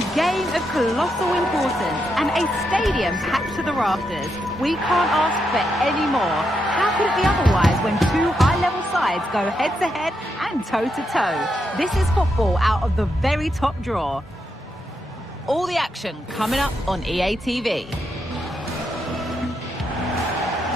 A game of colossal importance and a stadium packed to the rafters. We can't ask for any more. How could it be otherwise when two high-level sides go head-to-head and toe-to-toe? This is football out of the very top drawer. All the action coming up on EA TV.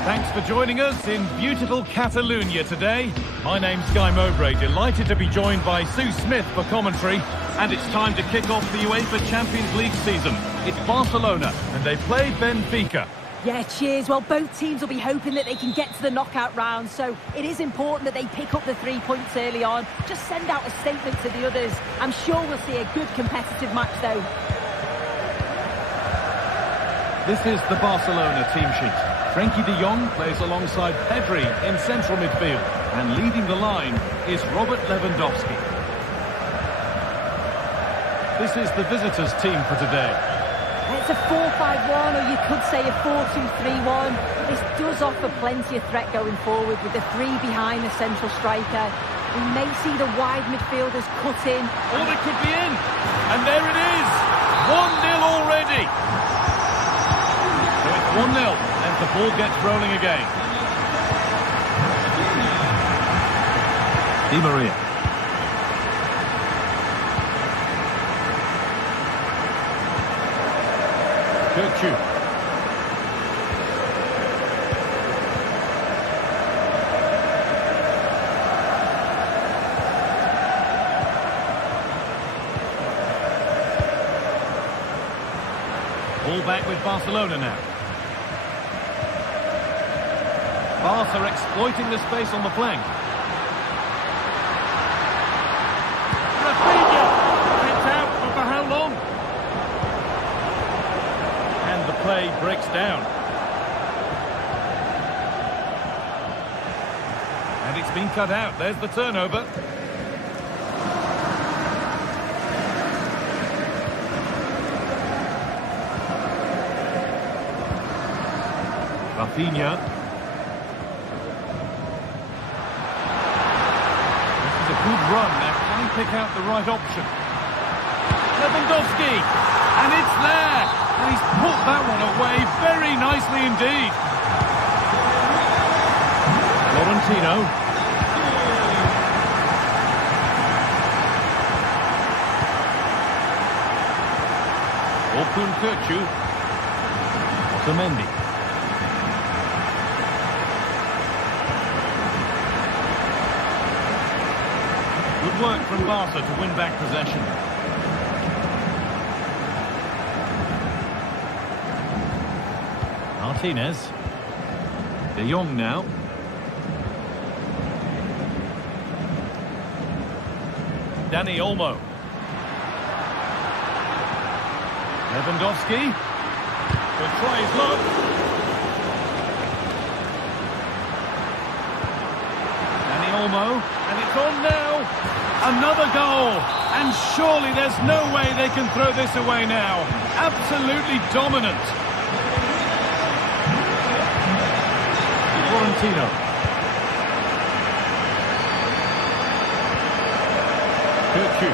Thanks for joining us in beautiful Catalonia today. My name's Guy Mowbray, delighted to be joined by Sue Smith for commentary. And it's time to kick off the UEFA Champions League season. It's Barcelona, and they play Benfica. Yeah, cheers. Well, both teams will be hoping that they can get to the knockout round, so it is important that they pick up the 3 points early on. Just send out a statement to the others. I'm sure we'll see a good competitive match, though. This is the Barcelona team sheet. Frenkie de Jong plays alongside Pedri in central midfield, and leading the line is Robert Lewandowski. This is the visitors' team for today. It's a 4-5-1, or you could say a 4-2-3-1. This does offer plenty of threat going forward with the three behind the central striker. We may see the wide midfielders cut in. Oh, it could be in. And there it is. 1-0 already. So it's 1-0 as the ball gets rolling again. Di Maria. Kirkju. Ball back with Barcelona now. Barca exploiting the space on the flank. Rafinha! It's out, but for how long? And the play breaks down. And it's been cut out. There's the turnover. Rafinha. Good run there. Can he pick out the right option? Lewandowski! And it's there! And he's put that one away very nicely indeed. Florentino. Orkun Kökçü. Otamendi. Good work from Barca to win back possession. Martinez. De Jong now. Dani Olmo. Lewandowski. Will try his luck. Dani Olmo. And it's on now. Another goal. And surely there's no way they can throw this away now. Absolutely dominant. Florentino. Kökçü.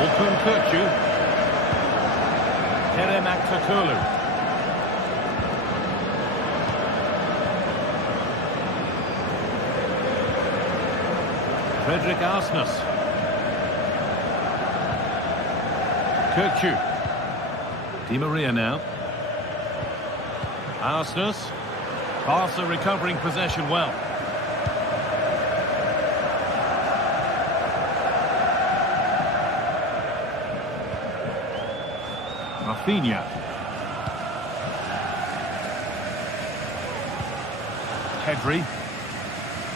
Orkun Kökçü. Kerem Aktürkoğlu. Fredrik Arsnes. Kökçü. Di Maria now. Arsnes. Barca recovering possession well. Rafinha. Pedri.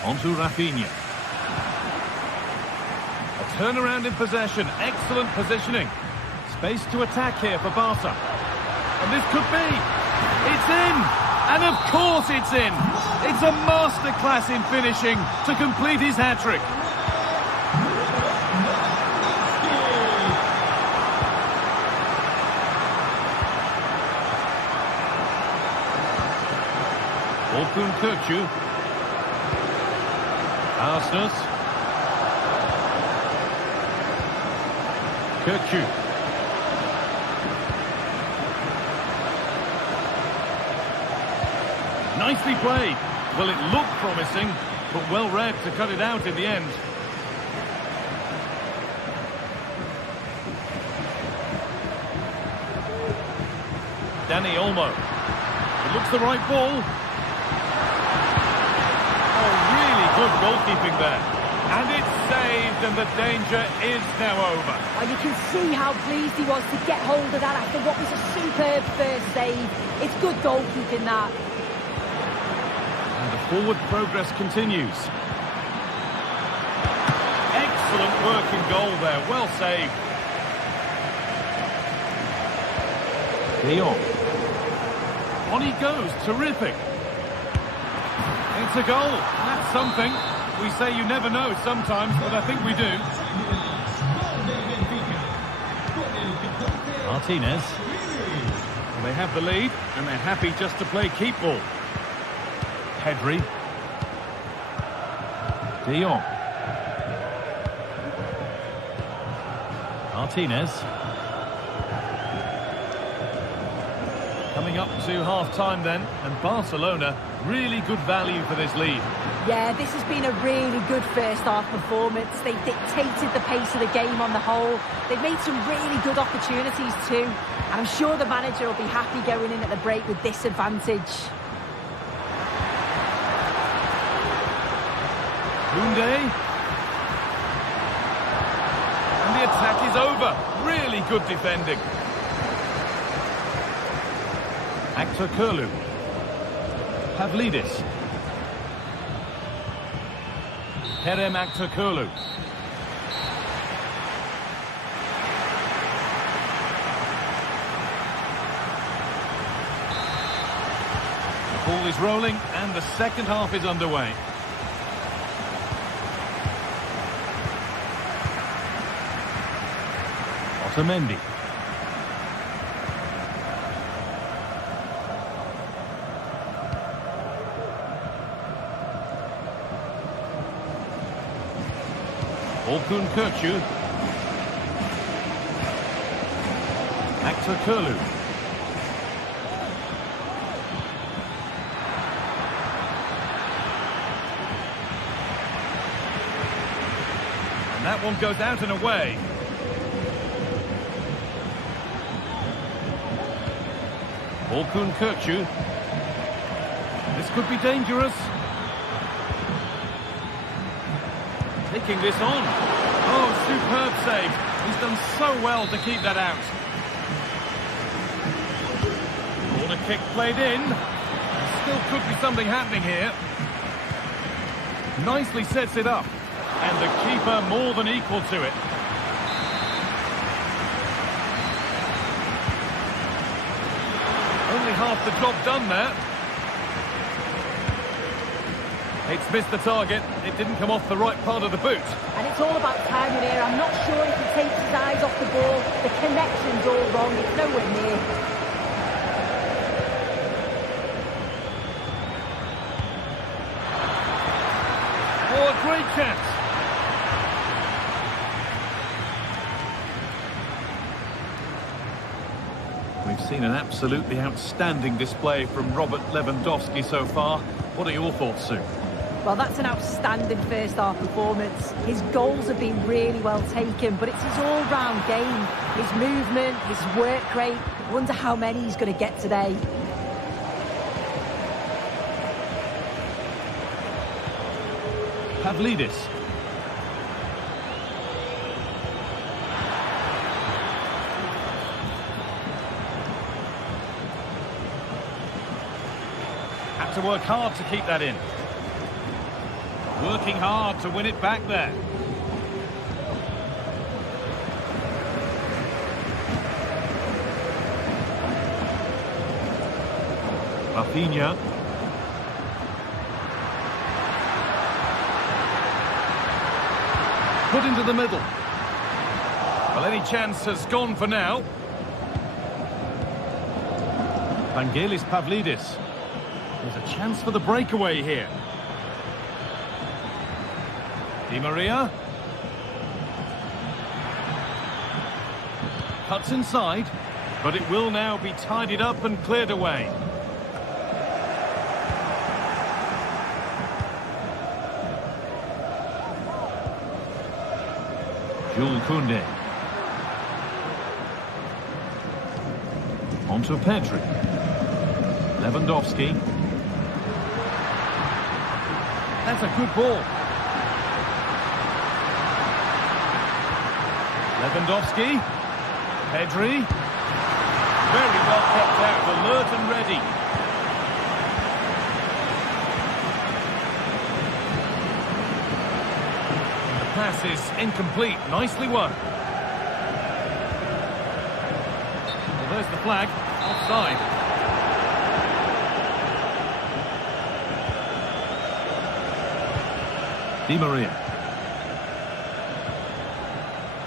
Onto Rafinha. A turnaround in possession. Excellent positioning. Space to attack here for Barca. And this could be. It's in. And of course it's in. It's a masterclass in finishing to complete his hat-trick. Orkun Kökçü. Arsnes. Kirchu. Nicely played. Well, it looked promising, but well read to cut it out in the end. Dani Olmo. It looks the right ball. Oh, really good goalkeeping there. And it's saved, and the danger is now over. And you can see how pleased he was to get hold of that after what was a superb first save. It's good goalkeeping, that. And the forward progress continues. Excellent work in goal there. Well saved. De Jong. On he goes. Terrific. It's a goal. That's something. We say you never know sometimes, but I think we do. Martinez. They have the lead, and they're happy just to play keep ball. Pedri. De Jong. Martinez. Coming up to half-time then, and Barcelona, really good value for this lead. Yeah, this has been a really good first-half performance. They've dictated the pace of the game on the whole. They've made some really good opportunities too, and I'm sure the manager will be happy going in at the break with this advantage. Koundé. And the attack is over. Really good defending. Aktürkoğlu. Pavlidis. Kerem Aktürkoğlu. The ball is rolling and the second half is underway. Otamendi. Kirchu. Aktürkoğlu. And that one goes out and away. Kirchu. This could be dangerous. Taking this on. Oh, superb save. He's done so well to keep that out. Corner kick played in. Still could be something happening here. Nicely sets it up. And the keeper more than equal to it. Only half the job done there. It's missed the target. It didn't come off the right part of the boot. And it's all about timing here. I'm not sure if he takes his eyes off the ball. The connection's all wrong. It's nowhere near. Oh, a great chance. We've seen an absolutely outstanding display from Robert Lewandowski so far. What are your thoughts, Sue? Well, that's an outstanding first-half performance. His goals have been really well taken, but it's his all-round game. His movement, his work rate. I wonder how many he's going to get today. Pavlidis. Had to work hard to keep that in. Working hard to win it back there. Rafinha. Put into the middle. Well, any chance has gone for now. Vangelis Pavlidis. There's a chance for the breakaway here. Di Maria. Cuts inside, but it will now be tidied up and cleared away. Jules Koundé. Onto Pedri. Lewandowski. That's a good ball. Lewandowski. Pedri. Very well kept out, alert and ready. The pass is incomplete, nicely won. Well, there's the flag, offside. Di Maria.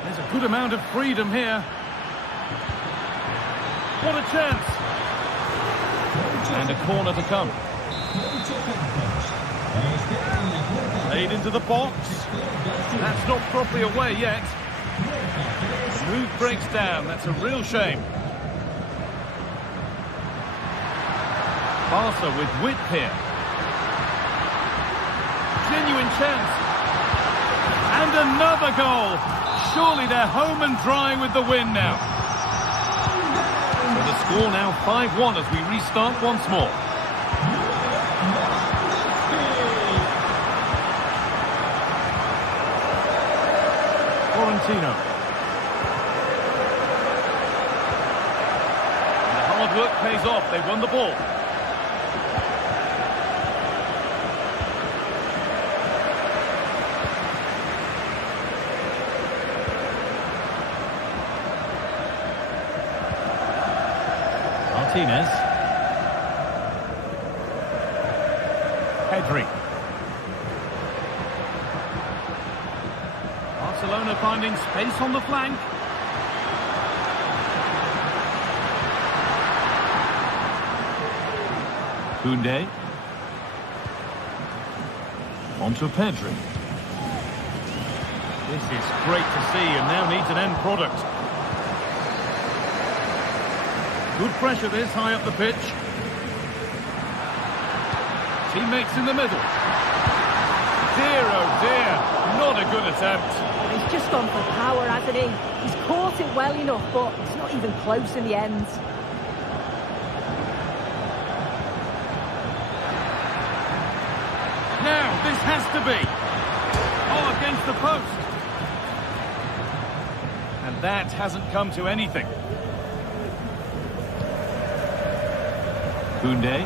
There's a good amount of freedom here. What a chance! And a corner to come. Played into the box. That's not properly away yet. Move breaks down. That's a real shame. Barca with width here. Genuine chance. And another goal. Surely they're home and dry with the win now. So the score now 5-1 as we restart once more. Florentino. And the hard work pays off. They won the ball. Martinez. Pedri. Barcelona finding space on the flank. Koundé. Onto Pedri. This is great to see and now needs an end product. Good pressure this high up the pitch. Teammates in the middle. Dear, oh dear, not a good attempt. He's just gone for power, hasn't he? He's caught it well enough, but it's not even close in the end. Now, this has to be. Oh, against the post. And that hasn't come to anything. Koundé.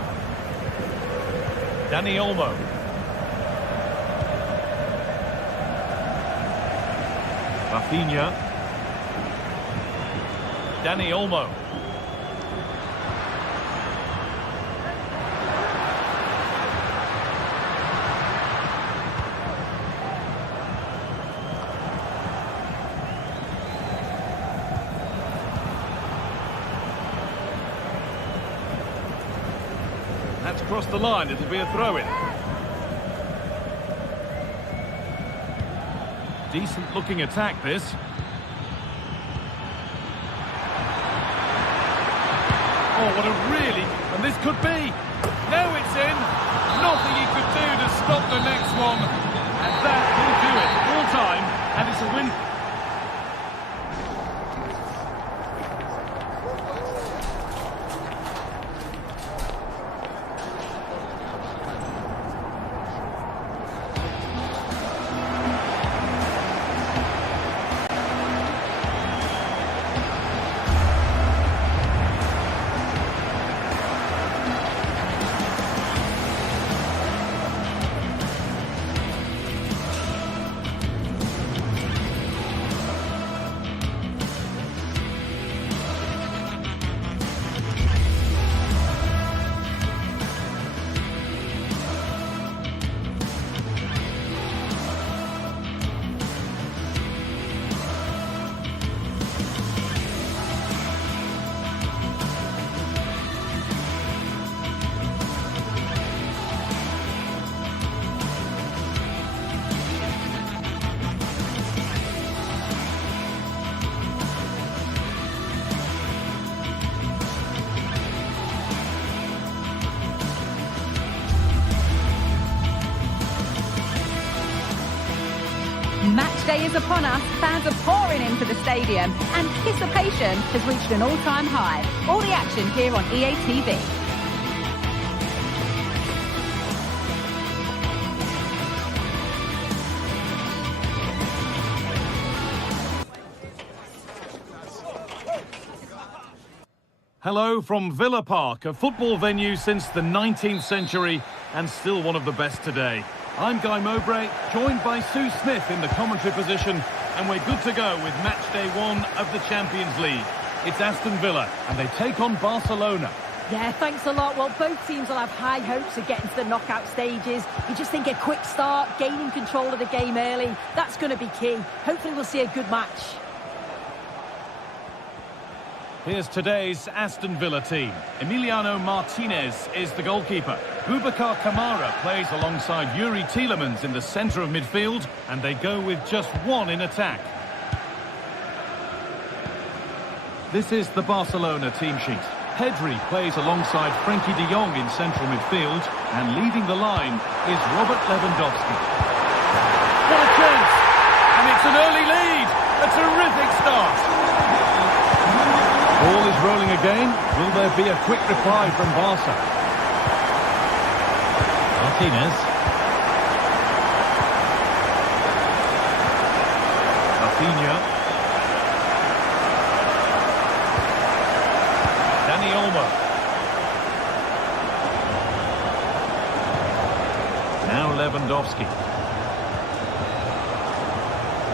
Dani Olmo. Rafinha. Dani Olmo. That's crossed the line, it'll be a throw-in. Decent looking attack this. Oh, what a really... and this could be. No, it's in. Nothing he could do to stop the next one. And that will do it. All time. And it's a win. Match day is upon us, fans are pouring into the stadium, anticipation has reached an all-time high. All the action here on EA TV. Hello from Villa Park, a football venue since the 19th century and still one of the best today. I'm Guy Mowbray, joined by Sue Smith in the commentary position, and we're good to go with match day 1 of the Champions League. It's Aston Villa, and they take on Barcelona. Yeah, thanks a lot. Well, both teams will have high hopes of getting to the knockout stages. You just think a quick start, gaining control of the game early, that's going to be key. Hopefully we'll see a good match. Here's today's Aston Villa team. Emiliano Martinez is the goalkeeper. Boubacar Kamara plays alongside Yuri Tielemans in the centre of midfield, and they go with just one in attack. This is the Barcelona team sheet. Pedri plays alongside Frenkie de Jong in central midfield, and leading the line is Robert Lewandowski. What a chance! And it's an early lead! A terrific start! Ball is rolling again. Will there be a quick reply from Barca? Martinez. Rafinha. Dani Olmo. Now Lewandowski.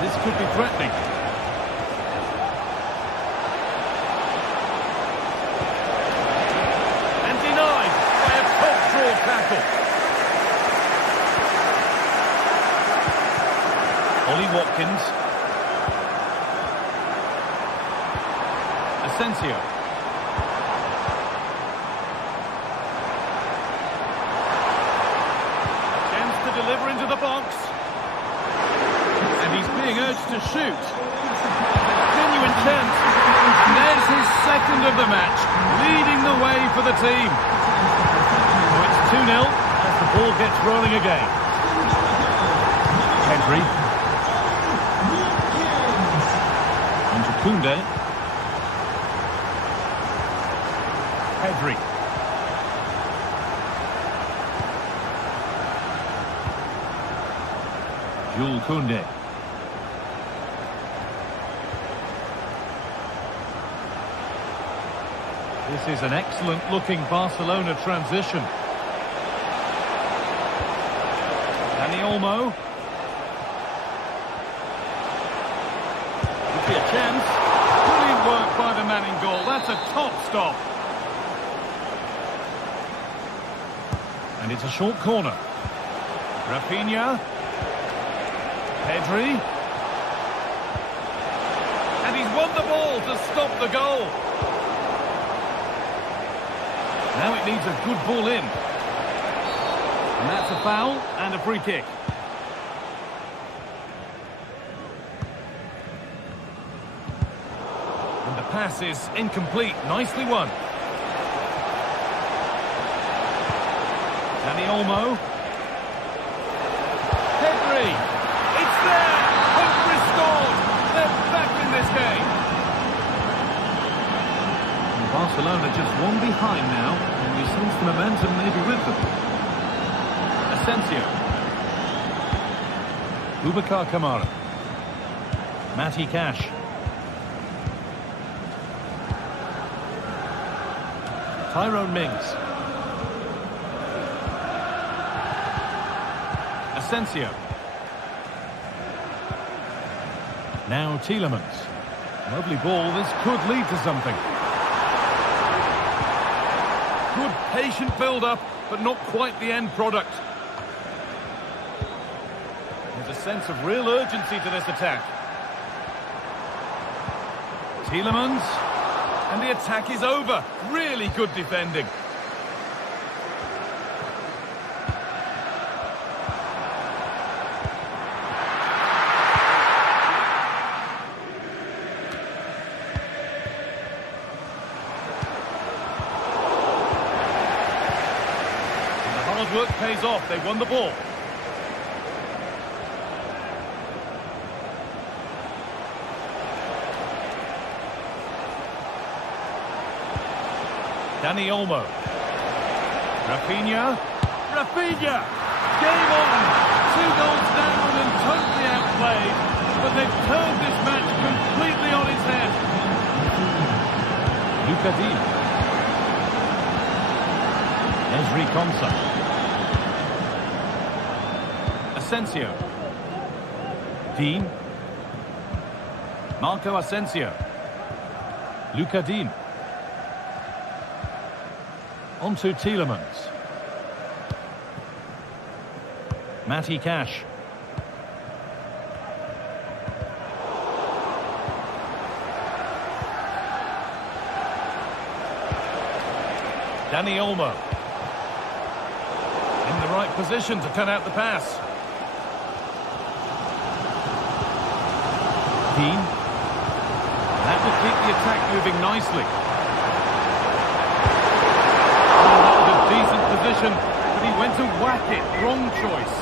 This could be threatening. Tackle. Ollie Watkins. Asensio. Chance to deliver into the box. And he's being urged to shoot. Genuine chance. And there's his second of the match, leading the way for the team. 2-0 as the ball gets rolling again. Pedri. Into Koundé. Pedri. Jules Koundé. This is an excellent-looking Barcelona transition. Dani Olmo. Could be a chance. Brilliant work by the man in goal. That's a top stop. And it's a short corner. Rafinha. Pedri. And he's won the ball to stop the goal. Now it needs a good ball in. And that's a foul and a free kick. And the pass is incomplete. Nicely won. Dani Olmo. Pedri. It's there. Hope restored. They're back in this game. And Barcelona just one behind now, and you sense the momentum maybe with them. Asensio. Boubacar Kamara. Matty Cash. Tyrone Mings. Asensio. Now Tielemans. Lovely ball. This could lead to something. Good patient build-up, but not quite the end product. There's a sense of real urgency to this attack. Tielemans. And the attack is over. Really good defending. And the hard work pays off. They won the ball. Dani Olmo. Rafinha. Rafinha! Game on! 2 goals down and totally outplayed. But they've turned this match completely on its head. Lucadine. Ezri Konsa. Asensio. Dean. Marco Asensio. Lucadine. On to Tielemans. Matty Cash. Dani Olmo. In the right position to turn out the pass. Dean. That will keep the attack moving nicely. Oh, that was a decent position, but he went to whack it. Wrong choice.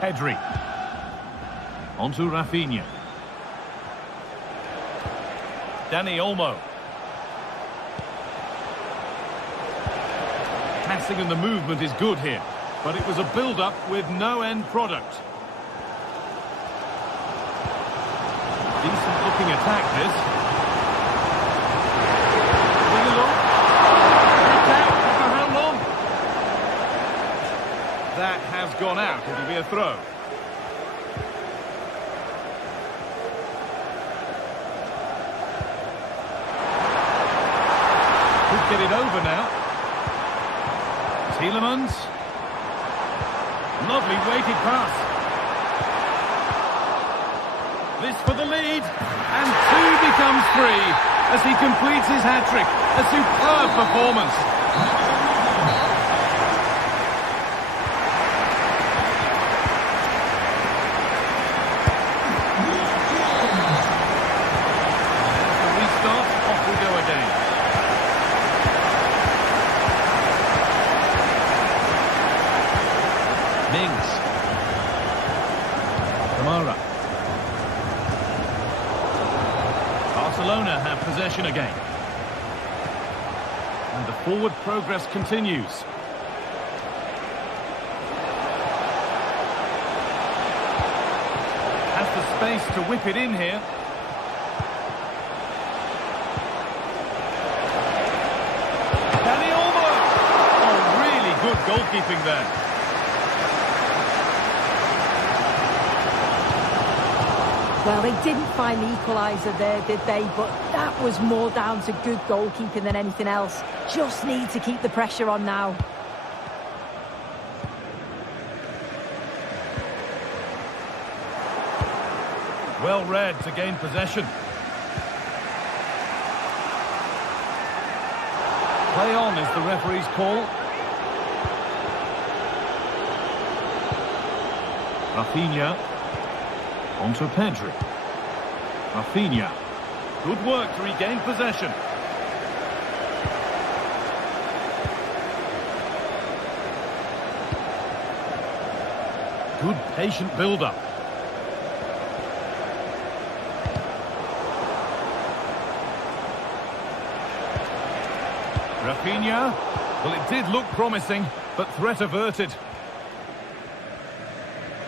Pedri. On to Rafinha. Dani Olmo. Passing and the movement is good here, but it was a build-up with no end product. Decent-looking attack, this. Will you look? Attack for how long? That has gone out. It'll be a throw. Get it over now. Tielemans. Lovely weighted pass. This for the lead. And 2 becomes 3 as he completes his hat-trick. A superb performance. Restart. Off we go again. Mings. Kamara. Barcelona have possession again. And the forward progress continues. Has the space to whip it in here. Dani Olmo! Oh, really good goalkeeping there. Well, they didn't find the equaliser there, did they? But that was more down to good goalkeeping than anything else. Just need to keep the pressure on now. Well read to gain possession. Play on is the referee's call. Rafinha. On to Pedri. Rafinha. Good work to regain possession. Good patient build-up. Rafinha. Well, it did look promising, but threat averted.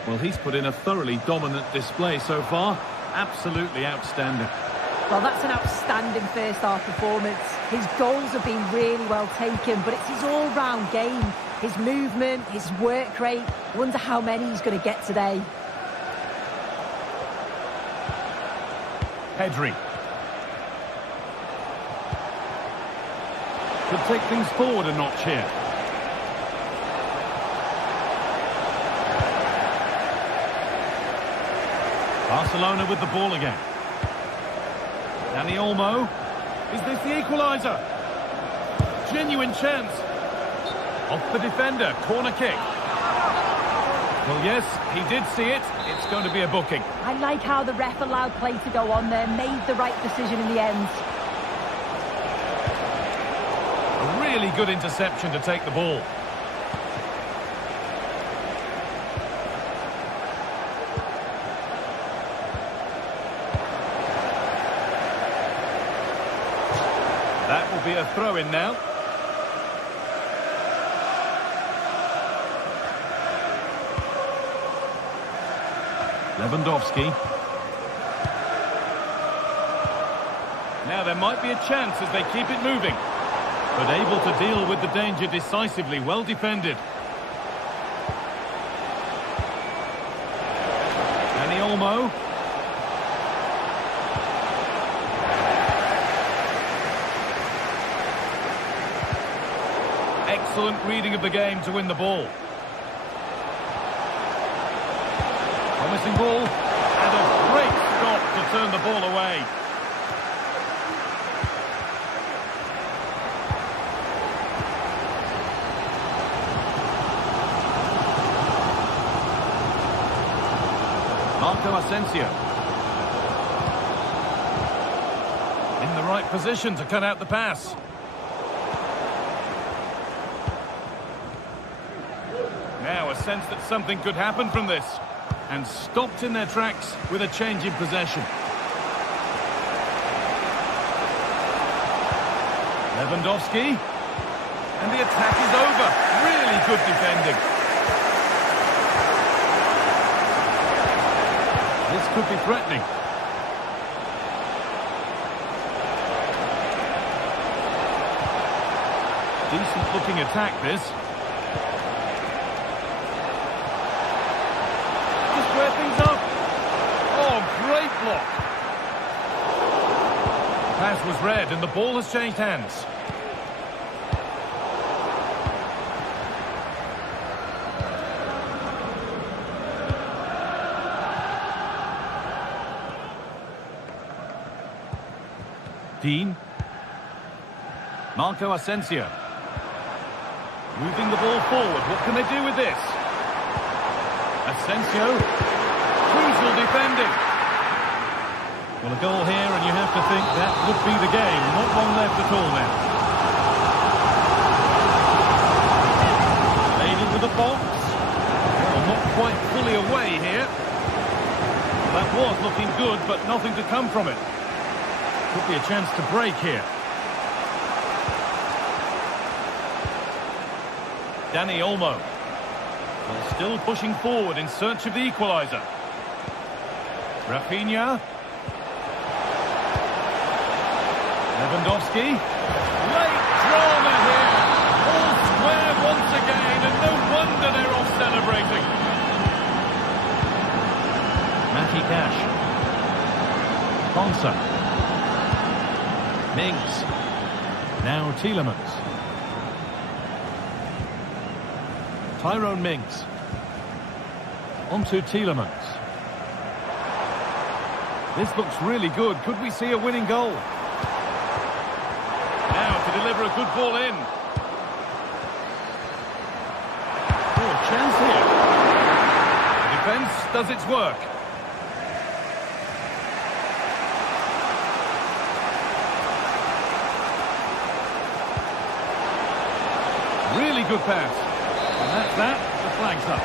Well, he's put in a thoroughly dominant display so far. Absolutely outstanding. Well, that's an outstanding first-half performance. His goals have been really well taken, but it's his all-round game. His movement, his work rate. Wonder how many he's going to get today. Pedri. Could take things forward a notch here. Barcelona with the ball again. Dani Olmo. Is this the equaliser? Genuine chance. Off the defender. Corner kick. Well, yes, he did see it. It's going to be a booking. I like how the ref allowed play to go on there. Made the right decision in the end. A really good interception to take the ball. throw-in now. Lewandowski. Now there might be a chance as they keep it moving. But able to deal with the danger decisively. Well defended. Dani Olmo. Excellent reading of the game to win the ball. Promising ball. And a great stop to turn the ball away. Asensio. In the right position to cut out the pass. Now a sense that something could happen from this. And stopped in their tracks with a change in possession. Lewandowski. And the attack is over. Really good defending. This could be threatening. Decent looking attack this. Just square things up. Oh, great block. Pass was read and the ball has changed hands. Dean. Marco Asensio. Moving the ball forward. What can they do with this? Asensio. Crucial defending. Well, a goal here, and you have to think that would be the game. Not long left at all now. Played into the box. Well, not quite fully away here. That was looking good, but nothing to come from it. Could be a chance to break here. Dani Olmo. Well, still pushing forward in search of the equaliser. Rafinha. Lewandowski. Late drama here. All square once again, and no wonder they're off celebrating. Matty Cash. Konsa. Mings. Now Tielemans. Tyrone Mings. Onto Tielemans. This looks really good. Could we see a winning goal? Now to deliver a good ball in. Oh, a chance here. The defence does its work. Really good pass. And that's that. The flag's up.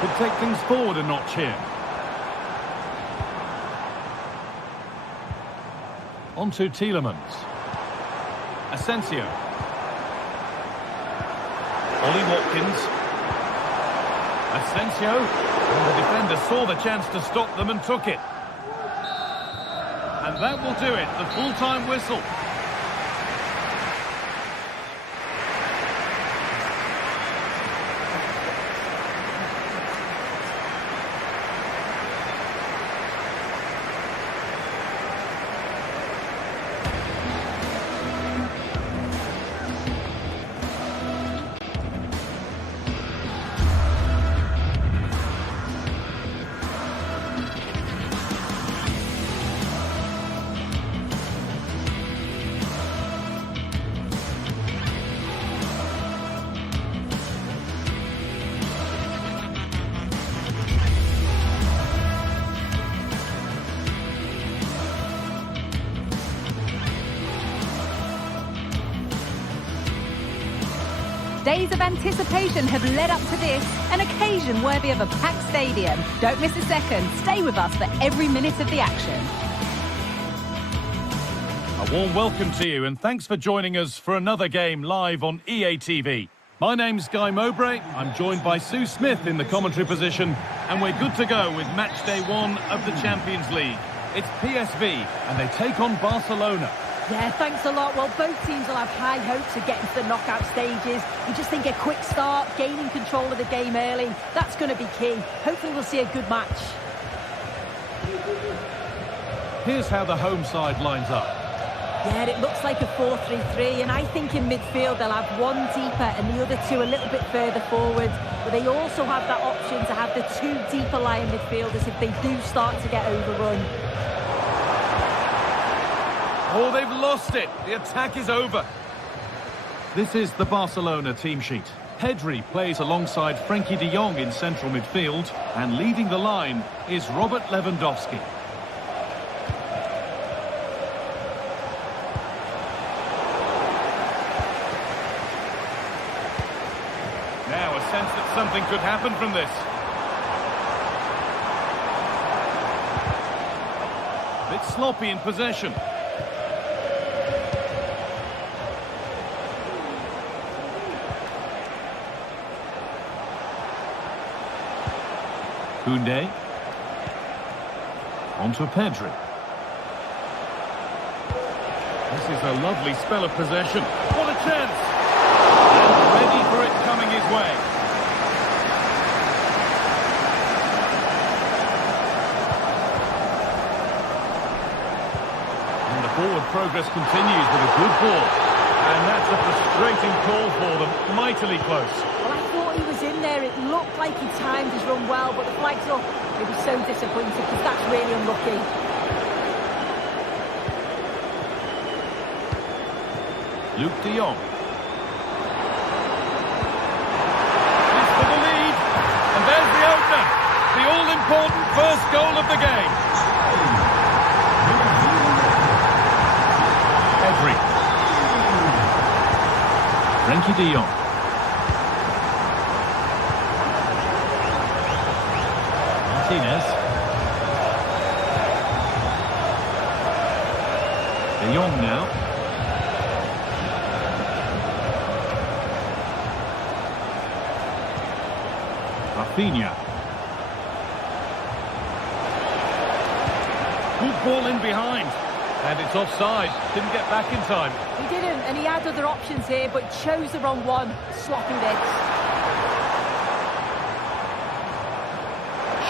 Could take things forward a notch here. Onto Tielemans. Asensio. Ollie Watkins. Asensio. And the defender saw the chance to stop them and took it. And that will do it, the full-time whistle. Days of anticipation have led up to this, an occasion worthy of a packed stadium. Don't miss a second. Stay with us for every minute of the action. A warm welcome to you and thanks for joining us for another game live on EA TV. My name's Guy Mowbray, I'm joined by Sue Smith in the commentary position, and we're good to go with match day 1 of the Champions League. It's PSV and they take on Barcelona. Yeah, thanks a lot. Well, both teams will have high hopes of getting to the knockout stages. You just think a quick start, gaining control of the game early, that's going to be key. Hopefully we'll see a good match. Here's how the home side lines up. Yeah, it looks like a 4-3-3, and I think in midfield they'll have one deeper and the other two a little bit further forward. But they also have that option to have the two deeper lying midfielders if they do start to get overrun. Oh, they've lost it. The attack is over. This is the Barcelona team sheet. Pedri plays alongside Frenkie de Jong in central midfield, and leading the line is Robert Lewandowski. Now a sense that something could happen from this. A bit sloppy in possession. Koundé. On to Pedri. This is a lovely spell of possession. What a chance! And ready for it coming his way. And the forward progress continues with a good ball. And that's a frustrating call for them. Mightily close. Well, I thought he was in there. It looked like he timed his run well, but the flag's up. He'll be so disappointed because that's really unlucky. Luke de Jong. He's for the lead. And there's the opener. The all-important first goal of the game. Pedri. Frenkie de Jong. Martinez. De Jong now. Rafinha. Good ball in behind. And it's offside. Didn't get back in time. He didn't, and he had other options here, but chose the wrong one. Sloppy this.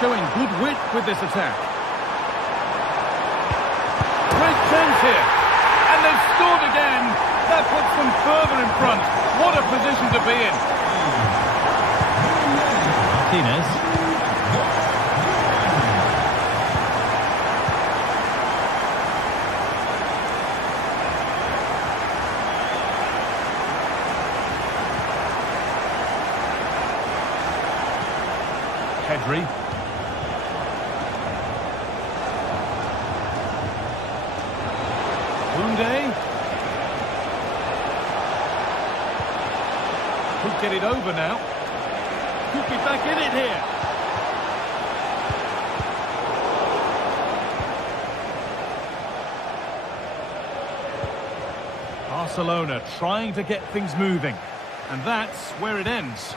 Showing good wit with this attack. Great chance here. And they've scored again. That puts them further in front. What a position to be in. Martinez. Pedri. Koundé. Could get it over now. Could be back in it here. Barcelona trying to get things moving. And that's where it ends.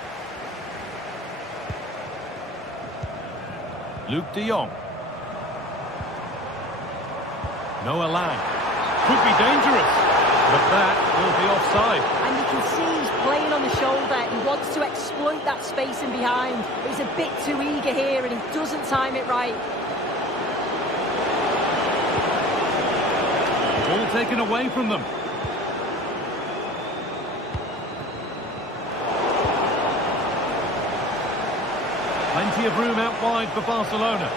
Luke de Jong. Noah Lang. Could be dangerous. But that will be offside. And you can see he's playing on the shoulder. He wants to exploit that space in behind. But he's a bit too eager here and he doesn't time it right. Ball taken away from them. Plenty of room out wide for Barcelona.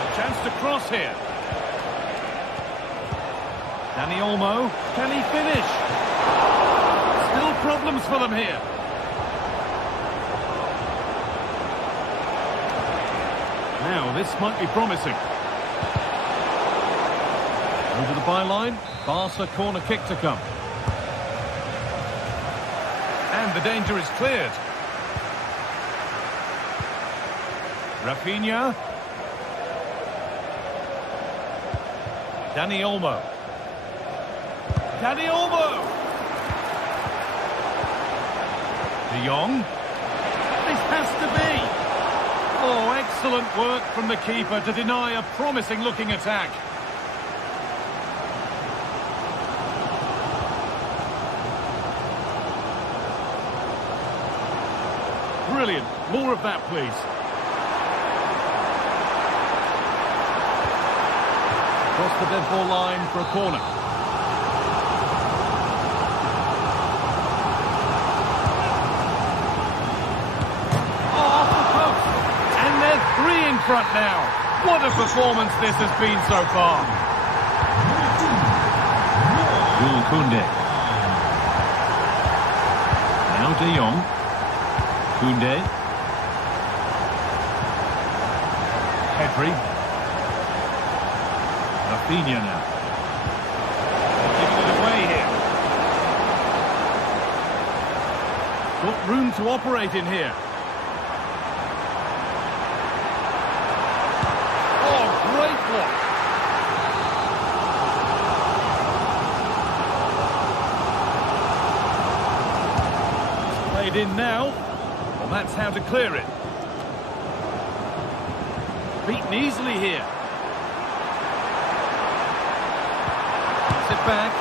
A chance to cross here. Dani Olmo, can he finish? Still problems for them here. Now this might be promising. Over the byline, Barca corner kick to come. And the danger is cleared. Rafinha. Dani Olmo. Dani Olmo! De Jong. This has to be! Oh, excellent work from the keeper to deny a promising-looking attack. Brilliant. More of that, please. Across the dead ball line for a corner. Oh, off the post. And they're 3 in front now. What a performance this has been so far. Jules Koundé. Now De Jong. Koundé. Pedri. Rafinha now. Giving it away here. Got room to operate in here. Oh, great block. It's played in now. Well, that's how to clear it. Beaten easily here. It back.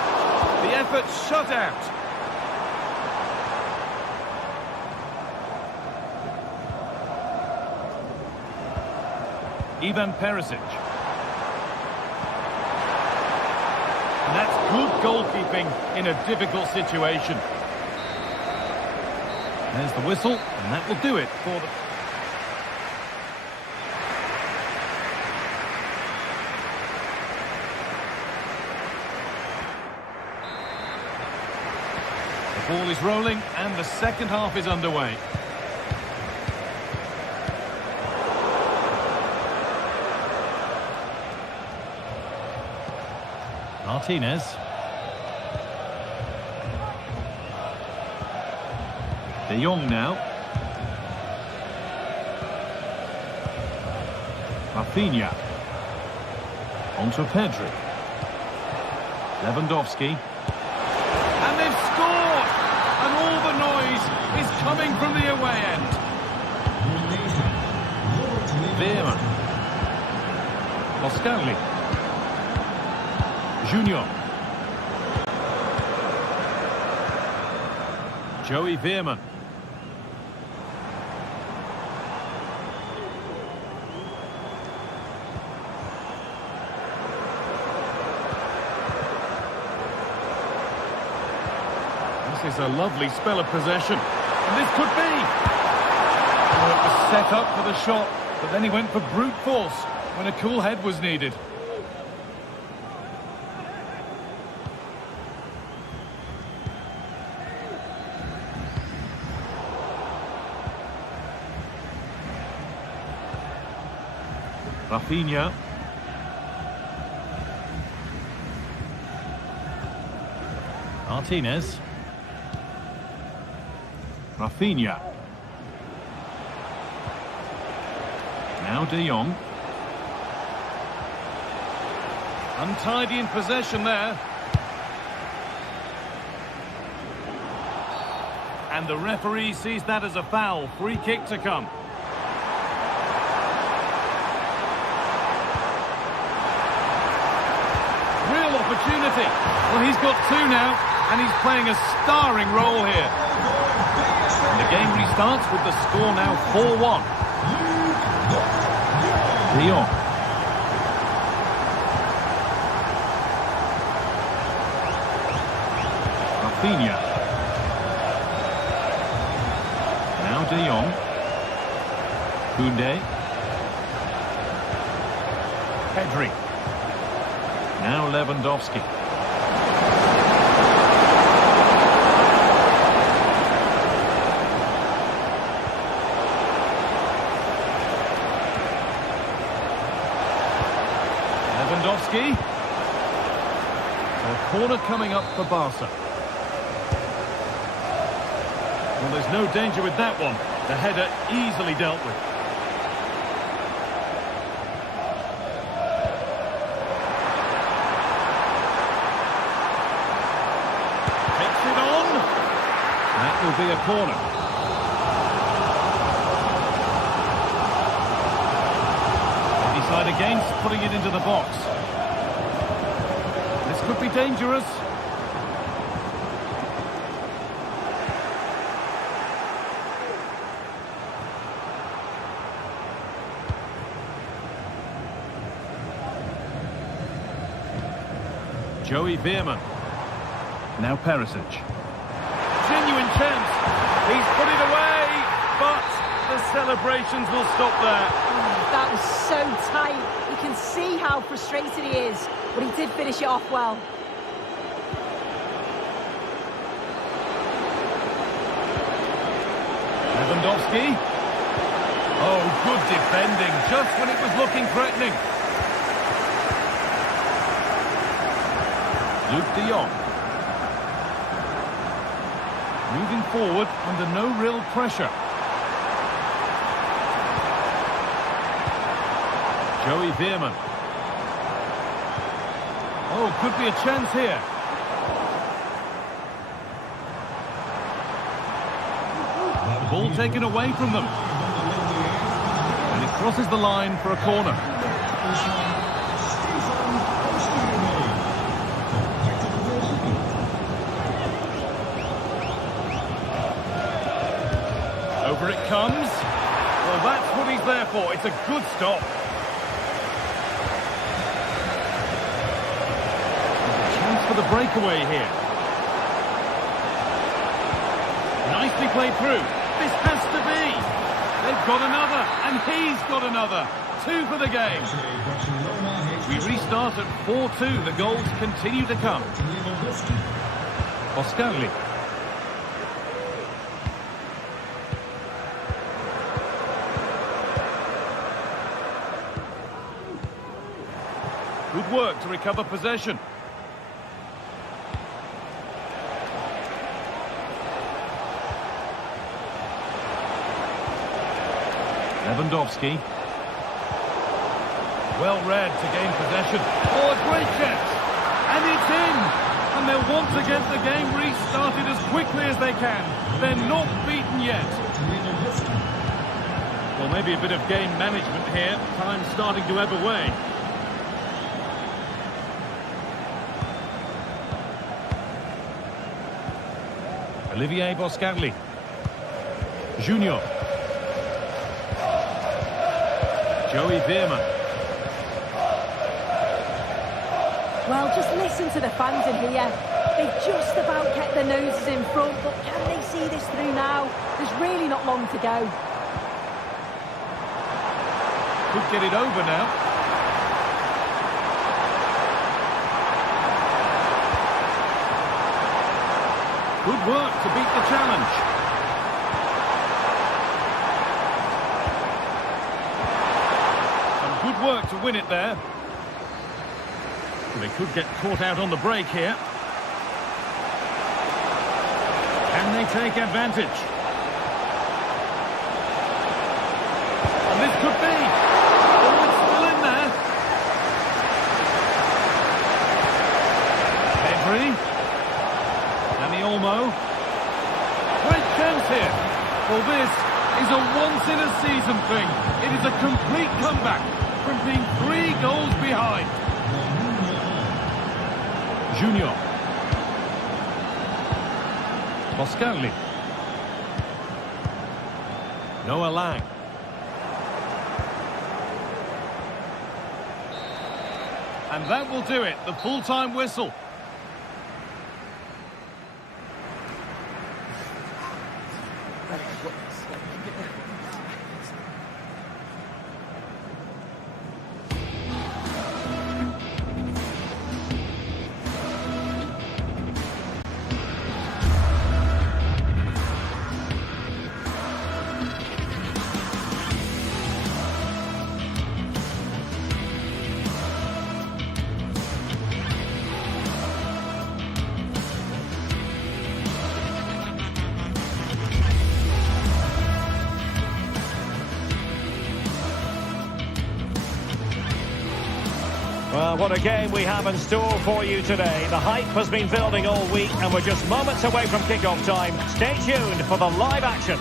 The effort shut out. Ivan Perisic. And that's good goalkeeping in a difficult situation. There's the whistle, and that will do it for the... Ball is rolling and the second half is underway. Martinez. De Jong now. Rafinha. On to Pedri. Lewandowski. And they've scored! And all the noise is coming from the away end. Veerman. Boscagli. Junior. Joey Veerman. This is a lovely spell of possession. And this could be. Oh, it was set up for the shot, but then he went for brute force when a cool head was needed. Rafinha. Martinez. Rafinha. Now De Jong. Untidy in possession there. And the referee sees that as a foul. Free kick to come. Real opportunity. Well, he's got two now, and he's playing a starring role here. And the game restarts with the score now 4-1. De Jong. Rafinha. Now De Jong. Koundé. Pedri. Now Lewandowski. Lewandowski. So a corner coming up for Barca. Well, there's no danger with that one. The header easily dealt with. Takes it on. That will be a corner. They decide against putting it into the box. This could be dangerous. Joey Veerman. Now Perisic. Genuine chance. He's put it away, but the celebrations will stop there. That was so tight. You can see how frustrated he is, but he did finish it off well. Lewandowski. Oh, good defending, just when it was looking threatening. Luke de Jong. Moving forward under no real pressure. Joey Veerman. Oh, could be a chance here. The ball taken away from them. And it crosses the line for a corner. Over it comes. Well, that's what he's there for. It's a good stop. There's a chance for the breakaway here. Nicely played through. This has to be. They've got another, and he's got another. 2 for the game. We restart at 4-2. The goals continue to come. Boscarli. Good work to recover possession. Lewandowski. Well read to gain possession. Oh, a great chance. And it's in. And they'll want to get the game restarted as quickly as they can. They're not beaten yet. Well, maybe a bit of game management here. Time starting to ebb away. Olivier Boscarli. Junior. Joey Veerman. Well, just listen to the fans in here. They've just about kept their noses in front, but can they see this through now? There's really not long to go. Could get it over now. Good work to beat the challenge. Some good work to win it there. They could get caught out on the break here. Can they take advantage? And this could be. Oh, it's still in there. Pedri. Dani Olmo. Great chance here. Well, this is a once-in-a-season thing. It is a complete comeback from being 3 goals behind. Junior. Boscarli. Noah Lang. And that will do it, the full-time whistle. What a game we have in store for you today. The hype has been building all week and we're just moments away from kick-off time. Stay tuned for the live action.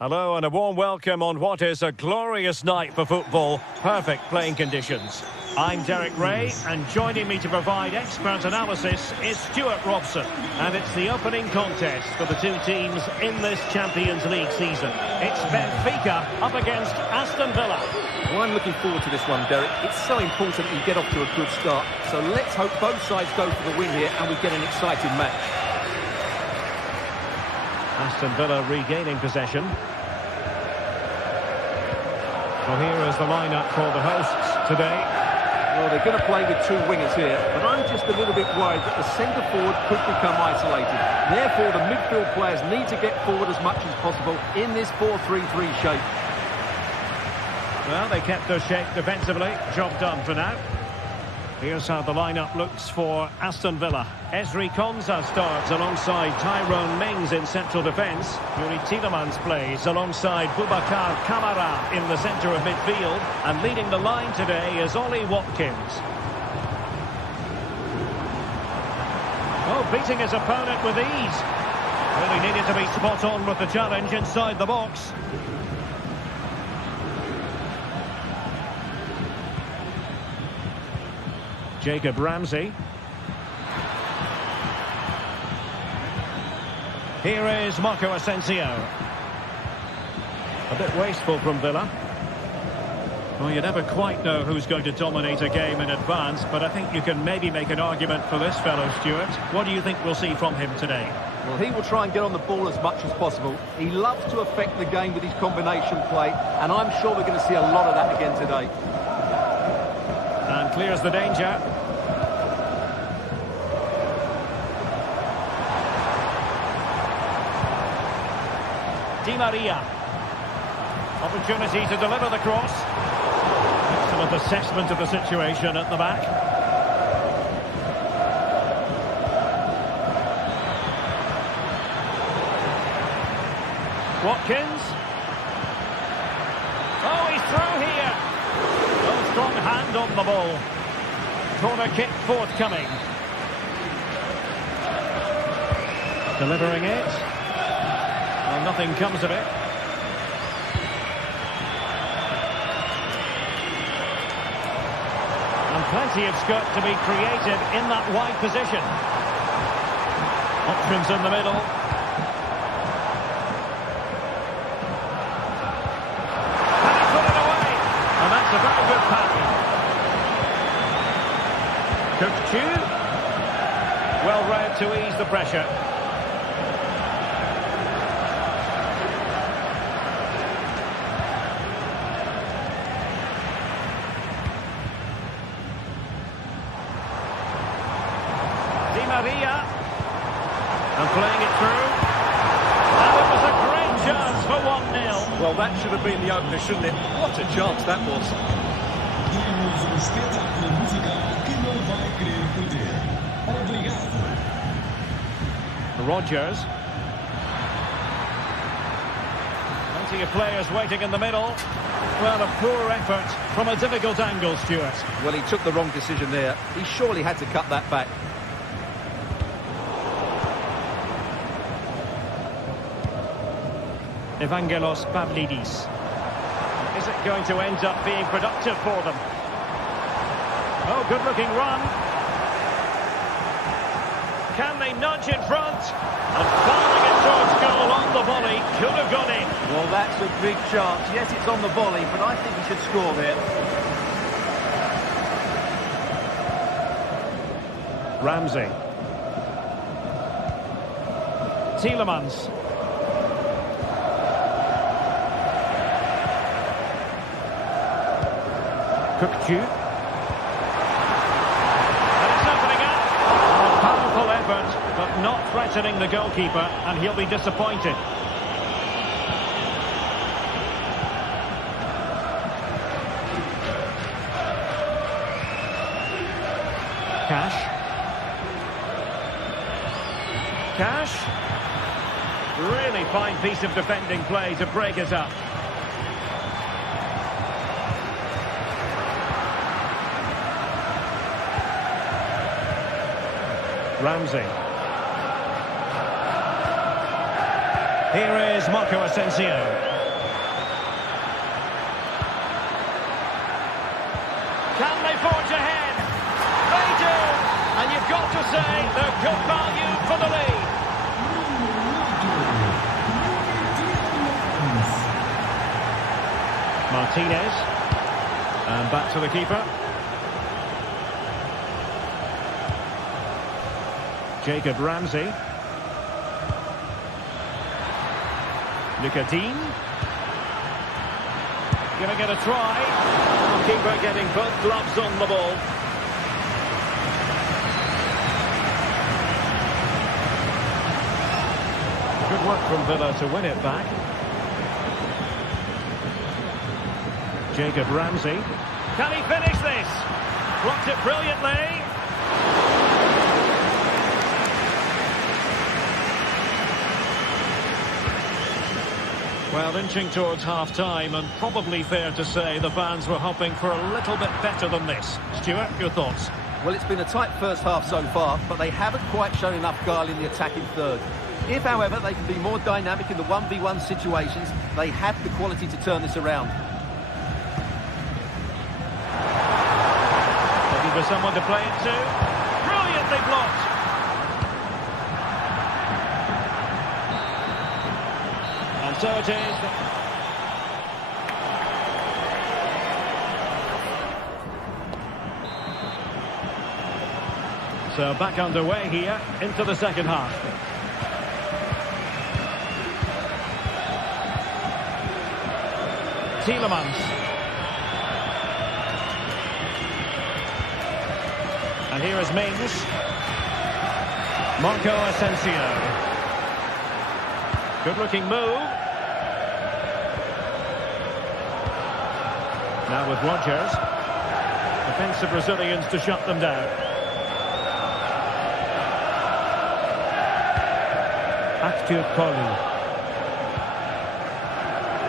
Hello and a warm welcome on what is a glorious night for football. Perfect playing conditions. I'm Derek Ray, and joining me to provide expert analysis is Stuart Robson. And it's the opening contest for the two teams in this Champions League season. It's Benfica up against Aston Villa. Well, I'm looking forward to this one, Derek. It's so important that you get off to a good start. So let's hope both sides go for the win here and we get an exciting match. Aston Villa regaining possession. Well, here is the lineup for the hosts today. Well, they're going to play with two wingers here, but I'm just a little bit worried that the centre-forward could become isolated. Therefore, the midfield players need to get forward as much as possible in this 4-3-3 shape. Well, they kept their shape defensively. Job done for now. Here's how the lineup looks for Aston Villa. Ezri Konsa starts alongside Tyrone Mings in central defence. Yuri Tielemans plays alongside Boubacar Kamara in the centre of midfield. And leading the line today is Ollie Watkins. Oh, beating his opponent with ease. Really needed to be spot on with the challenge inside the box. Jacob Ramsey. Here is Marco Asensio. A bit wasteful from Villa. Well, you never quite know who's going to dominate a game in advance, but I think you can maybe make an argument for this fellow, Stuart. What do you think we'll see from him today? Well, he will try and get on the ball as much as possible. He loves to affect the game with his combination play, and I'm sure we're going to see a lot of that again today. And clears the danger. Di Maria. Opportunity to deliver the cross. Excellent assessment of the situation at the back. Watkins. Oh, he's through here. Oh, strong hand on the ball. Corner kick forthcoming. Delivering it. Well, nothing comes of it. And plenty of scope to be created in that wide position. Options in the middle. And he put it away. And that's a very good pass. Coach well read to ease the pressure. Di Maria. And playing it through. And it was a great chance for 1-0. Well, that should have been the opener, shouldn't it? What a chance that was. Rodgers. Plenty of players waiting in the middle. Well, a poor effort from a difficult angle, Stuart. Well, he took the wrong decision there. He surely had to cut that back. Evangelos Pavlidis. Is it going to end up being productive for them? Oh, good-looking run. Can they nudge in front? And firing it towards goal on the volley. Could have gone in. Well, that's a big chance. Yes, it's on the volley, but I think he should score there. Ramsey. Tielemans. Cookju. Effort, but not threatening the goalkeeper, and he'll be disappointed. Cash. Really fine piece of defending play to break it up. Ramsey. Here is Marco Asensio. Can they forge ahead? They do! And you've got to say they're good value for the lead. Martinez. And back to the keeper. Jacob Ramsey. Nicotine. Giving it a try. Keeper getting both gloves on the ball. Good work from Villa to win it back. Jacob Ramsey. Can he finish this? Blocked it brilliantly. Well, inching towards half-time, and probably fair to say the fans were hoping for a little bit better than this. Stuart, your thoughts? Well, it's been a tight first half so far, but they haven't quite shown enough guile in the attacking third. If, however, they can be more dynamic in the 1v1 situations, they have the quality to turn this around. Looking for someone to play it to. Brilliantly blocked. And so it is. So back underway here into the second half. Tielemans. And here is Mings. Marco Asensio. Good looking move. Now with Rodgers. Defensive Brazilians to shut them down. Active Poli.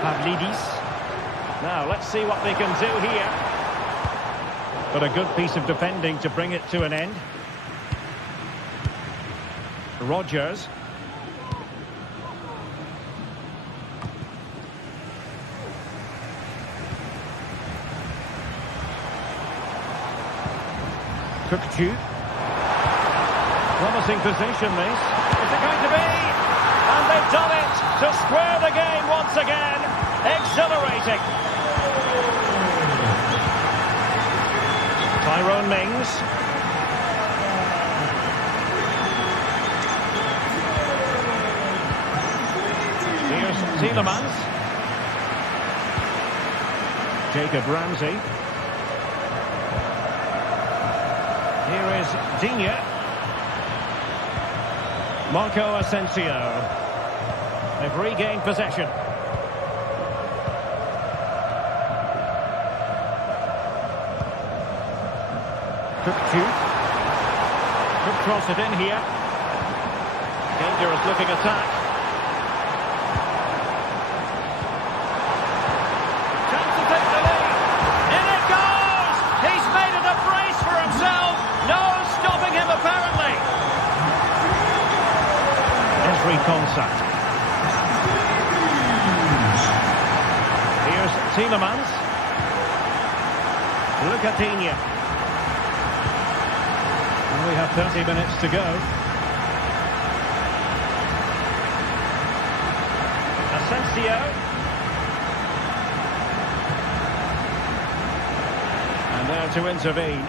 Pavlidis. Now, let's see what they can do here. But a good piece of defending to bring it to an end. Rodgers. Cookchu. Promising position, this. Is it going to be? And they've done it to square the game once again. Exhilarating. Tyrone Mings. Here's Tielemans. Jacob Ramsey. Here is Digne. Marco Asensio. They've regained possession. Cookchu. Could cross it in here. Dangerous looking attack. Chance to take the lead. In it goes! He's made it a brace for himself. No stopping him apparently. Esri Konsa. Here's Tielemans. Look at Digne. We have 30 minutes to go. Asensio. And there to intervene.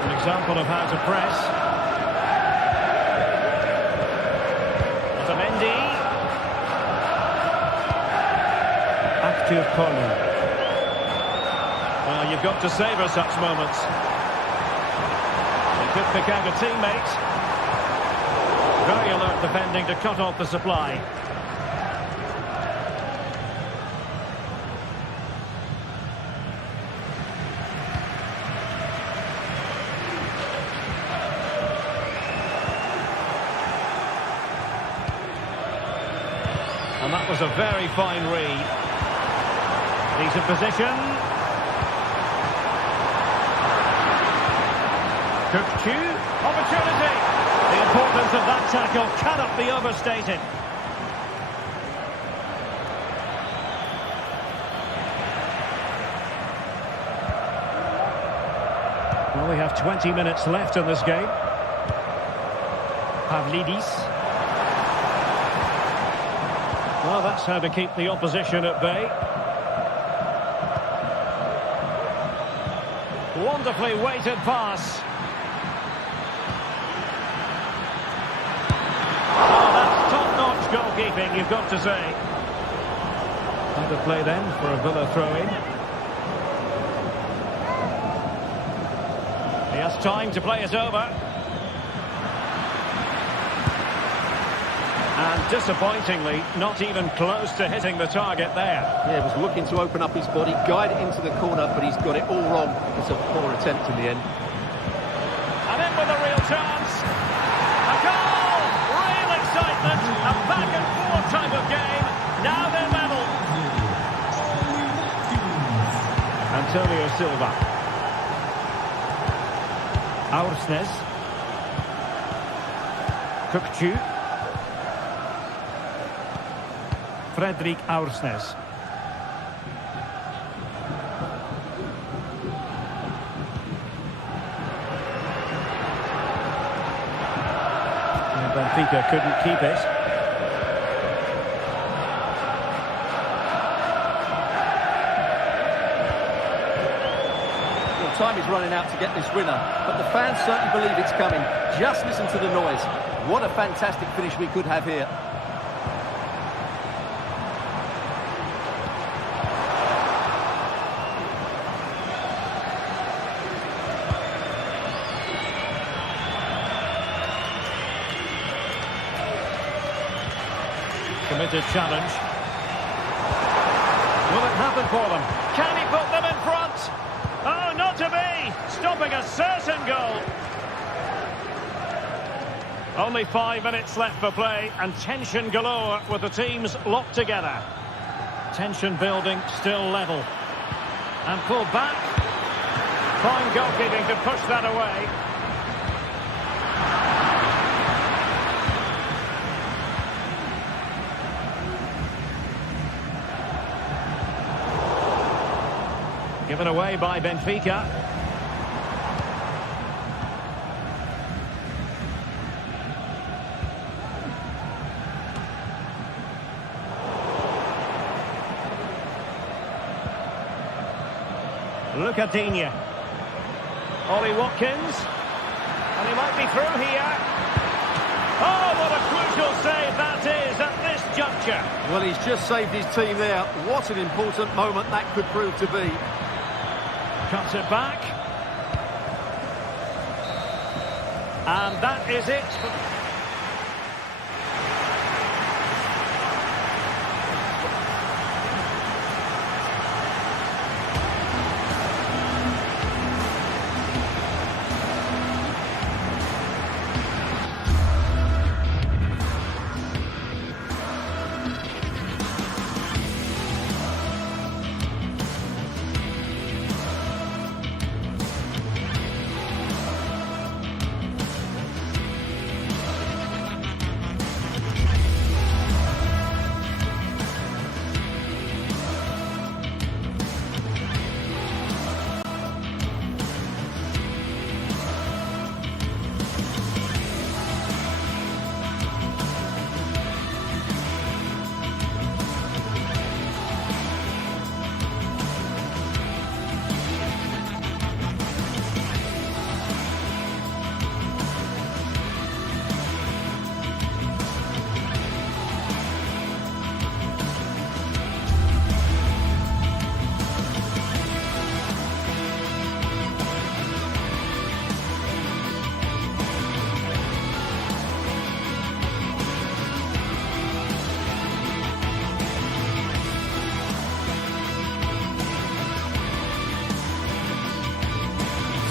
An example of how to press. Otamendi. Active Poli. Well, you've got to savour such moments. They could pick out a teammate. Very alert defending to cut off the supply. And that was a very fine read. He's in position. Opportunity. The importance of that tackle cannot be overstated. Well, we have 20 minutes left in this game. Pavlidis. Well, that's how to keep the opposition at bay. Wonderfully weighted pass. Oh, that's top-notch goalkeeping, you've got to say. How to play then for a Villa throw-in. He has time to play it over. And disappointingly, not even close to hitting the target there. Yeah, he was looking to open up his body, guide it into the corner, but he's got it all wrong. It's a poor attempt in the end. And in with a real chance. A goal! Real excitement. A back and forth type of game. Now they're level. Antonio Silva. Aursnes. Kukçu. Fredrik Aursnes. And Benfica couldn't keep it. Well, time is running out to get this winner, but the fans certainly believe it's coming. Just listen to the noise. What a fantastic finish we could have here. Committed challenge. Will it happen for them? Can he put them in front? Oh, not to be! Stopping a certain goal. Only 5 minutes left for play and tension galore with the teams locked together. Tension building, still level. And pulled back. Fine goalkeeping to push that away. Given away by Benfica. Look at Digne. Ollie Watkins. And he might be through here. Oh, what a crucial save that is at this juncture. Well, he's just saved his team there. What an important moment that could prove to be. Cuts it back. And that is it.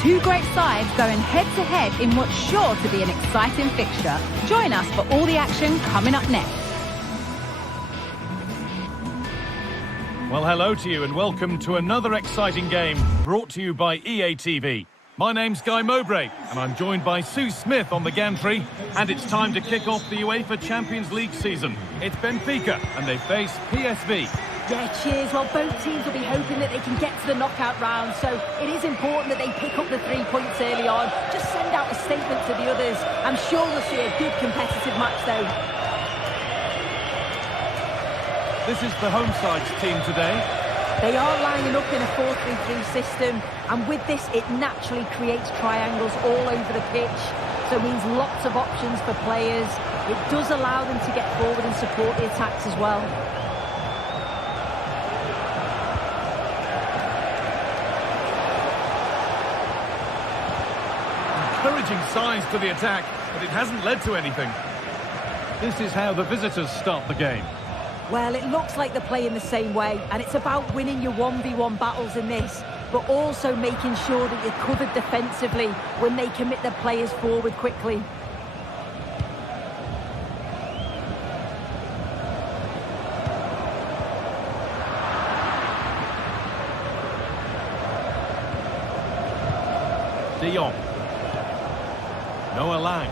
Two great sides going head-to-head in what's sure to be an exciting fixture. Join us for all the action coming up next. Well, hello to you and welcome to another exciting game brought to you by EA TV. My name's Guy Mowbray, and I'm joined by Sue Smith on the gantry, and it's time to kick off the UEFA Champions League season. It's Benfica, and they face PSV. Yeah, cheers. Well, both teams will be hoping that they can get to the knockout round, so it is important that they pick up the 3 points early on. Just send out a statement to the others. I'm sure we'll see a good competitive match, though. This is the home side's team today. They are lining up in a 4-3-3 system, and with this, it naturally creates triangles all over the pitch, so it means lots of options for players. It does allow them to get forward and support the attacks as well. Encouraging signs to the attack, but it hasn't led to anything. This is how the visitors start the game. Well, it looks like they're playing the same way, and it's about winning your 1v1 battles in this, but also making sure that you're covered defensively when they commit their players forward quickly. De Jong. Noah Lang.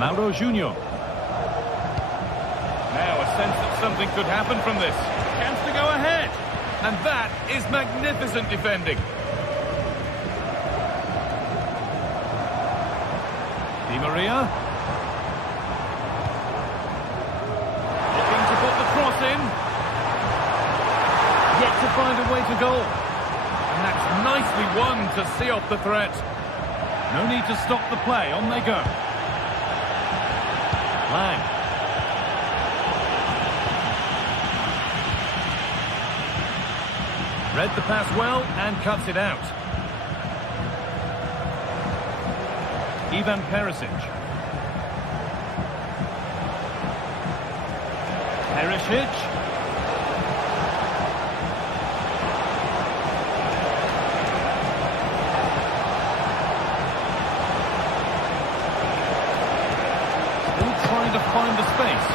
Mauro Junior. Now a sense that something could happen from this. Chance to go ahead. And that is magnificent defending. Di Maria. Looking to put the cross in. Yet to find a way to goal. And that's nicely won to see off the threat. No need to stop the play. On they go. Lang. Read the pass well and cuts it out. Ivan Perisic. Perisic. Still trying to find the space.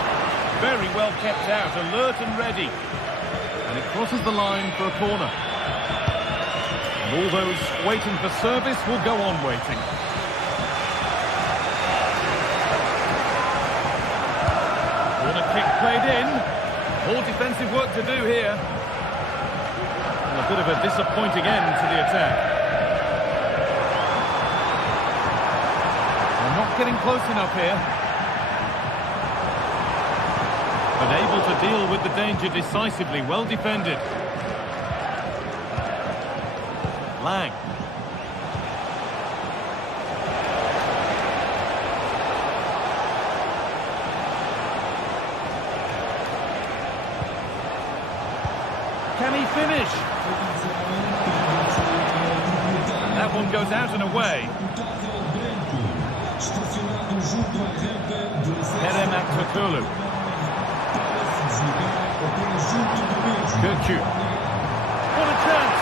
Very well kept out, alert and ready. And it crosses the line for a corner. And all those waiting for service will go on waiting. Corner kick played in. More defensive work to do here. And a bit of a disappointing end to the attack. They're not getting close enough here. But able to deal with the danger decisively, well defended. Lang. Can he finish? That one goes out and away. Kerem Aktürkoğlu. Gökçü. What a chance!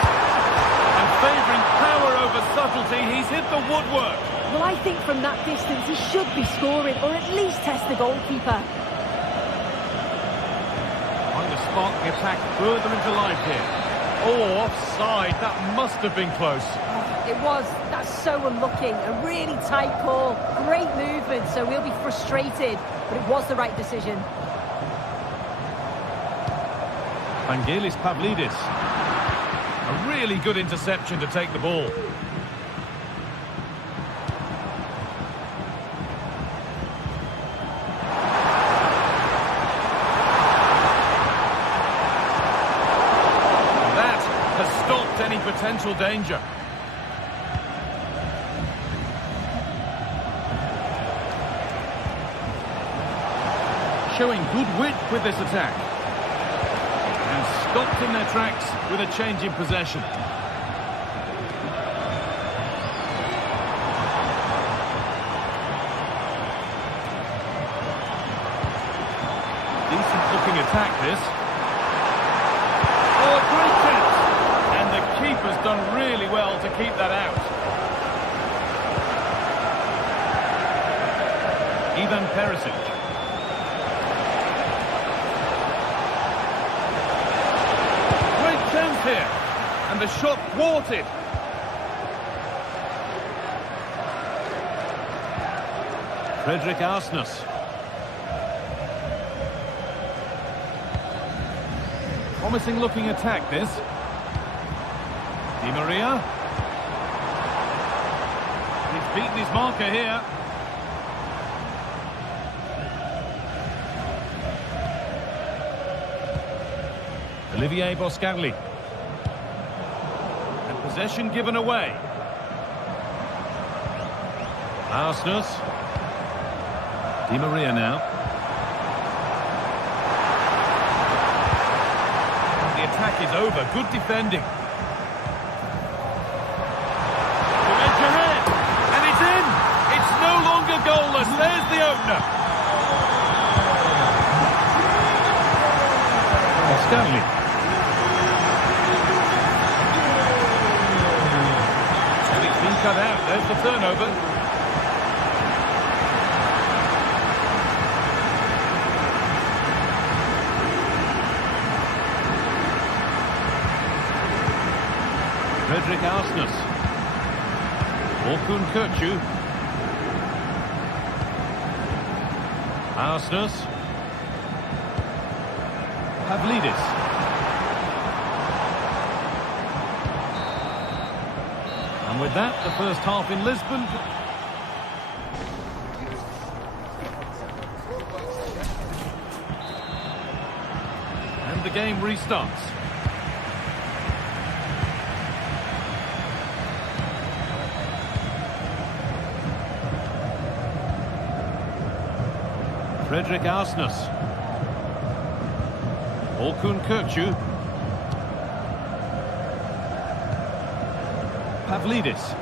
And favouring power over subtlety, he's hit the woodwork. Well, I think from that distance he should be scoring, or at least test the goalkeeper. Trying to spark the attack further into life here. Oh, offside, that must have been close. Oh, it was. That's so unlucky. A really tight call. Great movement, so we'll be frustrated, but it was the right decision. Vangelis Pavlidis. A really good interception to take the ball. That has stopped any potential danger. Showing good width with this attack. Stopped in their tracks with a change in possession. Decent looking attack this. Oh, a great chance! And the keeper's done really well to keep that out. Ivan Perisic. Here, and the shot thwarted. Frederick Arsnus. Promising looking attack this. Di Maria. He's beaten his marker here. Olivier Boscarli. And possession given away. Arsnus. Di Maria now. The attack is over. Good defending. The edge ahead. And it's in. It's no longer goalless. There's the opener. Boscarli. And it's been cut out. There's the turnover. Frederick Arsnus. Orkun Kökçü. Arsnus. Pavlidis. And with that, the first half in Lisbon. And the game restarts. Frederick Arsnus. Orkun Kökçü. Pavlidis.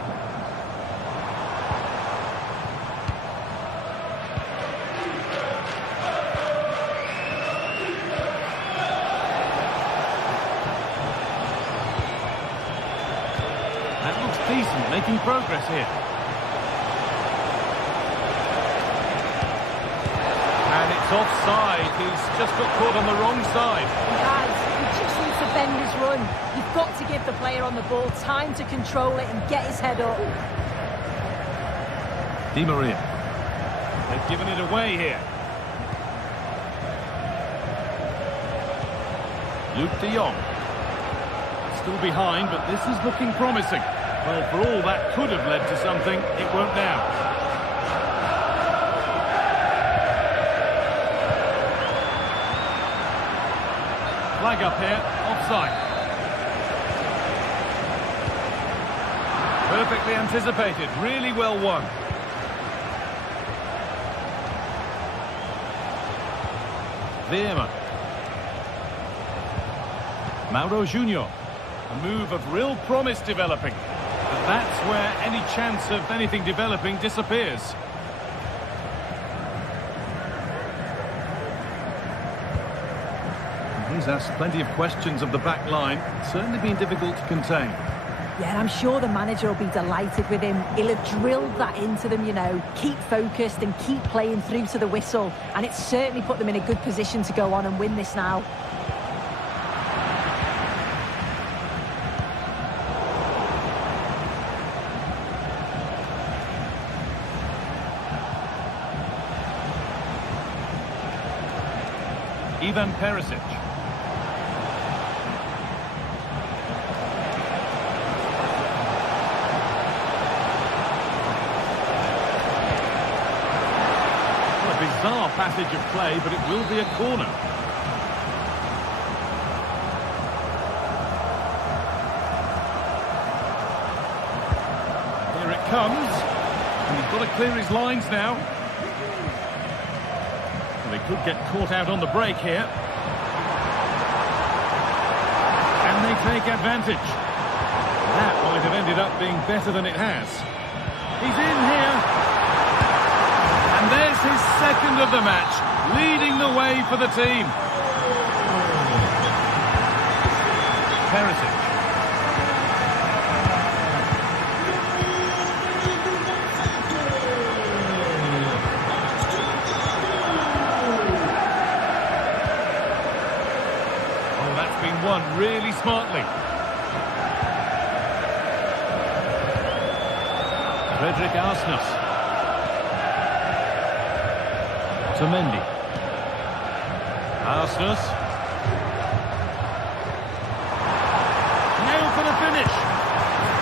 That looks decent, making progress here. It's offside. He's just got caught on the wrong side. Guys, he just needs to bend his run. You've got to give the player on the ball time to control it and get his head up. Di Maria. They've given it away here. Luke de Jong. Still behind, but this is looking promising. Well, for all that could have led to something, it won't now. Flag up here, offside. Perfectly anticipated, really well won. Vieira. Mauro Junior. A move of real promise developing. But that's where any chance of anything developing disappears. He's asked plenty of questions of the back line. It's certainly been difficult to contain. Yeah, I'm sure the manager will be delighted with him. He'll have drilled that into them, you know. Keep focused and keep playing through to the whistle. And it's certainly put them in a good position to go on and win this now. Ivan Perisic. Bizarre passage of play, but it will be a corner. Here it comes. And he's got to clear his lines now. Well, he could get caught out on the break here. And they take advantage. That might have ended up being better than it has. He's in here. And there's his second of the match, leading the way for the team. Perisic. Oh, that's been won really smartly. Frederick Arsnus. To Mendy. Arsenal. Nailed for the finish.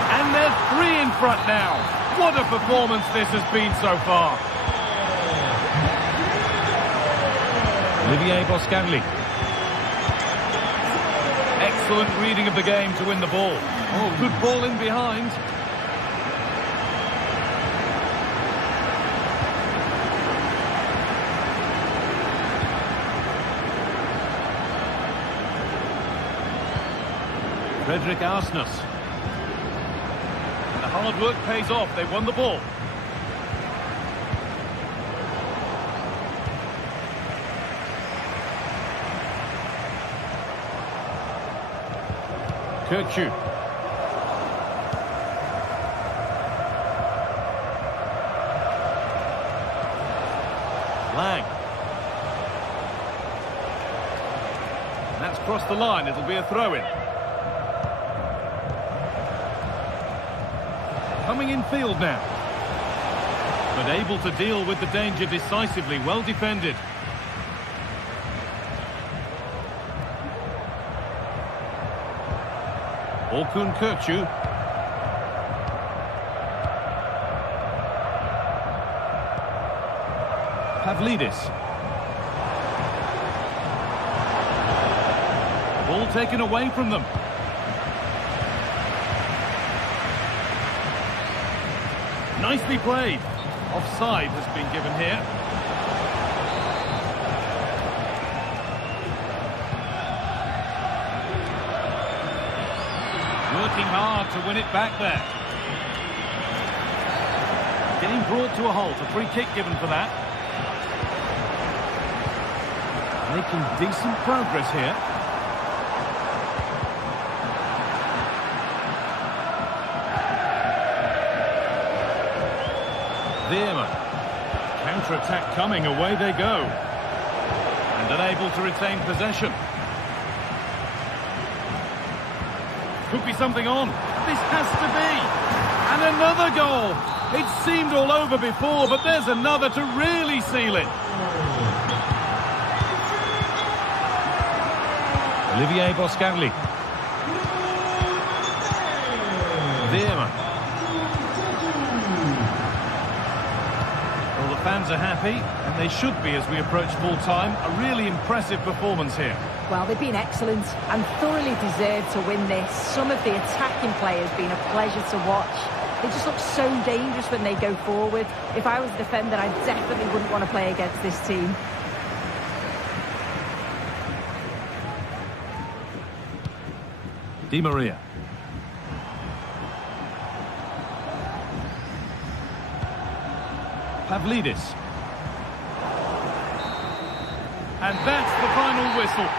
And they're 3 in front now. What a performance this has been so far. Olivier Boscagli. Excellent reading of the game to win the ball. Oh, good ball in behind. Frederick Arsenis. The hard work pays off. They won the ball. Kirkju. Lang. That's crossed the line. It'll be a throw-in. Coming in field now. But able to deal with the danger decisively. Well defended. Orkun Kirkju. Pavlidis. Ball taken away from them. Nicely played. Offside has been given here. Working hard to win it back there. Getting brought to a halt. A free kick given for that. Making decent progress here. Veerman. Counter-attack coming, away they go. And unable to retain possession. Could be something on. This has to be. And another goal. It seemed all over before, but there's another to really seal it. Olivier Boscagli. Veerman. Fans are happy, and they should be as we approach full time. A really impressive performance here. Well, they've been excellent and thoroughly deserved to win this. Some of the attacking players been a pleasure to watch. They just look so dangerous when they go forward. If I was a defender, I definitely wouldn't want to play against this team. Di Maria. Pavlidis. And that's the final whistle.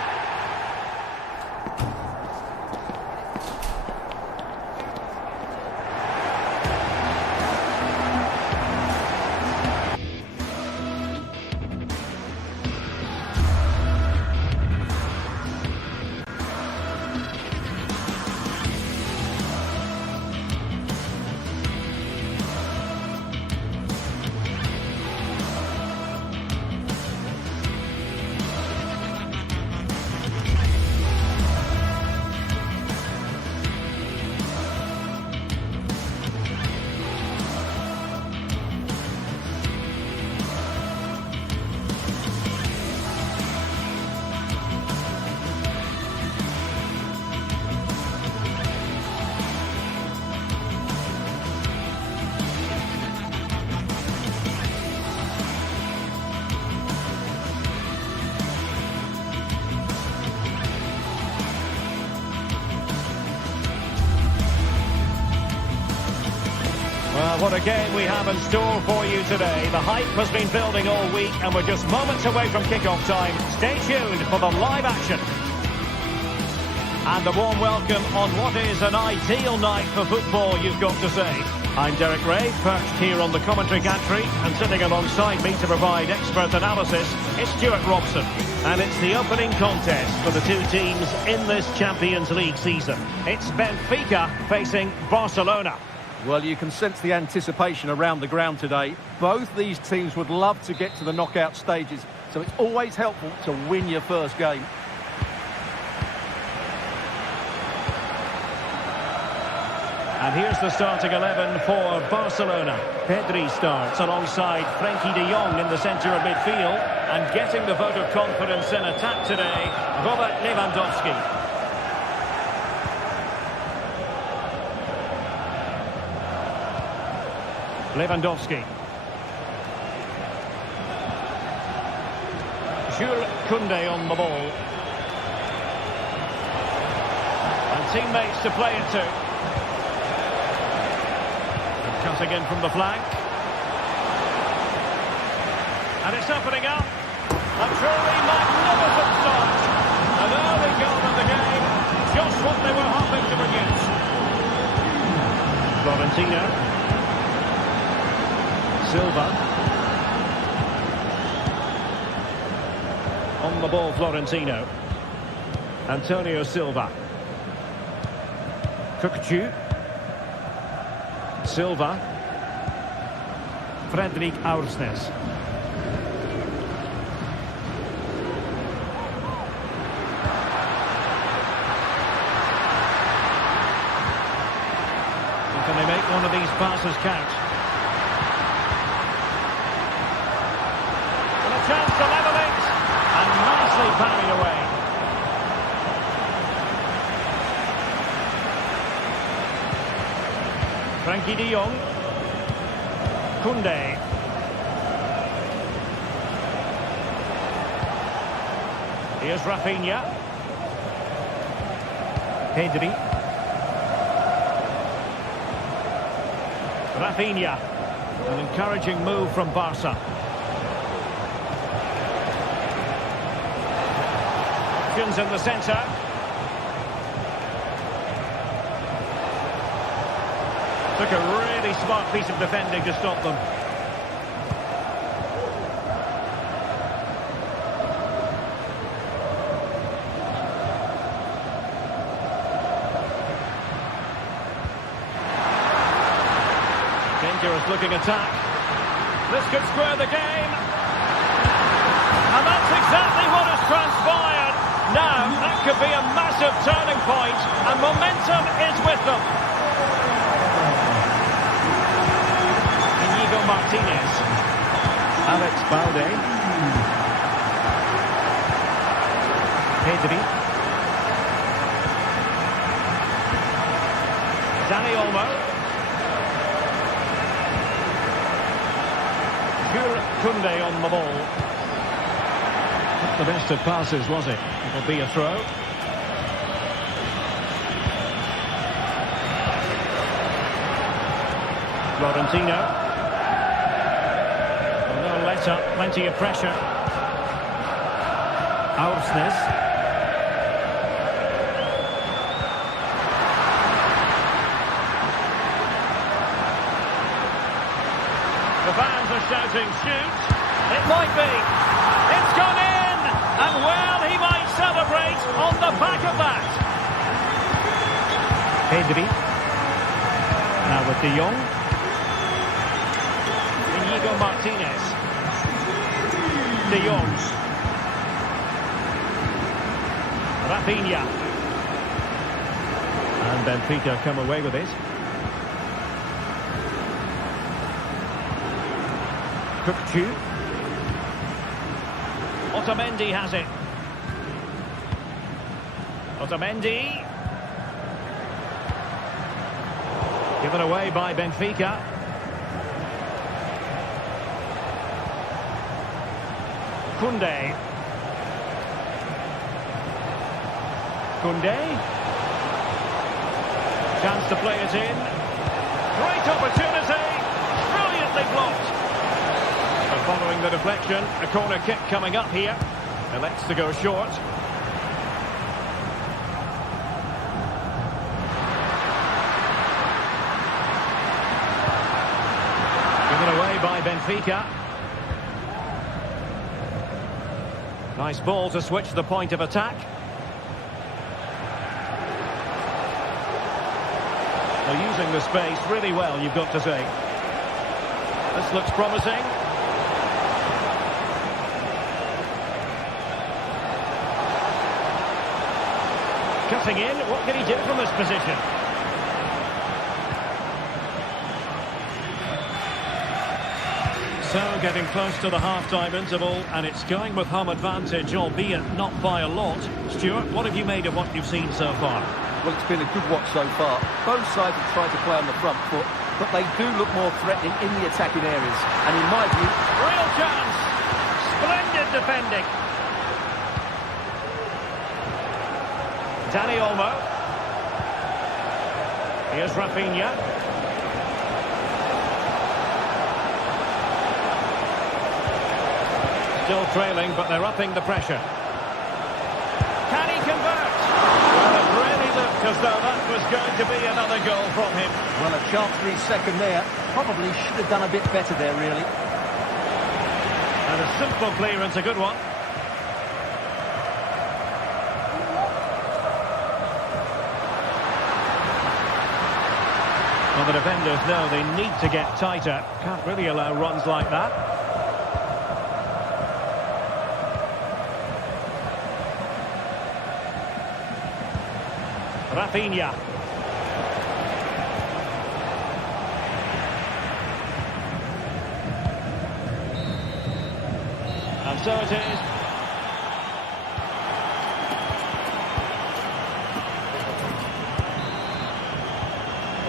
Well, what a game we have in store for you today. The hype has been building all week and we're just moments away from kick-off time. Stay tuned for the live action. And a warm welcome on what is an ideal night for football, you've got to say. I'm Derek Ray, perched here on the commentary gantry, and sitting alongside me to provide expert analysis is Stuart Robson. And it's the opening contest for the two teams in this Champions League season. It's Benfica facing Barcelona. Well, you can sense the anticipation around the ground today. Both these teams would love to get to the knockout stages, so it's always helpful to win your first game. And here's the starting 11 for Barcelona. Pedri starts alongside Frenkie de Jong in the centre of midfield. And getting the vote of confidence in attack today, Robert Lewandowski. Lewandowski. Jules Koundé on the ball. And teammates to play it to. Cutting in from the flank. And it's opening up. A truly magnificent start. An early goal in the game. Just what they were hoping to produce. Florentino. Silva. On the ball, Florentino. Antonio Silva. Kukcu. Silva. Fredrik Aursnes. Can they make one of these passes count? And a chance to level it. And nicely parried away. Frenkie de Jong. Koundé. Here's Rafinha. Pedri. Rafinha. An encouraging move from Barca. Options in the centre. Took a really smart piece of defending to stop them. Dangerous looking attack. This could square the game. And that's exactly what has transpired. Now, that could be a massive turning point, and momentum is with them. Martinez. Alex Balde. Pedri. Dani Olmo. Jules Koundé on the ball. Not the best of passes, was it? It'll be a throw. Florentino. Up, plenty of pressure. Aursnes. The fans are shouting, shoot. It might be. It's gone in. And well, he might celebrate on the back of that. Pedri. Now with de Jong. Inigo Martinez. De Jong. Rafinha. And Benfica come away with it. Kukcu. Otamendi has it. Otamendi. Given away by Benfica. Koundé. Koundé. Chance to play it in. Great opportunity. Brilliantly blocked. And following the deflection, a corner kick coming up here. Elects to go short. Given away by Benfica. Nice ball to switch the point of attack. They're using the space really well, you've got to say. This looks promising. Cutting in, what can he do from this position? So getting close to the half-time interval, and it's going with home advantage, albeit not by a lot. Stuart, what have you made of what you've seen so far? Well, it's been a good watch so far. Both sides have tried to play on the front foot, but they do look more threatening in the attacking areas. And in my view... Real chance! Splendid defending! Dani Olmo. Here's Rafinha. Still trailing, but they're upping the pressure. Can he convert? Well, it really looked as though that was going to be another goal from him. Well, a chance for his second there. Probably should have done a bit better there, really. And a simple clearance, a good one. Well, the defenders know they need to get tighter. Can't really allow runs like that. Rafinha. And so it is.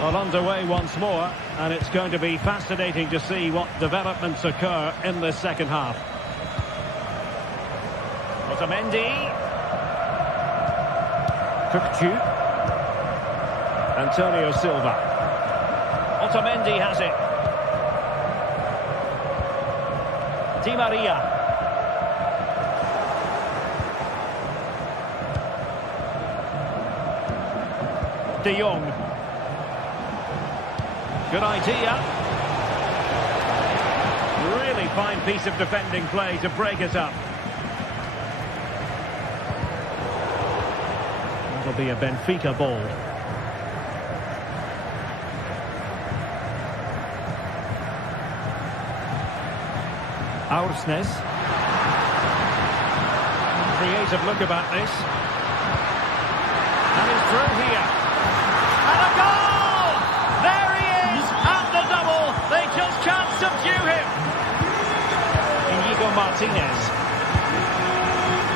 Well, underway once more, and it's going to be fascinating to see what developments occur in this second half. Otamendi. Kukcu. Antonio Silva. Otamendi has it. Di Maria. De Jong. Good idea. Really fine piece of defending play to break it up. That'll be a Benfica ball. Aursnes. Creative look about this. And he's through here. And a goal! There he is! At the double! They just can't subdue him! Inigo Martinez.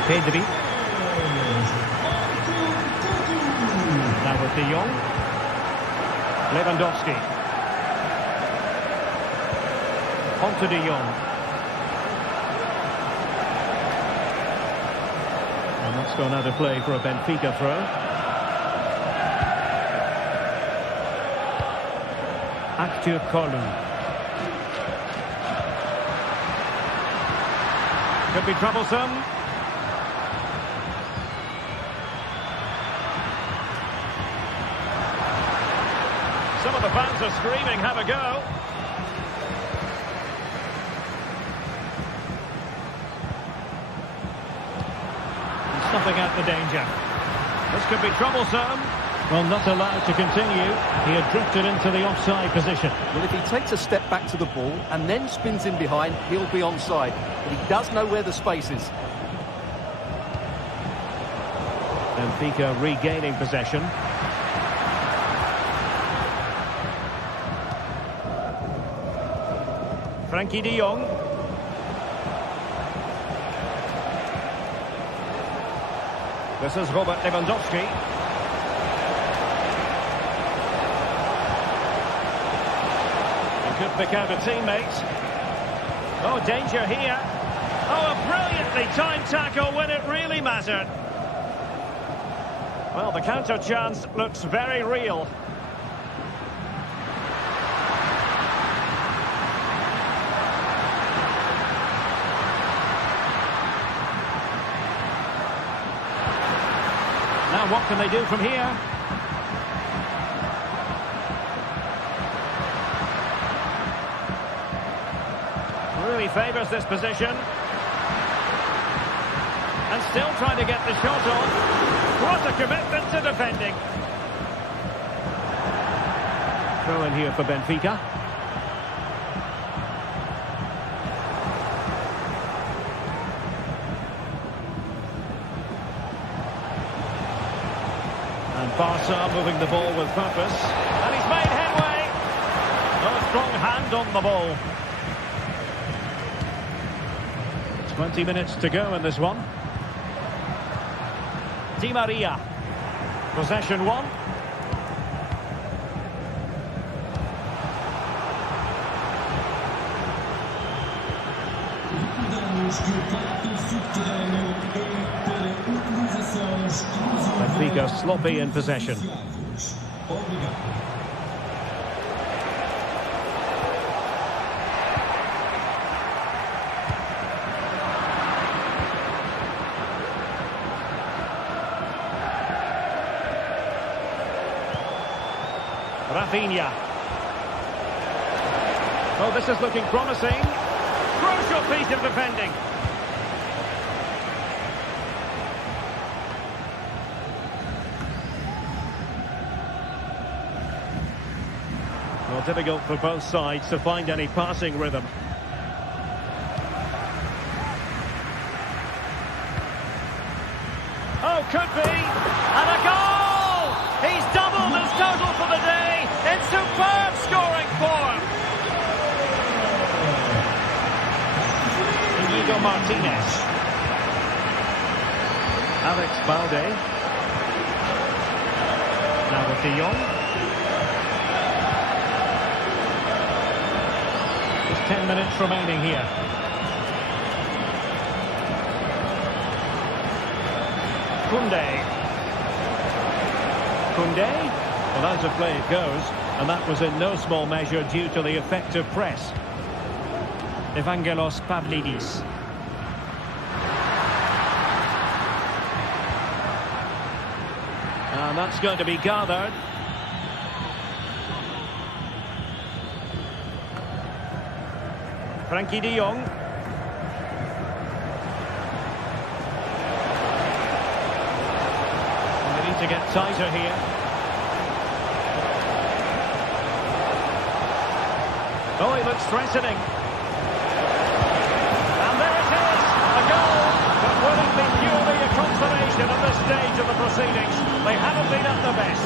Pedri. Now with De Jong. Lewandowski. On to De Jong. Let's go now to play for a Benfica throw. Actu Kolu. Could be troublesome. Some of the fans are screaming, have a go. Snuffing out the danger. This could be troublesome. Well, not allowed to continue. He had drifted into the offside position. Well, if he takes a step back to the ball and then spins in behind, he'll be onside. But he does know where the space is. Benfica regaining possession. Frankie de Jong. This is Robert Lewandowski. He could pick out a teammate. Oh, danger here. Oh, a brilliantly timed tackle when it really mattered. Well, the counter chance looks very real. Now what can they do from here? Really favours this position. And still trying to get the shot off. What a commitment to defending. Throw in here for Benfica. And Barca moving the ball with purpose. And he's made headway. A strong hand on the ball. 20 minutes to go in this one. Di Maria. Possession one. Benfica sloppy in possession. Rafinha. Oh, this is looking promising. Crucial piece of defending. Well, difficult for both sides to find any passing rhythm. Oh, could be. And a goal! He's doubled his total for the day in superb scoring form. Inigo Martinez. Alex Balde. Now with De Jong. Just 10 minutes remaining here. Koundé. Well, out of play it goes, and that was in no small measure due to the effective press. Evangelos Pavlidis. And that's going to be gathered. Frankie de Jong. And they need to get tighter here. Oh, he looks threatening. And there it is, a goal. But will it be purely a consolation at this stage of the proceedings? They haven't been at their best.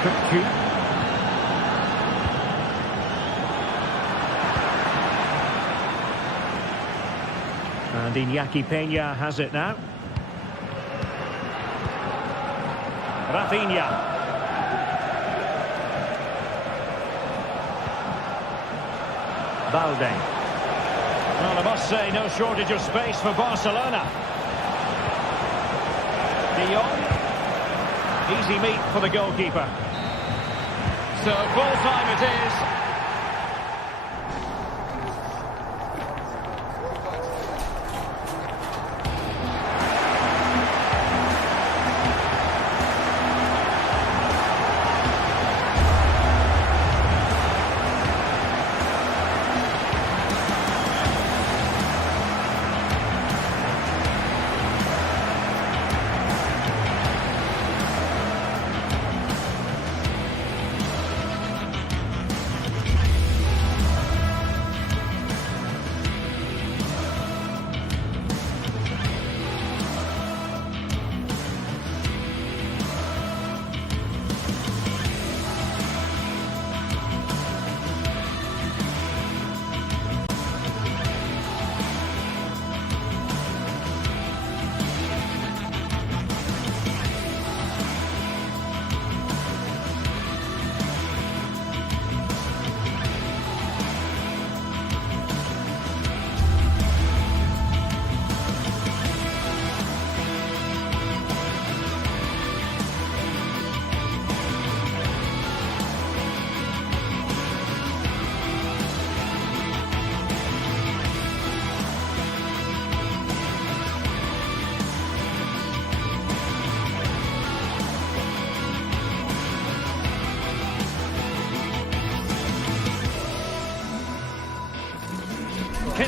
Cook. And Iñaki Peña has it now. Rafinha. Balde. Well, I must say, no shortage of space for Barcelona. De Jong. Easy meat for the goalkeeper. So, full time it is.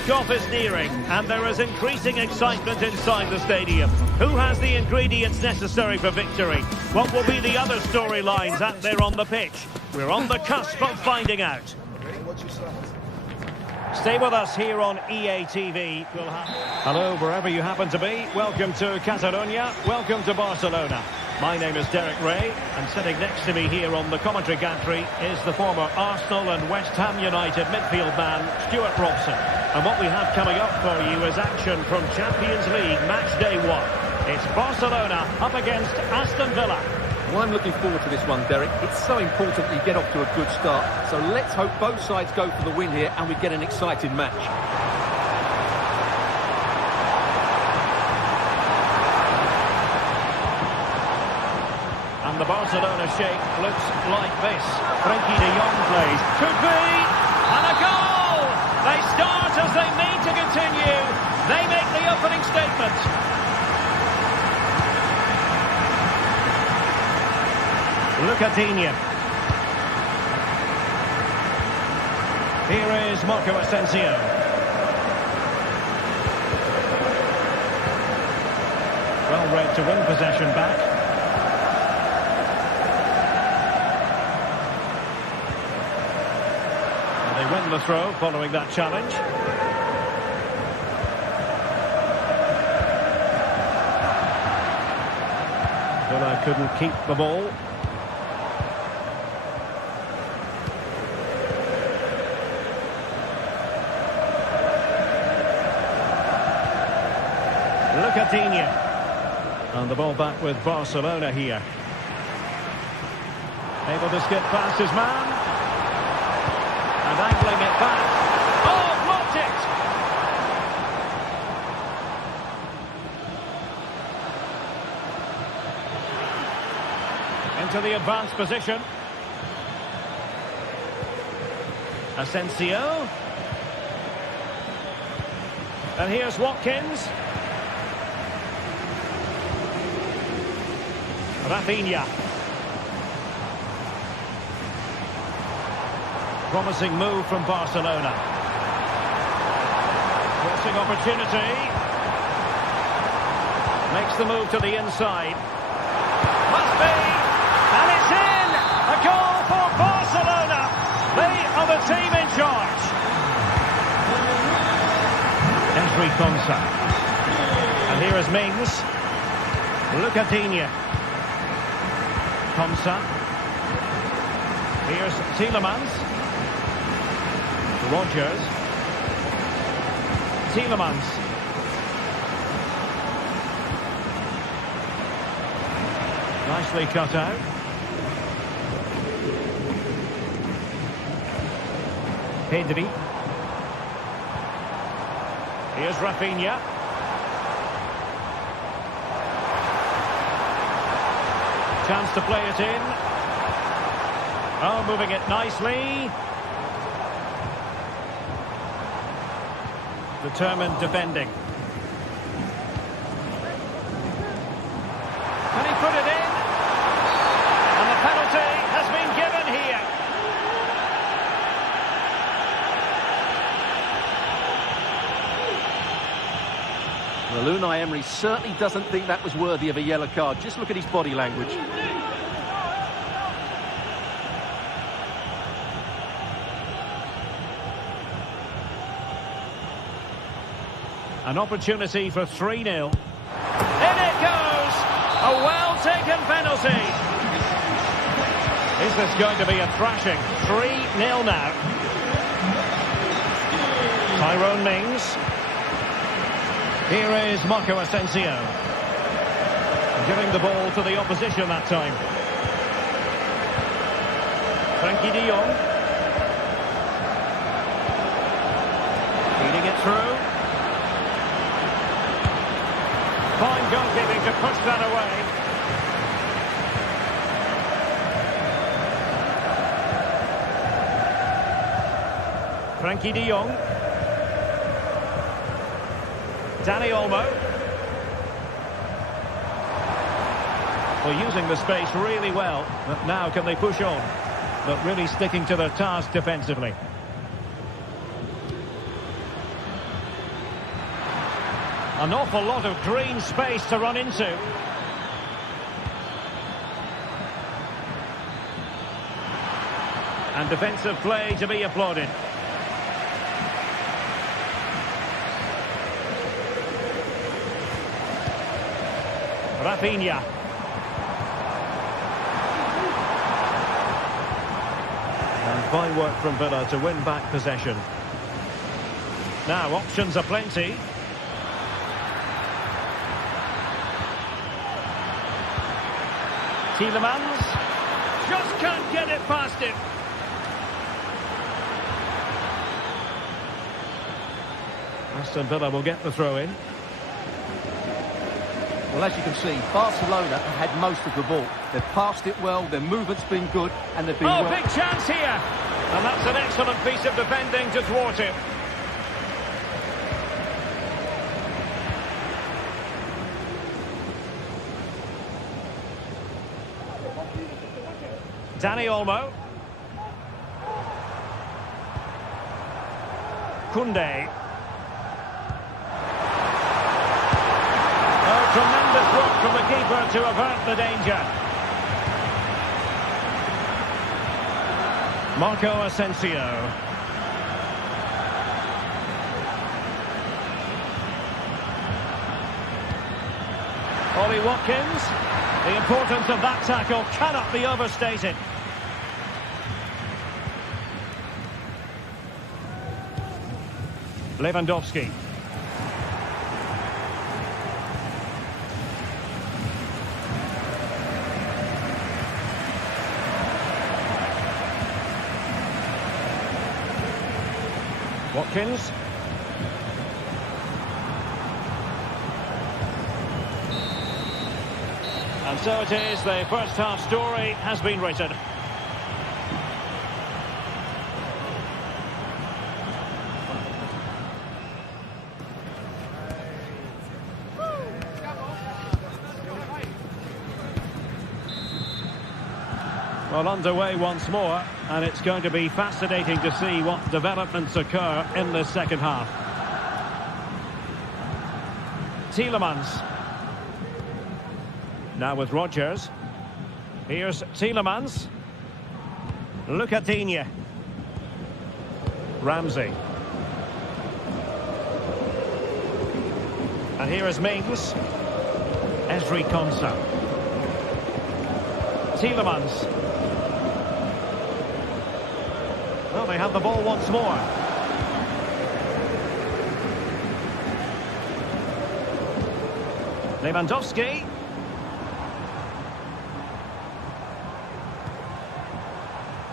Kickoff is nearing, and there is increasing excitement inside the stadium. Who has the ingredients necessary for victory? What will be the other storylines out there on the pitch? We're on the cusp of finding out. Stay with us here on EA TV. Hello, wherever you happen to be. Welcome to Catalonia. Welcome to Barcelona. My name is Derek Ray, and sitting next to me here on the commentary gantry is the former Arsenal and West Ham United midfield man, Stuart Robson. And what we have coming up for you is action from Champions League match day 1. It's Barcelona up against Aston Villa. Well, I'm looking forward to this one, Derek. It's so important that you get off to a good start. So let's hope both sides go for the win here and we get an exciting match. And the Barcelona shape looks like this. Frenkie de Jong plays. Could be! And a goal! They start as they mean to continue. They make the opening statement. Look at Digne. Here is Marco Asensio. Well read to win possession back. And they win the throw following that challenge. Villa couldn't keep the ball. Look at Digne. And the ball back with Barcelona here. Able to skip past his man. And angling it back. Oh, blocked it! Into the advanced position. Asensio. And here's Watkins. Rafinha. Promising move from Barcelona. Crossing opportunity. Makes the move to the inside. Must be! And it's in! A goal for Barcelona! They are the team in charge. Ezri Konsa. And here is Mings. Look at Digne. Konsa. Here's Tielemans. Rogers. Tielemans. Nicely cut out. Pedri. Here's Rafinha. Chance to play it in. Oh, moving it nicely. Determined defending. Can he put it in? And the penalty has been given here. Well, Unai Emery certainly doesn't think that was worthy of a yellow card. Just look at his body language. An opportunity for 3-0. In it goes! A well-taken penalty. Is this going to be a thrashing? 3-0 now. Tyrone Mings. Here is Marco Asensio. Giving the ball to the opposition that time. Frenkie de Jong. Feeding it through. Fine goalkeeping to push that away. Frenkie de Jong. Dani Olmo. Well, using the space really well. But now can they push on? But really sticking to their task defensively. An awful lot of green space to run into. And defensive play to be applauded. Rafinha. And fine work from Villa to win back possession. Now options are plenty. Tielemans just can't get it past him. Aston Villa will get the throw in. Well, as you can see, Barcelona have had most of the ball. They've passed it well, their movement's been good, and they've been well. Big chance here! And that's an excellent piece of defending to thwart him. Dani Olmo. Koundé. Oh, tremendous work from the keeper to avert the danger. Marco Asensio. Ollie Watkins. The importance of that tackle cannot be overstated. Lewandowski. Watkins. And so it is, the first half story has been written. Well, underway once more, and it's going to be fascinating to see what developments occur in the second half. Tielemans. Now with Rodgers. Here's Tielemans. Look at Digne. Ramsey. And here is Mings. Ezri Konsa. Tielemans. Well, they have the ball once more. Lewandowski.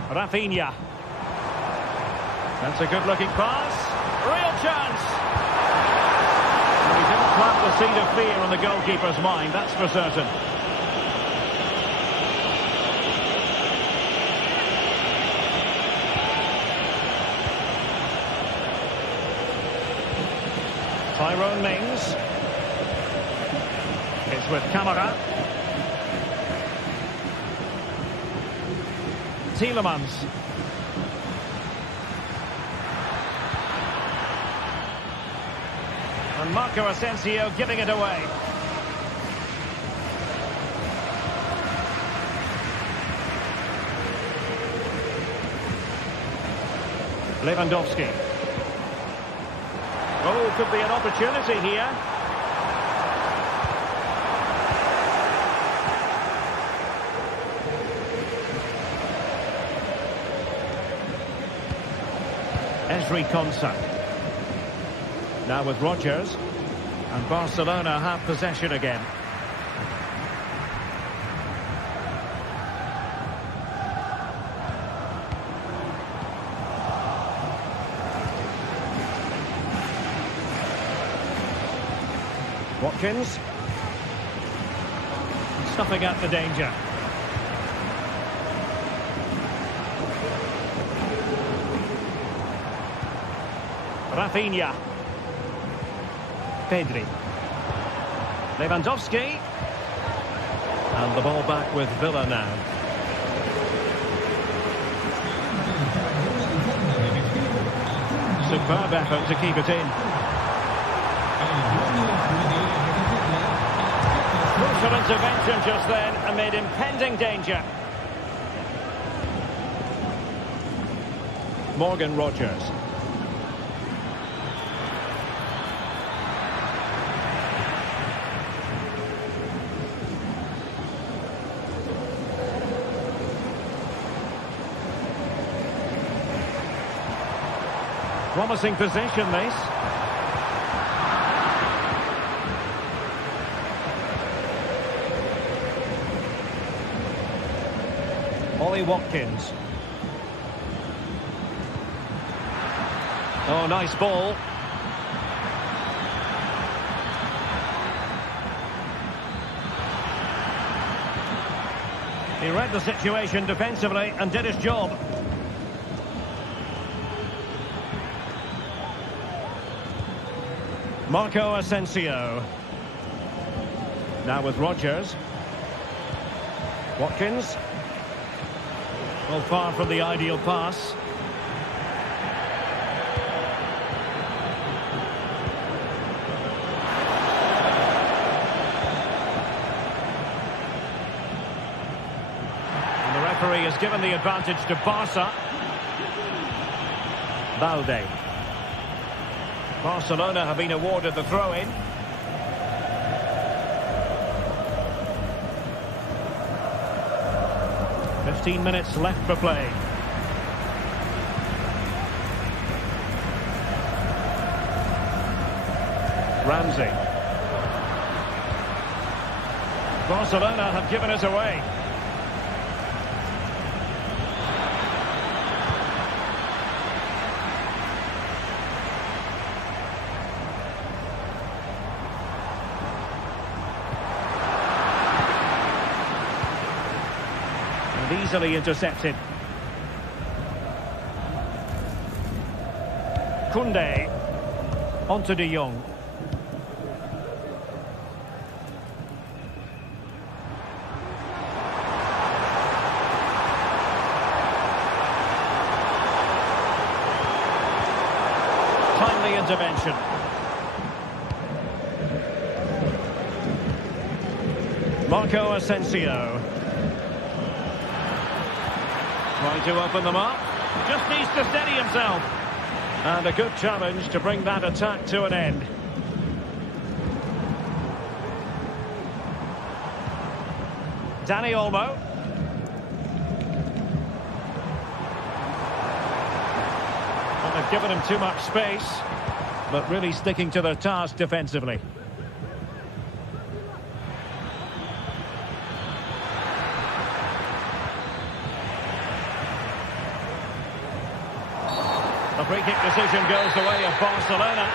Rafinha. That's a good-looking pass. Real chance. Well, he didn't plant the seed of fear on the goalkeeper's mind, that's for certain. Tyrone Mings. It's with Camara. Tielemans. And Marco Asensio giving it away. Lewandowski. Oh, could be an opportunity here. Ezri Konsa. Now with Rodgers. And Barcelona have possession again. Watkins. Stuffing out the danger. Rafinha. Pedri. Lewandowski. And the ball back with Villa now. Superb effort to keep it in. Vital intervention just then amid impending danger. Morgan Rogers. Promising position, this. Ollie Watkins. Oh, nice ball. He read the situation defensively and did his job. Marco Asensio. Now with Rogers. Watkins. Well, far from the ideal pass. And the referee has given the advantage to Barca. Balde. Barcelona have been awarded the throw-in. "15 minutes left for play. Ramsey. Barcelona have given us away. Easily intercepted. Koundé. Onto De Jong. Timely intervention. Marco Asensio. Trying to open them up. Just needs to steady himself. And a good challenge to bring that attack to an end. Dani Olmo. Well, they've given him too much space, but really sticking to their task defensively. The free kick decision goes the way of Barcelona.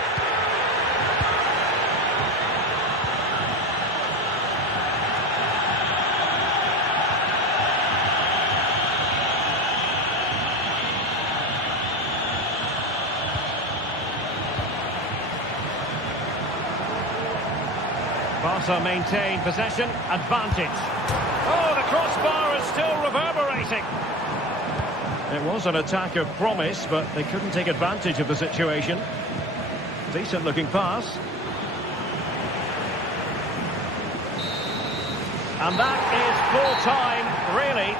Barca maintain possession, advantage. Oh, the crossbar is still reverberating. It was an attack of promise, but they couldn't take advantage of the situation. Decent looking pass. And that is full time, really.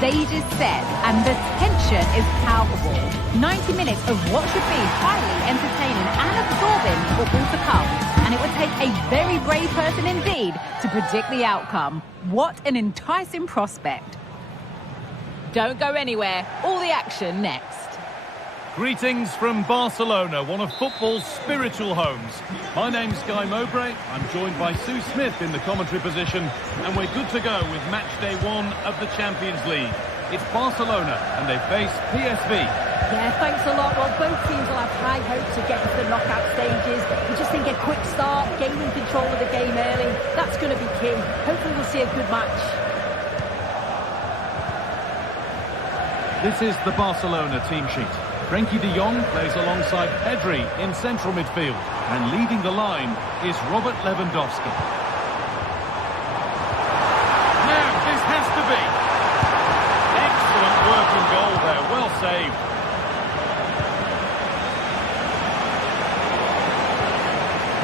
stage is set and the tension is palpable. 90 minutes of what should be highly entertaining and absorbing football to come. And it would take a very brave person indeed to predict the outcome. What an enticing prospect. Don't go anywhere. All the action next. Greetings from Barcelona, one of football's spiritual homes. My name's Guy Mowbray. I'm joined by Sue Smith in the commentary position, and we're good to go with match day 1 of the Champions League. It's Barcelona, and they face PSV. Yeah, thanks a lot. Well, both teams will have high hopes of getting to the knockout stages. We just think a quick start, gaining control of the game early, that's going to be key. Hopefully we'll see a good match. This is the Barcelona team sheet. Frenkie de Jong plays alongside Pedri in central midfield, and leading the line is Robert Lewandowski. Now, this has to be. Excellent working goal there, well saved.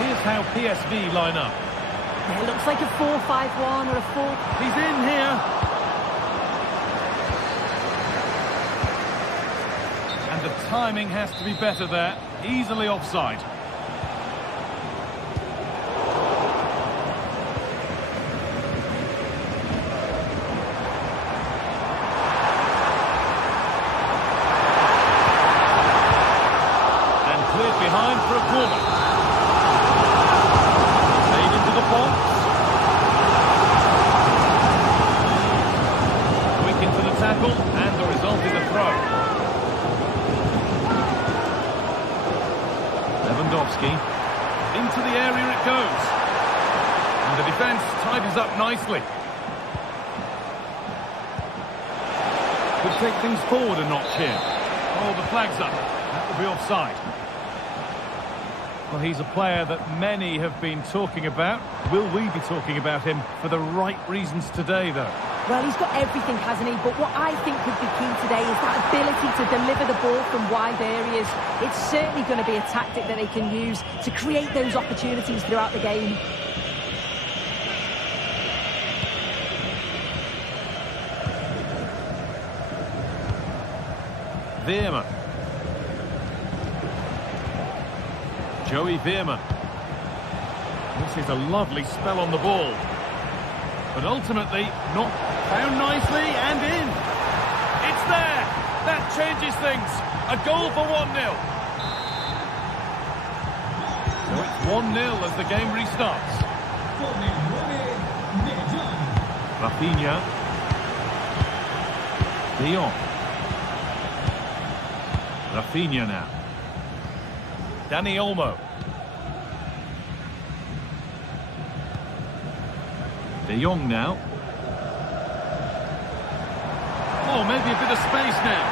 Here's how PSV line up. Yeah, it looks like a 4-5-1 or a 4... He's in here. And the timing has to be better there. Easily offside. And cleared behind for a corner. Made into the box. Quick into the tackle, and the result is a throw. Lewandowski, into the area it goes, and the defence tidies up nicely. Could take things forward a notch here. Oh, the flag's up. That will be offside. Well, he's a player that many have been talking about. Will we be talking about him for the right reasons today, though? Well, he's got everything, hasn't he? But what I think would be key today is that ability to deliver the ball from wide areas. It's certainly going to be a tactic that they can use to create those opportunities throughout the game. Veerman. Joey Veerman. This is a lovely spell on the ball. But ultimately, not found nicely and in. It's there. That changes things. A goal for 1-0. So it's 1-0 as the game restarts. Rafinha. De Jong. Rafinha now. Dani Olmo. De Jong now. Oh, maybe a bit of space now.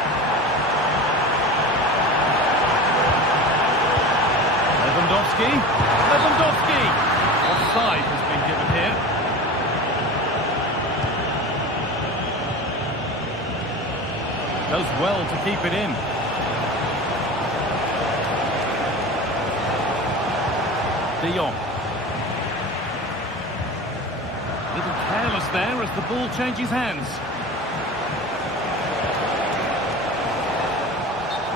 Lewandowski. Lewandowski! Offside has been given here. Does well to keep it in. De Jong. Little careless there as the ball changes hands.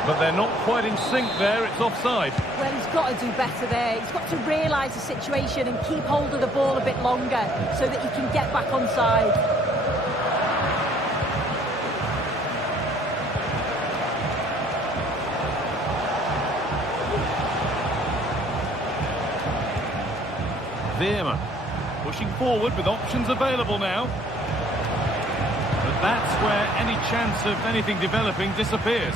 But they're not quite in sync there, it's offside. Well, he's got to do better there. He's got to realise the situation and keep hold of the ball a bit longer so that he can get back onside. Veerman pushing forward with options available now. But that's where any chance of anything developing disappears.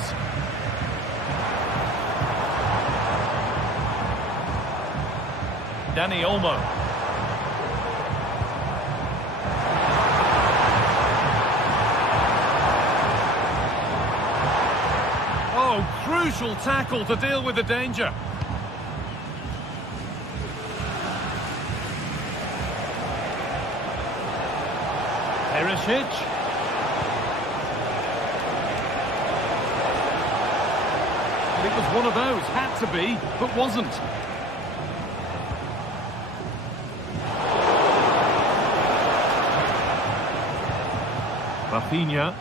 Dani Olmo. Oh, crucial tackle to deal with the danger. Perisic. It was one of those, had to be, but wasn't. Rafinha.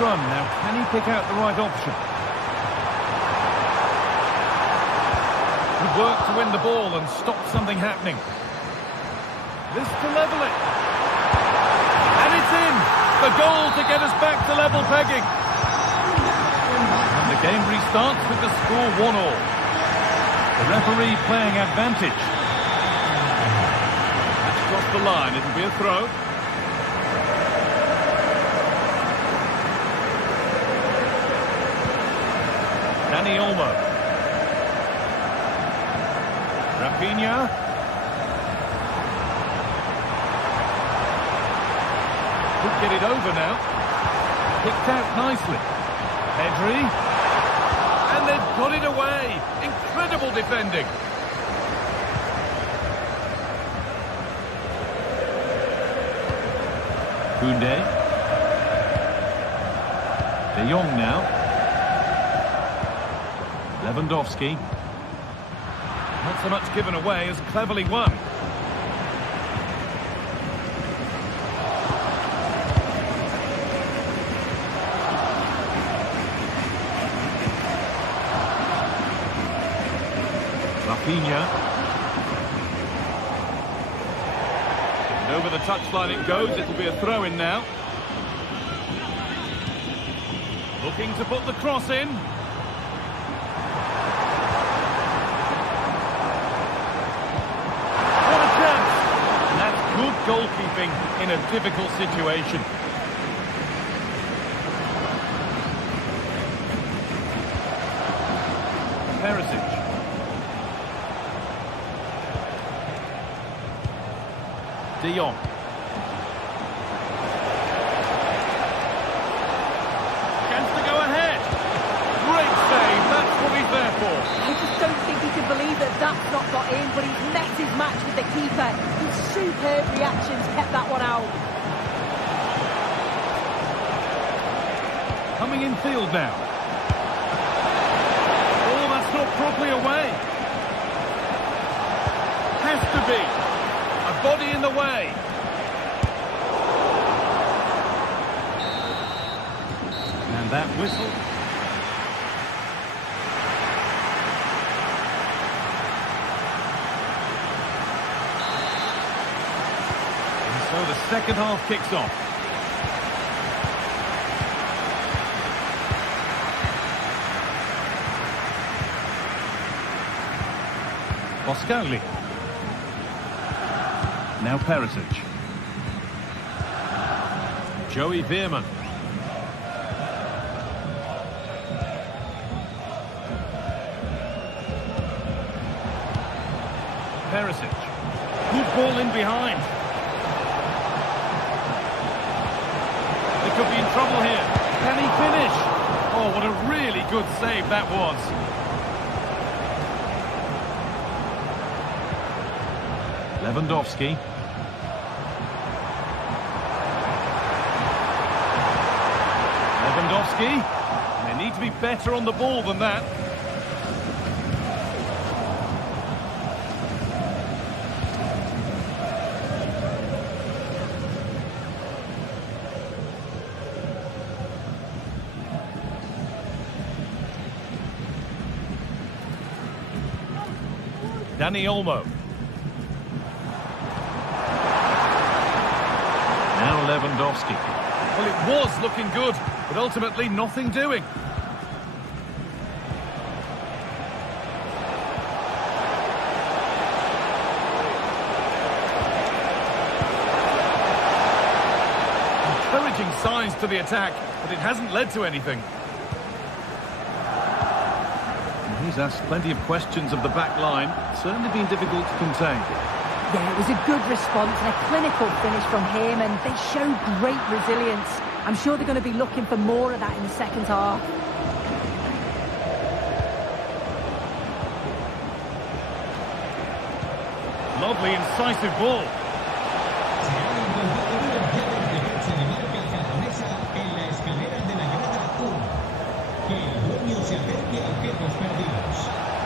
run. Now, can he pick out the right option? Good work to win the ball and stop something happening. This to level it. And it's in! The goal to get us back to level pegging. And the game restarts with the score 1-1. The referee playing advantage. That's crossed the line. It'll be a throw. Dani Olmo. Rafinha. Could get it over now. Picked out nicely. Pedri. And they've got it away. Incredible defending. Koundé. De Jong now. Lewandowski. Not so much given away as cleverly won. Rafinha. And over the touchline it goes. It'll be a throw-in now. Looking to put the cross in. Good goalkeeping in a difficult situation. Perisic. De Jong. Chance to go ahead. Great save. That's what he's there for. I just don't think he can believe that that's not got in, but he's met his match with the keeper. His superb reactions kept that one out. Coming in field now. Oh, that's not properly away. Has to be. A body in the way. And that whistle. So the second half kicks off. Boscagli. Now Perisic. Joey Veerman. Perisic. Good ball in behind. Could be in trouble here. Can he finish? Oh, what a really good save that was. Lewandowski. Lewandowski. They need to be better on the ball than that. Dani Olmo. Now Lewandowski. Well, it was looking good, but ultimately nothing doing. Encouraging signs to the attack, but it hasn't led to anything. He's asked plenty of questions of the back line. Certainly been difficult to contain. Yeah, it was a good response and a clinical finish from him, and they showed great resilience. I'm sure they're going to be looking for more of that in the second half. Lovely, incisive ball.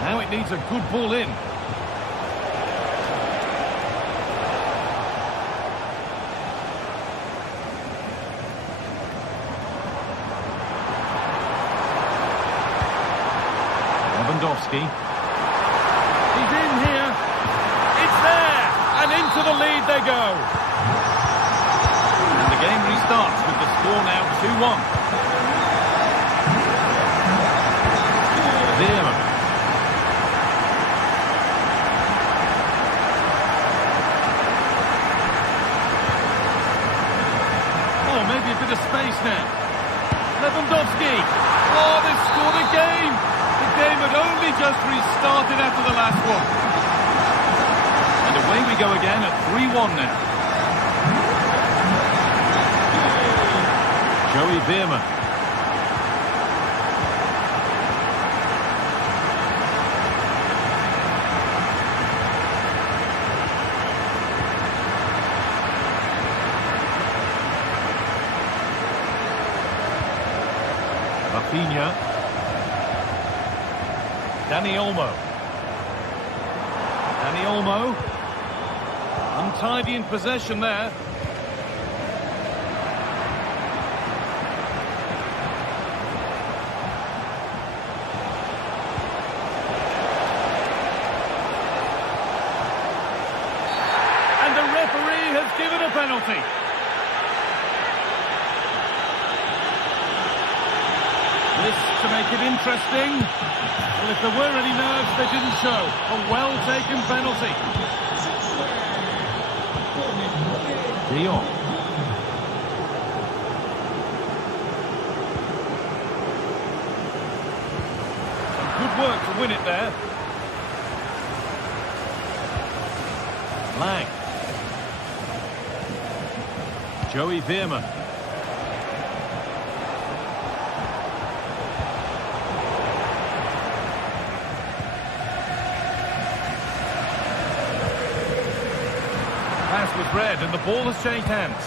Now it needs a good ball in. Lewandowski. He's in here. It's there! And into the lead they go. And the game restarts with the score now 2-1. Villarreal. Oh, maybe a bit of space now. Lewandowski. Oh, they've scored again. The game had only just restarted after the last one. And away we go again at 3-1 now. Joey Veerman. Rafinha. Dani Olmo. Dani Olmo. Untidy in possession there. And the referee has given a penalty. This to make it interesting. Well, if there were any nerves, they didn't show. A well-taken penalty. De Jong. Some good work to win it there. Lang. Joey Veerman. Pass was red and the ball has changed hands.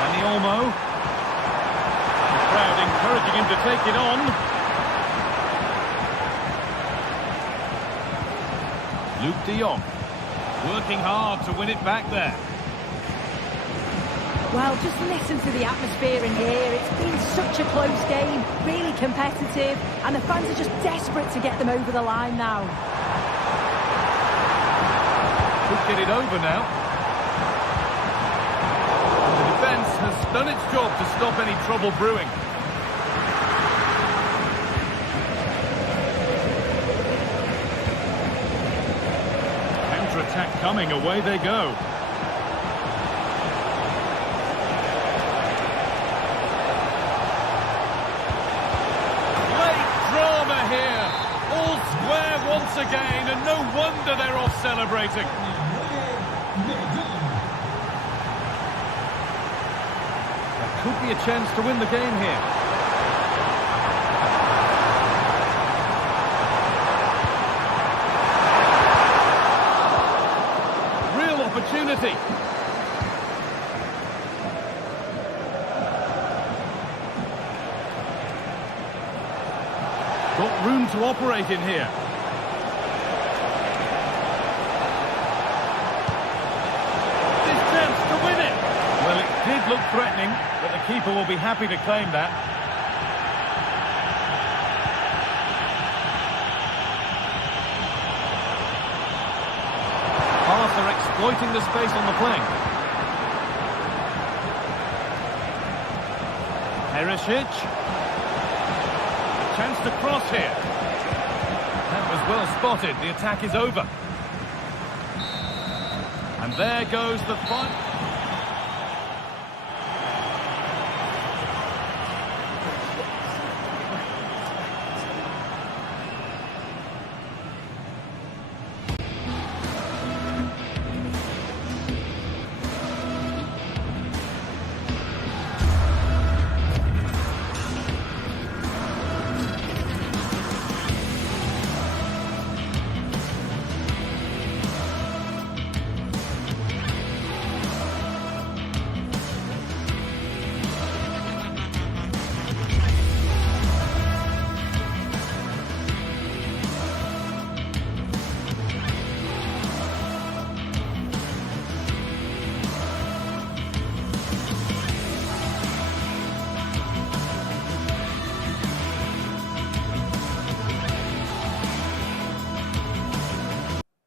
Dani Olmo. The crowd encouraging him to take it on. Luke de Jong. Working hard to win it back there. Well, just listen to the atmosphere in here. It's been such a close game, really competitive, and the fans are just desperate to get them over the line now. Could get it over now. The defence has done its job to stop any trouble brewing. Counter-attack coming, away they go. Once again, and no wonder they're off celebrating. There could be a chance to win the game here. Real opportunity. Got room to operate in here. Did look threatening, but the keeper will be happy to claim that. Barca are exploiting the space on the flank. Perisic. A chance to cross here. That was well spotted. The attack is over. And there goes the fight.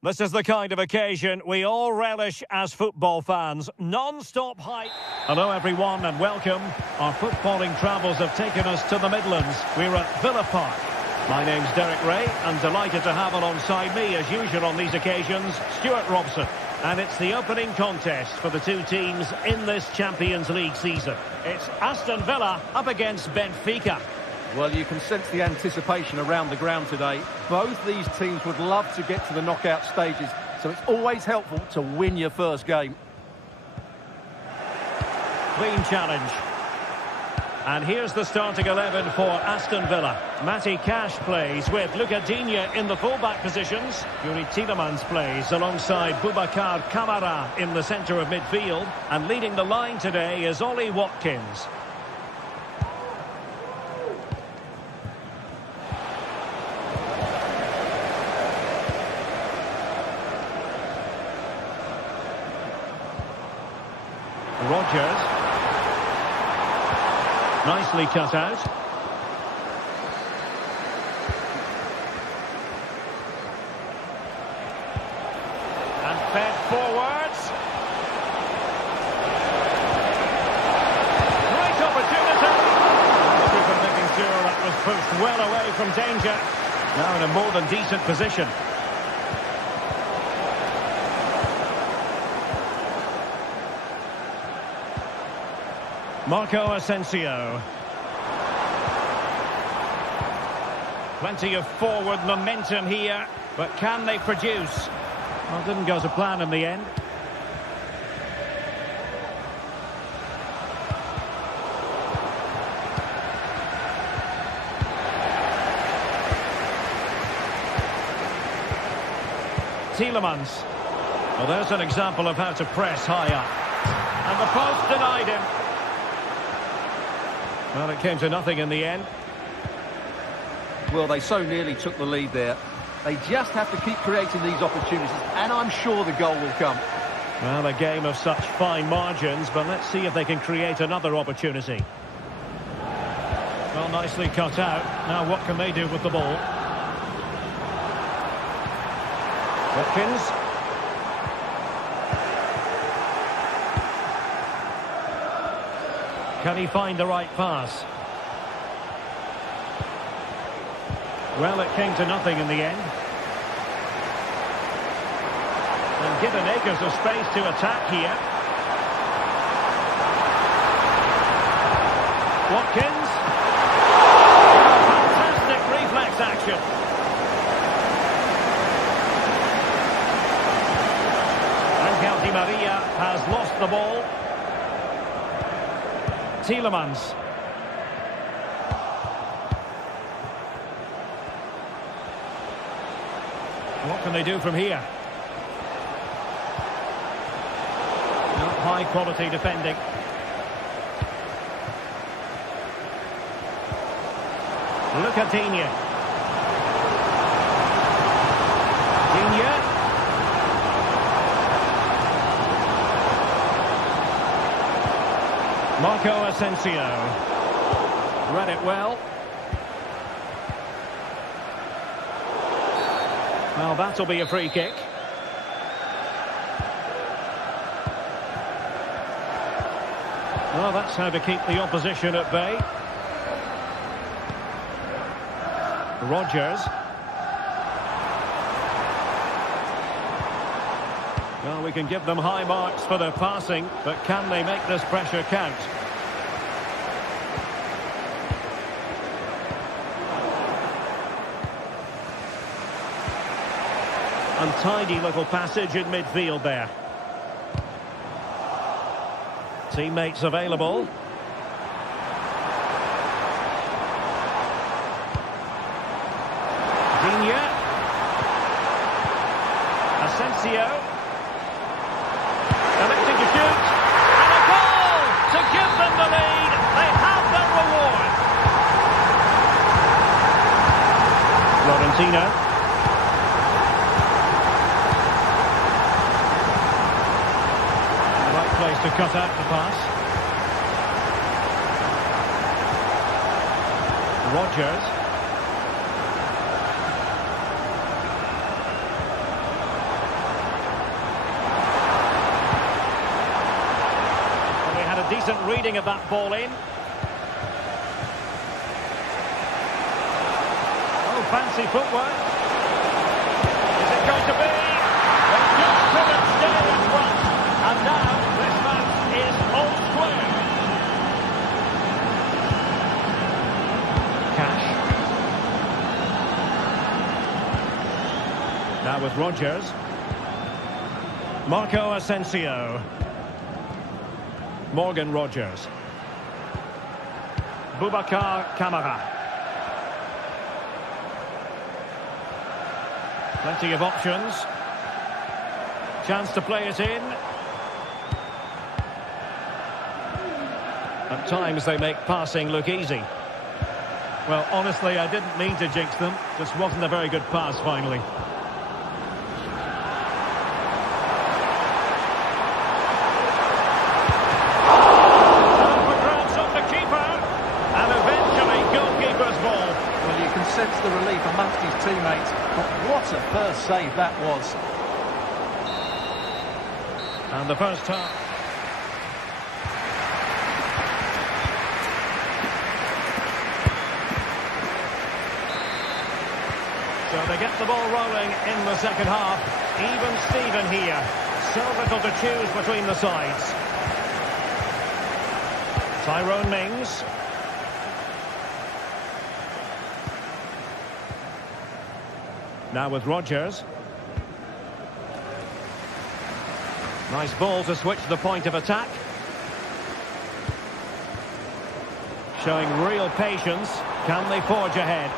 This is the kind of occasion we all relish as football fans. Non-stop hype. Hello everyone and welcome. Our footballing travels have taken us to the Midlands. We're at Villa Park. My name's Derek Ray and delighted to have alongside me, as usual on these occasions, Stuart Robson. And it's the opening contest for the two teams in this Champions League season. It's Aston Villa up against Benfica. Well, you can sense the anticipation around the ground today. Both these teams would love to get to the knockout stages, so it's always helpful to win your first game. Clean challenge. And here's the starting 11 for Aston Villa. Matty Cash plays with Luca Digne in the fullback positions. Yuri Tielemans plays alongside Boubacar Kamara in the centre of midfield. And leading the line today is Ollie Watkins. Rodgers. Nicely cut out. And fed forwards. Great opportunity. Keeper making sure that was pushed well away from danger. Now in a more than decent position. Marco Asensio. Plenty of forward momentum here, but can they produce? Well, didn't go to plan in the end. Tielemans. Well, there's an example of how to press high up. And the post denied him. Well, it came to nothing in the end. Well, they so nearly took the lead there. They just have to keep creating these opportunities, and I'm sure the goal will come. Well, a game of such fine margins, but let's see if they can create another opportunity. Well, nicely cut out. Now what can they do with the ball? Watkins. Can he find the right pass? Well, it came to nothing in the end. And given acres of space to attack here. Watkins. Fantastic reflex action. Angel Di Maria has lost the ball. Tielemans. What can they do from here? High quality defending. Luca Digne. Digne. Marco Asensio. Read it well. Well, that'll be a free kick. Well, that's how to keep the opposition at bay. Rodgers. Well, we can give them high marks for their passing, but can they make this pressure count? Untidy little passage in midfield there. Teammates available. Digne. Asensio. Electing to shoot. And a goal to give them the lead. They have their reward. Florentino. Place to cut out the pass. Rodgers. decent reading of that ball in. Oh, fancy footwork. Is it going to be? They just couldn't stay in front. And now this match is all square. Cash. Now with Rodgers. Marco Asensio. Morgan Rodgers. Boubacar Kamara. Plenty of options. Chance to play it in. At times they make passing look easy. Well, honestly, I didn't mean to jinx them. Just wasn't a very good pass finally. Sense the relief amongst his teammates, but what a first save that was. And the first half. So they get the ball rolling in the second half. Even Steven here. So little to choose between the sides. Tyrone Mings. Now with Rodgers. Nice ball to switch the point of attack. Showing real patience. Can they forge ahead?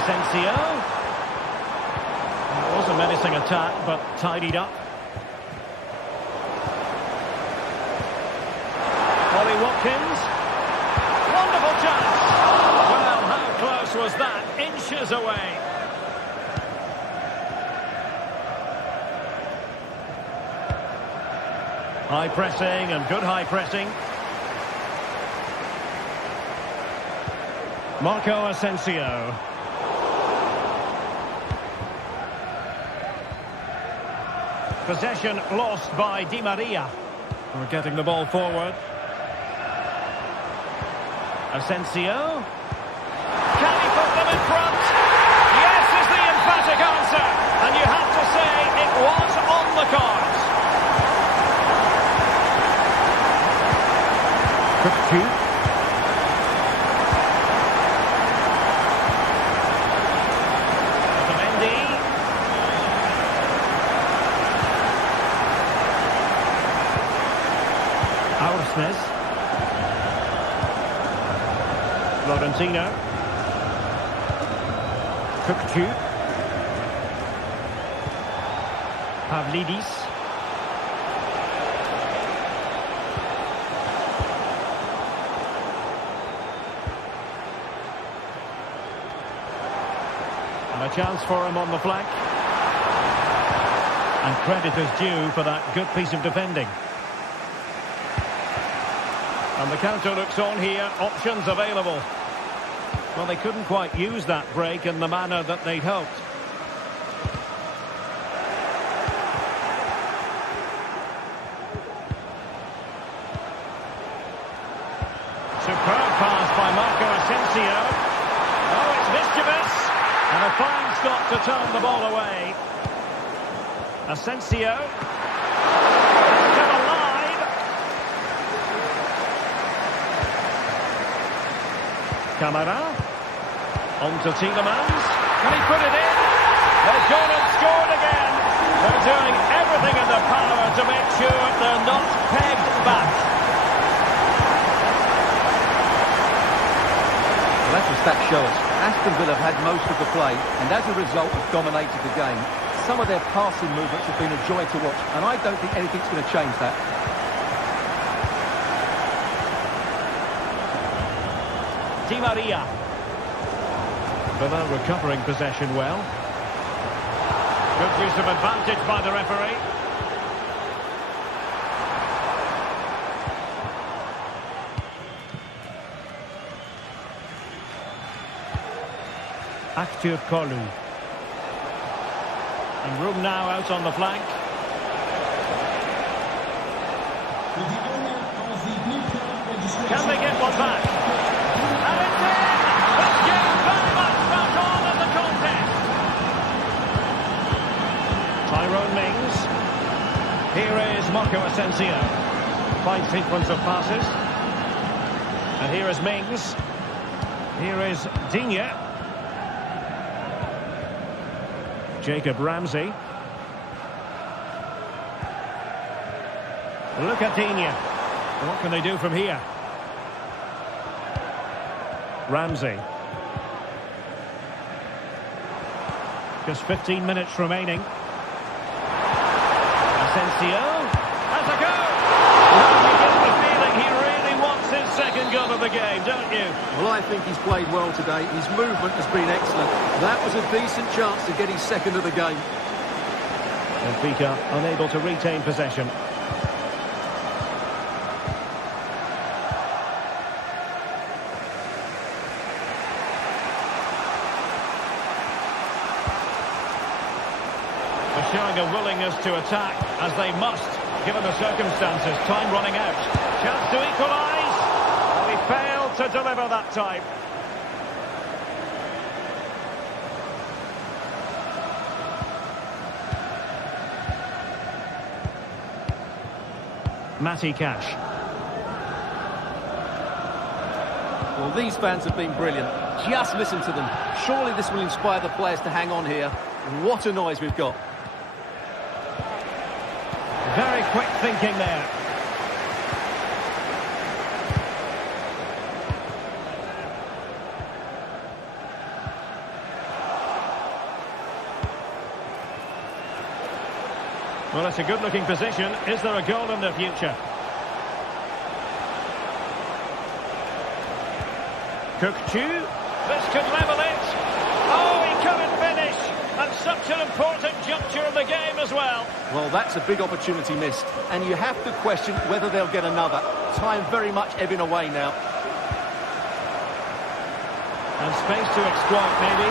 Asensio. It was a menacing attack, but tidied up. Ollie Watkins. Wonderful chance. Well, how close was that? Inches away. High pressing and good high pressing. Marco Asensio. Possession lost by Di Maria. We're getting the ball forward. Asensio. Can he put them in front? Yes is the emphatic answer. And you have to say it was on the cards. Otamendi. Aursnes. Florentino. Kökçü. Pavlidis. And a chance for him on the flank. And credit is due for that good piece of defending. And the counter looks on here, options available. Well, they couldn't quite use that break in the manner that they'd hoped. Superb pass by Marco Asensio. Oh, it's mischievous. And a fine stop to turn the ball away. Asensio. Still alive. Kamara. On to Tielemans. Can he put it in? They've gone and scored again. They're doing everything in their power to make sure they're not pegged back. Well, that's what stats show us. Aston Villa have had most of the play, and as a result have dominated the game. Some of their passing movements have been a joy to watch, and I don't think anything's going to change that. Di Maria. Villa recovering possession well. Good use of advantage by the referee. Active Kolu. And room now out on the flank. Can they get one back? And it's in! This game very much back on in the contest. Tyrone Mings. Here is Marco Asensio. Fine sequence of passes. And here is Mings. Here is Digne. Jacob Ramsey. Look at Digne. What can they do from here? Ramsey. Just 15 minutes remaining. Asensio. Has a go! You get the feeling he really wants his second goal of the game, don't you? Well, I think he's played well today. His movement has been excellent. That was a decent chance to get his second of the game. Benfica unable to retain possession. They're showing a willingness to attack, as they must, given the circumstances. Time running out. Chance to equalise. Well, he failed to deliver that time. Matty Cash. Well, these fans have been brilliant. Just listen to them. Surely this will inspire the players to hang on here. What a noise we've got. Very quick thinking there. Well, it's a good-looking position. Is there a goal in the future? Cook-Chu. This could level it. Oh, he couldn't finish. And such an important juncture of the game as well. Well, that's a big opportunity missed. And you have to question whether they'll get another. Time very much ebbing away now. And space to exploit, maybe.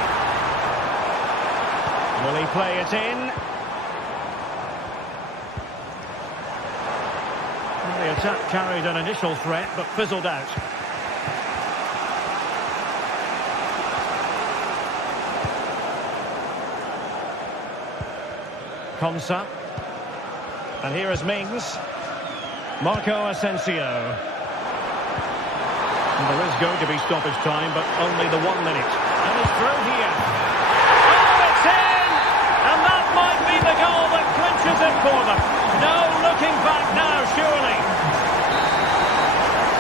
Will he play it in? The attack carried an initial threat, but fizzled out. Konsa. And here is Mings. Marco Asensio. And there is going to be stoppage time, but only the 1 minute. And he's through here. Oh, it's in! And that might be the goal that clinches it for them. No looking back now, surely.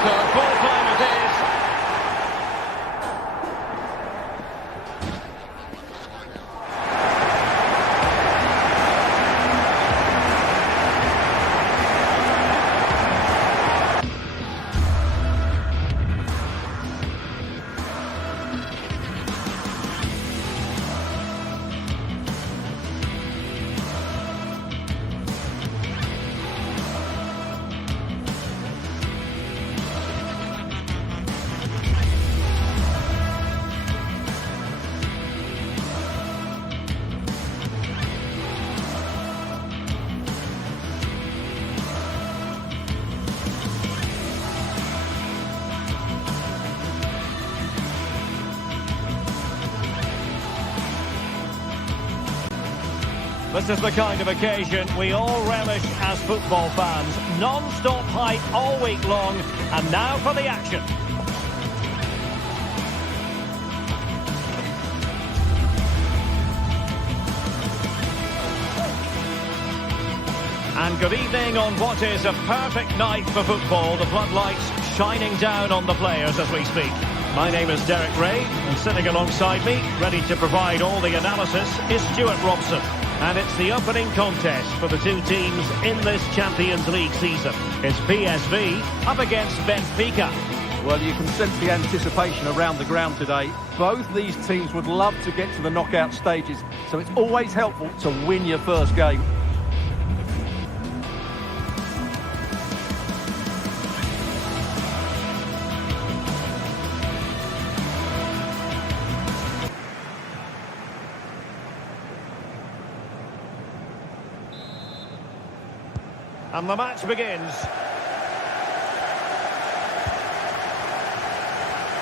So full time it is. This is the kind of occasion we all relish as football fans. Non-stop hype all week long, and now for the action. And good evening on what is a perfect night for football. The floodlights shining down on the players as we speak. My name is Derek Ray, and sitting alongside me, ready to provide all the analysis, is Stuart Robson. And it's the opening contest for the two teams in this Champions League season. It's PSV up against Benfica. Well, you can sense the anticipation around the ground today. Both these teams would love to get to the knockout stages, so it's always helpful to win your first game. And the match begins.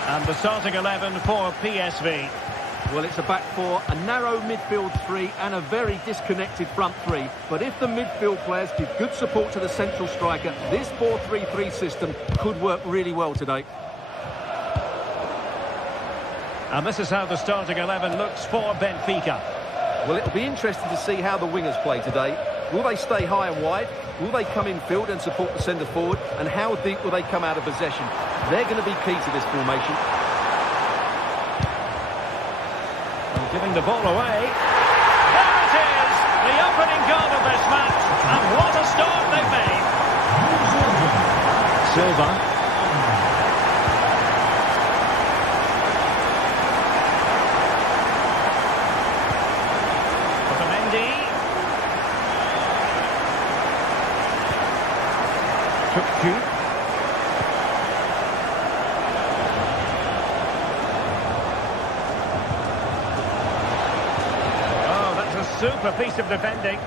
And the starting 11 for PSV. Well, it's a back four, a narrow midfield three and a very disconnected front three. But if the midfield players give good support to the central striker, this 4-3-3 system could work really well today. And this is how the starting 11 looks for Benfica. Well, it'll be interesting to see how the wingers play today. Will they stay high and wide? Will they come in field and support the centre forward? And how deep will they come out of possession? They're going to be key to this formation. And giving the ball away. There it is! The opening goal of this match. And what a start they've made. Silva. Oh, that's a super piece of defending.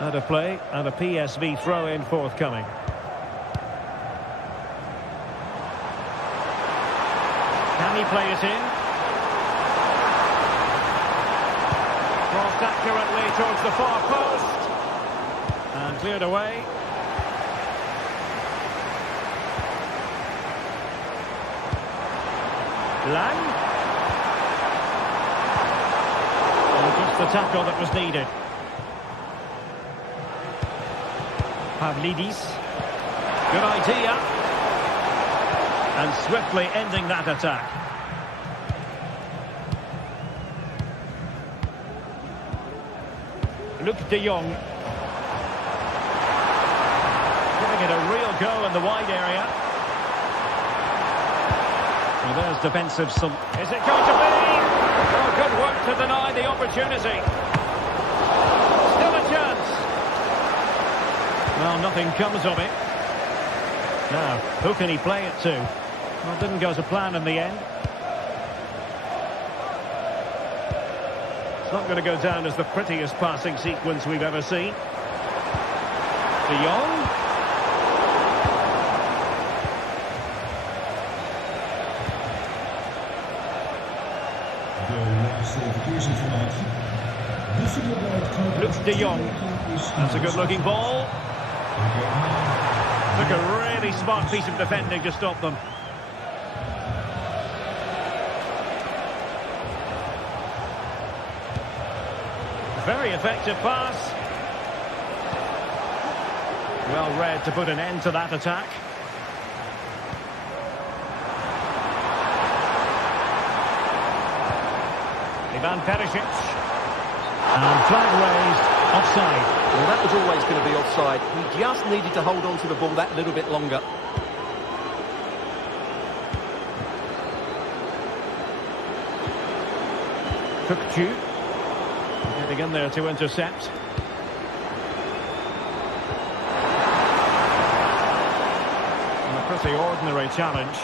Out of play and a PSV throw-in forthcoming. Can he play it in? Crossed accurately towards the far post. And cleared away. Lang. And just the tackle that was needed. Pavlidis. Good idea. And swiftly ending that attack. Luke de Jong. Giving it a real go in the wide area. Well, there's defensive. Is it going to be? Oh, good work to deny the opportunity. Still a chance. Well, nothing comes of it. Now, who can he play it to? Well, didn't go to plan in the end. It's not going to go down as the prettiest passing sequence we've ever seen. De Jong. Luke de Jong. That's a good-looking ball. Took a really smart piece of defending to stop them. Very effective pass. Well read to put an end to that attack. Ivan Perisic. And flag raised. Offside. Well, that was always going to be offside. He just needed to hold on to the ball that little bit longer. Cookju. Getting in there to intercept. And a pretty ordinary challenge.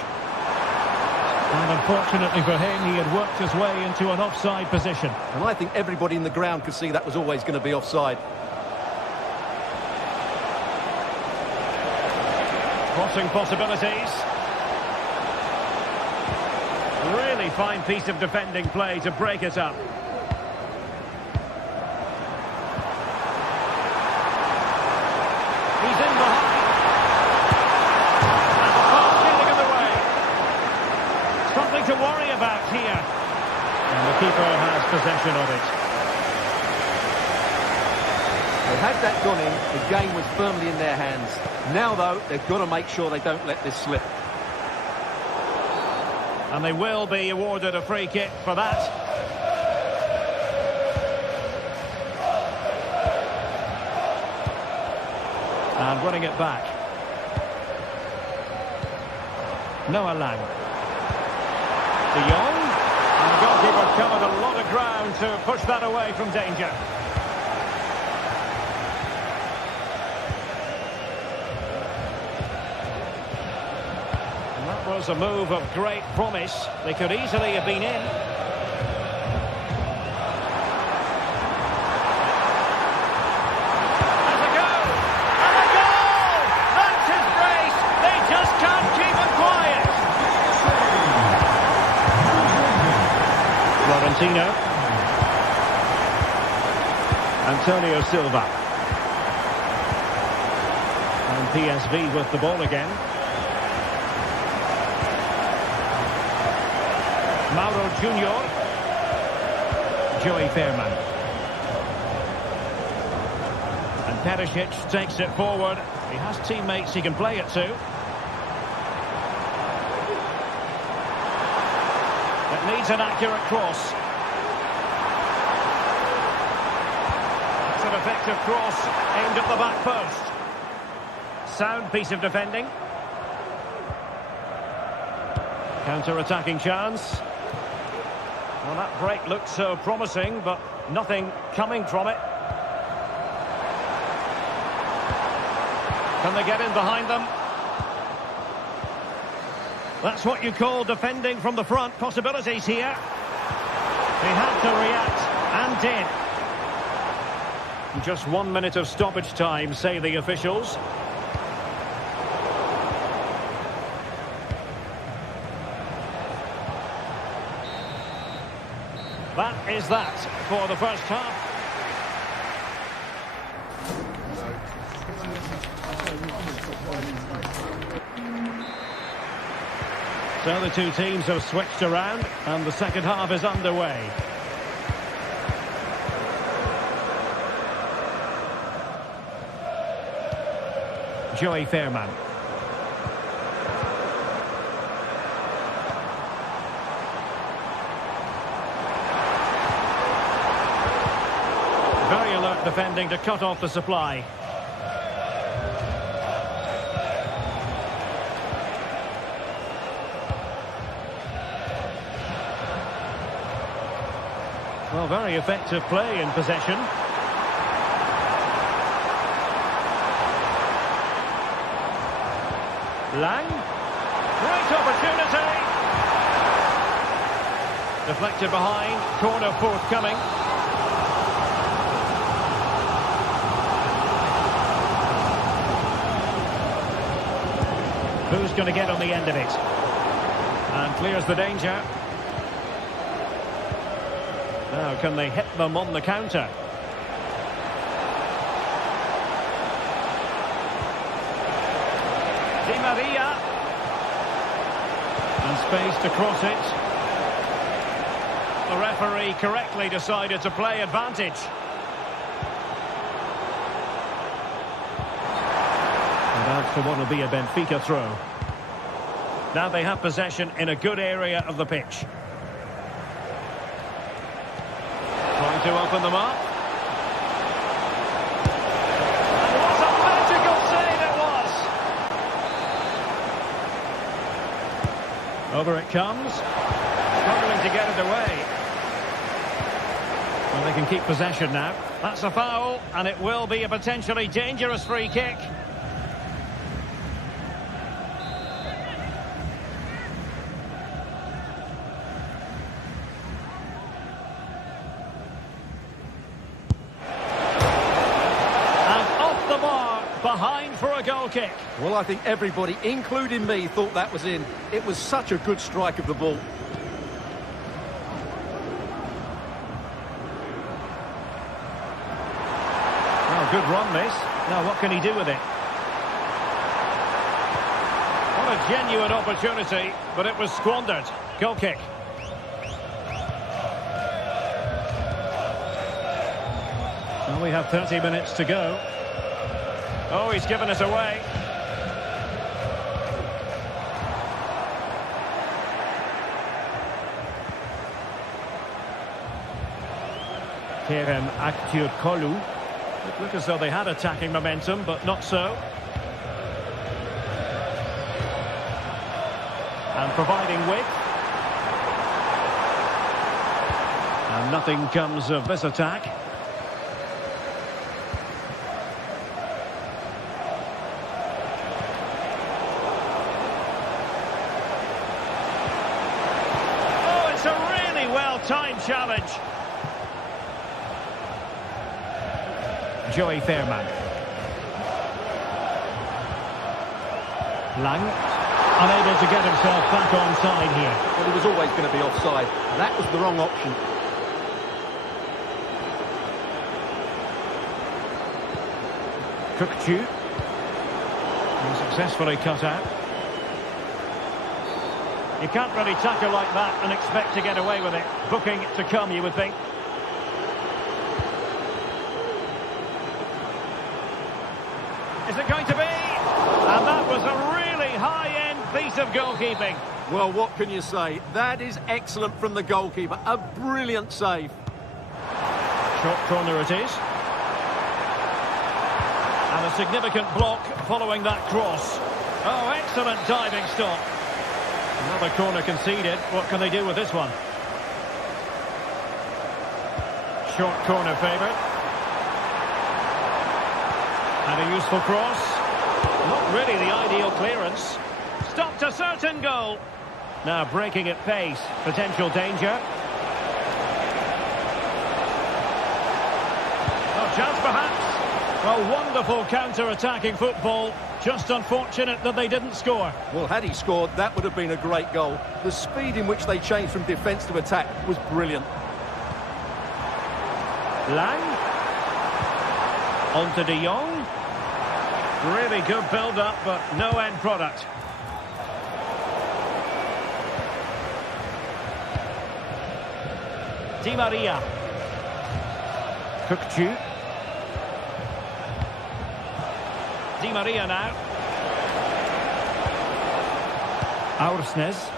And unfortunately for him, he had worked his way into an offside position. And I think everybody in the ground could see that was always going to be offside. Crossing possibilities. Really fine piece of defending play to break it up. He's in behind. And the ball getting in the way. Something to worry about here. And the keeper has possession of it. Well, had that gone in, the game was firmly in their hands. Now, though, they've got to make sure they don't let this slip. And they will be awarded a free kick for that. And winning it back. Noah Lang. De Jong. And the goalkeeper covered a lot of ground to push that away from danger. And that was a move of great promise. They could easily have been in. Martino. Antonio Silva. And PSV with the ball again. Mauro Junior. Joey Fairman. And Perisic takes it forward. He has teammates he can play it to. It needs an accurate cross. It's an effective cross aimed at the back post. Sound piece of defending. Counter-attacking chance. Well, that break looked so promising, but nothing coming from it. Can they get in behind them? That's what you call defending from the front. Possibilities here. He had to react, and did. Just 1 minute of stoppage time, say the officials. That is that for the first half. So the two teams have switched around and the second half is underway. Joey Fairman. Very alert defending to cut off the supply. Well, very effective play in possession. Lang. Great opportunity. Deflected behind. Corner forthcoming. Who's going to get on the end of it? And clears the danger. Now, can they hit them on the counter? Di Maria. And space to cross it. The referee correctly decided to play advantage. And that's for what will be a Benfica throw. Now they have possession in a good area of the pitch. Trying to open them up. And what a magical save it was! Over it comes. Struggling to get it away. Well, they can keep possession now. That's a foul, and it will be a potentially dangerous free kick. Behind for a goal kick. Well, I think everybody, including me, thought that was in. It was such a good strike of the ball. Oh, good run, this. Now, what can he do with it? What a genuine opportunity, but it was squandered. Goal kick. Well, we have 30 minutes to go. Oh, he's given us away. Kerem Aktürkoğlu. It looked as though they had attacking momentum, but not so. And providing width. And nothing comes of this attack. Time challenge. Joey Fairman. Lang. Unable to get himself back onside here. Well, he was always going to be offside. That was the wrong option. Cookchu. Successfully cut out. You can't really tackle like that and expect to get away with it. Booking to come, you would think. Is it going to be? And that was a really high-end piece of goalkeeping. Well, what can you say? That is excellent from the goalkeeper. A brilliant save. Short corner it is. And a significant block following that cross. Oh, excellent diving stop. Another corner conceded. What can they do with this one? Short corner favoured. And a useful cross. Not really the ideal clearance. Stopped a certain goal. Now breaking at pace. Potential danger. Oh, chance perhaps. Well, wonderful counter-attacking football. Just unfortunate that they didn't score. Well, had he scored, that would have been a great goal. The speed in which they changed from defence to attack was brilliant. Lang. On to De Jong. Really good build-up, but no end product. Di Maria. Cookchu. Di Maria now. Aursnes.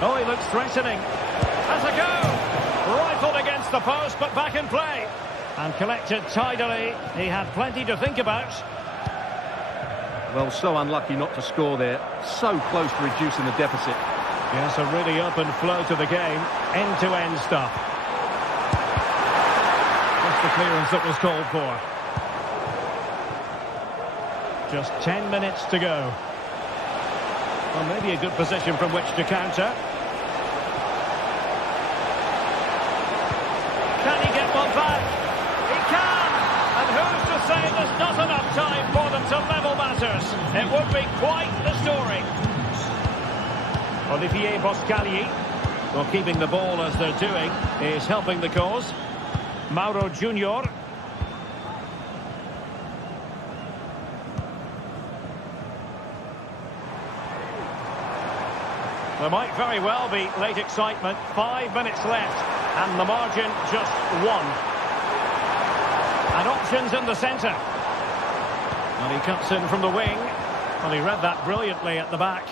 Oh, he looks threatening. Has a go. Rifled against the post, but back in play. And collected tidily. He had plenty to think about. Well, so unlucky not to score there. So close to reducing the deficit. Yes, a really open flow to the game. End-to-end stuff. Just the clearance that was called for. Just 10 minutes to go. Well, maybe a good position from which to counter. Can he get one back? He can! And who's to say there's not enough time for them to level matters? It would be quite the story. Olivier Boscagli, well, keeping the ball as they're doing, is helping the cause. Mauro Junior. There might very well be late excitement. 5 minutes left, and the margin just 1. And options in the centre. And he cuts in from the wing. Well, he read that brilliantly at the back.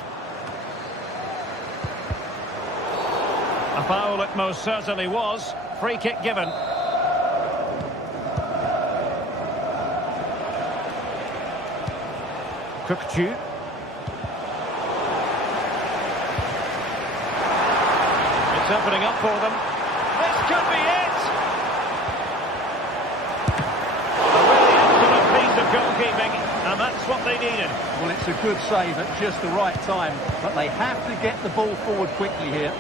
A foul it most certainly was. Free kick given. Cookchu. It's opening up for them. This could be it! A really excellent piece of goalkeeping, and that's what they needed. Well, it's a good save at just the right time, but they have to get the ball forward quickly here.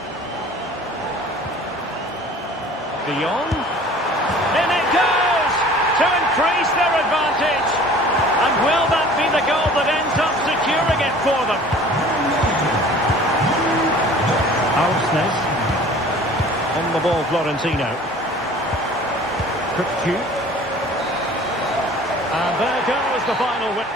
De Jong. In it goes! To increase their advantage. And will that be the goal that ends up securing it for them? Aursnes. On the ball, Florentino. Cookchu. And there goes the final win.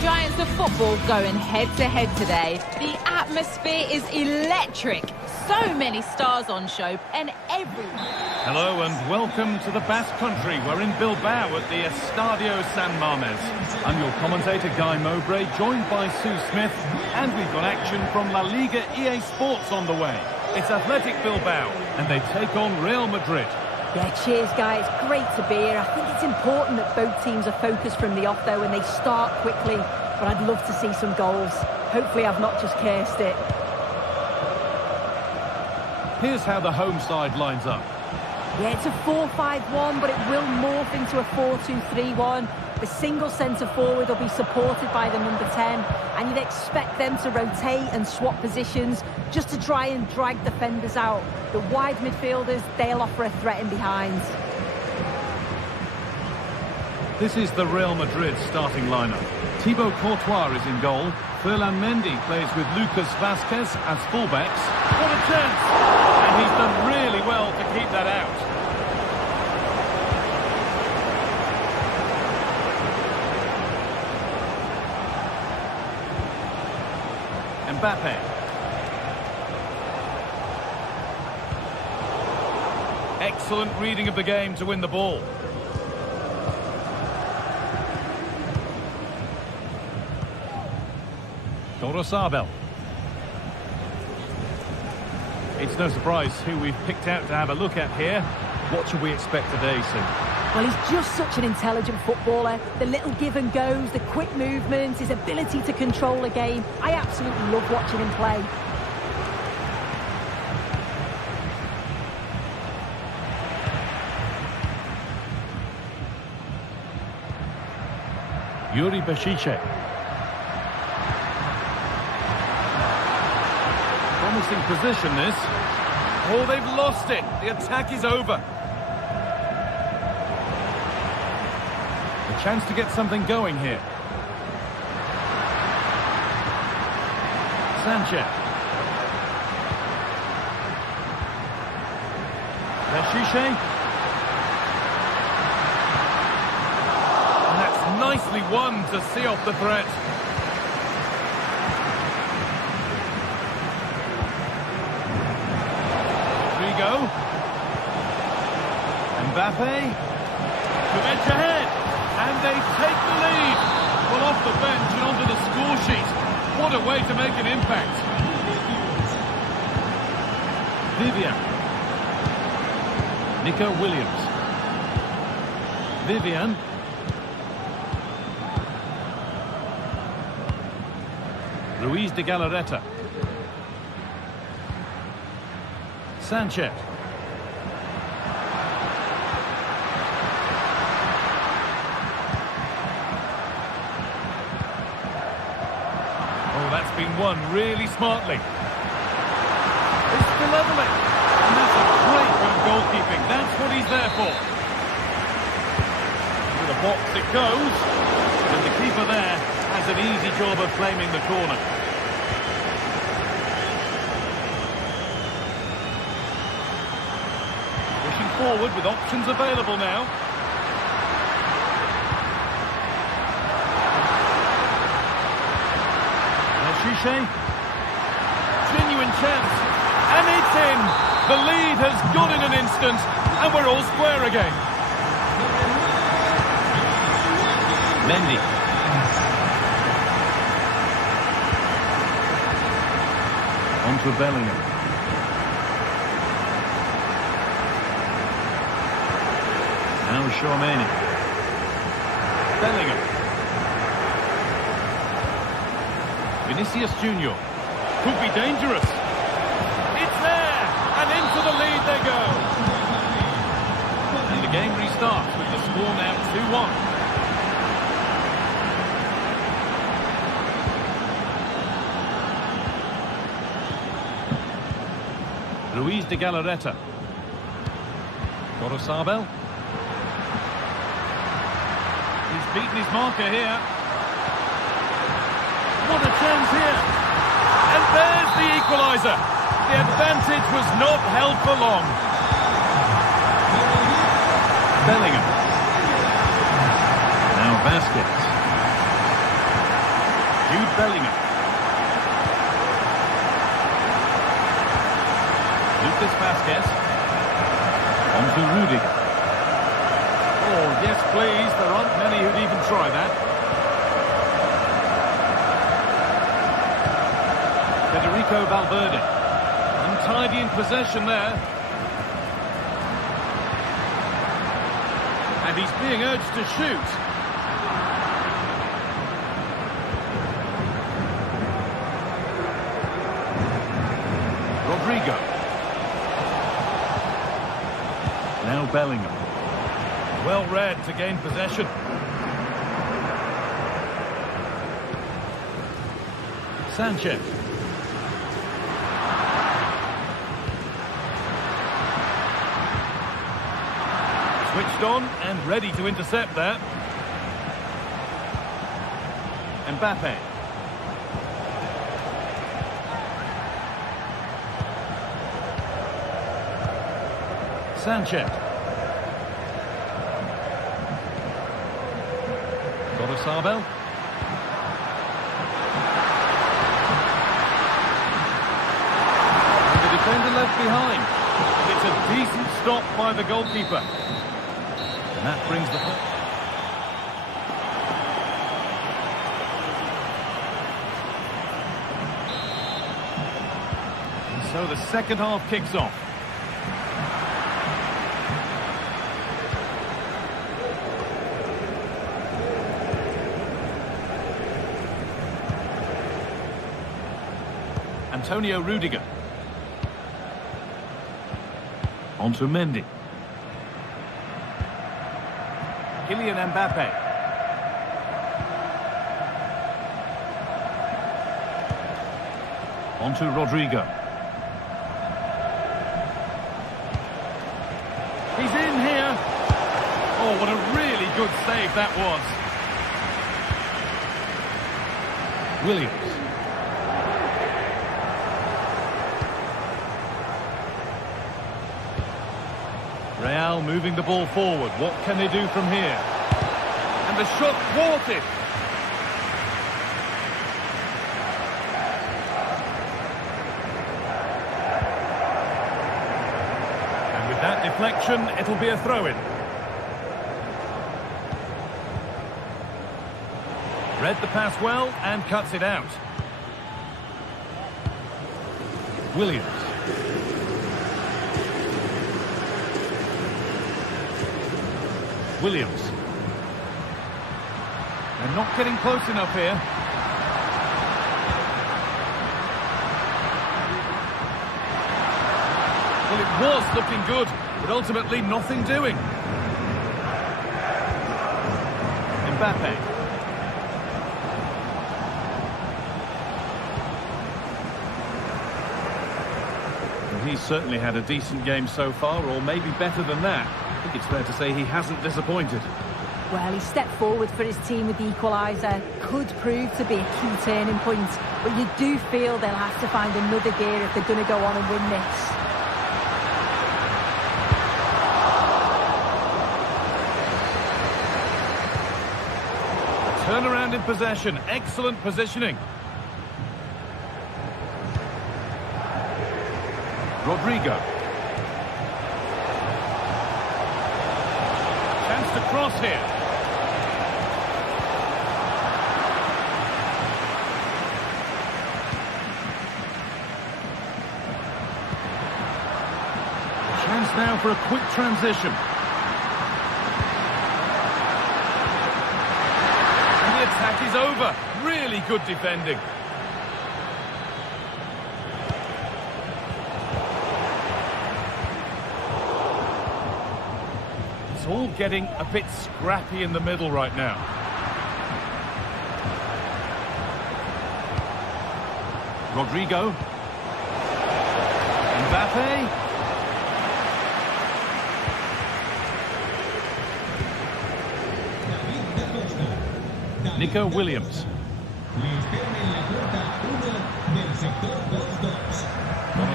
Giants of football going head-to-head today. The atmosphere is electric. So many stars on show and everyone. Hello and welcome to the Basque Country. We're in Bilbao at the Estadio San Mamés. I'm your commentator Guy Mowbray, joined by Sue Smith, and we've got action from La Liga EA Sports on the way. It's Athletic Bilbao and they take on Real Madrid. Yeah, cheers, guys. Great to be here. I think it's important that both teams are focused from the off, though, and they start quickly. But I'd love to see some goals. Hopefully I've not just cursed it. Here's how the home side lines up. Yeah, it's a 4-5-1, but it will morph into a 4-2-3-1. The single centre-forward will be supported by the number 10, and you'd expect them to rotate and swap positions just to try and drag defenders out. The wide midfielders, they'll offer a threat in behind. This is the Real Madrid starting lineup. Thibaut Courtois is in goal. Ferland Mendy plays with Lucas Vazquez as fullbacks. What a chance! And he's done really well to keep that out. Mbappe. Excellent reading of the game to win the ball. Sabel. It's no surprise who we've picked out to have a look at here. What should we expect today, Sue? Well, he's just such an intelligent footballer. The little give and goes, the quick movements, his ability to control a game. I absolutely love watching him play. Yuri Bešiček. Promising position, this. Oh, they've lost it. The attack is over. A chance to get something going here. Sanchez. Bešiček. And that's nicely won to see off the threat. Mbappe to edge ahead, and they take the lead. Well, off the bench and onto the score sheet. What a way to make an impact. Vivian. Nico Williams. Vivian. Luis de Galarreta. Sanchez. That's been won really smartly. It's the levelling. And that's a great bit of goalkeeping. That's what he's there for. To the box it goes. And the keeper there has an easy job of claiming the corner. Pushing forward with options available now. Genuine chance, and it's in. The lead has gone in an instant, and we're all square again. Mendy. On to Bellingham. Now Tchouameni. Bellingham. Vinicius Junior. Could be dangerous. It's there! And into the lead they go. And the game restarts with the score now 2-1. Luis de Galarreta. Sabel. He's beaten his marker here. What a chance here. And there's the equaliser. The advantage was not held for long. Bellingham. Now Vazquez. Jude Bellingham. Lucas Vazquez. On to Rudiger. Oh, yes, please. There aren't many who'd even try that. Federico Valverde. Untidy in possession there. And he's being urged to shoot. Rodrigo. Now Bellingham. Well read to gain possession. Sanchez. Switched on and ready to intercept that. Mbappe. Sanchez. Sabel. And the defender left behind. It's a decent stop by the goalkeeper. And that brings the... And so the second half kicks off. Antonio Rudiger. On to Mendy. Kylian Mbappe. On to Rodrigo. He's in here. Oh, what a really good save that was. Williams. Real moving the ball forward. What can they do from here? And the shot thwarted. And with that deflection, it'll be a throw-in. Read the pass well and cuts it out. Williams. Williams. They're not getting close enough here. Well, it was looking good, but ultimately nothing doing. Mbappe. Well, he's certainly had a decent game so far, or maybe better than that. I think it's fair to say he hasn't disappointed. Well, he stepped forward for his team with the equaliser. Could prove to be a key turning point, but you do feel they'll have to find another gear if they're going to go on and win this. Turnaround in possession. Excellent positioning. Rodrigo. Chance to cross here. Chance now for a quick transition. And the attack is over. Really good defending. It's all getting a bit scrappy in the middle right now. Rodrigo. Mbappe. Nico Williams.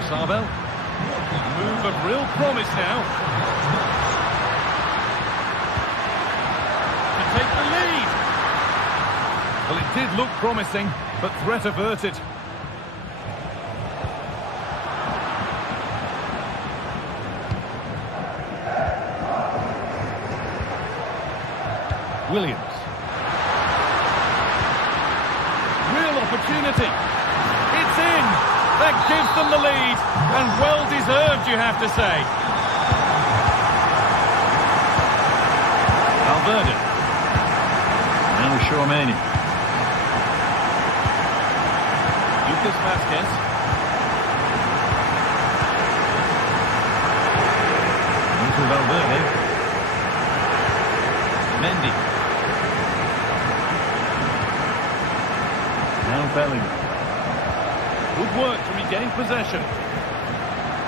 Sabel. Move of real promise now. To take the lead. Well, it did look promising, but threat averted. Williams. Real opportunity. It's in. That gives them the lead, and well deserved, you have to say. Valverde. Now Chouameni. Lucas Vazquez. Into Valverde. Mendy. Now Bellingham. Good work to regain possession.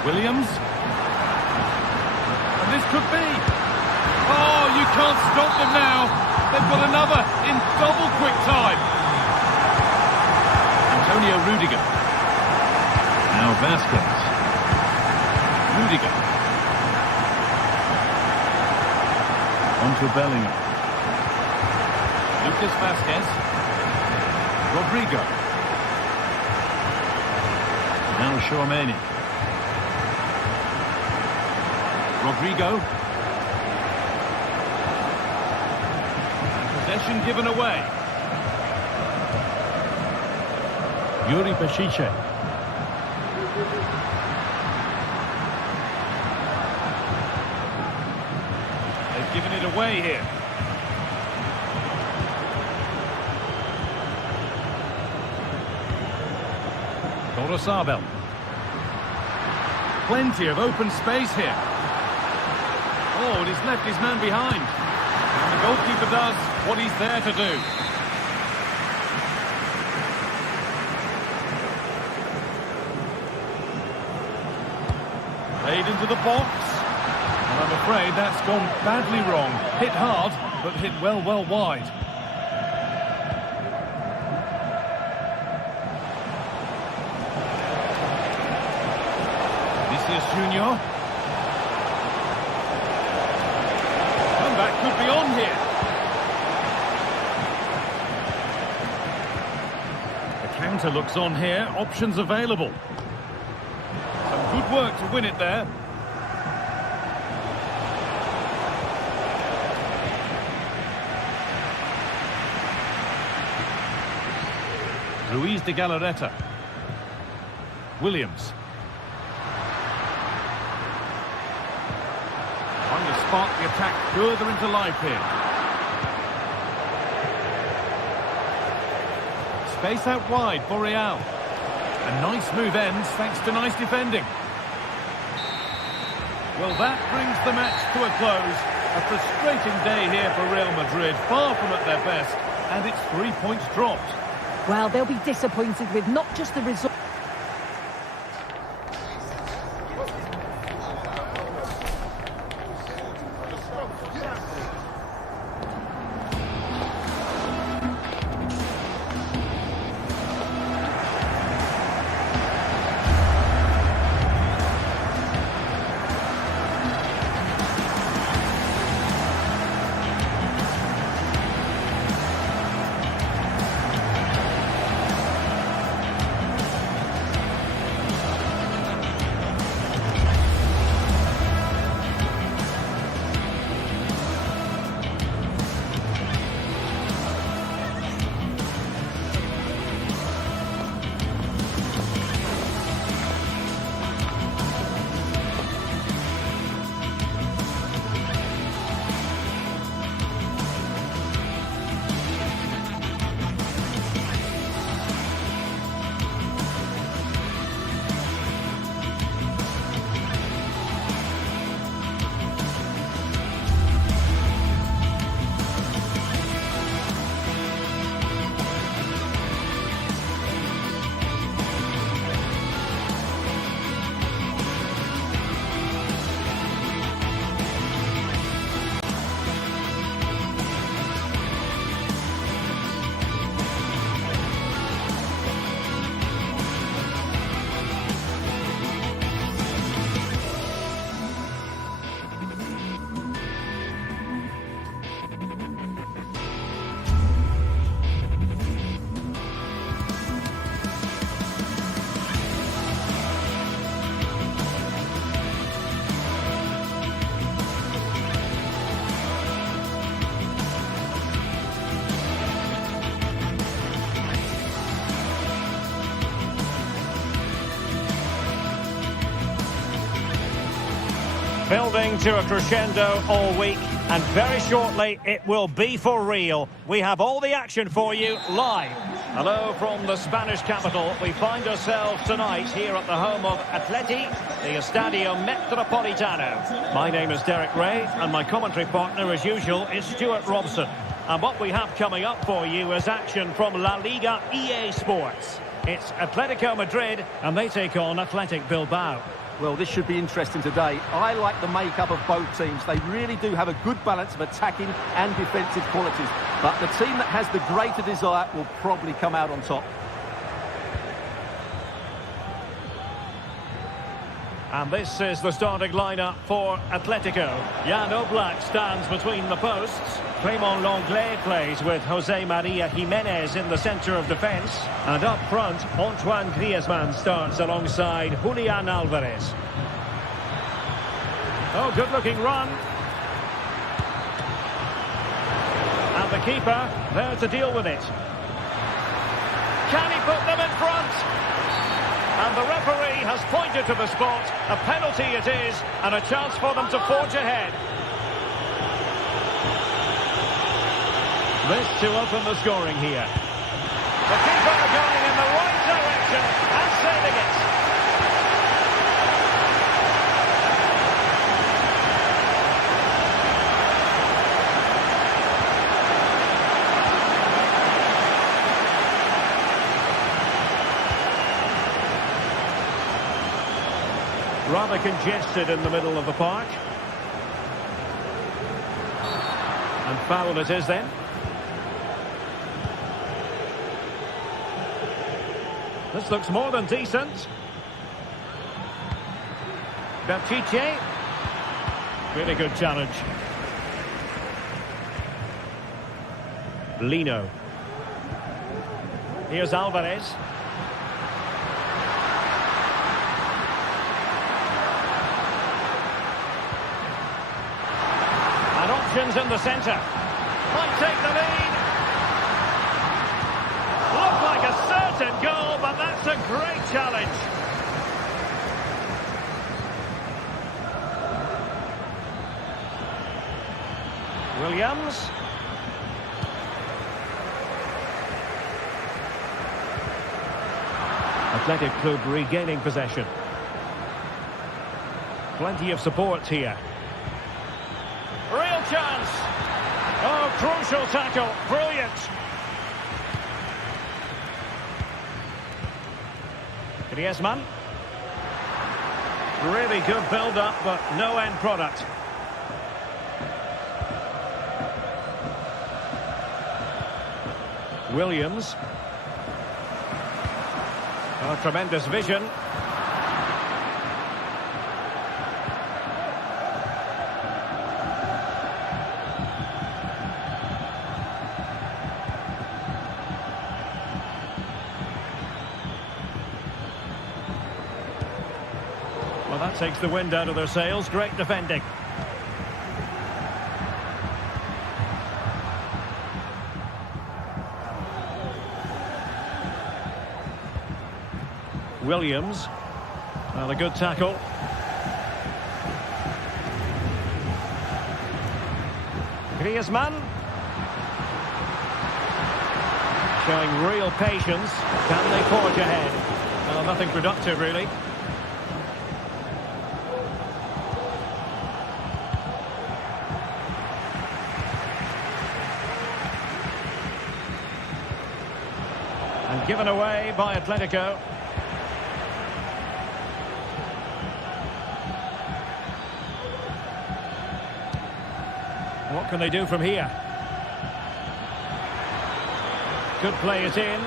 Williams. And this could be. Oh, you can't stop them now. They've got another in double quick time. Antonio Rudiger. Now Vazquez. Rudiger. Onto Bellingham. Lucas Vazquez. Rodrigo. Now Chouameni. Rodrigo. Possession given away. Yuri Peshice. They've given it away here. Sabel. Plenty of open space here. Oh, and he's left his man behind. And the goalkeeper does what he's there to do. Played into the box. And I'm afraid that's gone badly wrong. Hit hard, but hit well wide. Junior. Comeback could be on here. The counter looks on here. Options available. Some good work to win it there. Ruiz de Galarreta. Williams. Trying to spark the attack further into life here. Space out wide for Real. A nice move ends thanks to nice defending. Well, that brings the match to a close. A frustrating day here for Real Madrid, far from at their best, and it's 3 points dropped. Well, they'll be disappointed with not just the result. Building to a crescendo all week. And very shortly, it will be for real. We have all the action for you live. Hello from the Spanish capital. We find ourselves tonight here at the home of Atleti, the Estadio Metropolitano. My name is Derek Ray, and my commentary partner, as usual, is Stuart Robson. And what we have coming up for you is action from La Liga EA Sports. It's Atletico Madrid, and they take on Athletic Bilbao. Well, this should be interesting today. I like the makeup of both teams. They really do have a good balance of attacking and defensive qualities. But the team that has the greater desire will probably come out on top. And this is the starting lineup for Atletico. Jan Oblak stands between the posts. Clément Lenglet plays with Jose Maria Jimenez in the centre of defence. And up front, Antoine Griezmann starts alongside Julian Alvarez. Oh, good-looking run. And the keeper there to deal with it. Can he put them in front? And the referee has pointed to the spot. A penalty it is, and a chance for them to forge ahead. This to open the scoring here. The keeper going in the right direction and saving it. Rather congested in the middle of the park. And foul it is then. This looks more than decent. Baptiste. Really good challenge. Lino. Here's Alvarez. And options in the centre. Might take the lead. Looked like a certain goal, but that's a great challenge. Williams. Athletic Club regaining possession. Plenty of support here. Real chance. Oh, crucial tackle. Brilliant. Griezmann. Really good build-up, but no end product. Williams. Oh, tremendous vision. Well, that takes the wind out of their sails. Great defending. Williams. Well, a good tackle. Griezmann. Showing real patience. Can they forge ahead? Well, nothing productive, really. And given away by Atletico. What can they do from here? Could play it in.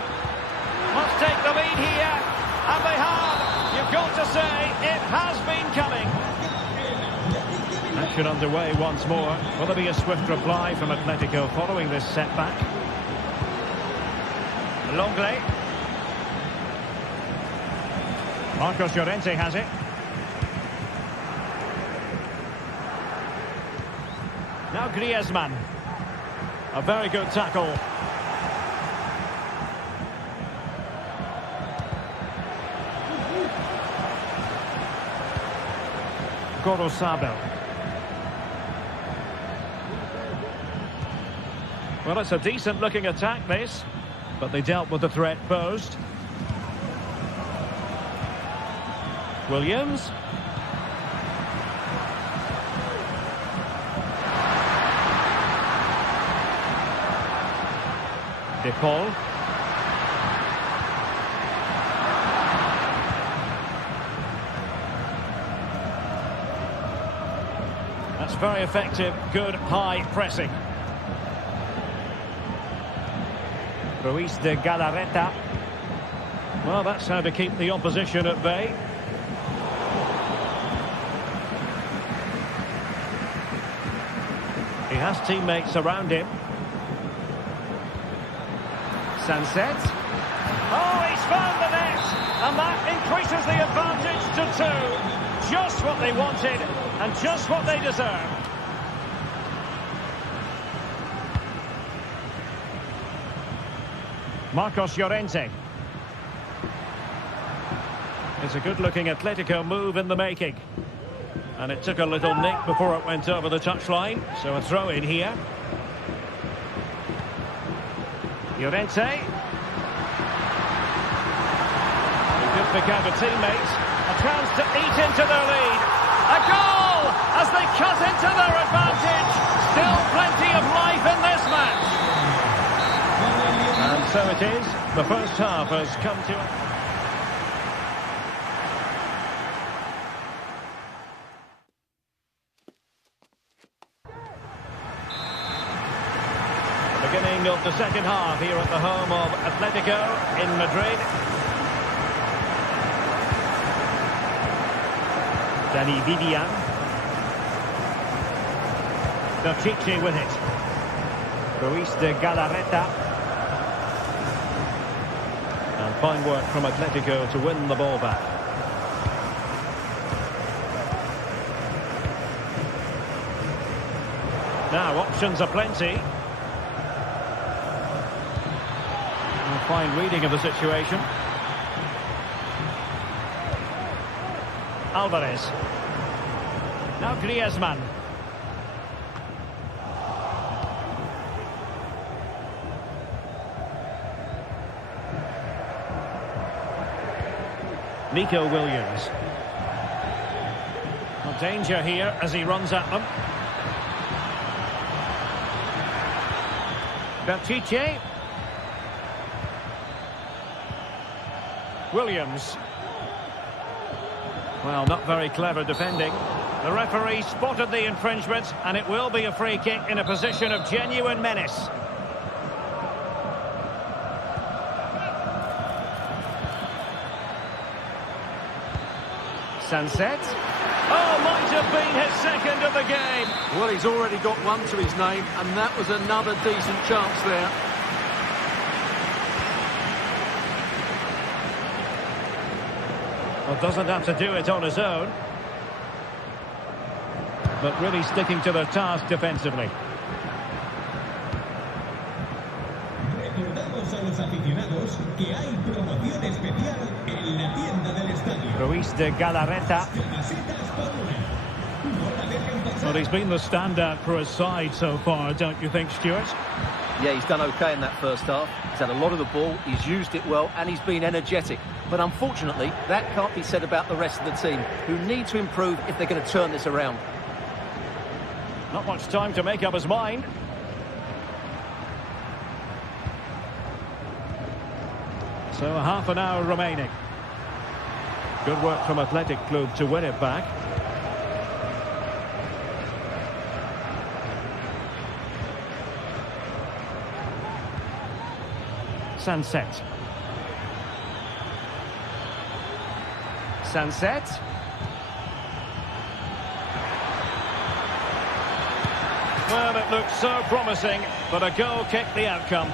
Must take the lead here. And they have. You've got to say, it has been coming. Action underway once more. Will there be a swift reply from Atletico following this setback? Lenglet. Marcos Llorente has it. Now Griezmann. A very good tackle. Gorosabel. Well, it's a decent-looking attack, this. But they dealt with the threat posed. Williams. De Paul. That's very effective, good high pressing. Ruiz de Galarreta. Well, that's how to keep the opposition at bay. He has teammates around him. Sunset. Oh, he's found the net! And that increases the advantage to 2. Just what they wanted, and just what they deserved. Marcos Llorente. It's a good-looking Atletico move in the making. And it took a little nick before it went over the touchline. So a throw in here. Llorente. He could pick out a teammate. A chance to eat into their lead. A goal as they cut into their advantage. Still plenty of life in this match. And so it is. The first half has come to an end. Beginning of the second half here at the home of Atletico in Madrid. Dani Vivian. Belchiche with it. Ruiz de Galarreta. And fine work from Atletico to win the ball back. Now options are plenty. Fine reading of the situation. Alvarez. Now Griezmann. Nico Williams. Well, danger here as he runs at them. Belchiche. Williams. Well, not very clever defending. The referee spotted the infringement, and it will be a free kick in a position of genuine menace. Sunset. Oh, might have been his second of the game. Well, he's already got one to his name, and that was another decent chance there. Well, doesn't have to do it on his own. But really sticking to their task defensively. Recordamos a los aficionados que hay promoción especial en la tienda del estadio. Ruiz de Galarreta. Well, he's been the standout for his side so far, don't you think, Stuart? Yeah, he's done okay in that first half. He's had a lot of the ball, he's used it well, and he's been energetic. But unfortunately, that can't be said about the rest of the team, who need to improve if they're going to turn this around. Not much time to make up his mind. So a half an hour remaining. Good work from Athletic Club to win it back. Sunset. Sunset. Well, it looked so promising, but a goal kicked the outcome.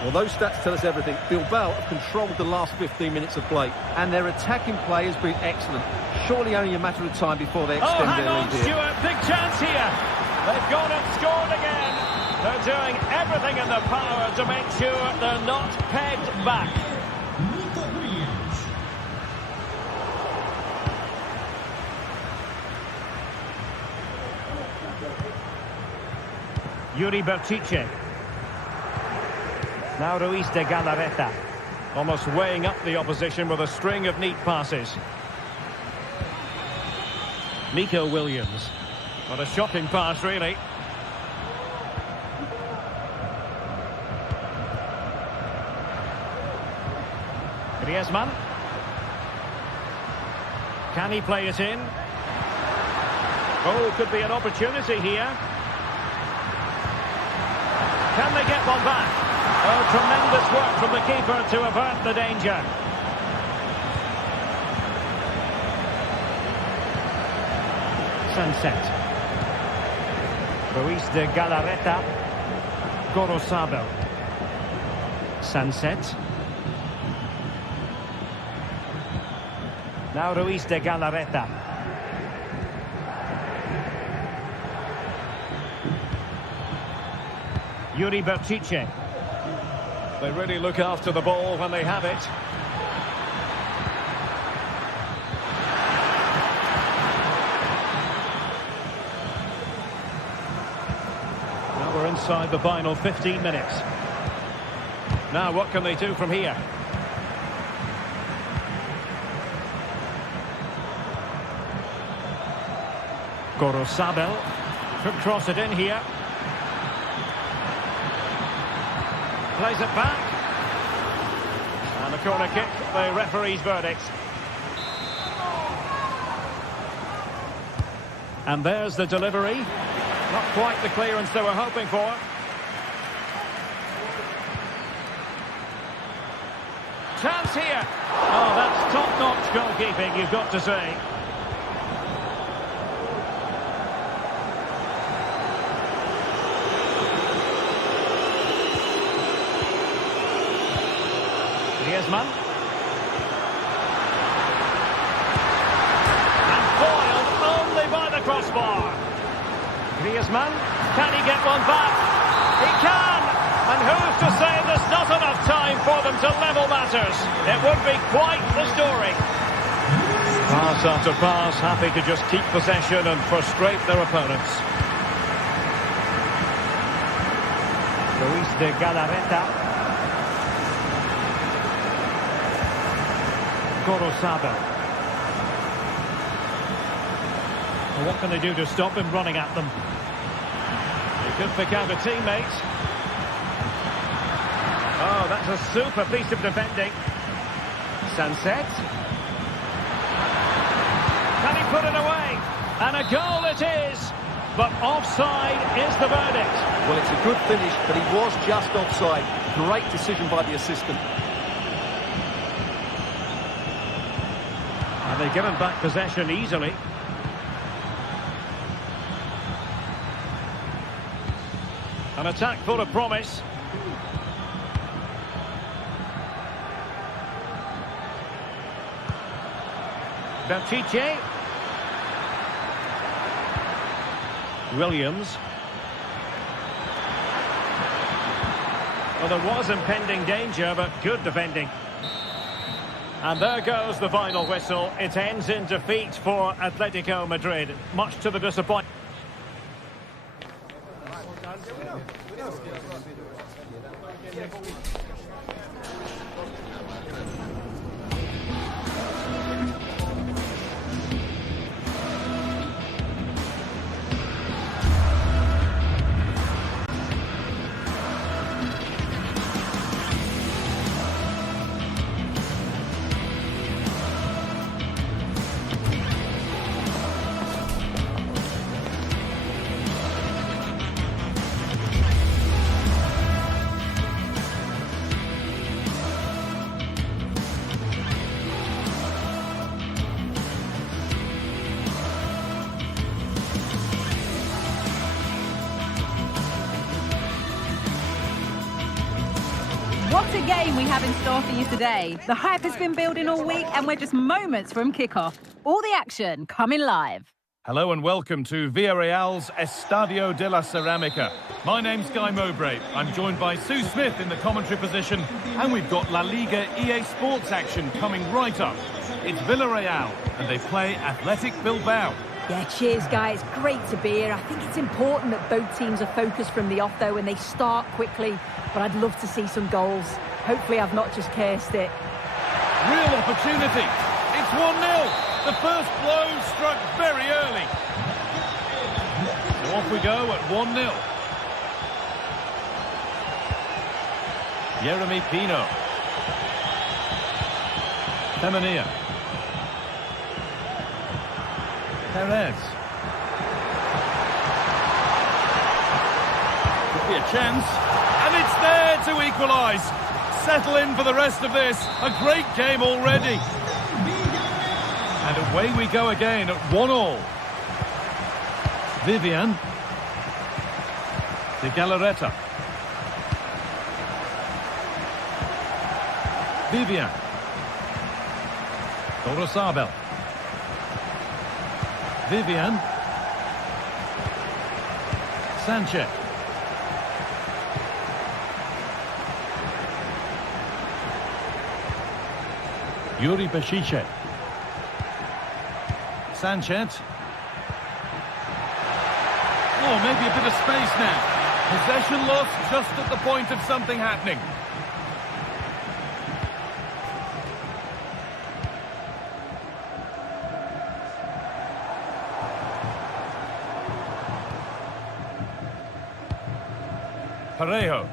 Well, those stats tell us everything. Bilbao have controlled the last 15 minutes of play, and their attacking play has been excellent. Surely only a matter of time before they extend their lead here. Stuart, big chance here. They've gone and scored again. They're doing everything in their power to make sure they're not pegged back. Yuri Bertice. Now Ruiz de Galarreta. Almost weighing up the opposition with a string of neat passes. Nico Williams. What a shocking pass, really. Griezmann. Can he play it in? Oh, could be an opportunity here. Can they get one back? Oh, tremendous work from the keeper to avert the danger. Sunset. Ruiz de Galarreta. Gorosabel. Sunset. Now Ruiz de Galarreta. Yuri Bertice. They really look after the ball when they have it. Now we're inside the final 15 minutes. Now what can they do from here? Gorosabel could cross it in here. Plays it back. And a corner kick, the referee's verdict. And there's the delivery. Not quite the clearance they were hoping for. Chance here. Oh, that's top-notch goalkeeping, you've got to say. Griezmann. And foiled only by the crossbar. Griezmann, can he get one back? He can! And who's to say there's not enough time for them to level matters? It would be quite the story. Pass after pass, happy to just keep possession and frustrate their opponents. Ruiz de Galarreta. Gorosabel. Well, what can they do to stop him running at them? He could pick out a teammate. Oh, that's a super piece of defending. Sunset. Can he put it away? And a goal it is. But offside is the verdict. Well, it's a good finish, but he was just offside. Great decision by the assistant. And they've given back possession easily. An attack full of promise. Bertice. Williams. Well, there was impending danger, but good defending. And there goes the final whistle. It ends in defeat for Atletico Madrid, much to the disappointment. What a game we have in store for you today. The hype has been building all week and we're just moments from kickoff. All the action coming live. Hello and welcome to Villarreal's Estadio de la Ceramica. My name's Guy Mowbray. I'm joined by Sue Smith in the commentary position, and we've got La Liga EA Sports action coming right up. It's Villarreal and they play Athletic Bilbao. Yeah, cheers, guys. Great to be here. I think it's important that both teams are focused from the off, though, and they start quickly. But I'd love to see some goals. Hopefully I've not just cursed it. Real opportunity. It's 1-0. The first blow struck very early. So off we go at 1-0. Jeremy Pino. Femenia. Perez. Could be a chance. And it's there to equalise. Settle in for the rest of this. A great game already. And away we go again at 1-1. Vivian. De Galarreta. Vivian. Gorosabel. Vivian. Sanchez. Yuri Beshiche. Sanchez. Oh, maybe a bit of space now. Possession lost just at the point of something happening. Parejo.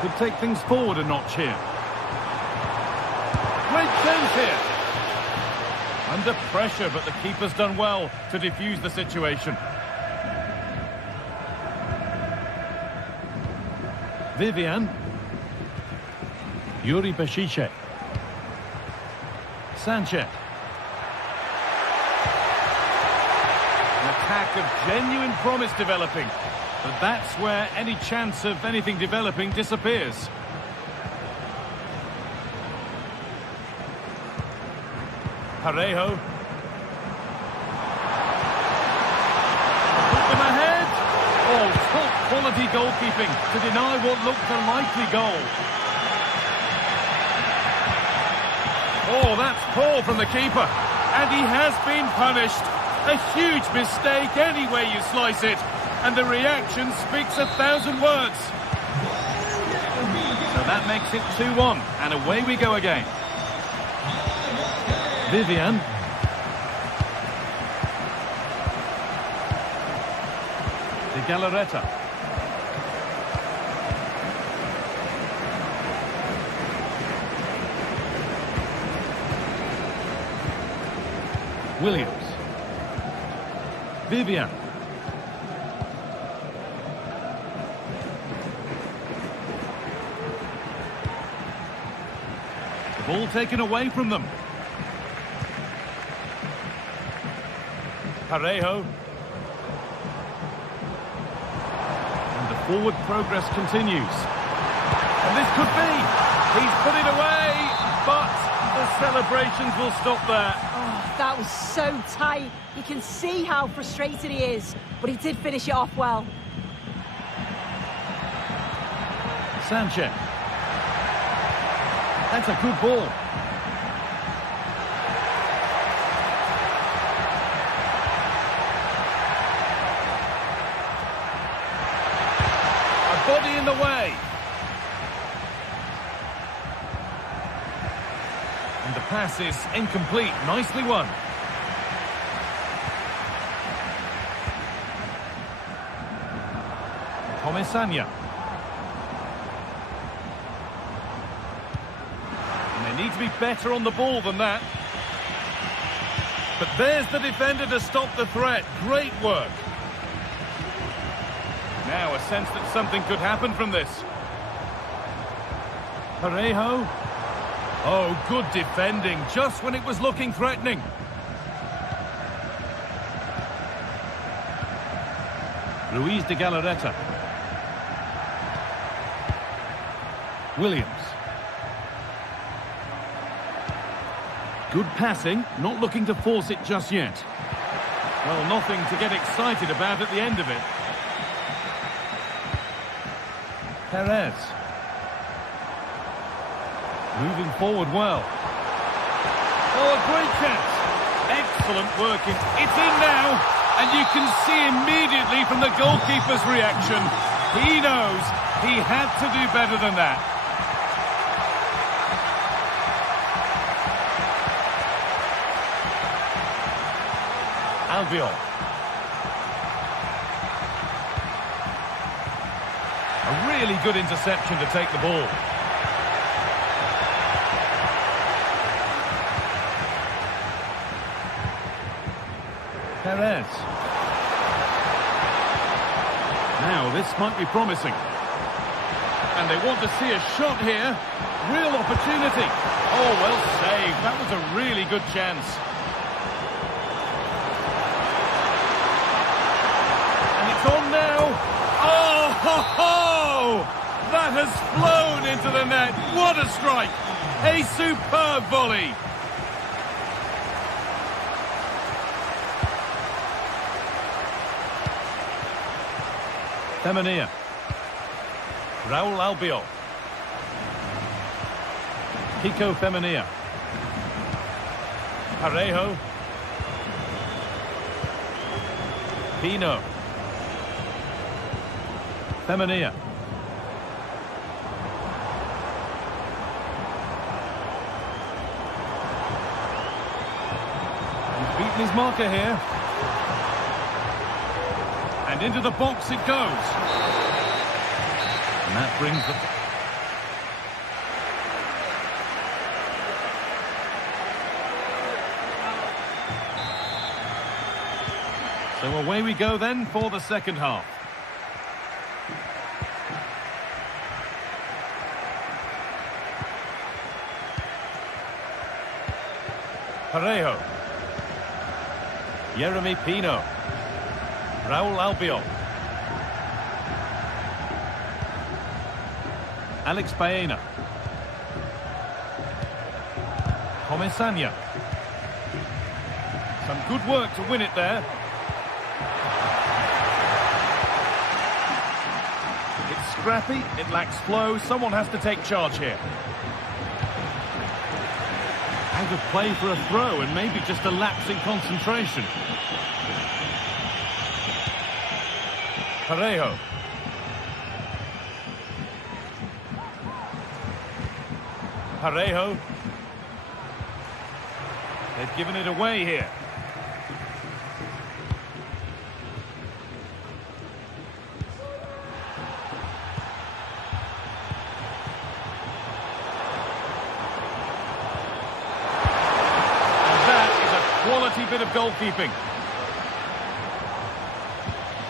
Could take things forward a notch here. Great chance here. Under pressure, but the keeper's done well to defuse the situation. Vivian. Yuri Beshiche. Sanchez. An attack of genuine promise developing, but that's where any chance of anything developing disappears. Parejo. Put them ahead. Oh, top quality goalkeeping to deny what looked a likely goal. Oh, that's poor from the keeper. And he has been punished. A huge mistake any way you slice it. And the reaction speaks 1,000 words. So that makes it 2-1. And away we go again. Vivian. De Galarreta. Williams. Vivian. The ball taken away from them. Parejo. And the forward progress continues. And this could be. He's put it away, but the celebrations will stop there. Oh, that was so tight. You can see how frustrated he is, but he did finish it off well. Sanchez. That's a good ball. Body in the way. And the pass is incomplete. Nicely won. Comesaña. And they need to be better on the ball than that. But there's the defender to stop the threat. Great work. Now a sense that something could happen from this. Parejo. Oh, good defending, just when it was looking threatening. Luis de Galarreta. Williams. Good passing, not looking to force it just yet. Well, nothing to get excited about at the end of it. Perez. Moving forward well. Oh, a great chance. Excellent working. It's in now, and you can see immediately from the goalkeeper's reaction, he knows he had to do better than that. Albiol. A really good interception to take the ball. Perez. Now, this might be promising. And they want to see a shot here. Real opportunity. Oh, well saved. That was a really good chance. And it's on now. Oh, ho, ho! That has flown into the net. What a strike. A superb volley. Femenia. Raul Albiol. Kiko Femenia. Parejo. Pino. Femenia. He's beaten his marker here. And into the box it goes. And that brings the... So away we go then for the second half. Parejo. Yeremy Pino. Raul Albiol. Alex Baena. Comesaña. Some good work to win it there. It's scrappy, it lacks flow, someone has to take charge here. Out of play for a throw and maybe just a lapse in concentration. Parejo. Parejo. They've given it away here. And that is a quality bit of goalkeeping.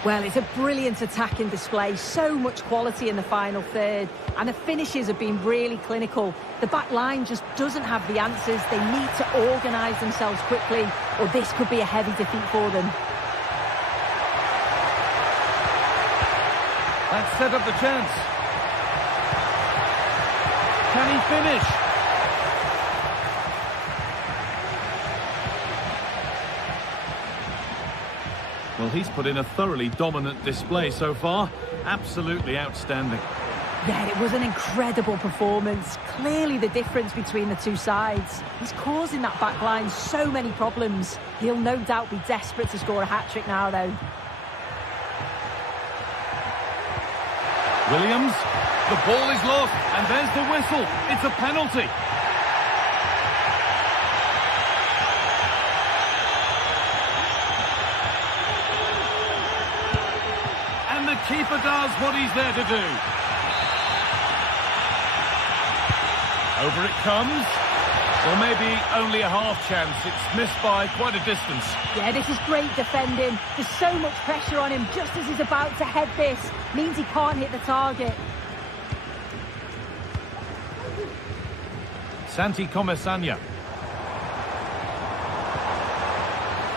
Well, it's a brilliant attacking display, so much quality in the final third, and the finishes have been really clinical. The back line just doesn't have the answers. They need to organise themselves quickly, or this could be a heavy defeat for them. That set up the chance. Can he finish? Well, he's put in a thoroughly dominant display so far. Absolutely outstanding. Yeah, it was an incredible performance. Clearly the difference between the two sides. He's causing that back line so many problems. He'll no doubt be desperate to score a hat-trick now, though. Williams, the ball is lost, and there's the whistle. It's a penalty. And the keeper does what he's there to do. Over it comes. Well, maybe only a half chance. It's missed by quite a distance. Yeah, this is great defending. There's so much pressure on him just as he's about to head this. Means he can't hit the target. Santi Comesaña.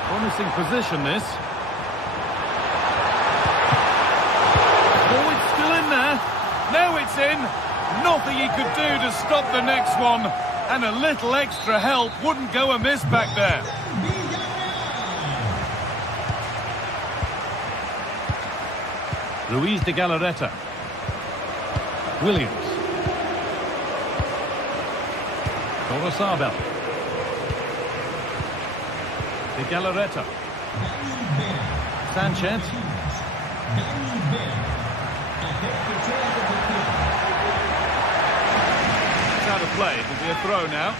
Promising position, this. Oh, it's still in there. Now it's in. Nothing he could do to stop the next one. And a little extra help wouldn't go amiss back there. Ruiz de Galarreta. Williams. Torresabel. De Galarreta. Sanchez. It's out of play. It'll be a throw now.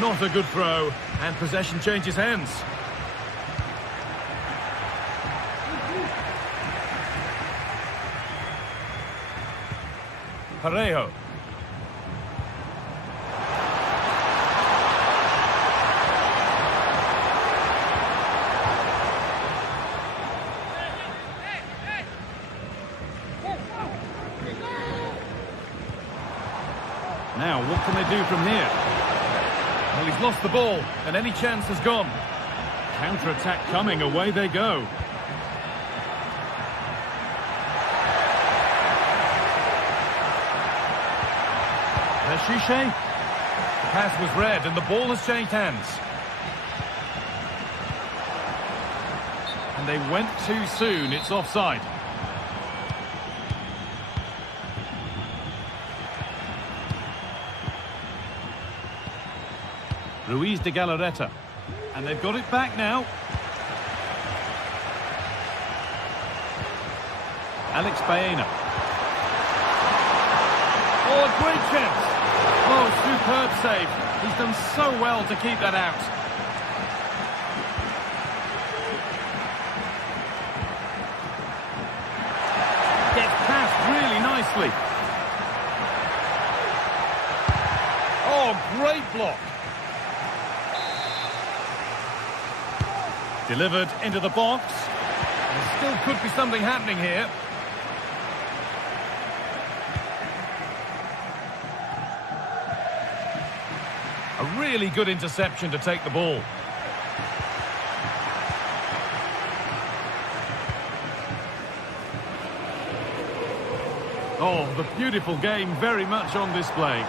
Not a good throw, and possession changes hands. Parejo. Now, what can they do from here? Well, he's lost the ball, and any chance has gone. Counter-attack coming, away they go. Shishe. The pass was read, and the ball has changed hands. And they went too soon, it's offside. Ruiz de Galarreta. And they've got it back now. Alex Baena. Oh, great chance. Oh, superb save. He's done so well to keep that out. Gets past really nicely. Oh, great block. Delivered into the box. There still could be something happening here. A really good interception to take the ball. Oh, the beautiful game very much on display.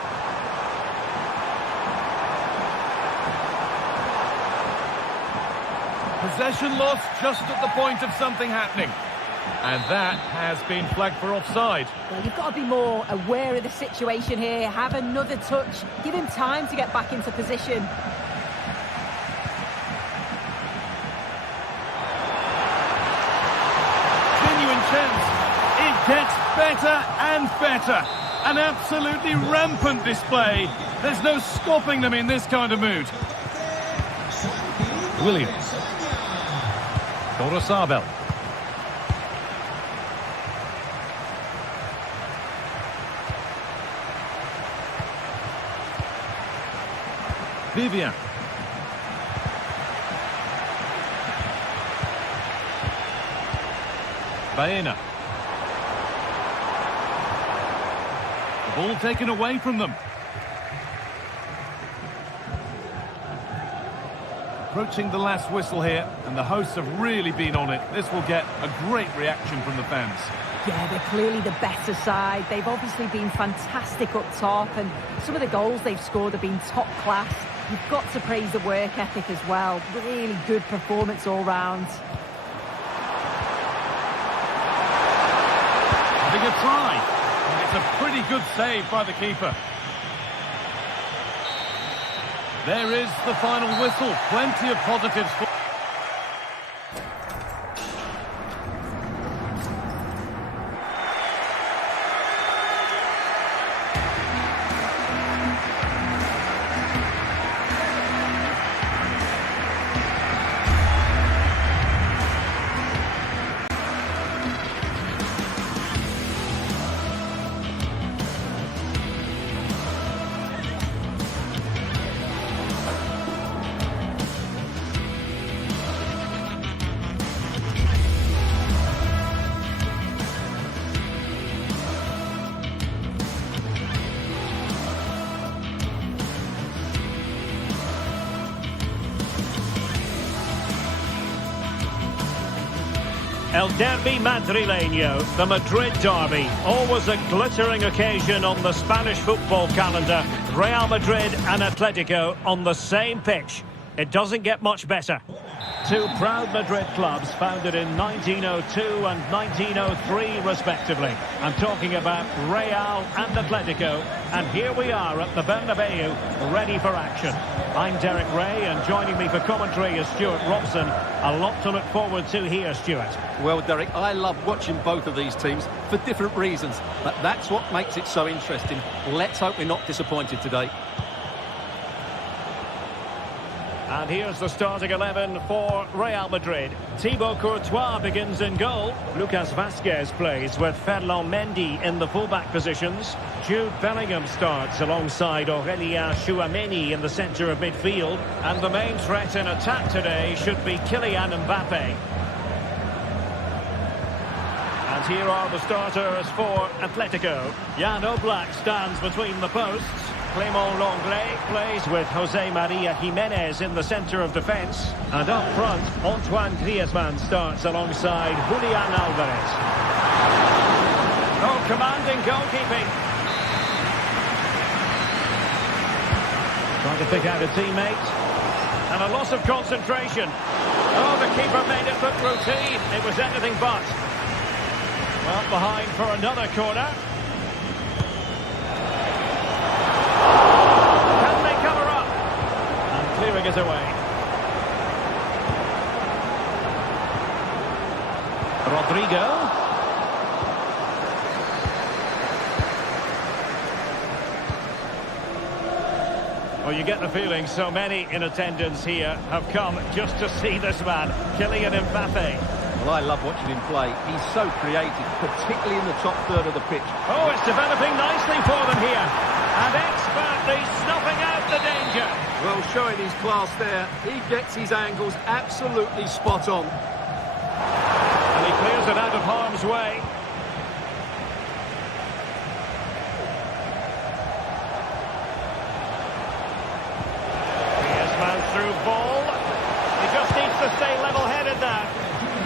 Possession lost just at the point of something happening. And that has been flagged for offside. Well, you've got to be more aware of the situation here. Have another touch. Give him time to get back into position. Genuine chance. It gets better and better. An absolutely rampant display. There's no stopping them in this kind of mood. Williams. Gorosabel. Vivian. Baena. The ball taken away from them. Approaching the last whistle here, and the hosts have really been on it. This will get a great reaction from the fans. Yeah, they're clearly the better side. They've obviously been fantastic up top, and some of the goals they've scored have been top class. You've got to praise the work ethic as well. Really good performance all round. Having a try. And it's a pretty good save by the keeper. There is the final whistle. Plenty of positives for... El Derbi Madrileño, the Madrid derby, always a glittering occasion on the Spanish football calendar. Real Madrid and Atletico on the same pitch. It doesn't get much better. Two proud Madrid clubs founded in 1902 and 1903 respectively. I'm talking about Real and Atletico, and here we are at the Bernabeu, ready for action. I'm Derek Ray, and joining me for commentary is Stuart Robson. A lot to look forward to here, Stuart. Well, Derek, I love watching both of these teams for different reasons, but that's what makes it so interesting. Let's hope we're not disappointed today. And here's the starting 11 for Real Madrid. Thibaut Courtois begins in goal. Lucas Vazquez plays with Ferland Mendy in the fullback positions. Jude Bellingham starts alongside Aurélien Tchouameni in the centre of midfield. And the main threat in attack today should be Kylian Mbappe. And here are the starters for Atletico. Jan Oblak stands between the posts. Clément Lenglet plays with José María Jiménez in the centre of defence. And up front, Antoine Griezmann starts alongside Julián Álvarez. Oh, commanding goalkeeping. Trying to pick out a teammate. And a loss of concentration. Oh, the keeper made it look routine. It was anything but. Well, behind for another corner. Clearing it away. Rodrigo. Well, you get the feeling so many in attendance here have come just to see this man, Kylian Mbappe. Well, I love watching him play. He's so creative, particularly in the top third of the pitch. Oh, it's developing nicely for them here. And expertly snuffing out the danger. Well, showing his class there. He gets his angles absolutely spot on. And he clears it out of harm's way. Griezmann through ball. He just needs to stay level-headed now.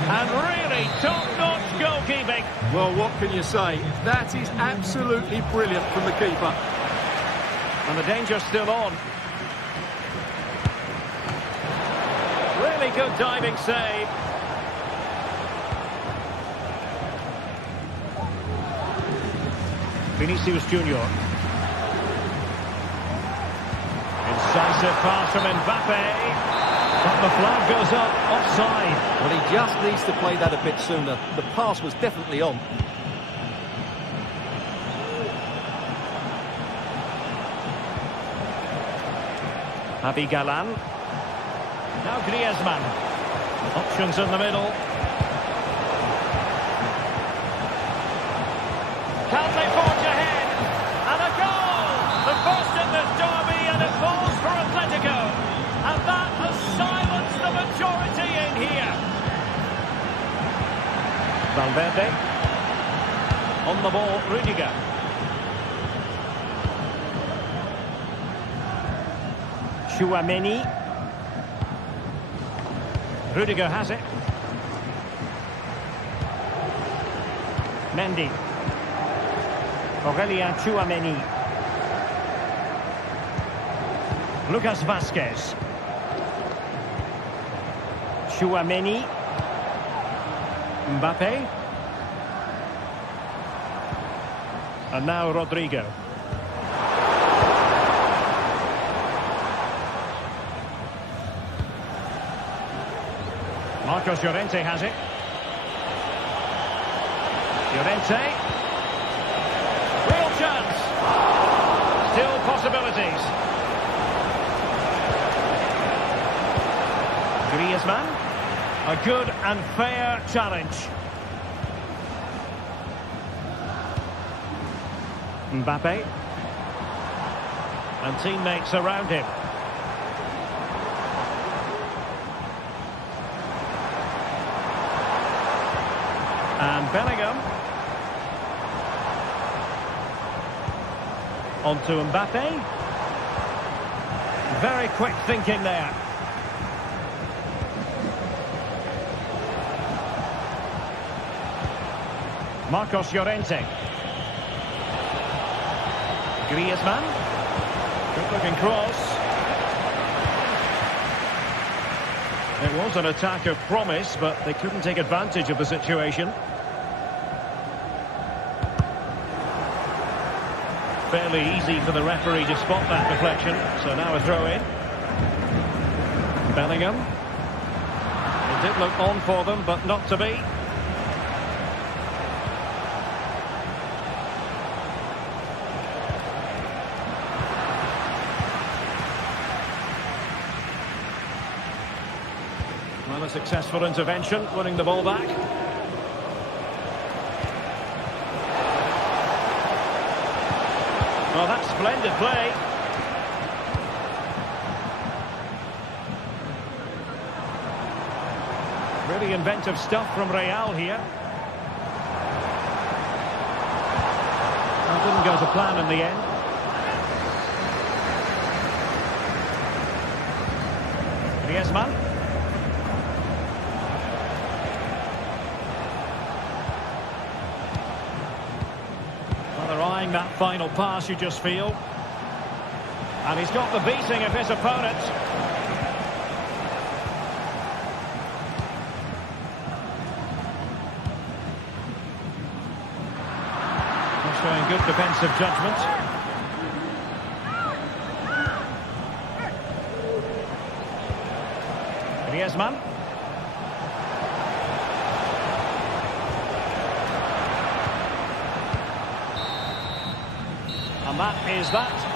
And really top-notch goalkeeping. Well, what can you say? That is absolutely brilliant from the keeper. And the danger's still on. Really good diving save. Vinicius Junior. Incisive pass from Mbappe. But the flag goes up, offside. Well, he just needs to play that a bit sooner. The pass was definitely on. Javi Galán. Now Griezmann. Options in the middle. Can they forge ahead? And a goal! The first in this derby, and it falls for Atletico. And that has silenced the majority in here. Valverde. On the ball, Rudiger. Tchouameni. Rudiger has it. Mendy. Aurélien Tchouameni. Lucas Vazquez. Tchouameni. Mbappe. And now Rodrigo. Marcos Llorente has it. Llorente. Real chance. Still possibilities. Griezmann. A good and fair challenge. Mbappe. And teammates around him. And Bellingham. On to Mbappe. Very quick thinking there. Marcos Llorente. Griezmann. Good looking cross. It was an attack of promise, but they couldn't take advantage of the situation. Fairly easy for the referee to spot that deflection, so now a throw in. Bellingham. It did look on for them, but not to be. Well, a successful intervention, winning the ball back. Oh, that's splendid play. Really inventive stuff from Real here. Well, didn't go to plan in the end. Griezmann. Well, they're eyeing that final pass, you just feel. And he's got the beating of his opponent. Showing good defensive judgment. Griezmann. And that is that.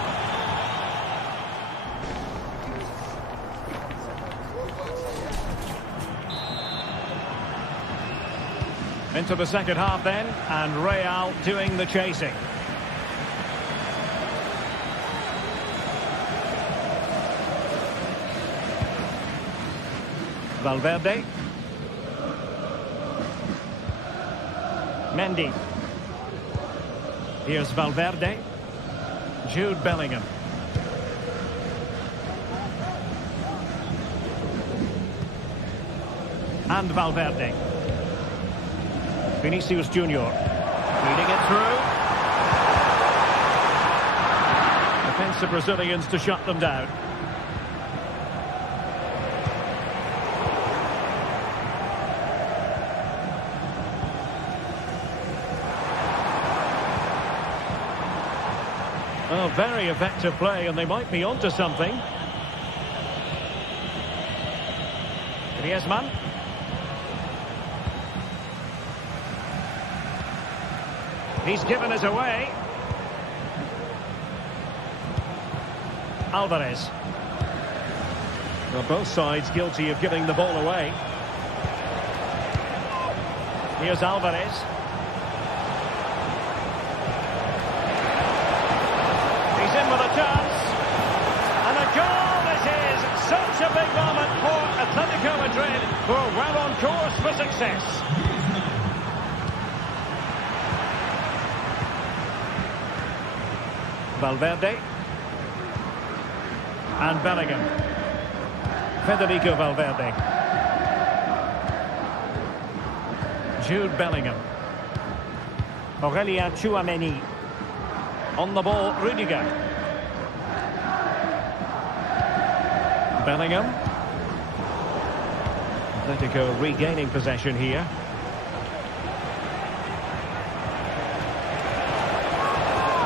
Into the second half then, and Real doing the chasing. Valverde. Mendy. Here's Valverde. Jude Bellingham. And Valverde. Vinicius Junior. Feeding it through. Defensive Brazilians to shut them down. Oh, very effective play, and they might be onto something. Griezmann. He's given it away. Alvarez. Well, both sides guilty of giving the ball away. Here's Alvarez. He's in with a chance. And a goal it is. Such a big moment for Atletico Madrid, who are well on course for success. Valverde. And Bellingham. Federico Valverde. Jude Bellingham. Aurélien Tchouameni. On the ball, Rudiger. Bellingham. Atletico regaining possession here.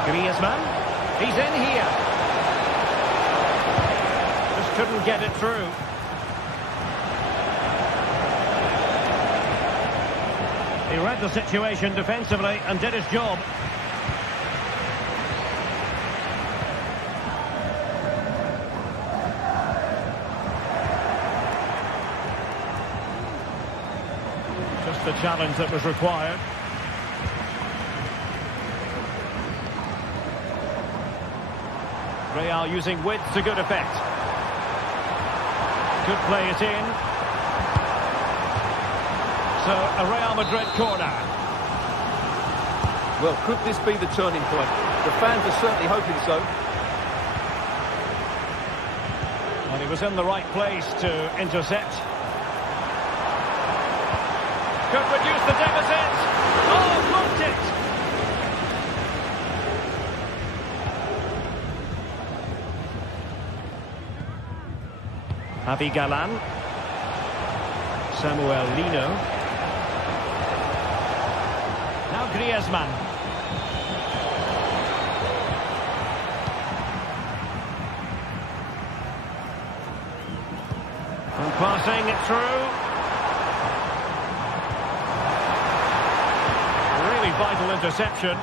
Griezmann. He's in here. Just couldn't get it through. He read the situation defensively and did his job. Just the challenge that was required. Real using width to good effect. Could play it in. So, a Real Madrid corner. Well, could this be the turning point? The fans are certainly hoping so. And he was in the right place to intercept. Could reduce the deficit. Oh, blocked it! Javi Galán. Samuel Lino. Now Griezmann. And passing it through. A really vital interception.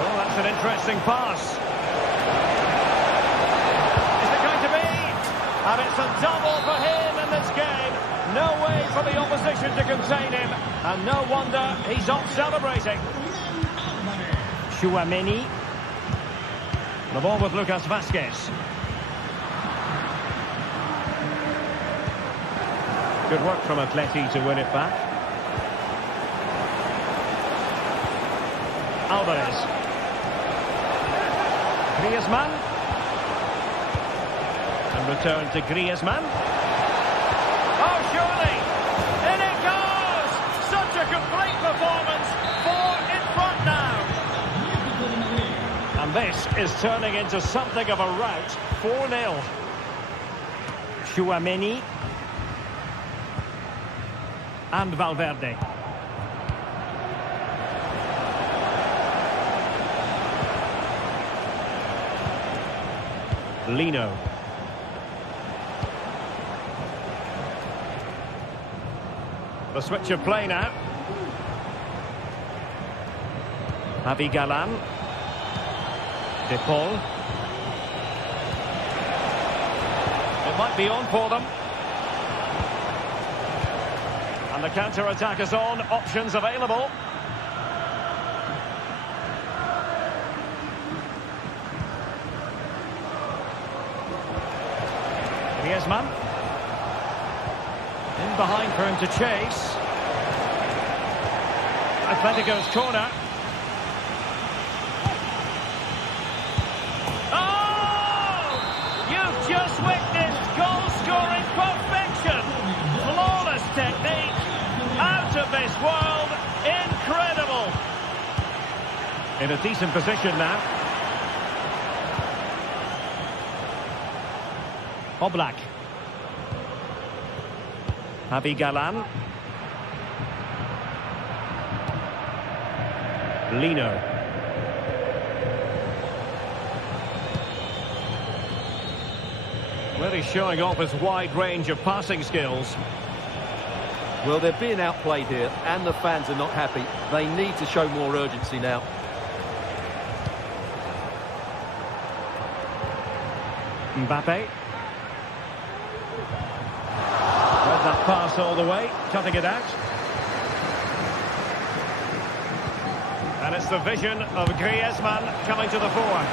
Oh, that's an interesting pass. And it's a double for him in this game. No way for the opposition to contain him. And no wonder he's off celebrating. Tchouaméni. The ball with Lucas Vázquez. Good work from Atleti to win it back. Alvarez. Griezmann. Return to Griezmann. Oh, surely! In it goes! Such a complete performance. 4 in front now. And this is turning into something of a rout. 4-0. Tchouaméni. And Valverde. Lino. The switch of play now. Javi Galán. De Paul. It might be on for them. And the counter-attack is on. Options available. Griezmann. In behind for him to chase. Atletico's corner. Oh! You've just witnessed goal-scoring perfection. Flawless technique. Out of this world. Incredible. In a decent position now. Oblak. Javi Galán. Lino. Really showing off his wide range of passing skills. Well, they're being outplayed here, and the fans are not happy. They need to show more urgency now. Mbappe. Read that pass all the way, cutting it out. And it's the vision of Griezmann coming to the fore.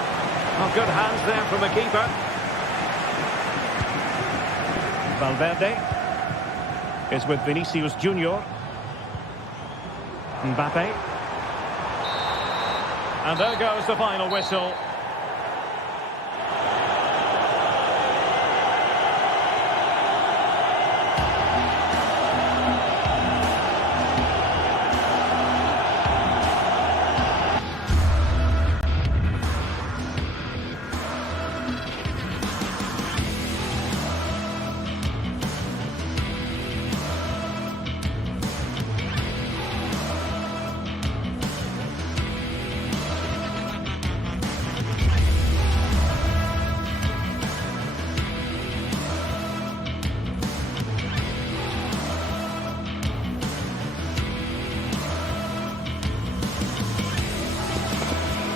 Oh, good hands there from the keeper. Valverde is with Vinicius Junior. Mbappe. And there goes the final whistle.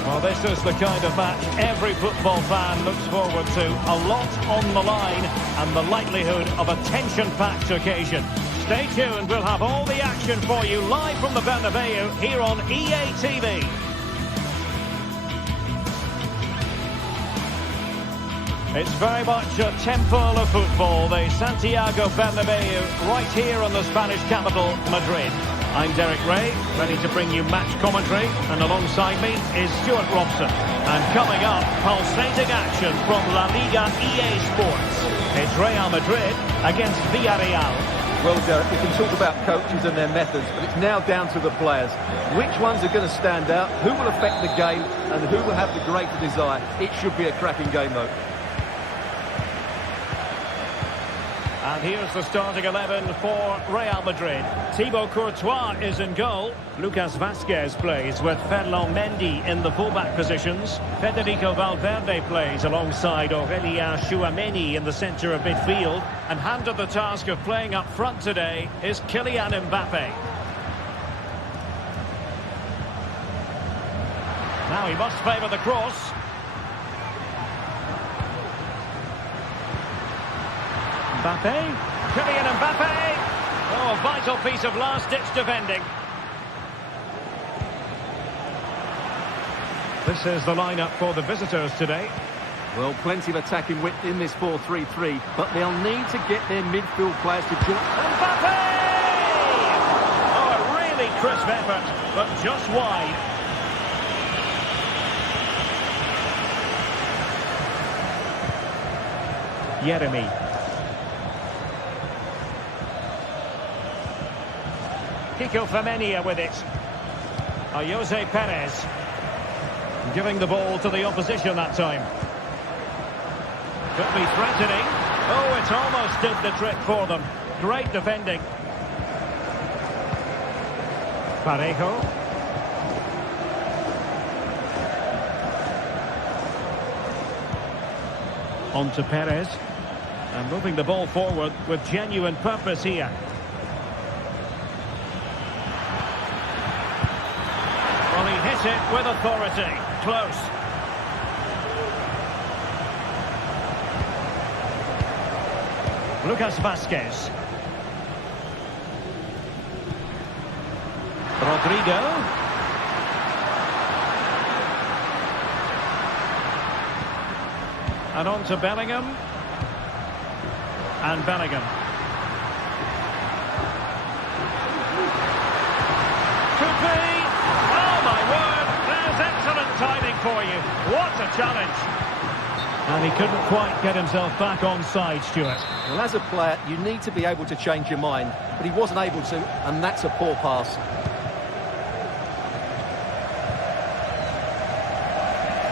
Well, this is the kind of match every football fan looks forward to. A lot on the line and the likelihood of a tension-packed occasion. Stay tuned, we'll have all the action for you live from the Bernabeu here on EA TV. It's very much a temple of football, the Santiago Bernabeu, right here in the Spanish capital, Madrid. I'm Derek Ray, ready to bring you match commentary, and alongside me is Stuart Robson. And coming up, pulsating action from La Liga EA Sports. It's Real Madrid against Villarreal. Well, Derek, we can talk about coaches and their methods, but it's now down to the players. Which ones are going to stand out, who will affect the game, and who will have the greater desire? It should be a cracking game, though. And here's the starting 11 for Real Madrid. Thibaut Courtois is in goal. Lucas Vazquez plays with Ferland Mendy in the fullback positions. Federico Valverde plays alongside Aurelien Tchouameni in the centre of midfield. And handed the task of playing up front today is Kylian Mbappe. Now he must favour the cross. Mbappe, Kylian Mbappe. Oh, a vital piece of last-ditch defending. This is the lineup for the visitors today. Well, plenty of attacking width in this 4-3-3, but they'll need to get their midfield players to join. Mbappe! Oh, a really crisp effort, but just wide. Yeremy. Kiko Femenia with it. Jose Perez. Giving the ball to the opposition that time. Could be threatening. Oh, it almost did the trick for them. Great defending. Parejo. On to Perez. And moving the ball forward with genuine purpose here. Well, he hit it with authority. Close. Lucas Vazquez. Rodrigo. And on to Bellingham. And Bellingham. Could be. Oh, my word. There's excellent timing for you. What a challenge. And he couldn't quite get himself back on side, Stuart. Well, as a player, you need to be able to change your mind, but he wasn't able to, and that's a poor pass.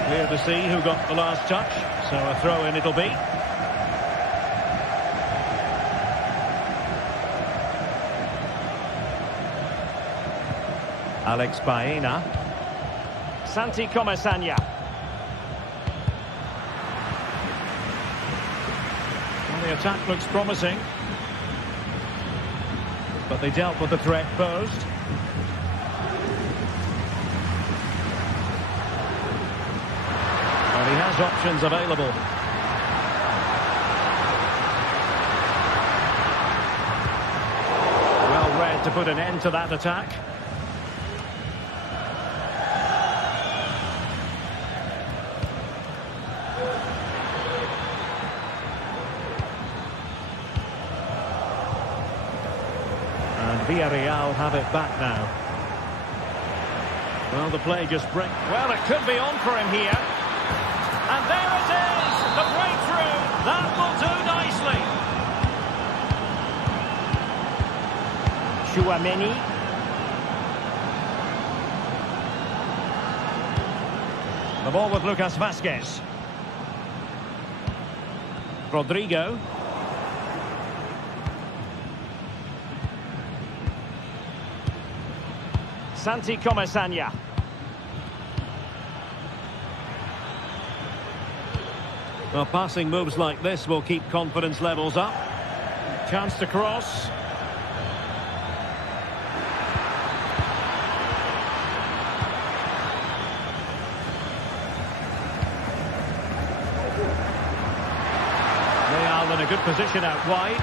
Clear to see who got the last touch, so a throw-in it'll be. Alex Baena. Santi Comasanya. Well, the attack looks promising, but they dealt with the threat posed. Well, he has options available. Well read to put an end to that attack. Villarreal have it back now. Well, the play just breaks. Well, it could be on for him here. And there it is! The breakthrough! That will do nicely. Tchouameni. The ball with Lucas Vazquez. Rodrigo. Santi Comasanya. Well, passing moves like this will keep confidence levels up. Chance to cross. Real in a good position out wide.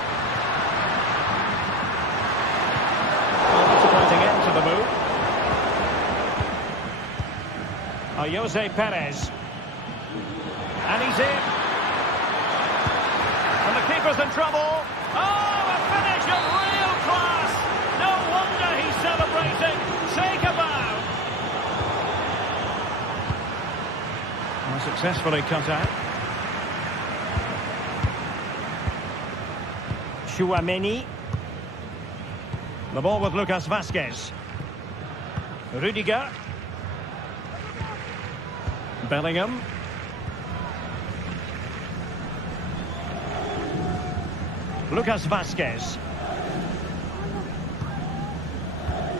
Well, disappointing end to the move. Jose Perez. And he's in. And the keeper's in trouble. Oh, a finish of real class. No wonder he's celebrating. Take a bow. And successfully cut out. Tchouameni. The ball with Lucas Vazquez. Rudiger. Bellingham. Lucas Vázquez.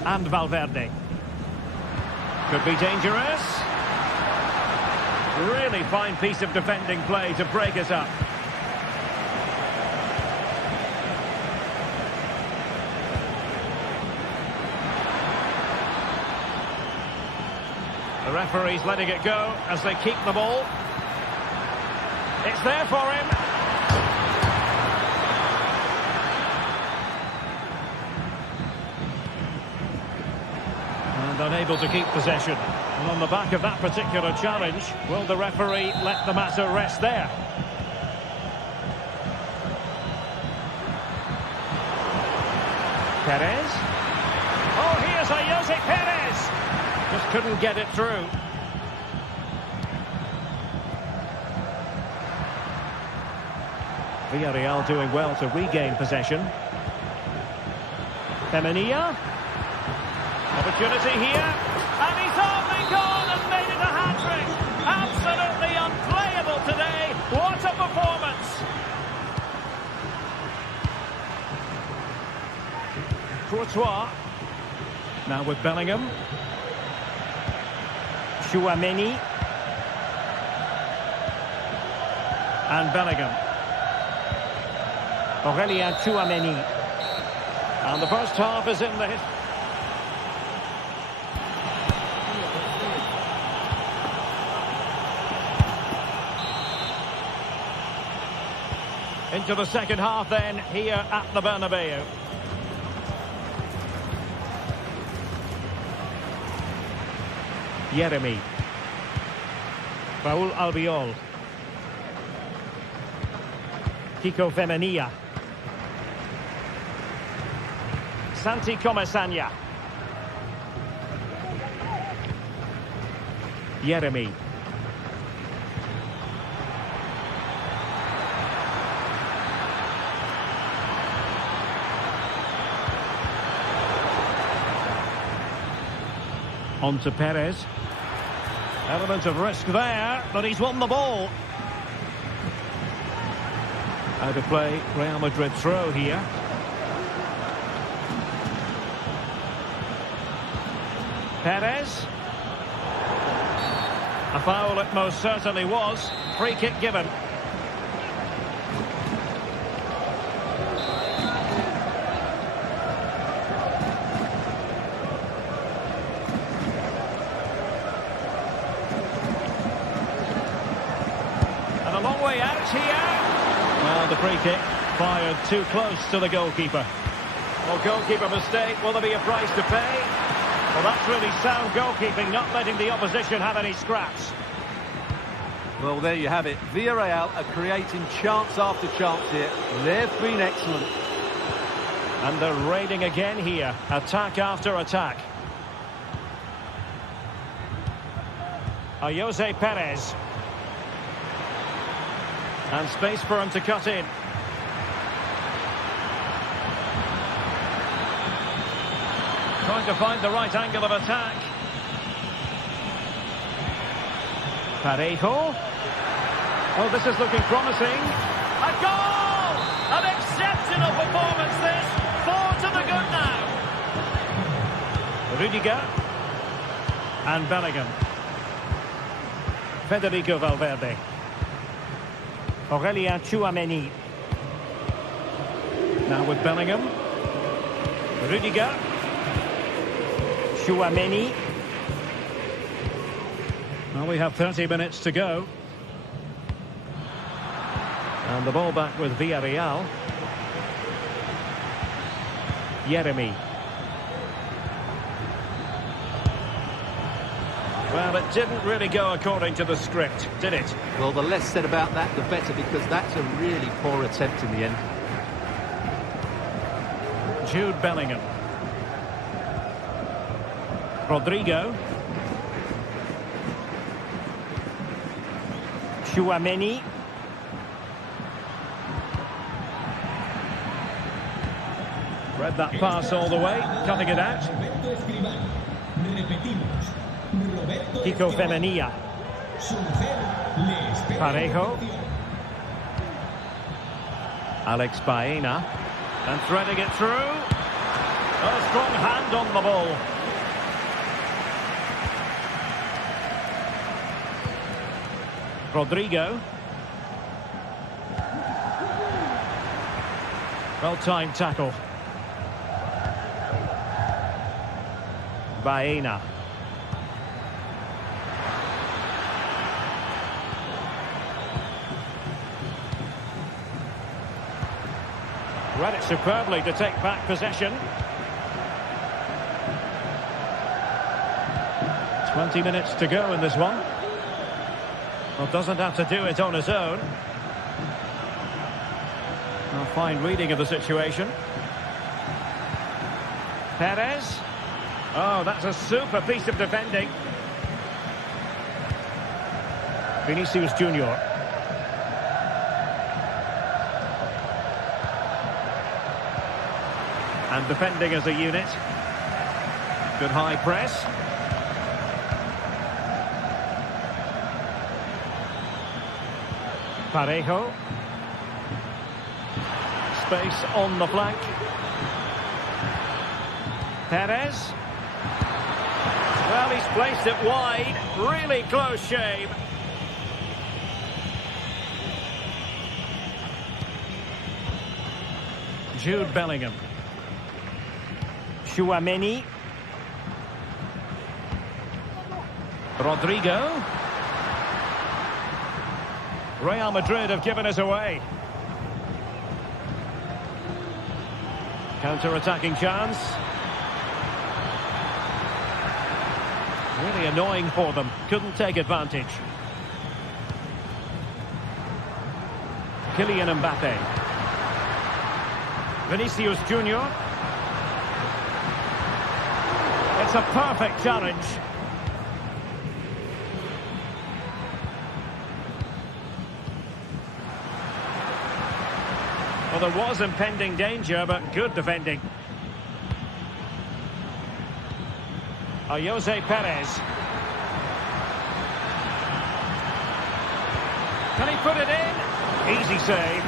And Valverde. Could be dangerous. Really fine piece of defending play to break us up. The referee's letting it go as they keep the ball. It's there for him. And unable to keep possession. And on the back of that particular challenge, will the referee let the matter rest there? Perez. Oh, here's a Jose Perez. Just couldn't get it through. Villarreal doing well to regain possession. Femenia. Opportunity here. And he's only gone and made it a hat-trick. Absolutely unplayable today. What a performance. Courtois. Now with Bellingham. Tchouaméni. And Bellingham. Aurélien Tchouaméni. And the first half is in the hit. Into the second half then, here at the Bernabeu. Yeremi. Raúl Albiol. Kiko Femenia. Santi Comesaña. Yeremi. On to Perez. Element of risk there, but he's won the ball. Out of play, Real Madrid throw here. Perez. A foul it most certainly was. Free kick given. And a long way out here. Well, the free kick fired too close to the goalkeeper. Well, goalkeeper mistake. Will there be a price to pay? Well, that's really sound goalkeeping, not letting the opposition have any scraps. Well, there you have it. Villarreal are creating chance after chance here. They've been excellent. And they're raiding again here. Attack after attack. Jose Perez. And space for him to cut in. Trying to find the right angle of attack. Parejo. Oh, this is looking promising. A goal! An exceptional performance this. 4 to the good now. Rudiger. And Bellingham. Federico Valverde. Aurélien Tchouaméni. Now with Bellingham. Rudiger. Tchouaméni. Well, we have 30 minutes to go. And the ball back with Villarreal. Yeremi. Well, it didn't really go according to the script, did it? Well, the less said about that, the better, because that's a really poor attempt in the end. Jude Bellingham. Rodrigo. Tchouaméni. Read that pass all the way, cutting it out. Kiko Femenia. Parejo. Alex Baena. And threading it through. A strong hand on the ball. Rodrigo. Well-timed tackle. Baena. Read it superbly to take back possession. 20 minutes to go in this one. Well, doesn't have to do it on his own. A fine reading of the situation. Perez. Oh, that's a super piece of defending. Vinicius Junior. And defending as a unit. Good high press. Parejo. Space on the flank. Perez. Well, he's placed it wide. Really close shave. Jude Bellingham. Tchouaméni. Rodrigo. Real Madrid have given us away. Counter-attacking chance. Really annoying for them. Couldn't take advantage. Kylian Mbappe. Vinicius Junior. It's a perfect challenge. Well, there was impending danger, but good defending. Jose Perez. Can he put it in? Easy save.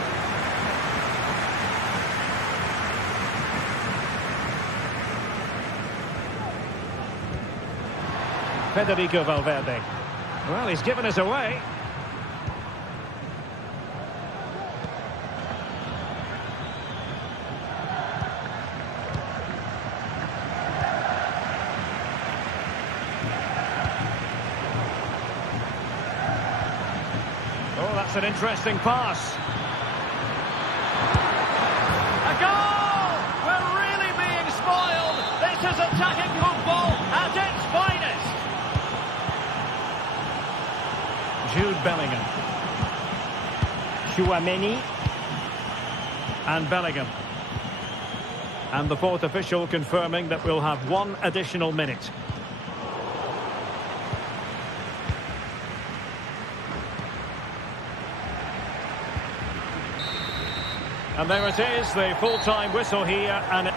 Federico Valverde. Well, he's given us away. Oh, that's an interesting pass. A goal! We're really being spoiled. This is attacking football at its finest. Jude Bellingham. Tchouaméni. And Bellingham. And the fourth official confirming that we'll have one additional minute. And there it is, the full-time whistle here, and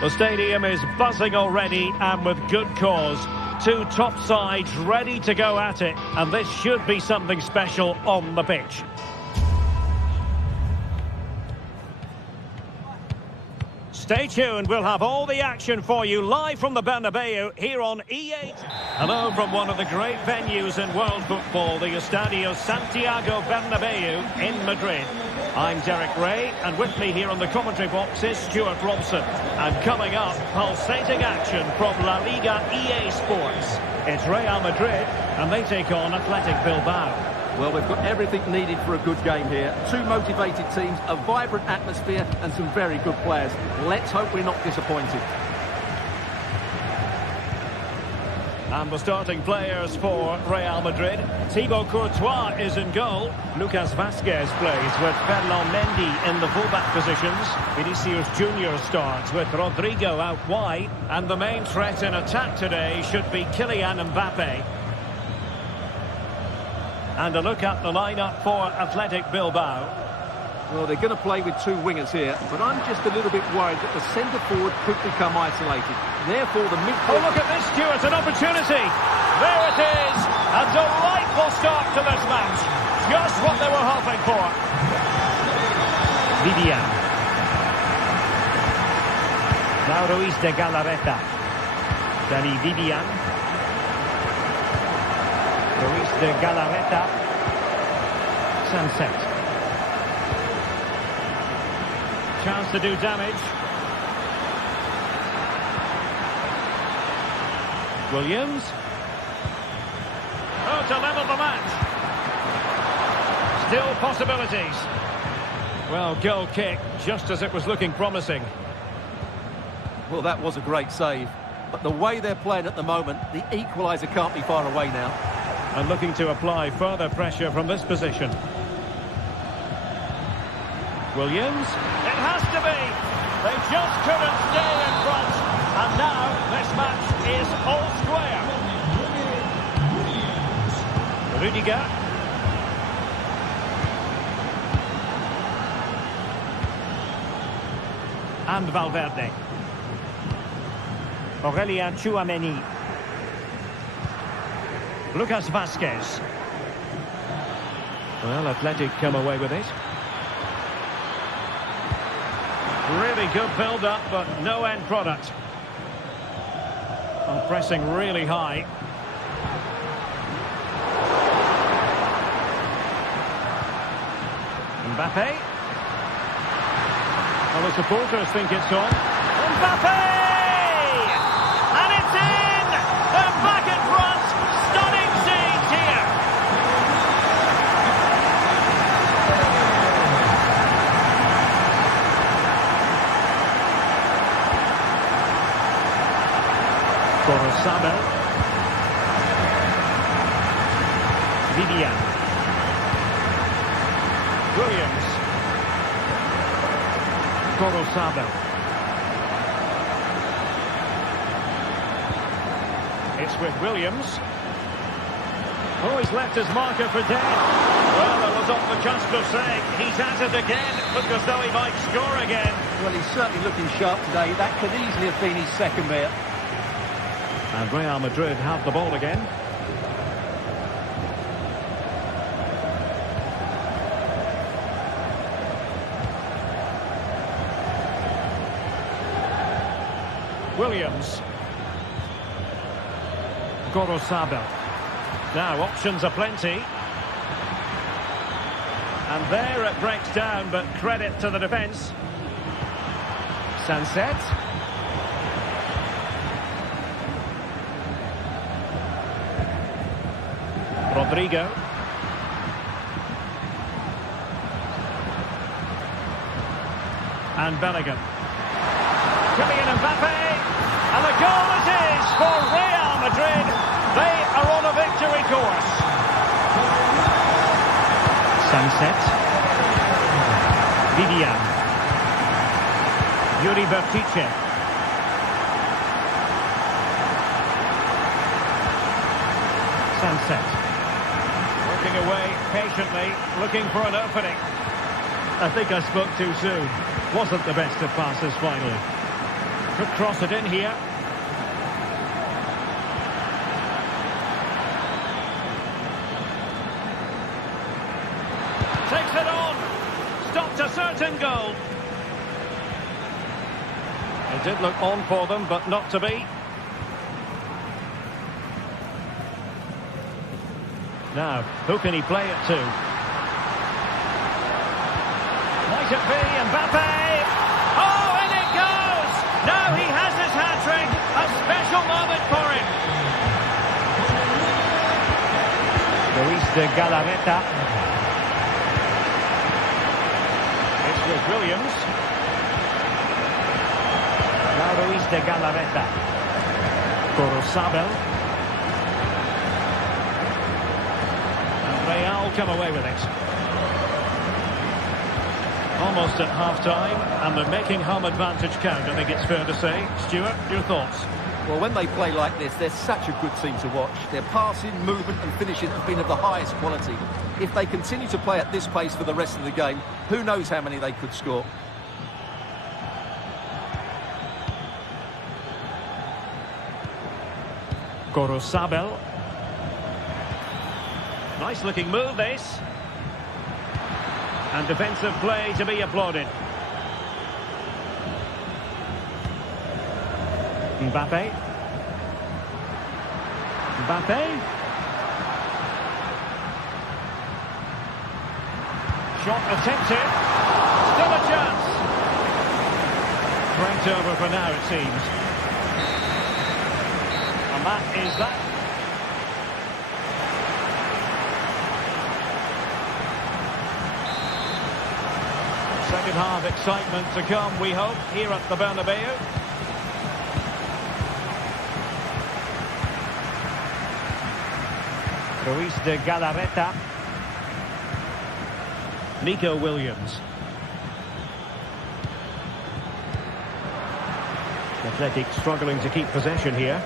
The stadium is buzzing already, and with good cause. Two top sides ready to go at it, and this should be something special on the pitch. Stay tuned, we'll have all the action for you live from the Bernabeu here on EA. Hello from one of the great venues in world football, the Estadio Santiago Bernabeu in Madrid. I'm Derek Ray, and with me here on the commentary box is Stuart Robson. And coming up, pulsating action from La Liga EA Sports. It's Real Madrid, and they take on Athletic Bilbao. Well, we've got everything needed for a good game here. Two motivated teams, a vibrant atmosphere and some very good players. Let's hope we're not disappointed. And the starting players for Real Madrid. Thibaut Courtois is in goal. Lucas Vazquez plays with Ferland Mendy in the fullback positions. Vinicius Junior starts with Rodrigo out wide. And the main threat in attack today should be Kylian Mbappe. And a look at the lineup for Athletic Bilbao. Well, they're going to play with two wingers here, but I'm just a little bit worried that the centre-forward could become isolated. Therefore, the midfield... Oh, look at this, Stuart, an opportunity. There it is. A delightful start to this match. Just what they were hoping for. Vivian. Now Ruiz de Galarreta. Danny Vivian. Ruiz de Galarreta. Sunset. Chance to do damage. Williams. Oh, to level the match. Still possibilities. Well, goal kick, just as it was looking promising. Well, that was a great save. But the way they're playing at the moment, the equaliser can't be far away now. And looking to apply further pressure from this position. Williams. It has to be. They just couldn't stay in front. And now this match is all square. Rudiger. And Valverde. Aurelien Tchouameni. Lucas Vazquez. Well, Athletic come away with it. Really good build-up, but no end product. Oh, pressing really high. Mbappe. Well, the supporters think it's on. Mbappe! And it's in! They're back in front! Stunning scenes here! Corozabel. Vivian. Williams. Corozabel. It's with Williams. Oh, he's left his marker for dead. Well, I was on the cusp of saying he's at it again. Look as though he might score again. Well, he's certainly looking sharp today. That could easily have been his second there. And Real Madrid have the ball again. Williams. Corozabel. Now options are plenty. And there it breaks down, but credit to the defence. Sunset. Rodrigo. And Bellingham. Kylian Mbappe. And the goal it is for Real Madrid. They are on a victory course. Sunset. Vivian. Yuri Bertice. Sunset. Working away patiently, looking for an opening. I think I spoke too soon. Wasn't the best of passes finally. Could cross it in here. Takes it on. Stopped a certain goal. It did look on for them, but not to be. Now, who can he play it to? Might it be Mbappe? Oh, and it goes! Now he has his hat-trick. A special moment for him. Luis de Galarreta. It's with Williams. Now Luis de Galarreta. Corosabel. Real come away with it. Almost at half-time, and they're making home advantage count, I think it's fair to say. Stuart, your thoughts? Well, when they play like this, they're such a good team to watch. Their passing, movement and finishing have been of the highest quality. If they continue to play at this pace for the rest of the game, who knows how many they could score. Corosabel. Nice looking move, this. And defensive play to be applauded. Mbappe. Mbappe. Shot attempted. Still a chance. Dragged over for now, it seems. And that is that. Second half excitement to come, we hope, here at the Bernabeu. Luis de Galarreta. Nico Williams. Athletic struggling to keep possession here.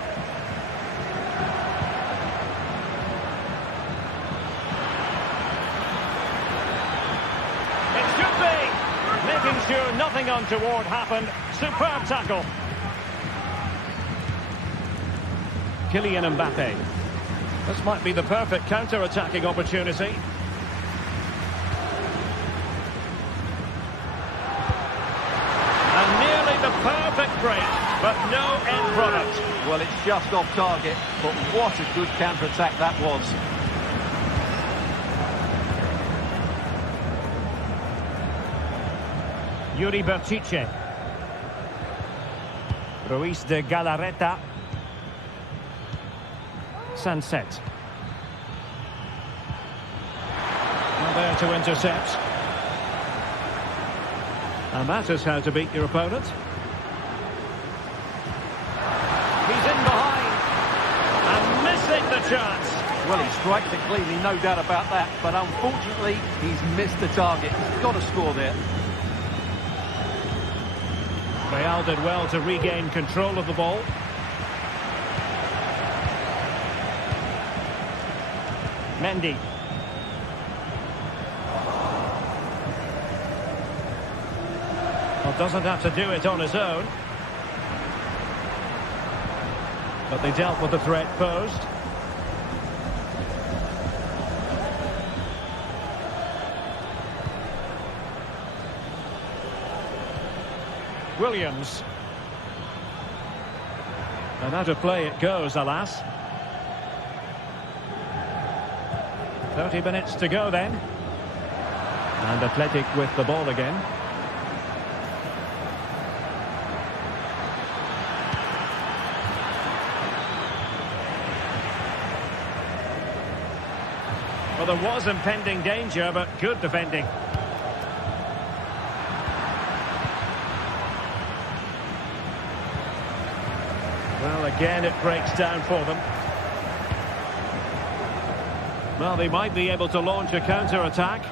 Sure, nothing untoward happened. Superb tackle. Kylian Mbappe. This might be the perfect counter-attacking opportunity. And nearly the perfect break, but no end product. Well, it's just off target, but what a good counter-attack that was. Yuri Berchiche. Luis de Galarreta. Sunset. Now there to intercept. And that is how to beat your opponent. He's in behind. And missing the chance. Well, he strikes it cleanly, no doubt about that. But unfortunately, he's missed the target. He's got to score there. Real did well to regain control of the ball. Mendy. Well, doesn't have to do it on his own. But they dealt with the threat posed. Williams. And out of play it goes, alas. 30 minutes to go then. And Athletic with the ball again. Well, there was impending danger, but good defending. Well, again, it breaks down for them. Well, they might be able to launch a counter-attack.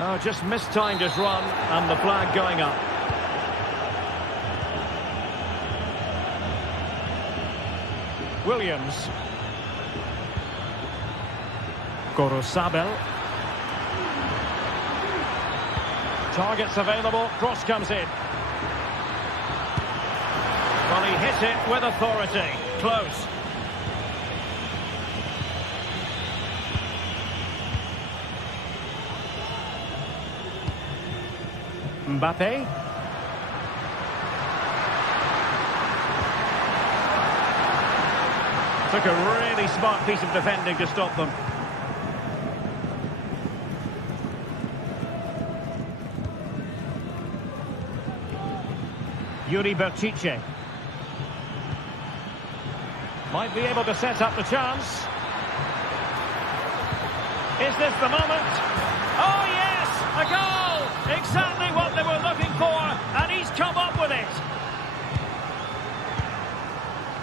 Oh, just mistimed his run, and the flag going up. Williams. Corosabel. Targets available, cross comes in. Well, he hit it with authority. Close. Mbappe. Took a really smart piece of defending to stop them. Yuri Berchiche. Might be able to set up the chance. Is this the moment? Oh yes! A goal! Exactly what they were looking for, and he's come up with it.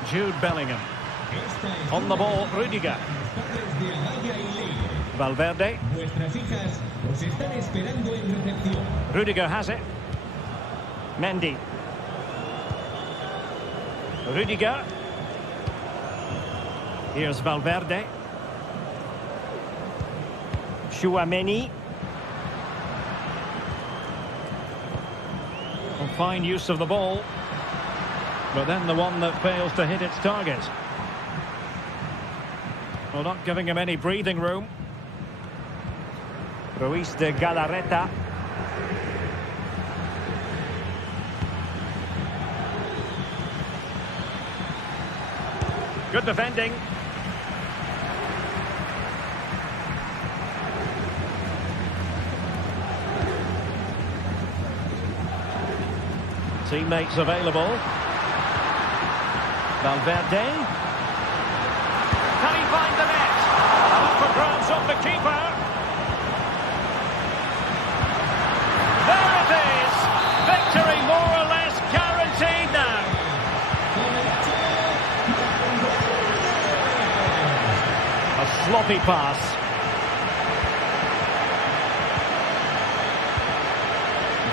Jude Bellingham. On the ball, Rudiger. Valverde. Rudiger has it. Mendy. Rudiger. Here's Valverde. Chouameni. Fine use of the ball. But then the one that fails to hit its target. Well, not giving him any breathing room. Ruiz de Galarreta. Good defending. Teammates available. Valverde. Can he find the net? And up for grabs on the keeper. There it is. Victory more or less guaranteed now. A sloppy pass.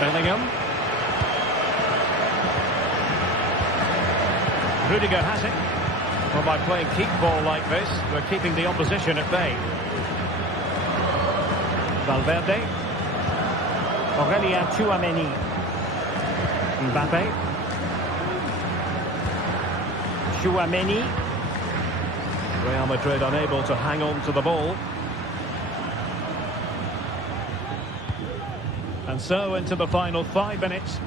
Bellingham. Rudiger has it. Well, by playing keep ball like this, they're keeping the opposition at bay. Valverde. Aurelien Chouameni. Mbappe. Chouameni. Real Madrid unable to hang on to the ball. And so into the final 5 minutes.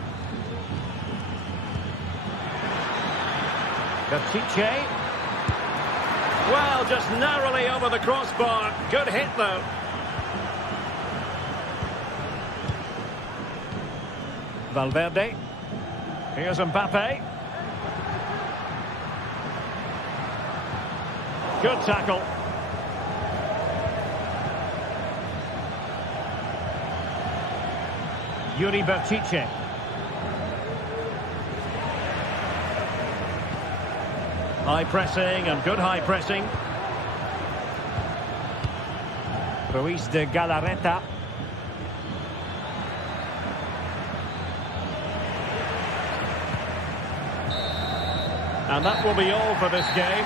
Berchiche. Well, just narrowly over the crossbar. Good hit, though. Valverde. Here's Mbappe. Good tackle. Yuri Berchiche. High pressing and good high pressing. Ruiz de Galarreta. And that will be all for this game.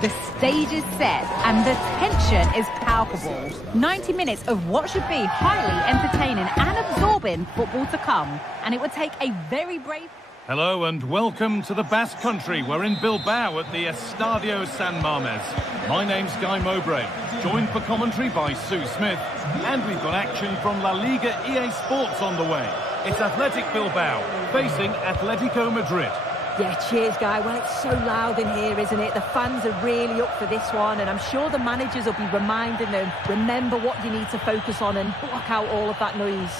The stage is set and the tension is palpable. 90 minutes of what should be highly entertaining and absorbing football to come. And it would take a very brave... Hello and welcome to the Basque Country. We're in Bilbao at the Estadio San Mamés. My name's Guy Mowbray, joined for commentary by Sue Smith. And we've got action from La Liga EA Sports on the way. It's Athletic Bilbao facing Atletico Madrid. Yeah, cheers, Guy. Well, it's so loud in here, isn't it? The fans are really up for this one, and I'm sure the managers will be reminding them, remember what you need to focus on and block out all of that noise.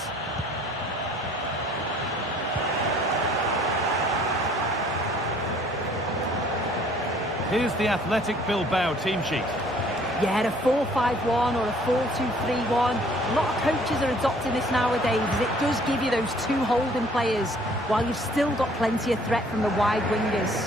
Here's the Athletic Bilbao team sheet. Yeah, a 4-5-1 or a 4-2-3-1. A lot of coaches are adopting this nowadays, as it does give you those two holding players, while you've still got plenty of threat from the wide wingers.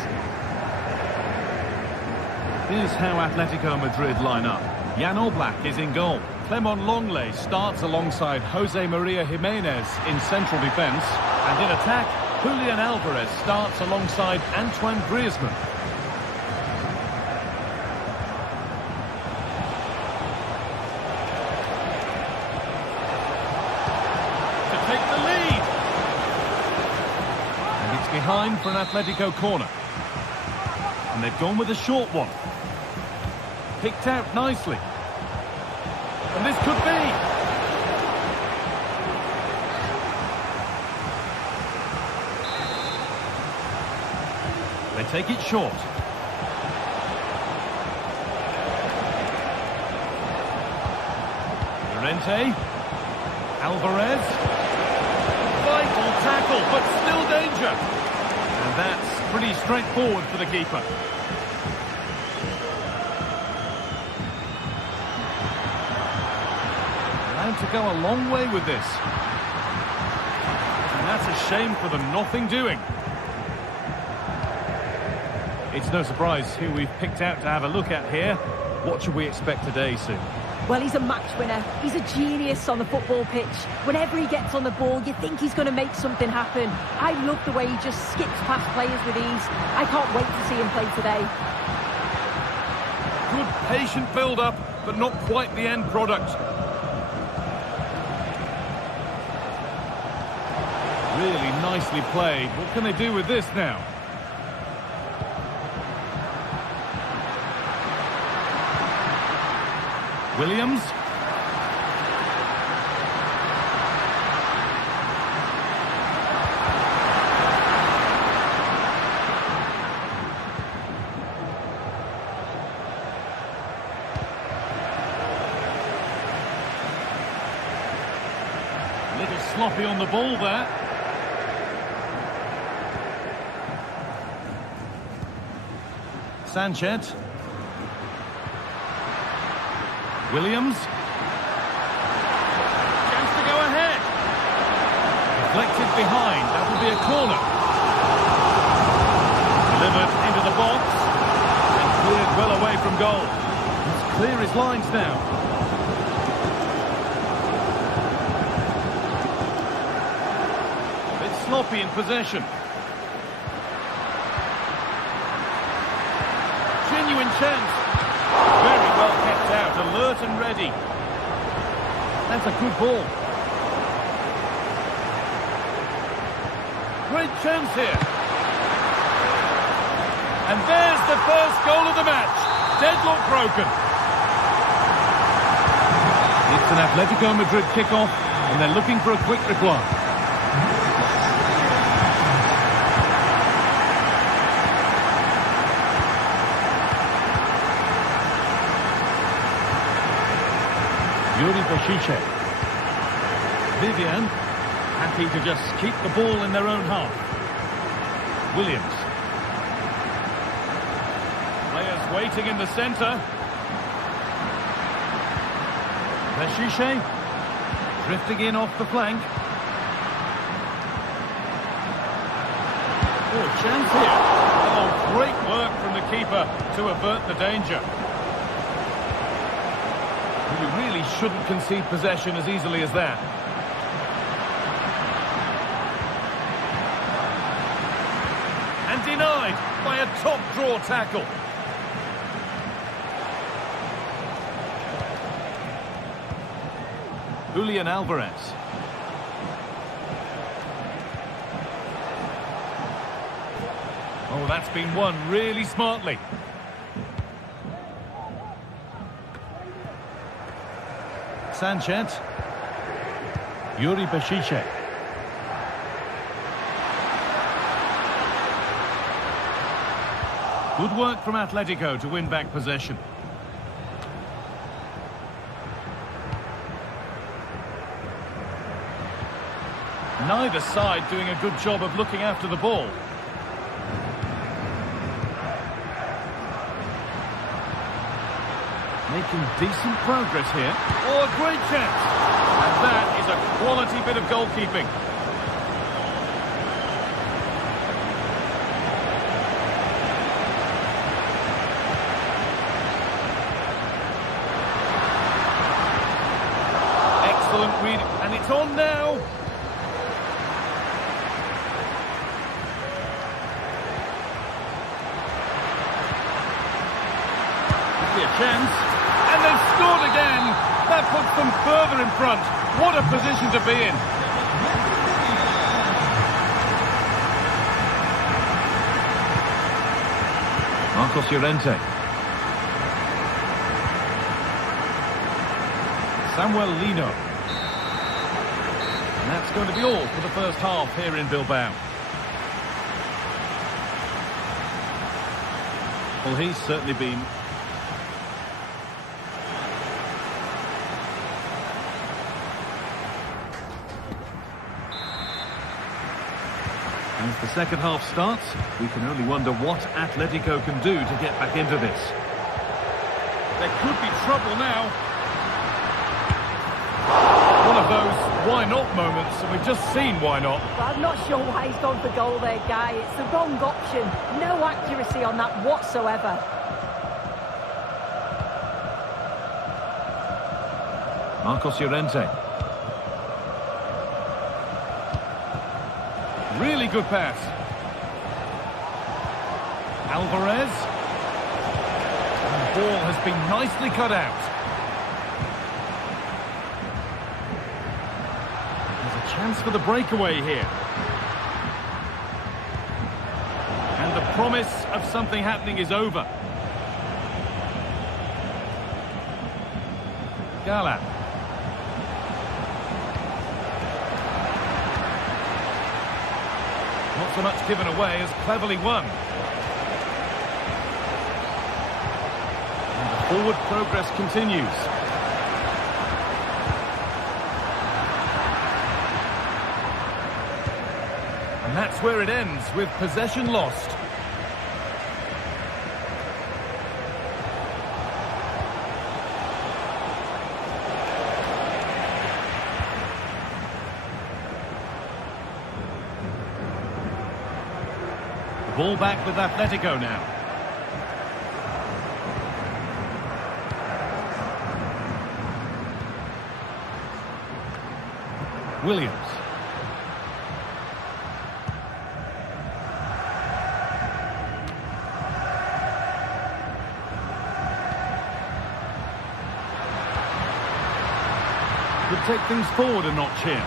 Here's how Atletico Madrid line up. Jan Oblak is in goal. Clement Longley starts alongside Jose Maria Jimenez in central defence. And in attack, Julian Alvarez starts alongside Antoine Griezmann. Behind for an Atletico corner. And they've gone with a short one. Picked out nicely. And this could be. They take it short. Llorente. Alvarez. Vital tackle, but still danger. And that's pretty straightforward for the keeper. Allowed to go a long way with this. And that's a shame for the nothing doing. It's no surprise who we've picked out to have a look at here. What should we expect today, Sue? Well, he's a match winner. He's a genius on the football pitch. Whenever he gets on the ball, you think he's going to make something happen. I love the way he just skips past players with ease. I can't wait to see him play today. Good patient build-up, but not quite the end product. Really nicely played. What can they do with this now? Williams. A little sloppy on the ball there. Sanchez. Williams. Chance to go ahead. Deflected behind. That will be a corner. Delivered into the box. And cleared well away from goal. Let's clear his lines now. A bit sloppy in possession. Genuine chance. Very well kept out, alert and ready. That's a good ball. Great chance here. And there's the first goal of the match. Deadlock broken. It's an Atletico Madrid kickoff, and they're looking for a quick reply. Vivian, happy to just keep the ball in their own half. Williams. Players waiting in the centre. Peshiche, drifting in off the flank. Oh, chance here. Oh, great work from the keeper to avert the danger. You really shouldn't concede possession as easily as that. And denied by a top draw tackle. Julian Alvarez. Oh, that's been won really smartly. Sanchez. Yuri Bashice. Good work from Atletico to win back possession. Neither side doing a good job of looking after the ball. Making decent progress here. Oh, a great chance. And that is a quality bit of goalkeeping. Excellent read, and it's on now. A chance, and they've scored again. That puts them further in front. What a position to be in. Marcos Llorente. Samuel Lino. And that's going to be all for the first half here in Bilbao. Well, he's certainly been... As the second half starts, we can only wonder what Atletico can do to get back into this. There could be trouble now. One of those why not moments, and we've just seen why not. Well, I'm not sure why he's gone for goal there, Guy. It's the wrong option. No accuracy on that whatsoever. Marcos Llorente. Really good pass. Alvarez. And the ball has been nicely cut out. There's a chance for the breakaway here. And the promise of something happening is over. Gala. Not so much given away as cleverly won. And the forward progress continues. And that's where it ends, with possession lost. Ball back with Atletico now. Williams. Could take things forward a notch here.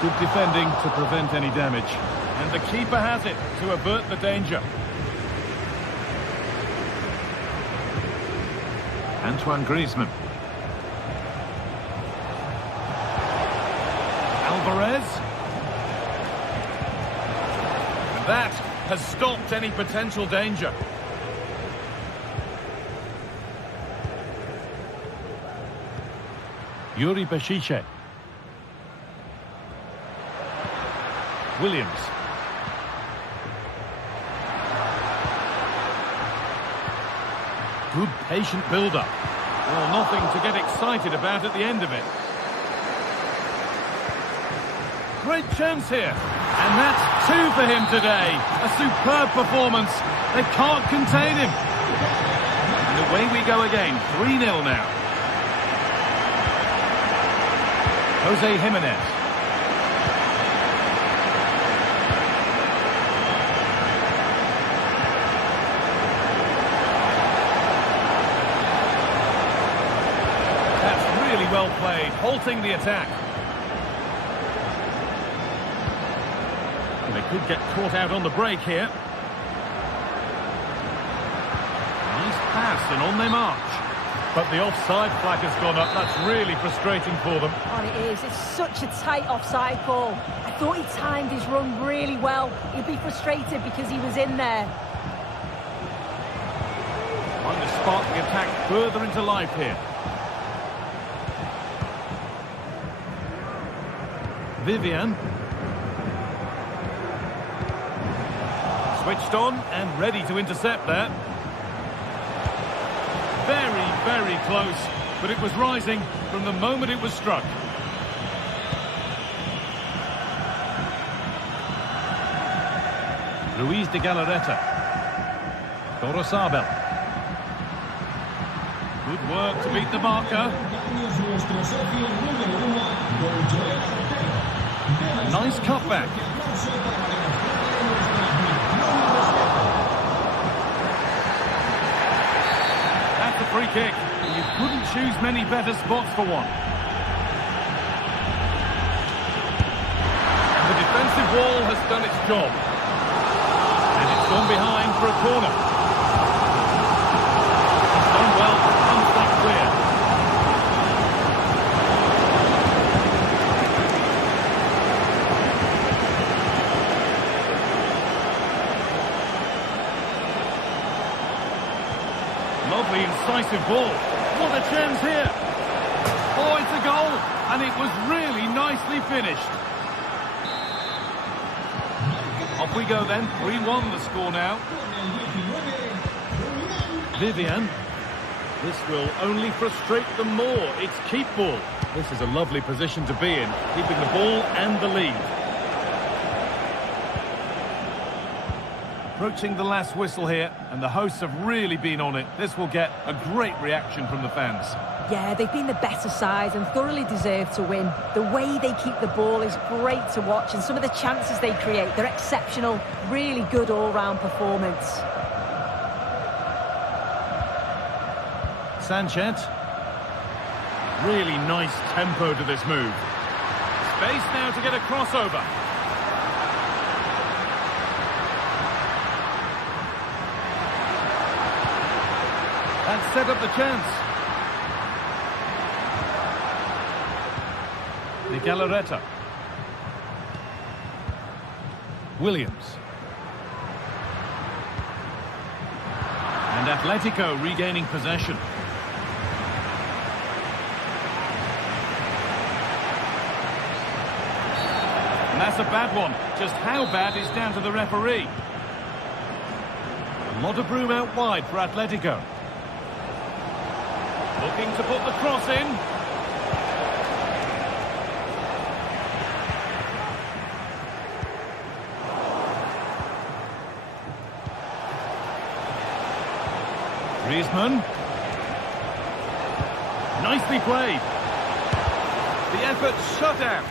Good defending to prevent any damage. And the keeper has it to avert the danger. Antoine Griezmann. Alvarez. And that has stopped any potential danger. Yuri Bashice. Williams. Good patient build-up. Well, nothing to get excited about at the end of it. Great chance here. And that's two for him today. A superb performance. They can't contain him. And away we go again. 3-0 now. Jose Jimenez. well played, halting the attack. They could get caught out on the break here. Nice pass, and on they march. But the offside flag has gone up. That's really frustrating for them. Oh, it is. It's such a tight offside call. I thought he timed his run really well. He'd be frustrated because he was in there. Trying to spark the attack further into life here. Vivian. Switched on and ready to intercept there. Very, very close, but it was rising from the moment it was struck. Luis de Galarreta. Gorosabel. Good work to beat the Barca. A nice cutback. That's a free kick. You couldn't choose many better spots for one. The defensive wall has done its job. And it's gone behind for a corner. It's done well, comes back clear. Lovely incisive ball. What a chance here. Oh, it's a goal. And it was really nicely finished. Off we go then. 3-1 the score now. Vivian. This will only frustrate them more. It's keep ball. This is a lovely position to be in, keeping the ball and the lead. Approaching the last whistle here, and the hosts have really been on it. This will get a great reaction from the fans. Yeah, they've been the better side and thoroughly deserve to win. The way they keep the ball is great to watch, and some of the chances they create, they're exceptional. Really good all-round performance. Sanchez. Really nice tempo to this move. Space now to get a crossover. And set up the chance. De Galarreta. Williams. And Atletico regaining possession. And that's a bad one. Just how bad is down to the referee. A lot of room out wide for Atletico. Looking to put the cross in. Griezmann. Nicely played. The effort shut out.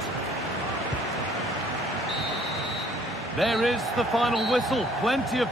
There is the final whistle. Plenty of...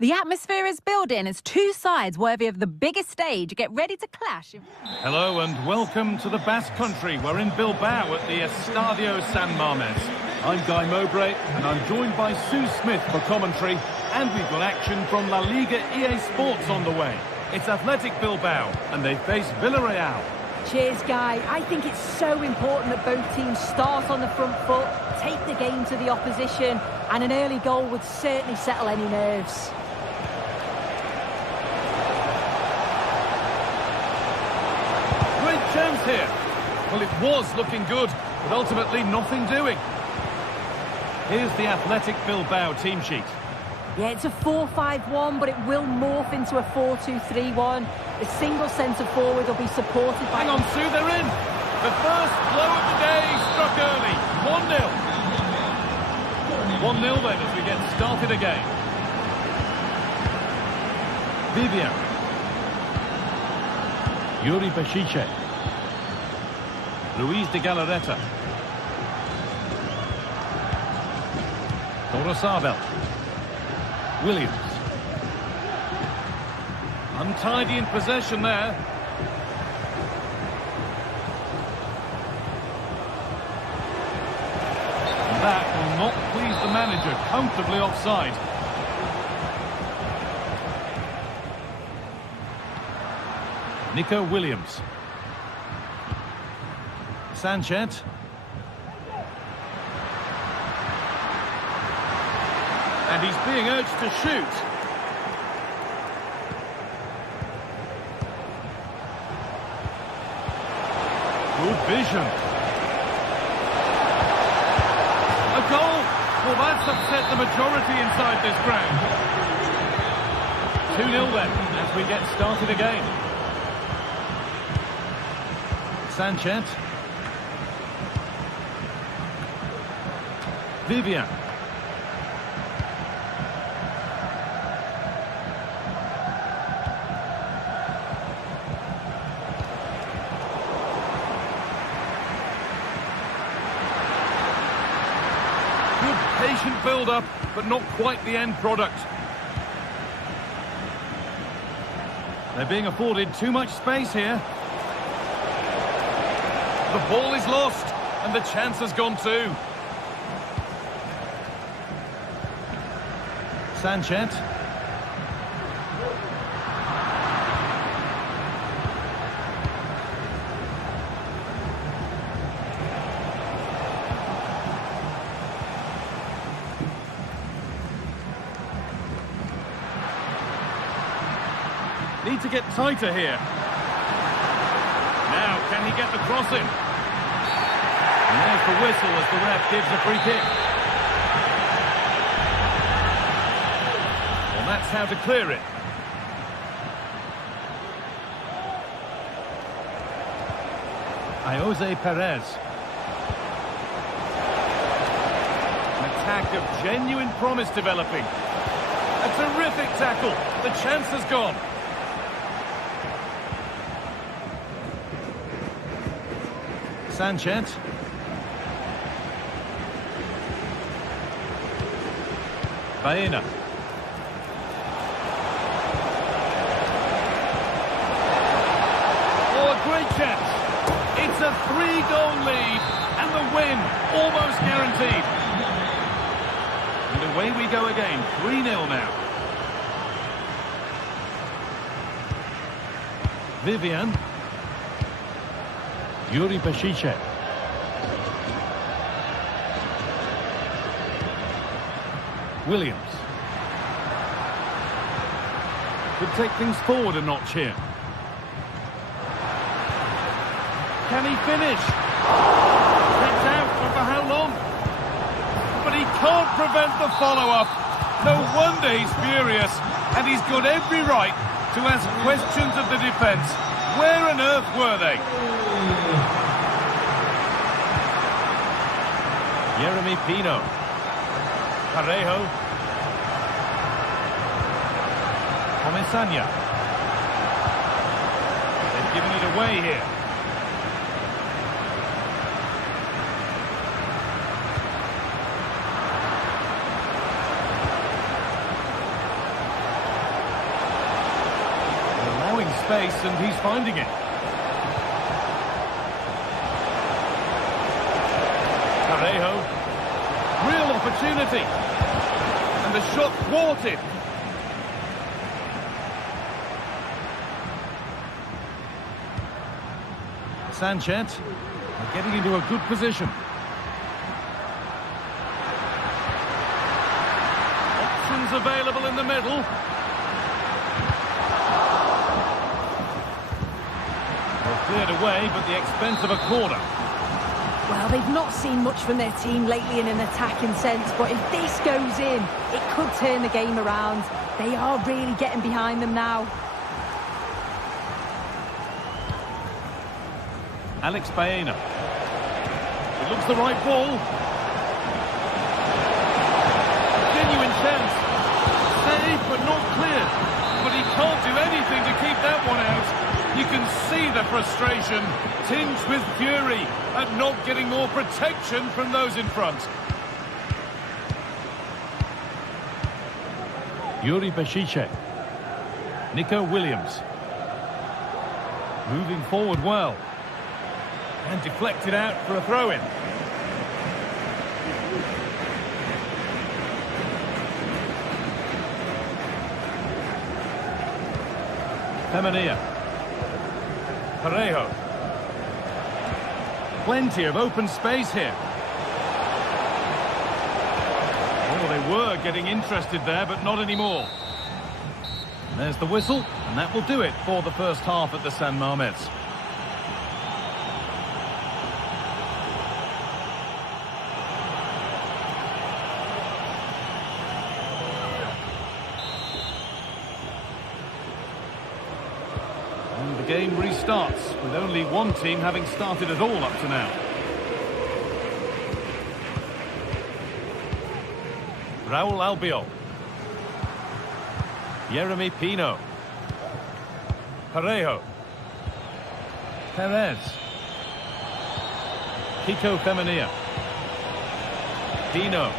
The atmosphere is building as two sides worthy of the biggest stage get ready to clash. Hello and welcome to the Basque Country. We're in Bilbao at the Estadio San Mamés. I'm Guy Mowbray and I'm joined by Sue Smith for commentary, and we've got action from La Liga EA Sports on the way. It's Athletic Bilbao and they face Villarreal. Cheers, Guy. I think it's so important that both teams start on the front foot, take the game to the opposition, and an early goal would certainly settle any nerves. Great chance here. Well, it was looking good, but ultimately nothing doing. Here's the Athletic Bilbao team sheet. Yeah, it's a 4-5-1, but it will morph into a 4-2-3-1. The single centre forward will be supported by... Hang on, Sue, they're in. The first blow of the day struck early. 1-0. 1-0 then as we get started again. Vivian. Yuri Peshiche. Luis de Galarreta. Torosabel. Williams. Untidy in possession there. And that will not please the manager. Comfortably offside. Nico Williams. Sanchez. And he's being urged to shoot. Good vision. A goal! Well, that's upset the majority inside this ground. 2-0 then, as we get started again. Sanchez. Vivian. Patient build-up, but not quite the end product. They're being afforded too much space here. The ball is lost, and the chance has gone too. Sanchez. Need to get tighter here. Now, can he get the cross in? And there's the whistle as the ref gives a free kick. Well, that's how to clear it. Jose Perez. An attack of genuine promise developing. A terrific tackle. The chance has gone. Sanchez. Baena. Oh, a great chance. It's a 3-goal lead and the win almost guaranteed. And away we go again. 3-0 now. Vivian. Yuri Peshiche. Williams. Could take things forward a notch here. Can he finish? Gets out, but for how long? But he can't prevent the follow-up. No wonder he's furious, and he's got every right to ask questions of the defence. Where on earth were they? Jeremy Pino. Parejo. Comesaña. They've given it away here. space, and he's finding it. Parejo. Real opportunity. And the shot thwarted. Sanchez getting into a good position. Options available in the middle. Well, cleared away, but the expense of a corner. Well, they've not seen much from their team lately in an attacking sense, but if this goes in, it could turn the game around. They are really getting behind them now. Alex Baena. It looks the right ball. Genuine chance. Saved but not clear. But he can't do anything to keep that one out. You can see the frustration, tinged with fury at not getting more protection from those in front. Yuri Bešiček. Nico Williams. Moving forward well. And deflected out for a throw-in. Femenia. Parejo. Plenty of open space here. Oh, they were getting interested there, but not anymore. And there's the whistle, and that will do it for the first half at the San Mamés. The game restarts with only one team having started at all up to now. Raúl Albiol. Yeremy Pino. Parejo. Perez. Kiko Femenia. Pino.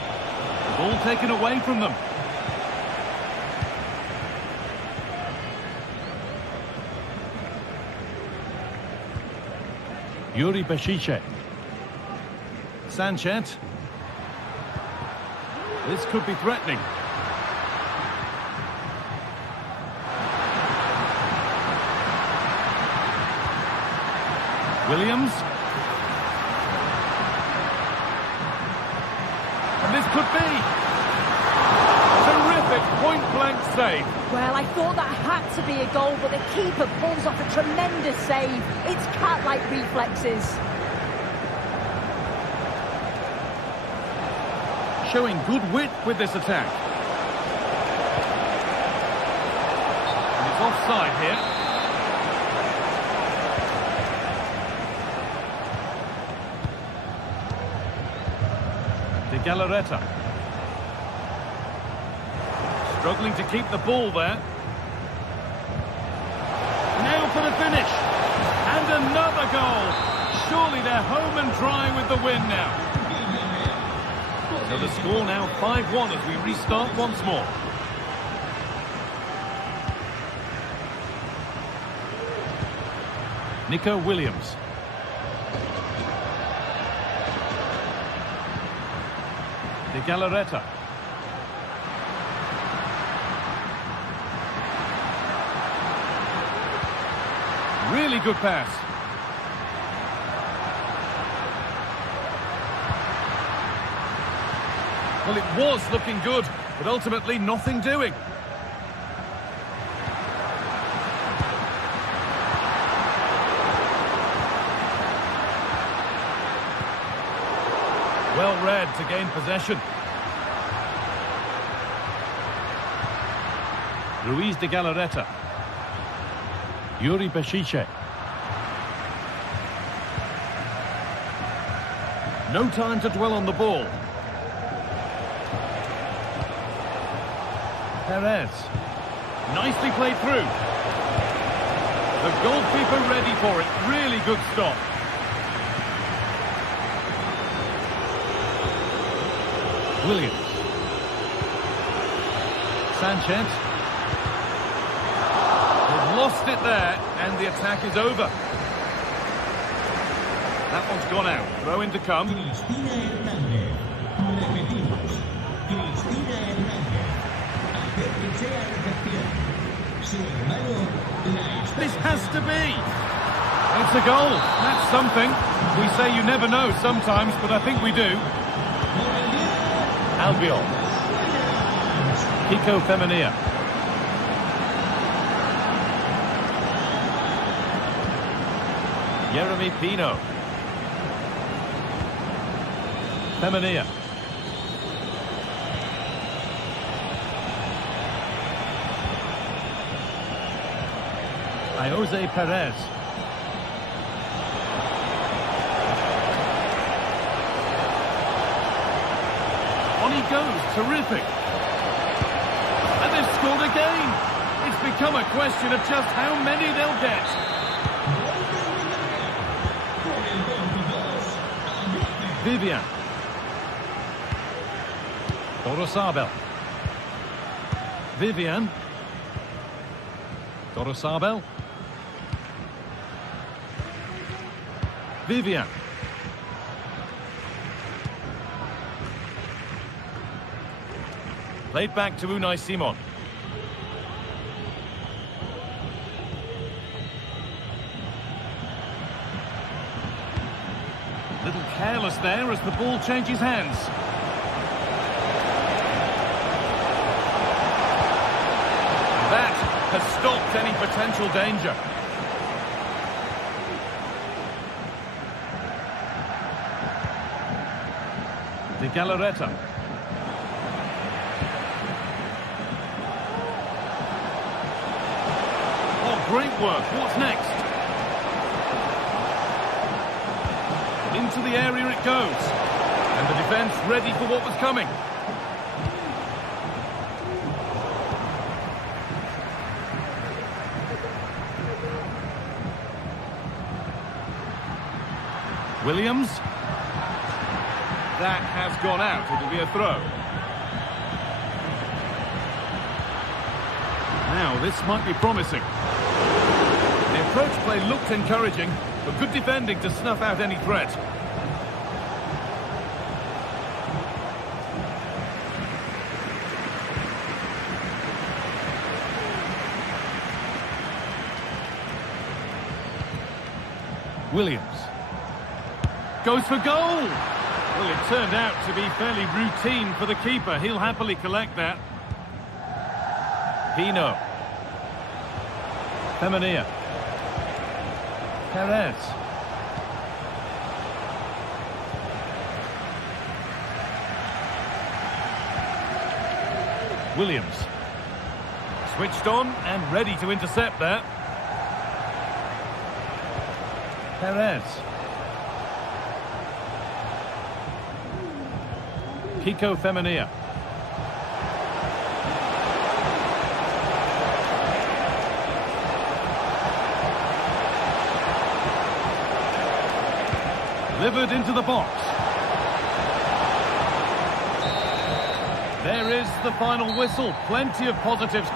The ball taken away from them. Yuri Bešiček. Sanchez. This could be threatening. Williams. And this could be. Terrific point-blank save. Well, I thought that had to be a goal, but the keeper pulls off a tremendous save. It's cat-like reflexes. Showing good wit with this attack. And it's offside here. De Galarreta. Struggling to keep the ball there. Now for the finish. And another goal. Surely they're home and dry with the win now. So the score now 5-1 as we restart once more. Nico Williams. De Galarreta. Really good pass. Well, it was looking good, but ultimately nothing doing. Well read to gain possession. Ruiz de Galarreta. Yuri Bešiček. No time to dwell on the ball. Perez. Nicely played through. The goalkeeper ready for it. Really good stop. Williams. Sanchez. They've lost it there, and the attack is over. That one's gone out. Throw in to come. Cristina Hernández. Repetimos. Cristina Hernández. Acérquese a recepción. Su hermano la está... This has to be. It's a goal. That's something. We say you never know sometimes, but I think we do. Albiol. Kiko Femenia. Jeremy Pino. Femenia. Jose Perez. On he goes, terrific. And they've scored again. It's become a question of just how many they'll get. Vivian. Dorosabel. Vivian. Dorosabel. Vivian. Played back to Unai Simon. Little careless there as the ball changes hands. That has stopped any potential danger. De Galarreta. Oh, great work. What's next? Into the area it goes. And the defence ready for what was coming. Williams. That has gone out. It'll be a throw. Now, this might be promising. The approach play looked encouraging, but good defending to snuff out any threat. Williams. Goes for goal! Well, it turned out to be fairly routine for the keeper. He'll happily collect that. Pino. Femenia. Perez. Williams. Switched on and ready to intercept that. Perez. Kiko Femenia. Delivered into the box. There is the final whistle. Plenty of positives.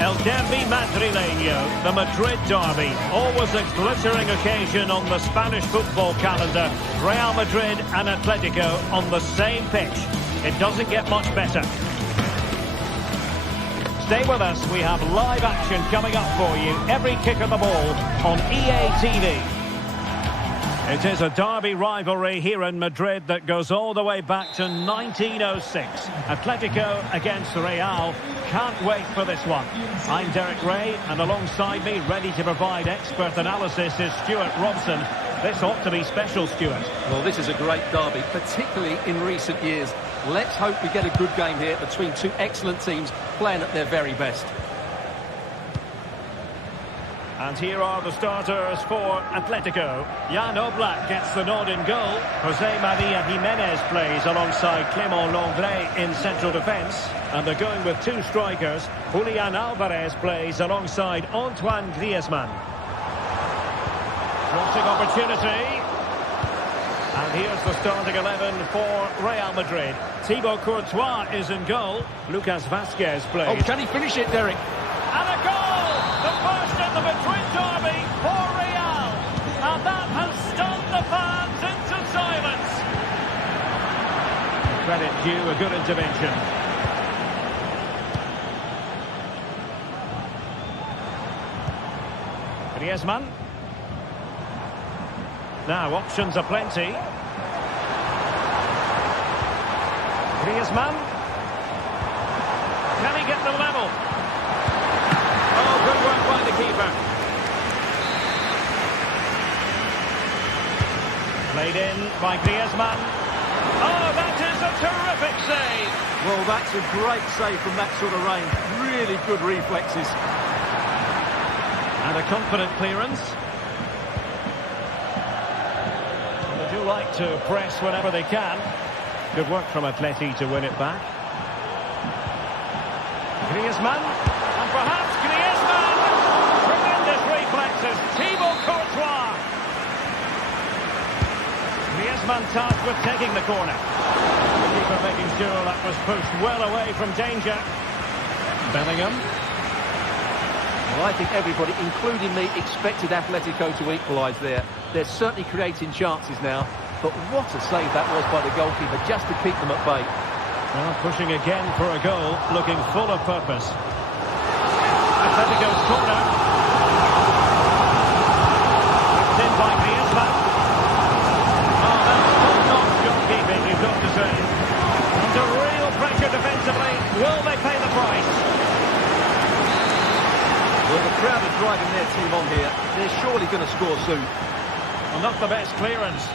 El Derby Madrileño, the Madrid derby, always a glittering occasion on the Spanish football calendar. Real Madrid and Atletico on the same pitch. It doesn't get much better. Stay with us, we have live action coming up for you. Every kick of the ball on EA TV. It is a derby rivalry here in Madrid that goes all the way back to 1906. Atletico against Real. Can't wait for this one. I'm Derek Ray, and alongside me, ready to provide expert analysis, is Stuart Robson. This ought to be special, Stuart. Well, this is a great derby, particularly in recent years. Let's hope we get a good game here between two excellent teams playing at their very best. And here are the starters for Atletico. Jan Oblak gets the nod in goal. Jose Maria Jimenez plays alongside Clément Lenglet in central defence. And they're going with two strikers. Julian Alvarez plays alongside Antoine Griezmann. Crossing opportunity. And here's the starting 11 for Real Madrid. Thibaut Courtois is in goal. Lucas Vázquez plays. Oh, can he finish it, Derek? And a goal! The first in the Madrid derby for Real. And that has stunned the fans into silence. Credit due, a good intervention. Griezmann. Now, options are plenty. Griezmann. Can he get the level? Oh, good work by the keeper. Played in by Griezmann. Oh, that is a terrific save. Well, that's a great save from that sort of range. Really good reflexes. And a confident clearance. They do like to press whenever they can. Good work from Atleti to win it back. Griezmann. And perhaps Griezmann. Tremendous reflexes. Thibaut Courtois. Griezmann tasked with taking the corner. The keeper making sure that was pushed well away from danger. Bellingham. Well, I think everybody, including me, expected Atletico to equalise there. They're certainly creating chances now. But what a save that was by the goalkeeper, just to keep them at bay. Well, pushing again for a goal, looking full of purpose. Atletico's corner. It's in by Griezmann. Oh, that's top-notch goalkeeping, you've got to say. Under real pressure defensively. Will they pay the price? Well, the crowd are driving their team on here. They're surely going to score soon. Well, not the best clearance.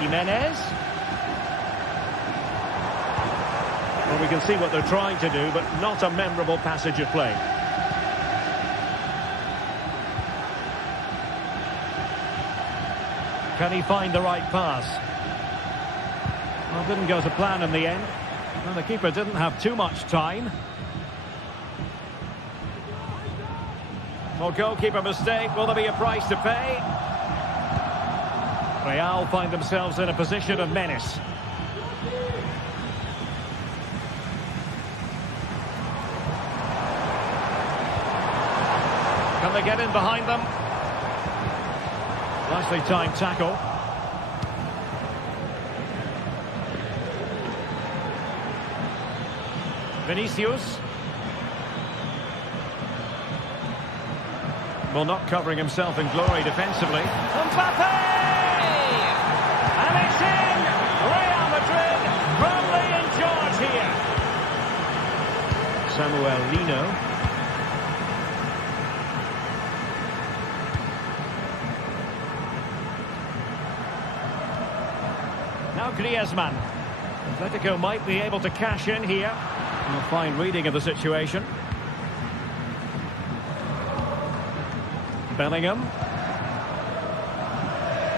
Jimenez. Well, we can see what they're trying to do, but not a memorable passage of play. Can he find the right pass? Well, didn't go to plan in the end. Well, the keeper didn't have too much time. Well, goalkeeper mistake. Will there be a price to pay? Real find themselves in a position of menace. Can they get in behind them? Nicely timed tackle. Vinicius. Well, not covering himself in glory defensively. Mbappe! And it's in! Real Madrid firmly in charge here. Samuel Lino. Now Griezmann. Atletico might be able to cash in here. A fine reading of the situation. Bellingham.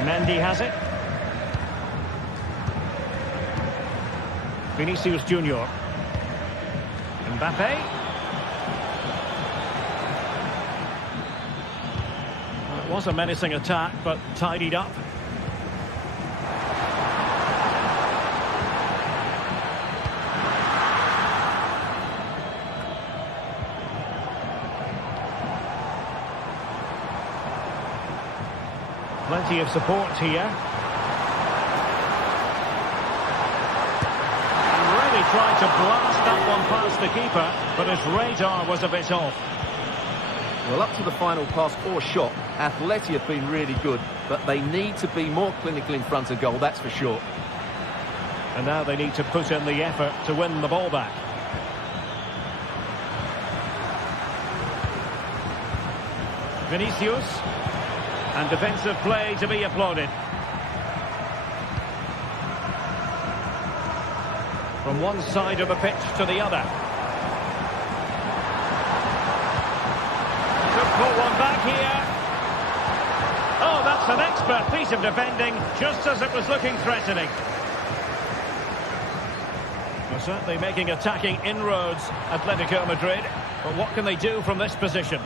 Mendy has it. Vinicius Junior. Mbappe. Well, it was a menacing attack, but tidied up. Plenty of support here. And really tried to blast that one past the keeper, but his radar was a bit off. Well, up to the final pass or shot, Atleti have been really good, but they need to be more clinical in front of goal, that's for sure. And now they need to put in the effort to win the ball back. Vinicius. And defensive play to be applauded. From one side of the pitch to the other. Could pull one back here. Oh, that's an expert piece of defending, just as it was looking threatening. Well, certainly making attacking inroads, Atletico Madrid. But what can they do from this position?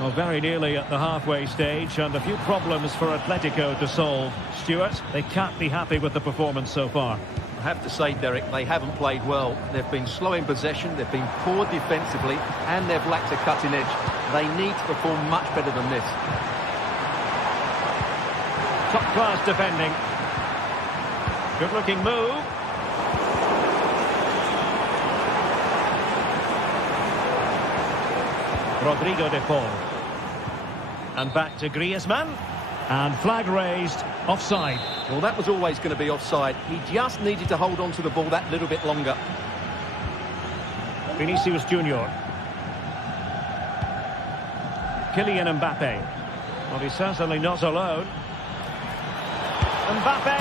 Well, very nearly at the halfway stage, and a few problems for Atletico to solve. Stuart, they can't be happy with the performance so far. I have to say, Derek, they haven't played well. They've been slow in possession, they've been poor defensively, and they've lacked a cutting edge. They need to perform much better than this. Top-class defending. Good-looking move. Rodrigo de Paul. And back to Griezmann. And flag raised, offside. Well, that was always going to be offside. He just needed to hold on to the ball that little bit longer. Vinicius Junior. Kylian Mbappe. Well, he's certainly not alone. Mbappe.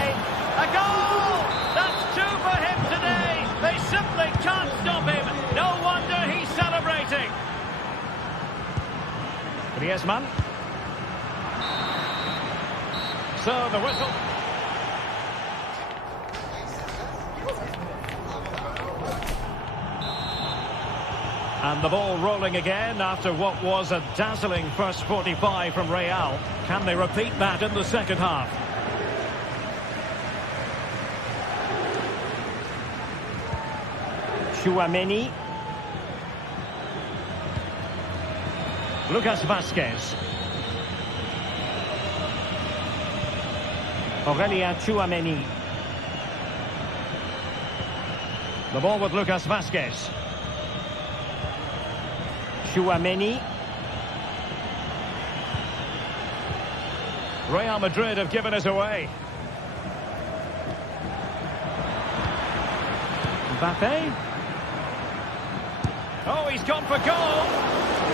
A goal! That's two for him today. They simply can't stop him. No wonder he's celebrating. Griezmann. So the whistle. And the ball rolling again after what was a dazzling first 45 from Real. Can they repeat that in the second half? Tchouaméni. Lucas Vázquez. Aurélien Tchouaméni. The ball with Lucas Vázquez. Tchouaméni. Real Madrid have given us away. Mbappe. Oh, he's gone for goal.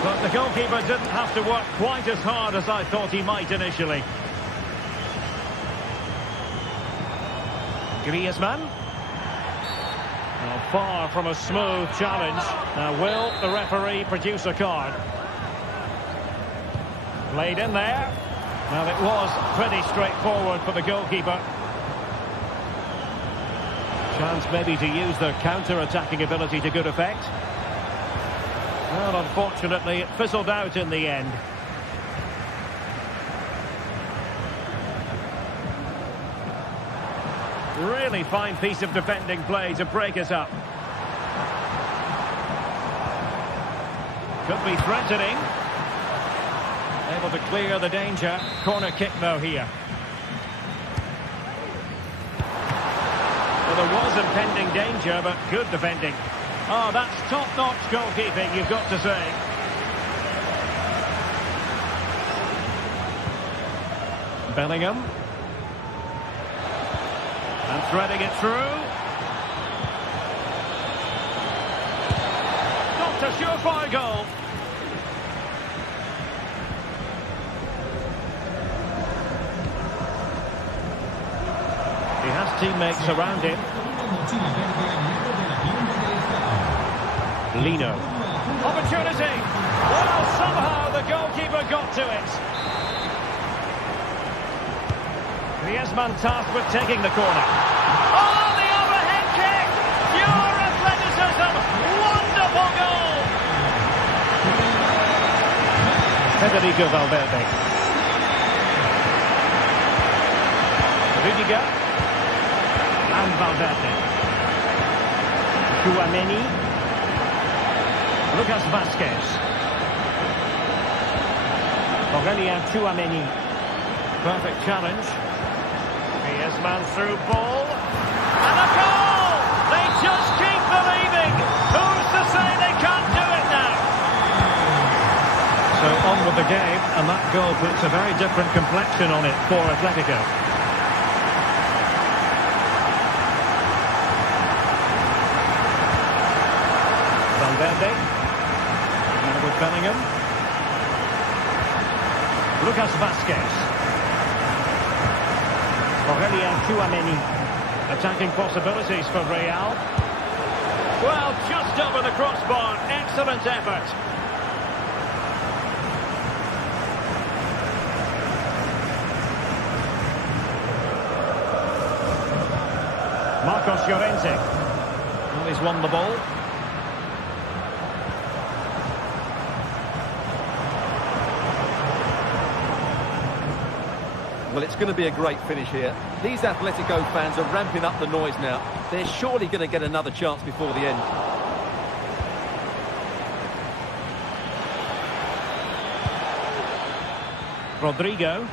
But the goalkeeper didn't have to work quite as hard as I thought he might initially. Griezmann. Well, far from a smooth challenge. Now, will the referee produce a card? Played in there. Well, it was pretty straightforward for the goalkeeper. Chance maybe to use their counter-attacking ability to good effect. Well, unfortunately, it fizzled out in the end. Really fine piece of defending play to break us up. Could be threatening. Able to clear the danger. Corner kick though here. Well, there was impending danger, but good defending. Oh, that's top-notch goalkeeping, you've got to say. Bellingham. And threading it through. Not a surefire goal. He has teammates around him. Lino. Opportunity. Well, somehow the goalkeeper got to it. Griezmann tasked with taking the corner. Oh, the overhead kick! Pure athleticism! Wonderful goal! Federico Valverde. Rudiger. And Valverde. Tchouaméni. Lucas Vázquez. Aurélien Tchouaméni. Perfect challenge. Griezmann through ball. And a goal! They just keep believing. of the game, and that goal puts a very different complexion on it for Atletico. Valverde. Now with Bellingham. Lucas Vazquez. Aurelien Tchouameni. Attacking possibilities for Real. Well, just over the crossbar. Excellent effort. Marcos Llorente. Well, he's won the ball. Well, it's going to be a great finish here. These Atletico fans are ramping up the noise now. They're surely going to get another chance before the end. Rodrigo.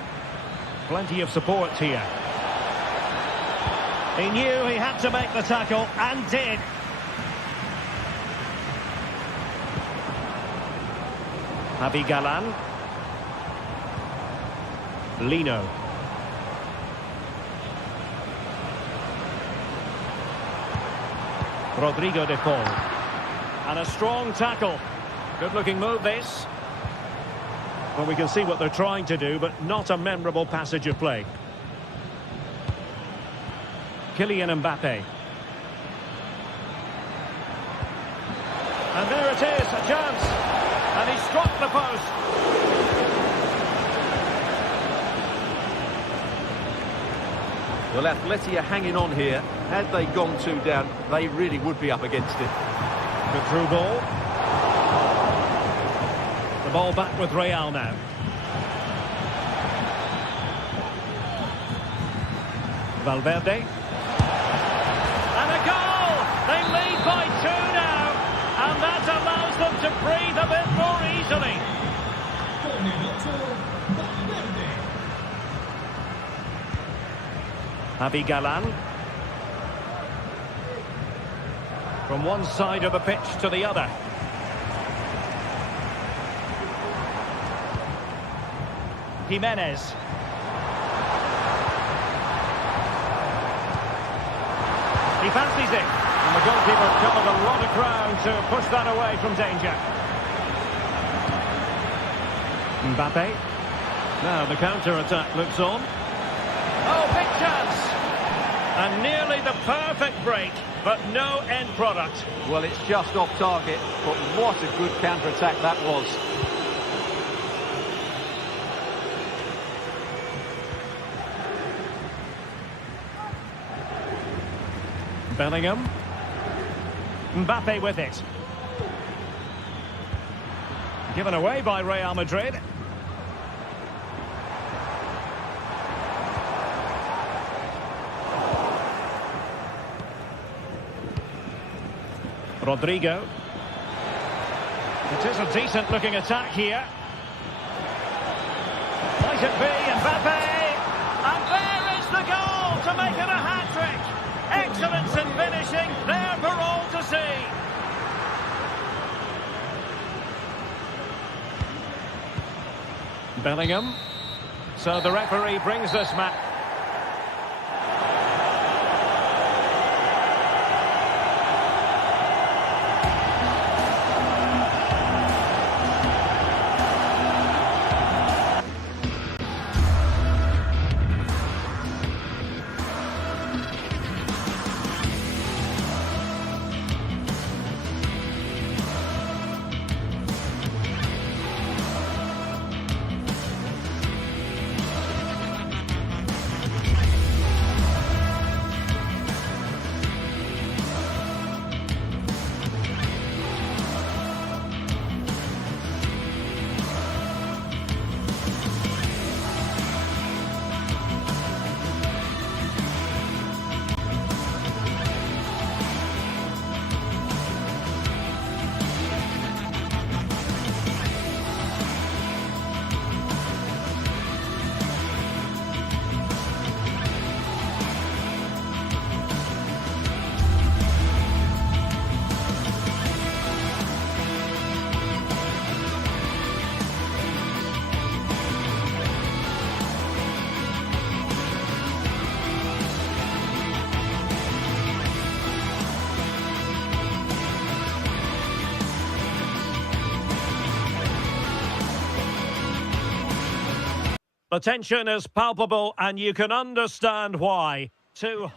Plenty of support here. He knew he had to make the tackle, and did. Javi Galán. Lino. Rodrigo de Paul. And a strong tackle. Good-looking move, this. Well, we can see what they're trying to do, but not a memorable passage of play. Kylian Mbappe. And there it is, a chance. And he struck the post. Well, Atleti are hanging on here. Had they gone 2 down, they really would be up against it. Good through ball. The ball back with Real now. Valverde. And a goal! They lead by 2 now. And that allows them to breathe a bit more easily. Con el 8, Valverde. Javi Galán. From one side of the pitch to the other. Jimenez. He fancies it. And the goalkeeper covered a lot of ground to push that away from danger. Mbappe. Now the counter-attack looks on. Oh, big chance! And nearly the perfect break, but no end product. Well, it's just off target, but what a good counter-attack that was. Bellingham. Mbappe with it. Given away by Real Madrid. Rodrigo. It is a decent-looking attack here. Might it be Mbappe? And there is the goal to make it a hat-trick. Excellence in finishing, there for all to see. Bellingham. So the referee brings this match. The tension is palpable and you can understand why. The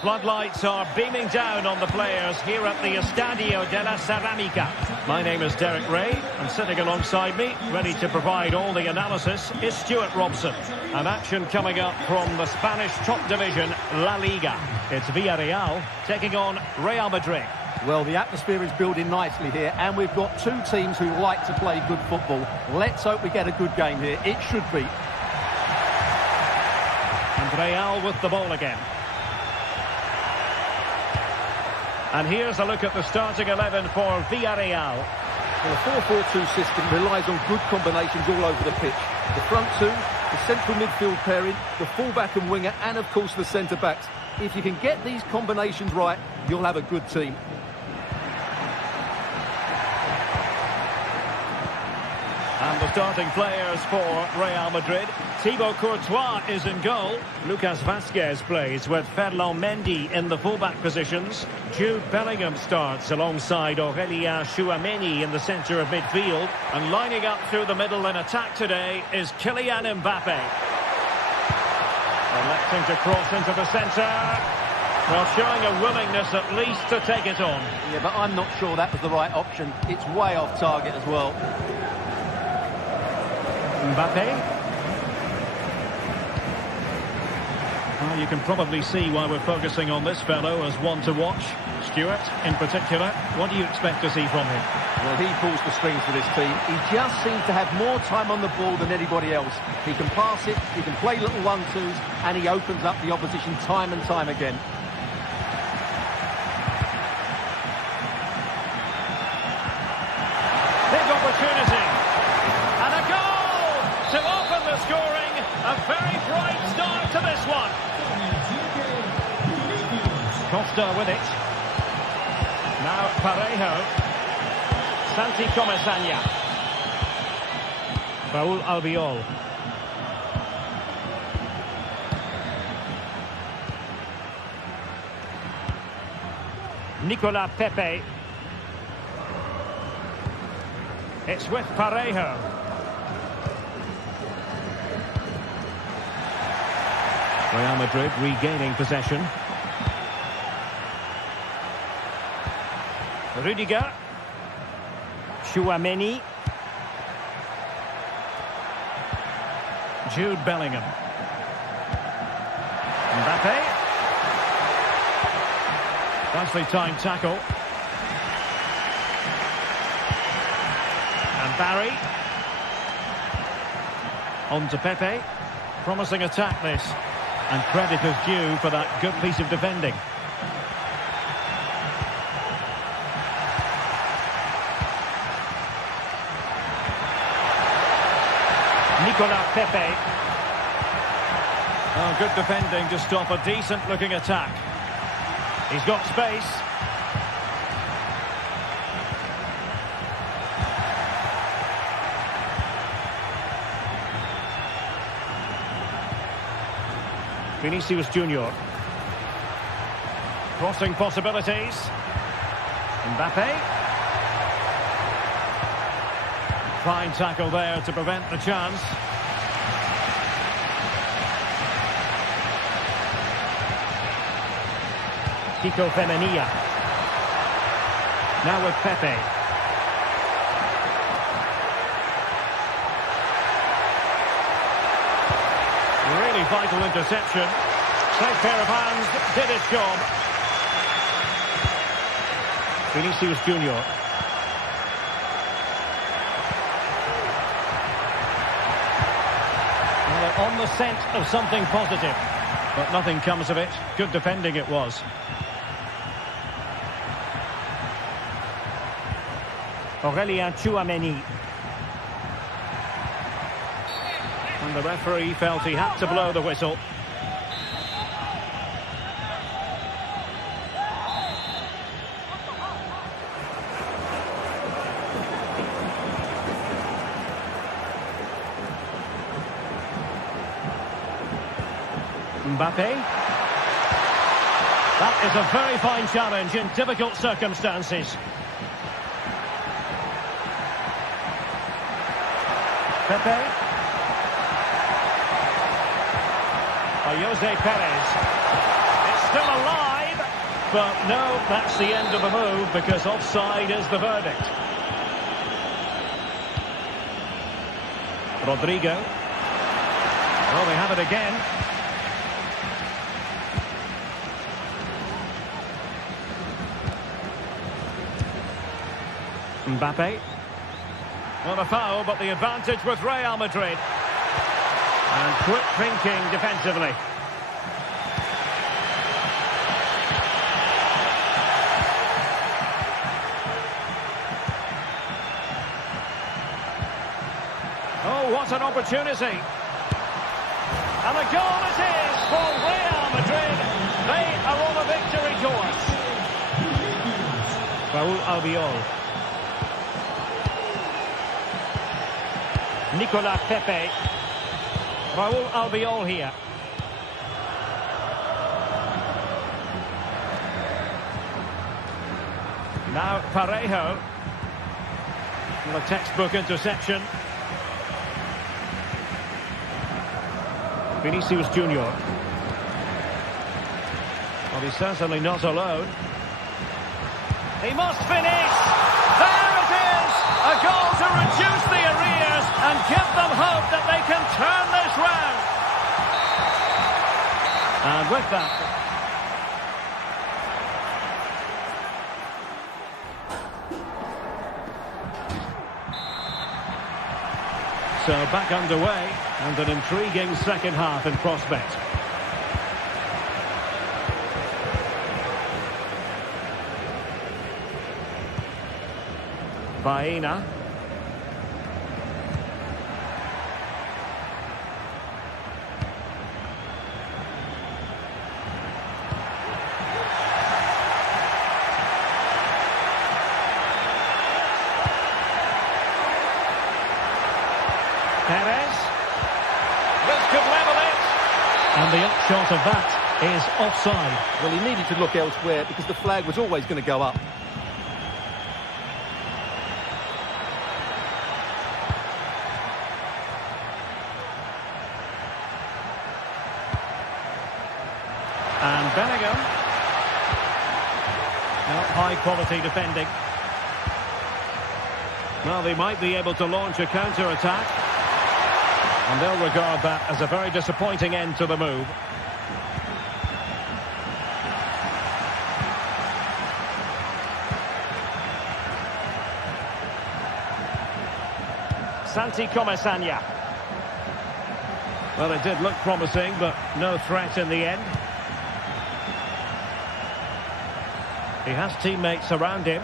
floodlights are beaming down on the players here at the Estadio de la Ceramica. My name is Derek Ray, and sitting alongside me, ready to provide all the analysis, is Stuart Robson. An action coming up from the Spanish top division, La Liga. It's Villarreal taking on Real Madrid. Well, the atmosphere is building nicely here, and we've got two teams who like to play good football. Let's hope we get a good game here. It should be. And Real with the ball again. And here's a look at the starting 11 for Villarreal. Well, the 4-4-2 system relies on good combinations all over the pitch. The front two, the central midfield pairing, the fullback and winger, and of course the centre-backs. If you can get these combinations right, you'll have a good team. And the starting players for Real Madrid. Thibaut Courtois is in goal. Lucas Vazquez plays with Ferland Mendy in the fullback positions. Jude Bellingham starts alongside Aurélien Tchouameni in the centre of midfield. And lining up through the middle in attack today is Kylian Mbappe. Electing to cross into the centre. Well, showing a willingness at least to take it on. Yeah, but I'm not sure that was the right option. It's way off target as well. Mbappe. Well, you can probably see why we're focusing on this fellow as one to watch. Stuart, in particular, what do you expect to see from him? Well, he pulls the strings for this team. He just seems to have more time on the ball than anybody else. He can pass it, he can play little 1-2s, and he opens up the opposition time and time again. Big opportunity. And a goal! To open the scoring, a very bright start to this one. Costa with it. Now Parejo. Santi Comesaña. Raúl Albiol. Nicolas Pepe. It's with Parejo. Real Madrid regaining possession. Rudiger. Tchouameni. Jude Bellingham. Mbappe. Nicely timed tackle. And Barry. On to Pepe. Promising attack this. And credit is due for that good piece of defending. Nicolas Pepe. Oh, good defending to stop a decent-looking attack. He's got space. Vinicius Junior. Crossing possibilities. Mbappe. Fine tackle there to prevent the chance. Kiko Femenia. Now with Pepe. Really vital interception. Safe pair of hands, did its job. Vinicius Junior. Well, they're on the scent of something positive, but nothing comes of it. Good defending it was. Aurélien Tchouameni. And the referee felt he had to blow the whistle. Mbappe. That is a very fine challenge in difficult circumstances. Pepe. Jose Perez. It's still alive, but no, that's the end of the move because offside is the verdict. Rodrigo. Well, they have it again. Mbappe. Well, a foul, but the advantage with Real Madrid. And quick thinking defensively. Oh, what an opportunity. And a goal it is for Real Madrid. They are on a victory course. Raúl Albiol. Nicolas Pepe. Raúl Albiol here. Now Parejo. Well, a textbook interception. Vinicius Junior. Well, he's certainly not alone. He must finish. There it is. A goal to reduce the arrears and give them hope that they can turn this round. And with that... So back underway, and an intriguing second half in prospect. Baena. Perez. This could level it. And the upshot of that is offside. Well, he needed to look elsewhere because the flag was always going to go up. And Bellingham. Not high quality defending. Well, they might be able to launch a counter-attack. And they'll regard that as a very disappointing end to the move. Santi Comesaña. Well, it did look promising, but no threat in the end. He has teammates around him.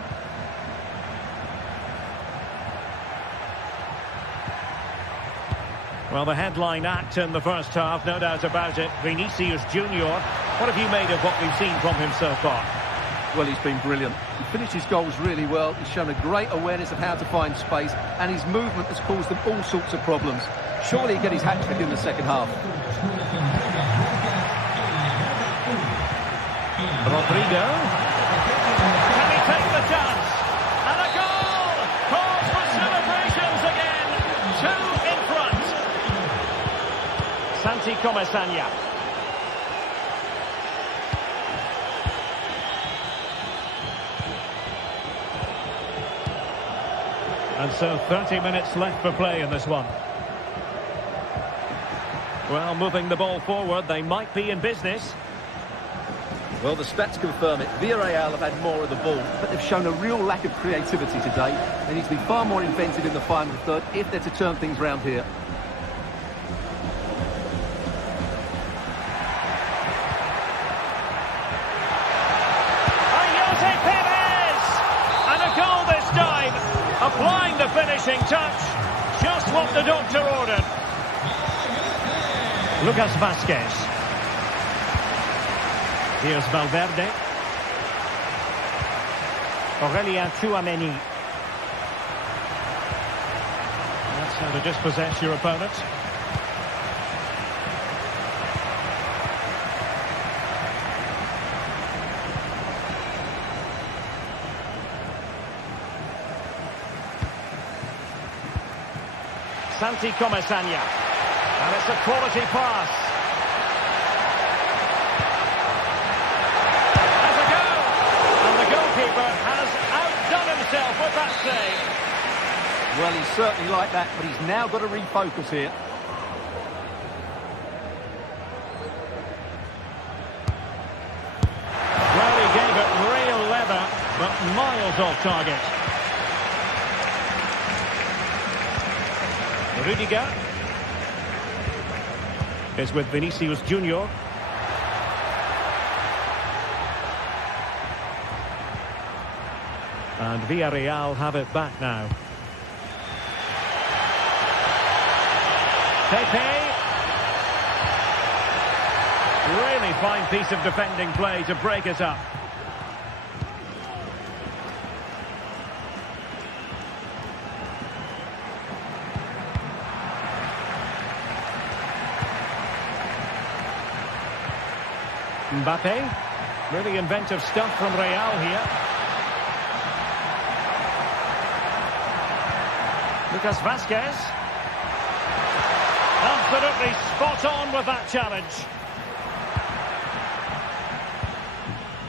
Well, the headline act in the first half, no doubt about it. Vinicius Junior. What have you made of what we've seen from him so far? Well, he's been brilliant. He finished his goals really well. He's shown a great awareness of how to find space, and his movement has caused them all sorts of problems. Surely he'll get his hat-trick in the second half. Rodrigo. Can he take the chance? And a goal! Calls for celebrations again. Two in front. Santi Comesaña. And so 30 minutes left for play in this one. Well, moving the ball forward, they might be in business. Well, the stats confirm it. Villarreal have had more of the ball, but they've shown a real lack of creativity today. They need to be far more inventive in the final third if they're to turn things round here. Jose Perez! And a goal this time. Applying the finishing touch. Just what the doctor ordered. Lucas Vázquez. Here's Valverde. Aurélien Tchouaméni. That's how to dispossess your opponent. Santi Comesaña. And it's a quality pass. Well, he's certainly like that, but he's now got to refocus here. Well, he gave it real leather, but miles off target. Rudiger is with Vinicius Junior. And Villarreal have it back now. Pepe. Really fine piece of defending play to break it up. Mbappe. Really inventive stuff from Real here. Lucas Vazquez. Absolutely spot on with that challenge.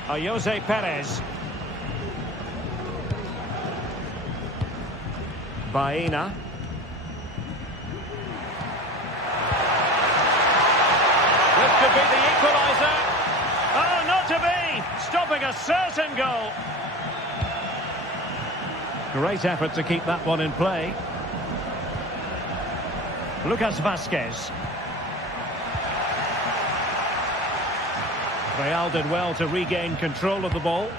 Jose Perez. Baena. This could be the equaliser. Oh, not to be! Stopping a certain goal. Great effort to keep that one in play. Lucas Vazquez. Real did well to regain control of the ball.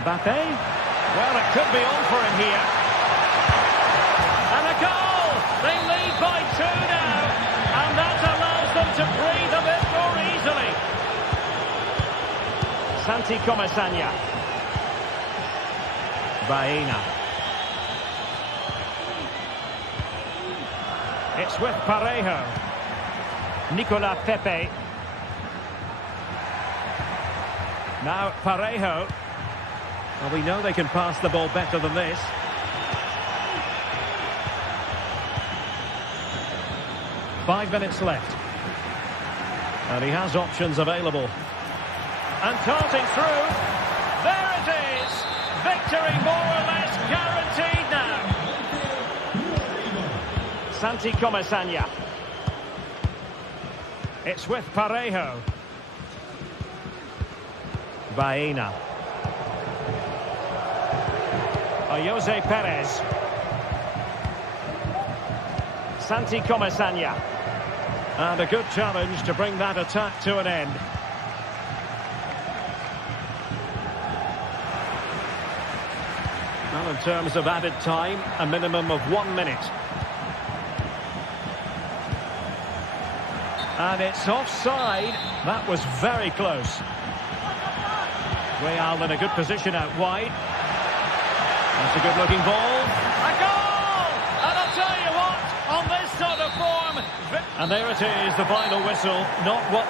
Mbappe. Well, it could be on for him here. And a goal! They lead by 2 now. And that allows them to breathe a bit more easily. Santi Comesaña. Baena. It's with Parejo. Nicolas Pepe. Now Parejo. Well, we know they can pass the ball better than this. Five minutes left. And he has options available. And darting through. There it is. Victory more or less guaranteed now. Santi Comesaña. It's with Parejo. Baena. Jose Perez. Santi Comesaña. And a good challenge to bring that attack to an end. Well, in terms of added time, a minimum of 1 minute. And it's offside. That was very close. Real in a good position out wide. That's a good-looking ball. A goal! And I'll tell you what, on this sort of form... And there it is, the final whistle. Not what...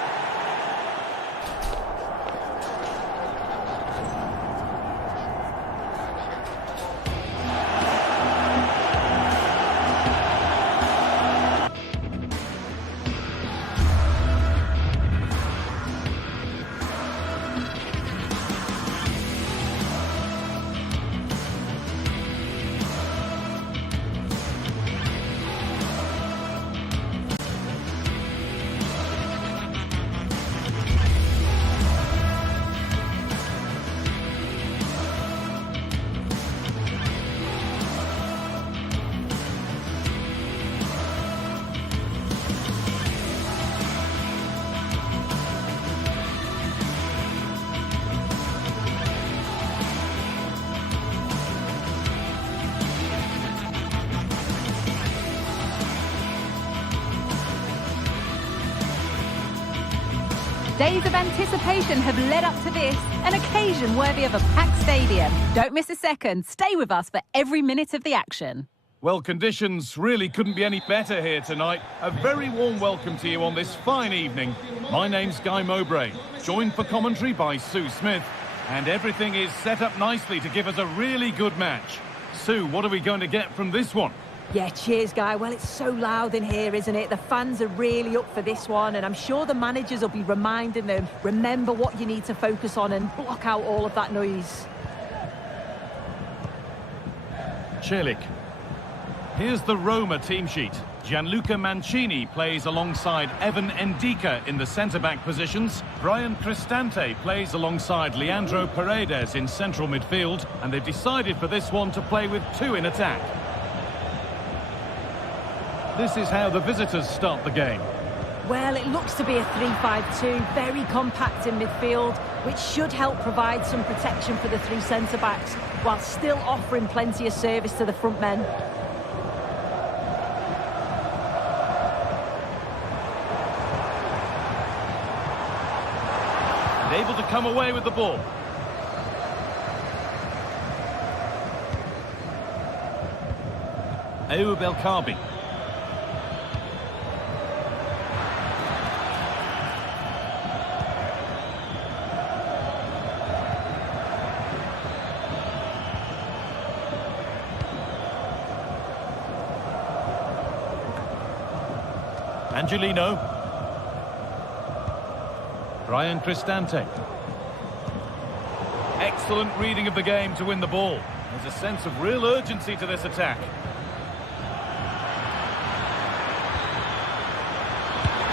Days of anticipation have led up to this, an occasion worthy of a packed stadium. Don't miss a second. Stay with us for every minute of the action. Well, conditions really couldn't be any better here tonight. A very warm welcome to you on this fine evening. My name's Guy Mowbray, joined for commentary by Sue Smith, and everything is set up nicely to give us a really good match. Sue, what are we going to get from this one? Yeah, cheers, Guy. Well, it's so loud in here, isn't it? The fans are really up for this one, and I'm sure the managers will be reminding them, remember what you need to focus on and block out all of that noise. Celik. Here's the Roma team sheet. Gianluca Mancini plays alongside Evan Endika in the centre-back positions. Brian Cristante plays alongside Leandro Paredes in central midfield. And they've decided for this one to play with two in attack. This is how the visitors start the game. Well, it looks to be a 3-5-2, very compact in midfield, which should help provide some protection for the three centre-backs, while still offering plenty of service to the front men. And able to come away with the ball. Ayoub El Kaabi. Angelino. Brian Cristante. Excellent reading of the game to win the ball. There's a sense of real urgency to this attack.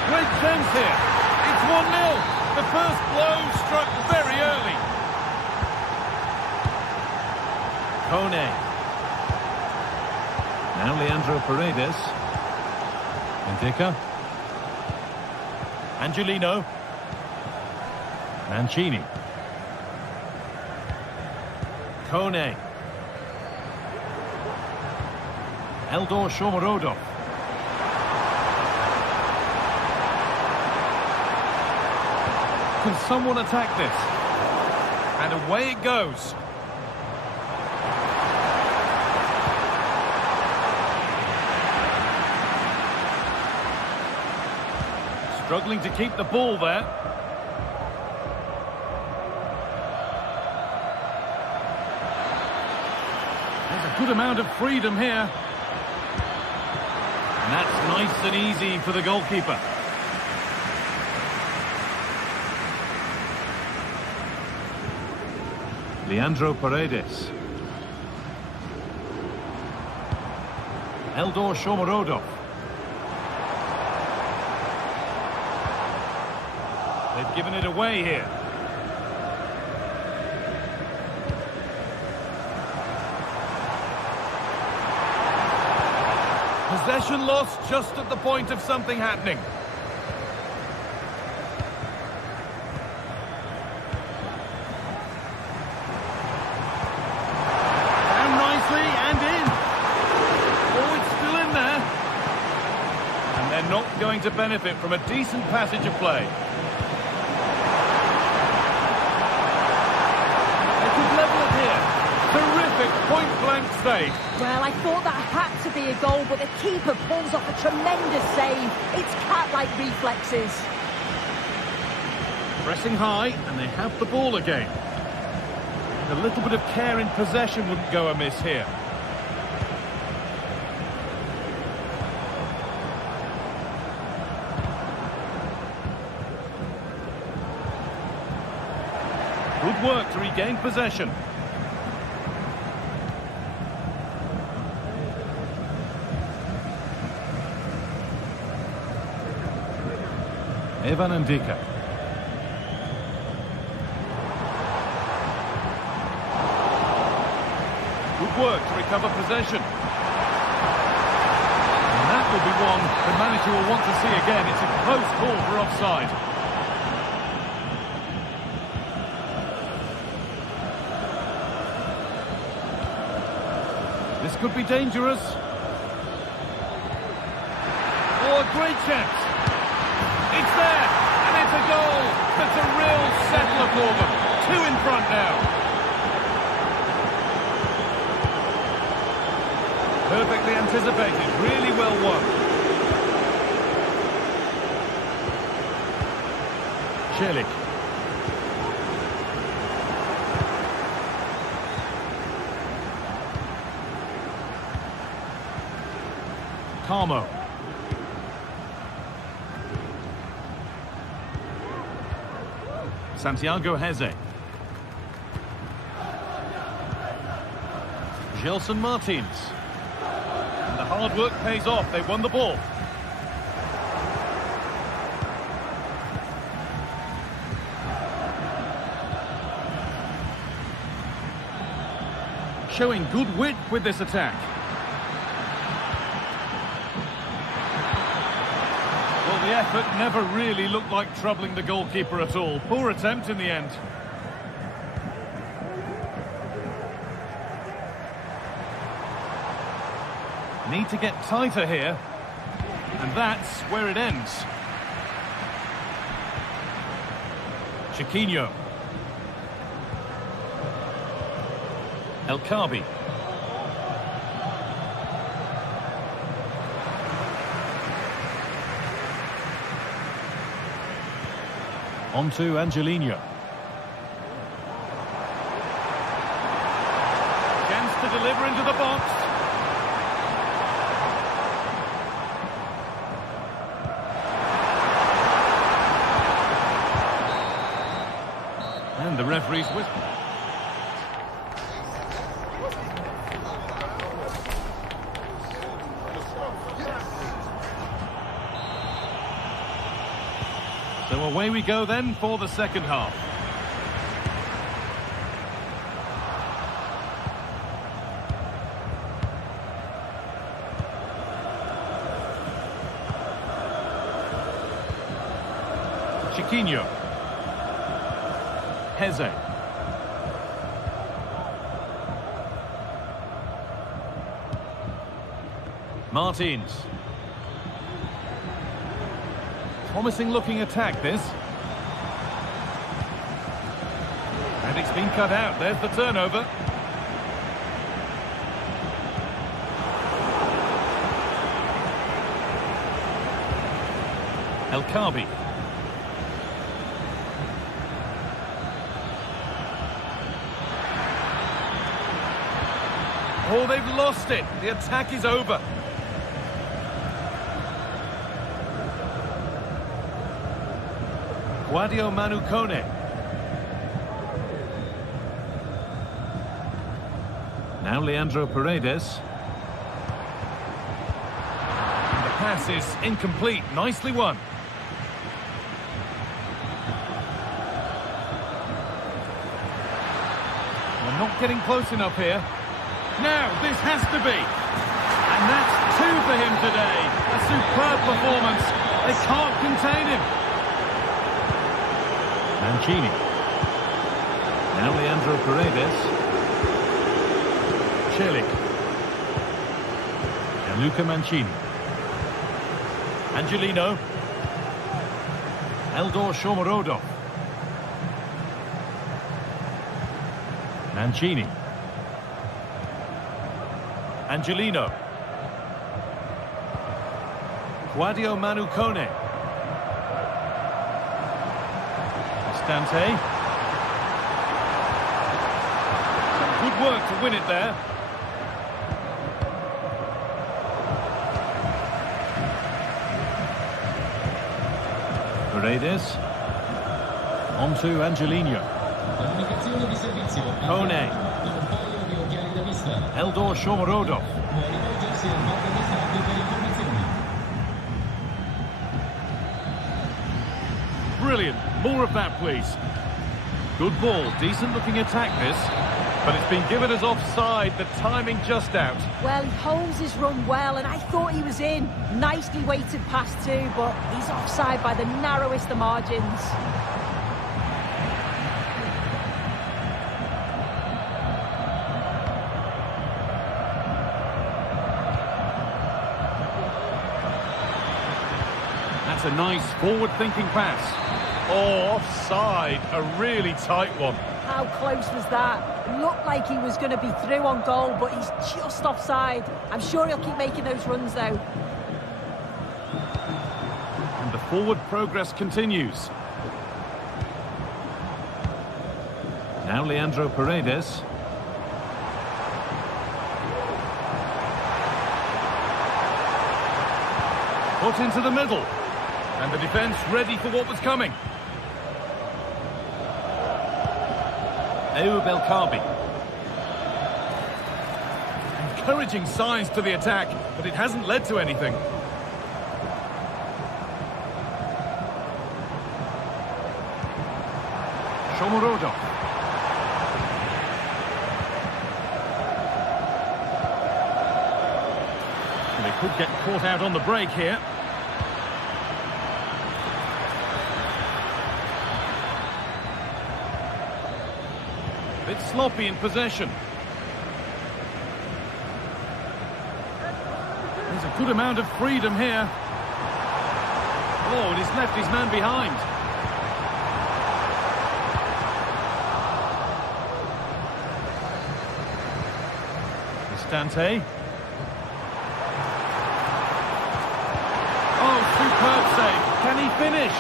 Great chance here. It's 1-0. The first blow struck very early. Kone. Now Leandro Paredes. Endika. Angelino. Mancini. Kone. Eldor Shomorodov. Can someone attack this? And away it goes. Struggling to keep the ball there. There's a good amount of freedom here. And that's nice and easy for the goalkeeper. Leandro Paredes. Eldor Shomorodov. They've given it away here. Possession lost just at the point of something happening. Down nicely and in. Oh, it's still in there. And they're not going to benefit from a decent passage of play. Terrific point-blank save. Well, I thought that had to be a goal, but the keeper pulls off a tremendous save. It's cat-like reflexes. Pressing high, and they have the ball again. A little bit of care in possession wouldn't go amiss here. Good work to regain possession. Evan Endika. Good work to recover possession. And that will be one the manager will want to see again. It's a close call for offside. This could be dangerous. Oh, a great chance. It's there, and it's a goal. That's a real settler for them. Two in front now. Perfectly anticipated, really well won. Celik. Carmo. Santiago Heze. Gelson Martins. And the hard work pays off. They won the ball. Showing good wit with this attack. Well, the effort never really looked like troubling the goalkeeper at all. Poor attempt in the end. Need to get tighter here. And that's where it ends. Chiquinho. El Khabi. On to Angelino. Chance to deliver into the box. And the referee's whistle. So away we go then for the second half. Chiquinho. Heze. Martins. Promising looking attack, this. And it's been cut out. There's the turnover. El Khabi. Oh, they've lost it. The attack is over. Guadio Manu Kone. Now Leandro Paredes. And the pass is incomplete. Nicely won. We're not getting close enough here. Now, this has to be. And that's 2 for him today. A superb performance. They can't contain him. Mancini. Now Leandro Paredes. Celik. And Luca Mancini. Angelino. Eldor Shomorodov. Mancini. Angelino. Guadio Manu Kone. Dante. Some good work to win it there. Paredes. On to Angelino. Kone. Eldor Shomorodov. Brilliant. More of that, please. Good ball. Decent looking attack, this. But it's been given as offside. The timing just out. Well, he holds his run well, and I thought he was in. Nicely weighted pass too, but he's offside by the narrowest of margins. That's a nice forward-thinking pass. Oh, offside. A really tight one. How close was that? It looked like he was going to be through on goal, but he's just offside. I'm sure he'll keep making those runs, though. And the forward progress continues. Now Leandro Paredes. Put into the middle. And the defence ready for what was coming. Ayoub El Khabi. encouraging signs to the attack, but it hasn't led to anything. Shomurodov. They could get caught out on the break here. A bit sloppy in possession. There's a good amount of freedom here. Oh, and he's left his man behind. Cristante. Oh, superb save. Can he finish?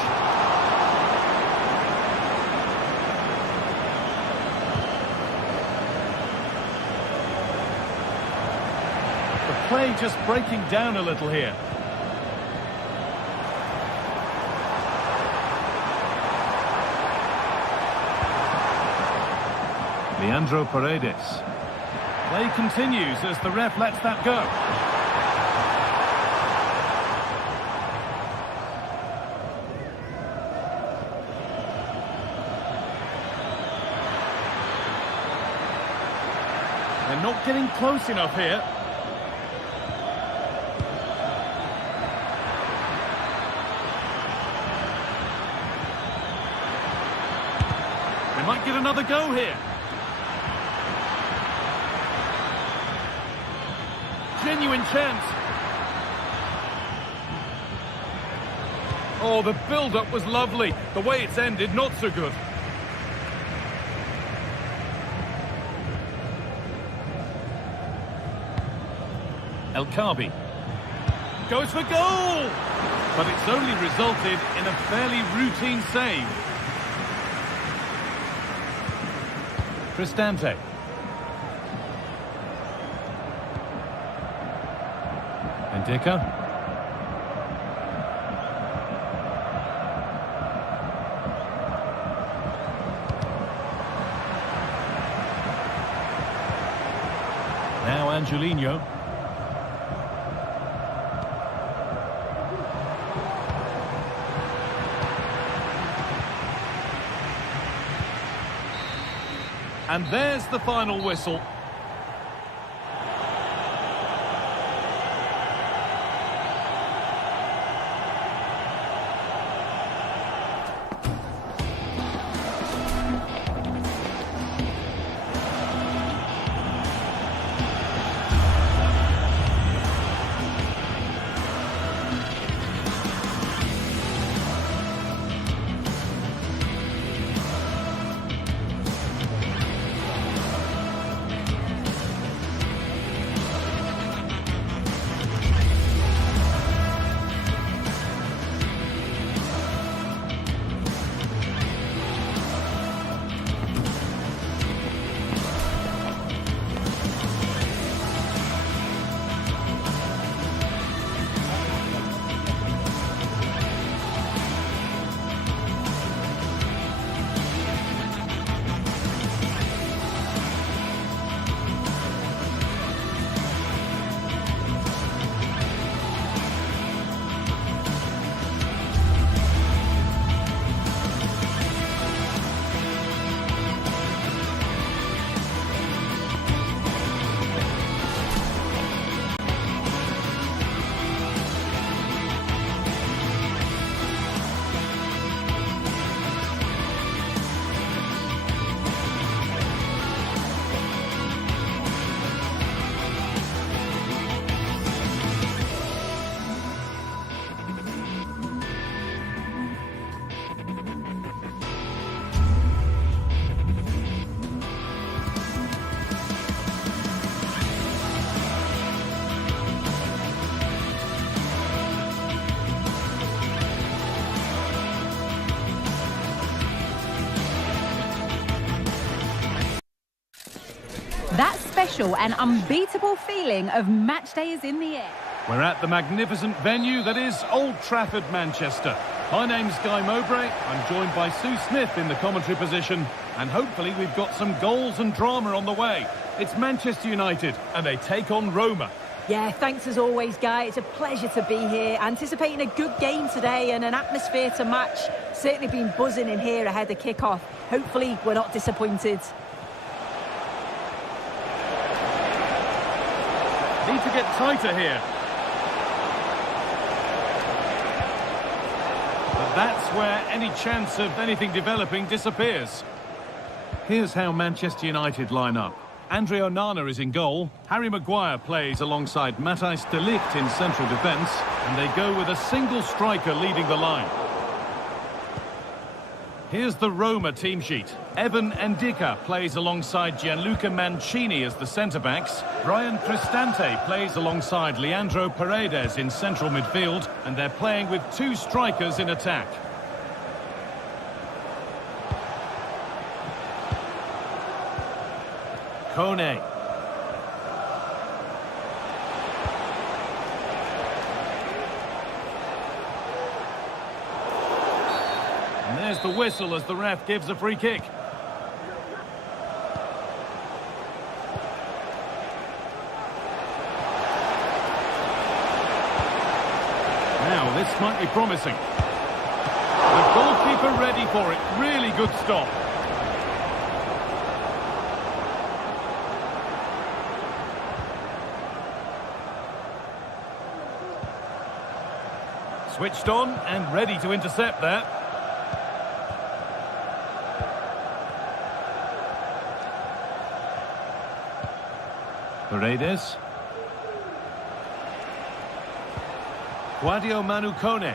The play just breaking down a little here. Leandro Paredes. Play continues as the ref lets that go. They're not getting close enough here. They might get another go here. Genuine chance. Oh, the build-up was lovely. The way it's ended, not so good. El Kaabi goes for goal, but it's only resulted in a fairly routine save. Cristante. Benfica. Now Angelino. And there's the final whistle. That special and unbeatable feeling of match day is in the air. We're at the magnificent venue that is Old Trafford, Manchester. My name's Guy Mowbray. I'm joined by Sue Smith in the commentary position. And hopefully we've got some goals and drama on the way. It's Manchester United and they take on Roma. Yeah, thanks as always, Guy. It's a pleasure to be here. Anticipating a good game today and an atmosphere to match. Certainly been buzzing in here ahead of kick-off. Hopefully we're not disappointed. Need to get tighter here. But that's where any chance of anything developing disappears. Here's how Manchester United line up. Andre Onana is in goal. Harry Maguire plays alongside Matthijs de Ligt in central defence. And they go with a single striker leading the line. Here's the Roma team sheet. Evan Ndicka plays alongside Gianluca Mancini as the centre-backs. Brian Cristante plays alongside Leandro Paredes in central midfield. And they're playing with two strikers in attack. Kone. And there's the whistle as the ref gives a free kick. Now this might be promising. The goalkeeper ready for it. Really good stop. Switched on and ready to intercept that. Paredes. Guadio Manu Kone.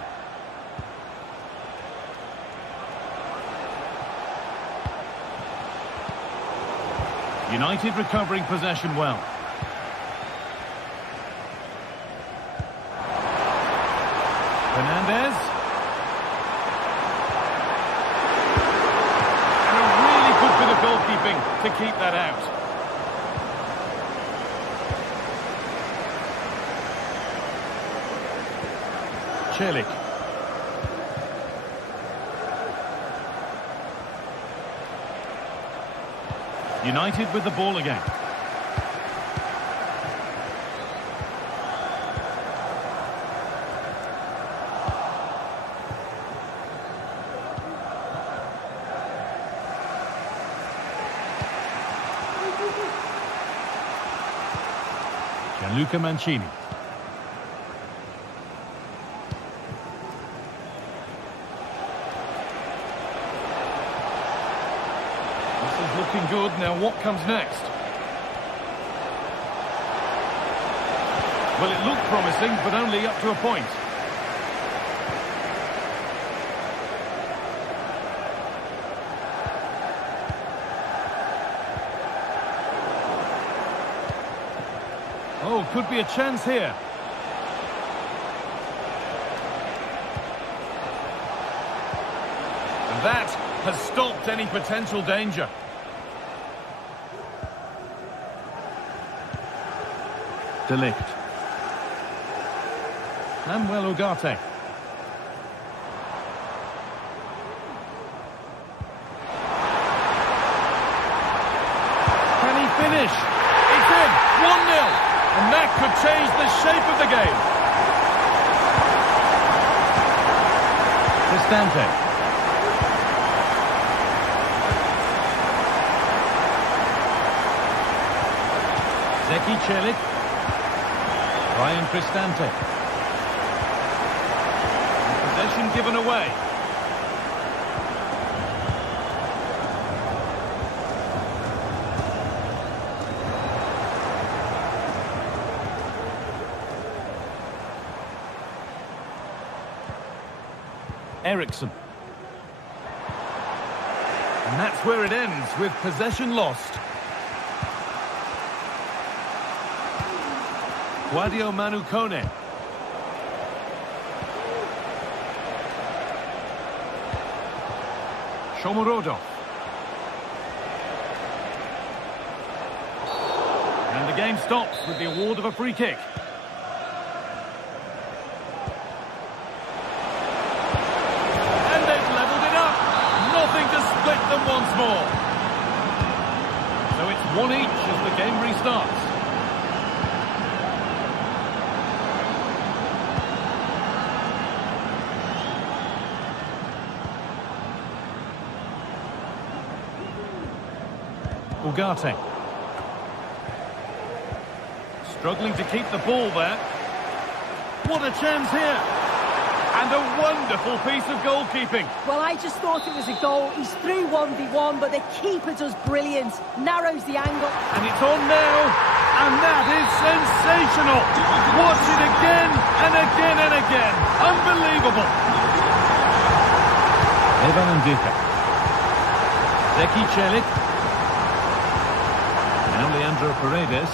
United recovering possession well. Fernandez. And a really good bit of goalkeeping to keep that out. Celik. United with the ball again. Gianluca Mancini. This is looking good. Now what comes next? Well, it looked promising, but only up to a point. Oh, could be a chance here. And that has stopped any potential danger. De Ligt. Manuel Ugarte. Can he finish? It's in! 1-0! And that could change the shape of the game. Cristante. Zeki Celik. Brian Cristante. Possession given away. Eriksson. And that's where it ends, with possession lost. Guadio Manu Kone. Shomurodov. And the game stops with the award of a free kick. them once more. So it's 1 each as the game restarts. Ugarte. Struggling to keep the ball there. What a chance here. And a wonderful piece of goalkeeping. Well, I just thought it was a goal. He's through 1v1, but the keeper does brilliant. Narrows the angle. And it's on now. And that is sensational. Watch it again and again and again. Unbelievable. Evan Ndika. Zeki Celik. Now Leandro Paredes.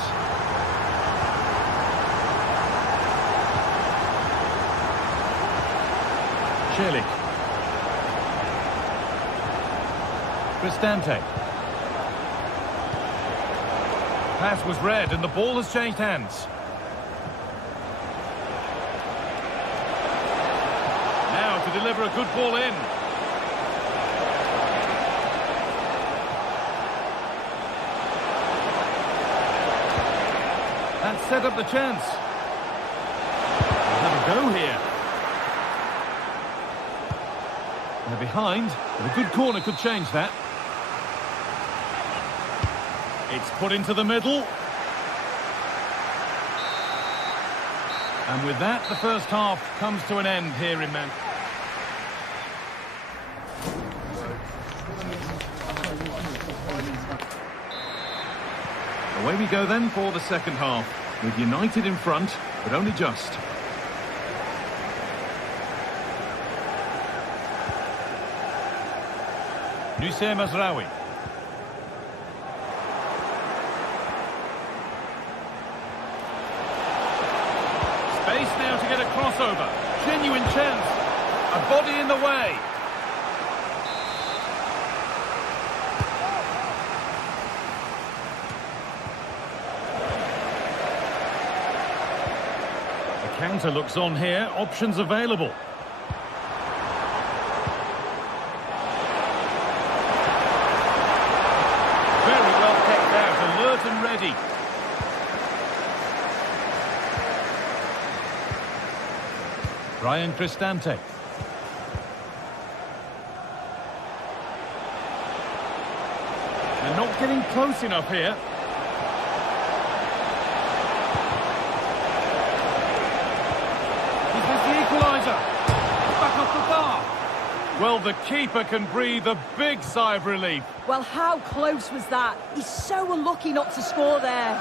Celik. Cristante. Pass was read and the ball has changed hands. Now to deliver a good ball in. That set up the chance. We'll have a go here. They're behind, but a good corner could change that. It's put into the middle. And with that, the first half comes to an end here in Manchester. Away we go then for the second half, with United in front, but only just. Nusayr Mazraoui. Space now to get a crossover. Genuine chance. A body in the way. The counter looks on here. Options available. And ready. Brian Cristante. They're not getting close enough here. He has the equaliser. Back off the bar. Well, the keeper can breathe a big sigh of relief. Well, how close was that? He's so unlucky not to score there.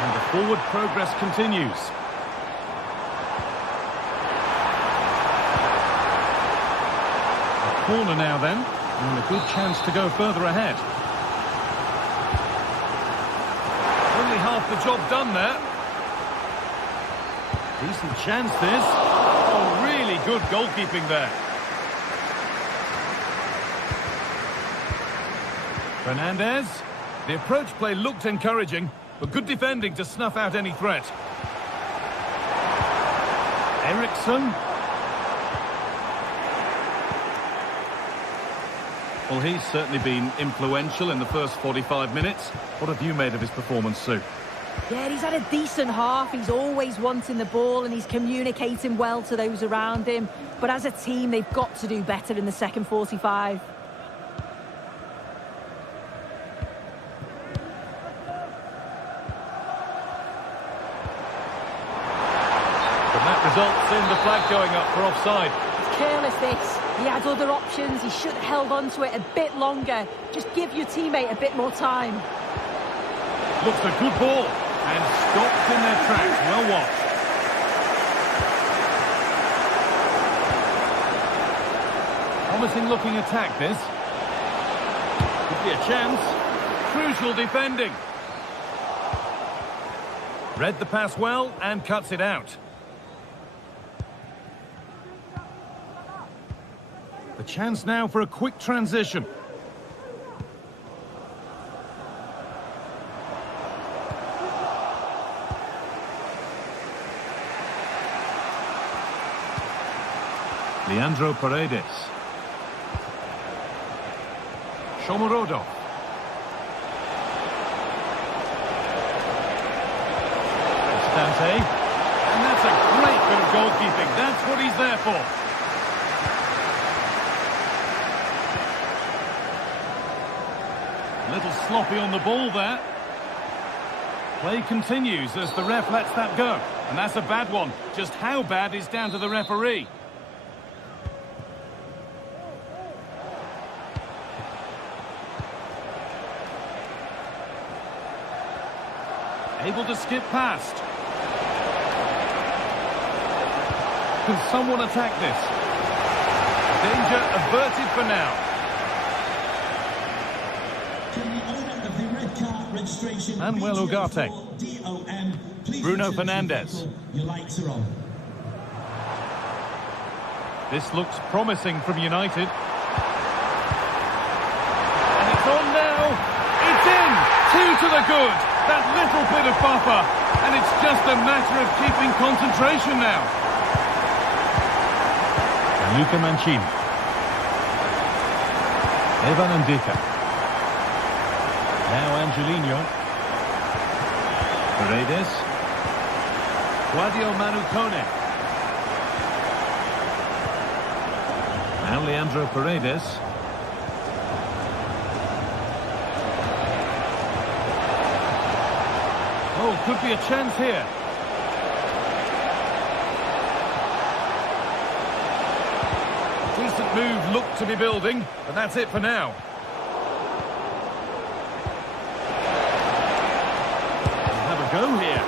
And the forward progress continues. A corner now then, and a good chance to go further ahead. Only half the job done there. Decent chance this. Oh, really good goalkeeping there. Fernandez. The approach play looked encouraging, but good defending to snuff out any threat. Eriksson. Well, he's certainly been influential in the first 45 minutes. What have you made of his performance, Sue? Yeah, he's had a decent half. He's always wanting the ball and he's communicating well to those around him. But as a team, they've got to do better in the second 45. And that results in the flag going up for offside. Careless this. He had other options. He should have held on to it a bit longer. Just give your teammate a bit more time. Looks a good ball. And stopped in their tracks. Well watched. Promising looking attack this. Could be a chance. Crucial defending. Read the pass well and cuts it out. The chance now for a quick transition. Leandro Paredes. Shomurodov. Dante. And that's a great bit of goalkeeping. That's what he's there for. A little sloppy on the ball there. Play continues as the ref lets that go. And that's a bad one. Just how bad is down to the referee. Able to skip past. Can someone attack this? Danger averted for now. Manuel Ugarte. Bruno Fernandes. This looks promising from United. And it's on now. It's in. 2 to the good. That little bit of buffer. And it's just a matter of keeping concentration now. Luca Mancini. Evan Ndika. Now Angelino. Paredes. Guadio Manu Kone. Now Leandro Paredes. Oh, could be a chance here. Decent move looked to be building, but that's it for now. We'll have a go here.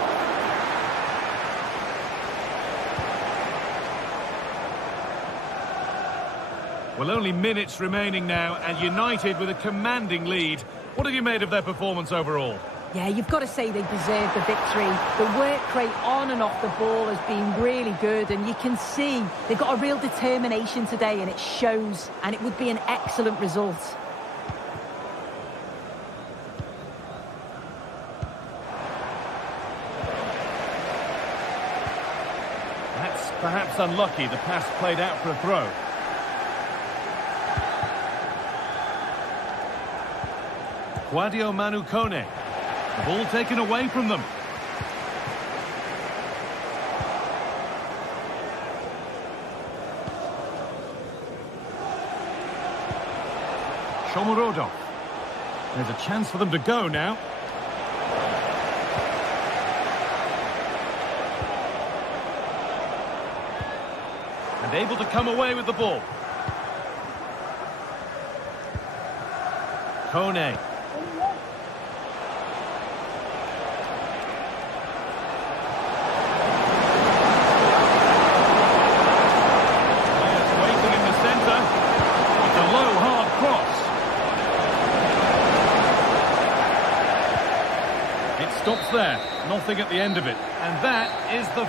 Well, only minutes remaining now, and United with a commanding lead. What have you made of their performance overall? Yeah, you've got to say they deserve the victory. The work rate on and off the ball has been really good, and you can see they've got a real determination today, and it shows, and it would be an excellent result. That's perhaps unlucky. The pass played out for a throw. Guadio Manu Kone. The ball taken away from them. Shomurodov. There's a chance for them to go now. And able to come away with the ball. Kone. Stops there, nothing at the end of it, and that is the...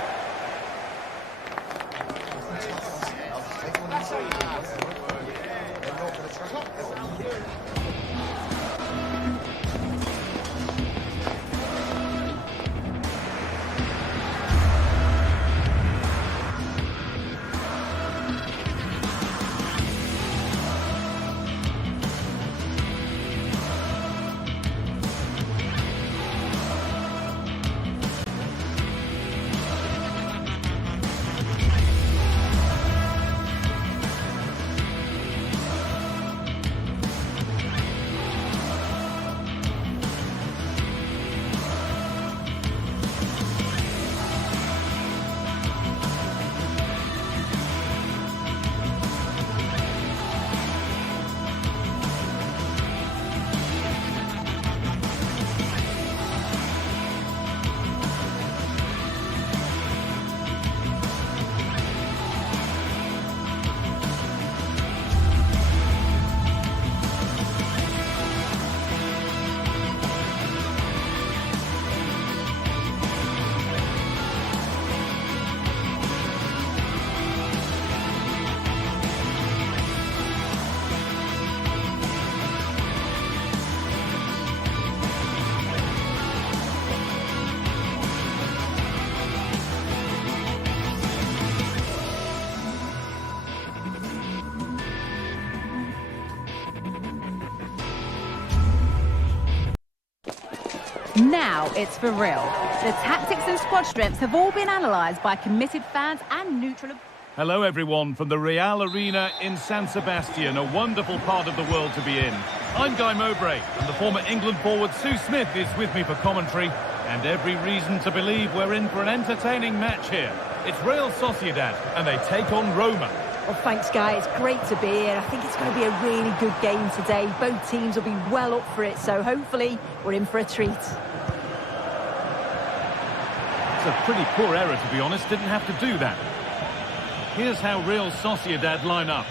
Now it's for real. The tactics and squad strengths have all been analysed by committed fans and neutral... Hello everyone from the Real Arena in San Sebastian, a wonderful part of the world to be in. I'm Guy Mowbray, and the former England forward Sue Smith is with me for commentary, and every reason to believe we're in for an entertaining match here. It's Real Sociedad, and they take on Roma. Well, thanks, Guy. It's great to be here. I think it's going to be a really good game today. Both teams will be well up for it, so hopefully we're in for a treat. It's a pretty poor error, to be honest. Didn't have to do that. Here's how Real Sociedad line up.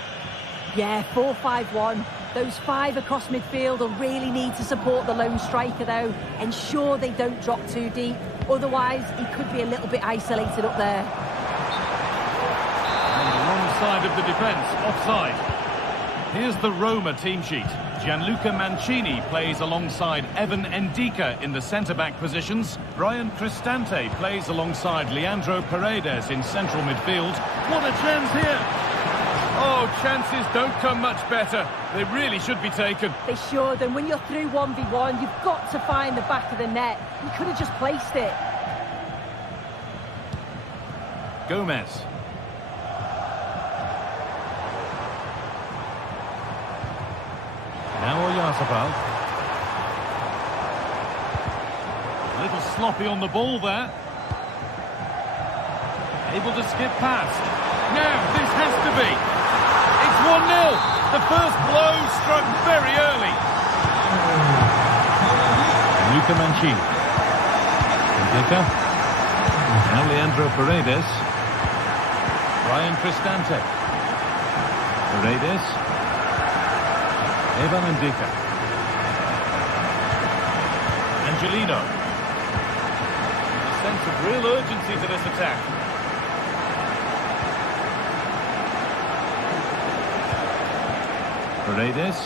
Yeah, 4-5-1. Those 5 across midfield will really need to support the lone striker, though. Ensure they don't drop too deep. Otherwise, he could be a little bit isolated up there. On the wrong side of the defence, offside. Here's the Roma team sheet. Gianluca Mancini plays alongside Evan Ndika in the centre-back positions. Brian Cristante plays alongside Leandro Paredes in central midfield. What a chance here! Oh, chances don't come much better. They really should be taken. They should, and when you're through 1v1, you've got to find the back of the net. He could have just placed it. Gomez. Now Oyarzabal. A little sloppy on the ball there. Able to skip past. Now, this has to be. It's 1-0. The first blow struck very early. Luca Mancini. Benfica. Now Leandro Paredes. Brian Cristante. Paredes. Evan Ndika. Angelino. A sense of real urgency to this attack. Paredes.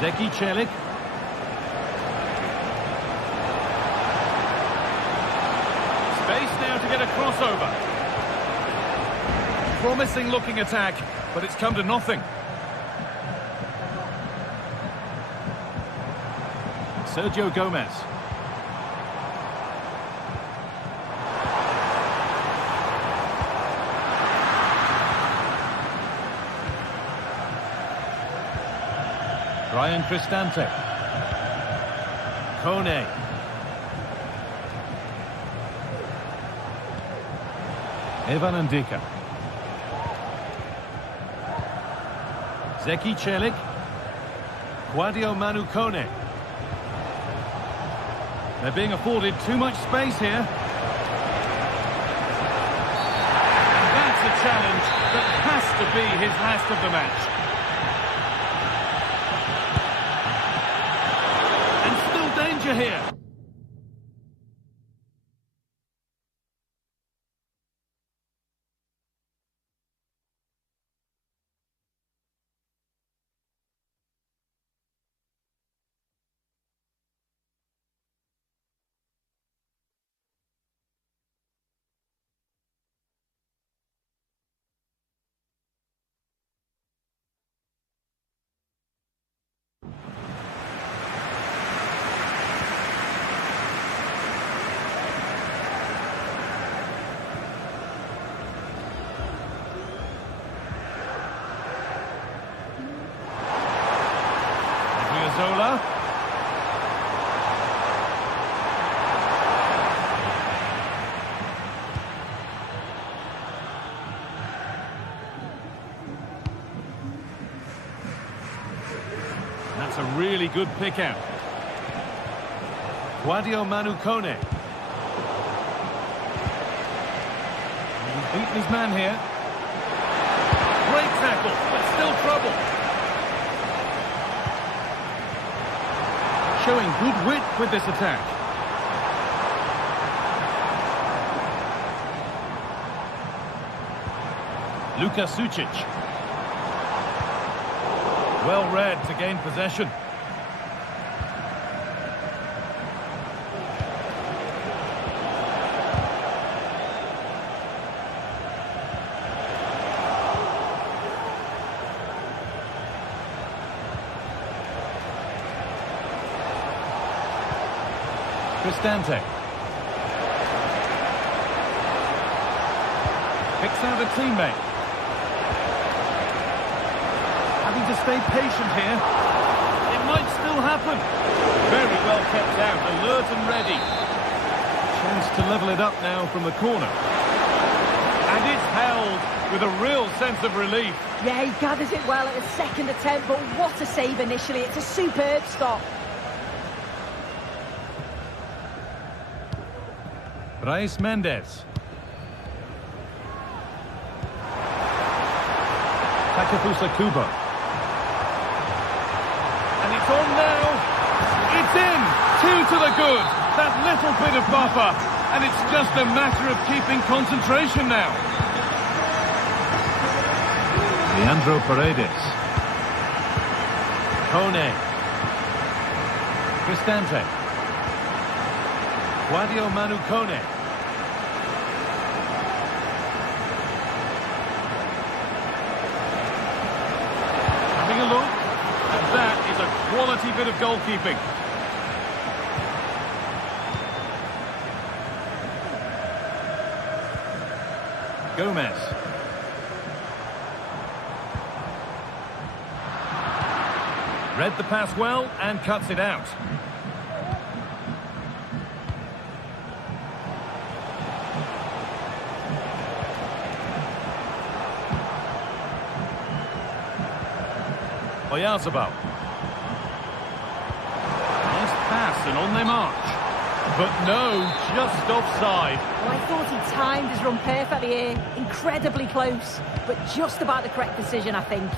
Zeki Celik. Space now to get a crossover. Promising looking attack, but it's come to nothing. Sergio Gomez. Brian Cristante. Kone. Evan Ndika. Zeki Celik. Quadio Manu Kone. They're being afforded too much space here. And that's a challenge that has to be his last of the match. And still danger here. Zola. That's a really good pick out. Quadio Manu Kone. He's beaten his man here. Great tackle, but still trouble. Showing good wit with this attack. Luka Sucic. Well read to gain possession. Cristante. Picks out a teammate. Having to stay patient here. It might still happen. Very well kept out, alert and ready. Chance to level it up now from the corner. And it's held with a real sense of relief. Yeah, he gathers it well at the second attempt, but what a save initially. It's a superb stop. Brais Mendes. Takefusa Kubo. And it's on now. It's in. 2 to the good. That little bit of buffer. And it's just a matter of keeping concentration now. Leandro Paredes. Kone. Cristante. Guadio Manu Kone. Having a look. And that is a quality bit of goalkeeping. Gomez. Read the pass well and cuts it out. Oyarzabal. Nice pass and on they march. But no, just offside. Well, I thought he timed his run perfectly here. Incredibly close, but just about the correct decision, I think.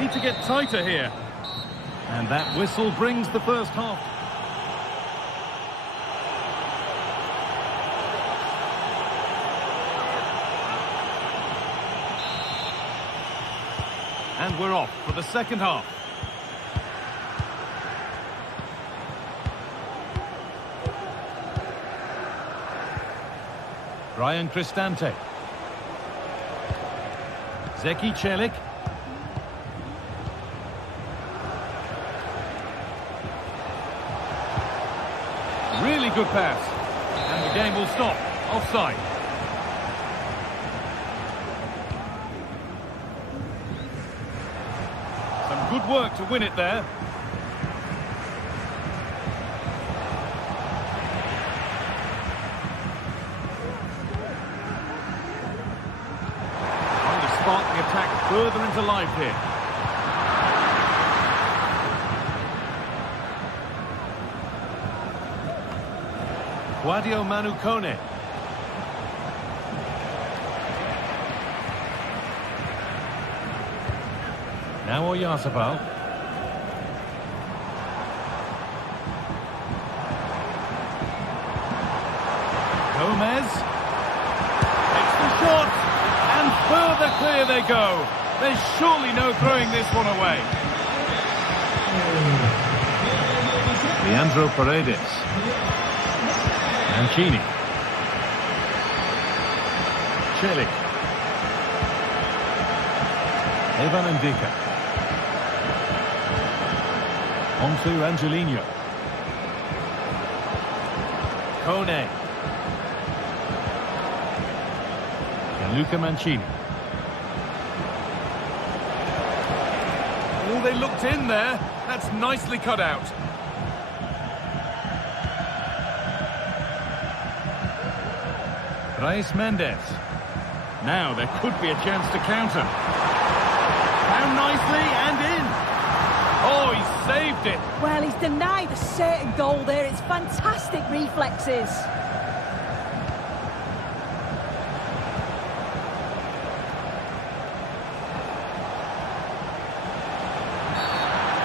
Need to get tighter here. And that whistle brings the first half. And we're off for the second half. Ryan Cristante. Zeki Celik. Really good pass. And the game will stop. Offside. Some good work to win it there. Trying to spark the attack further into life here. Guadio Manu Kone. Now Oyarzabal. Gomez. Takes the shot. And further clear they go. There's surely no throwing this one away. Leandro Paredes. Mancini. Celik. Evan Ndika. On to Angelino. Kone. Gianluca Mancini. Oh, they looked in there. That's nicely cut out. Brais Mendes. Now there could be a chance to counter. Down nicely and in. Oh, he saved it. Well, he's denied a certain goal there. It's fantastic reflexes.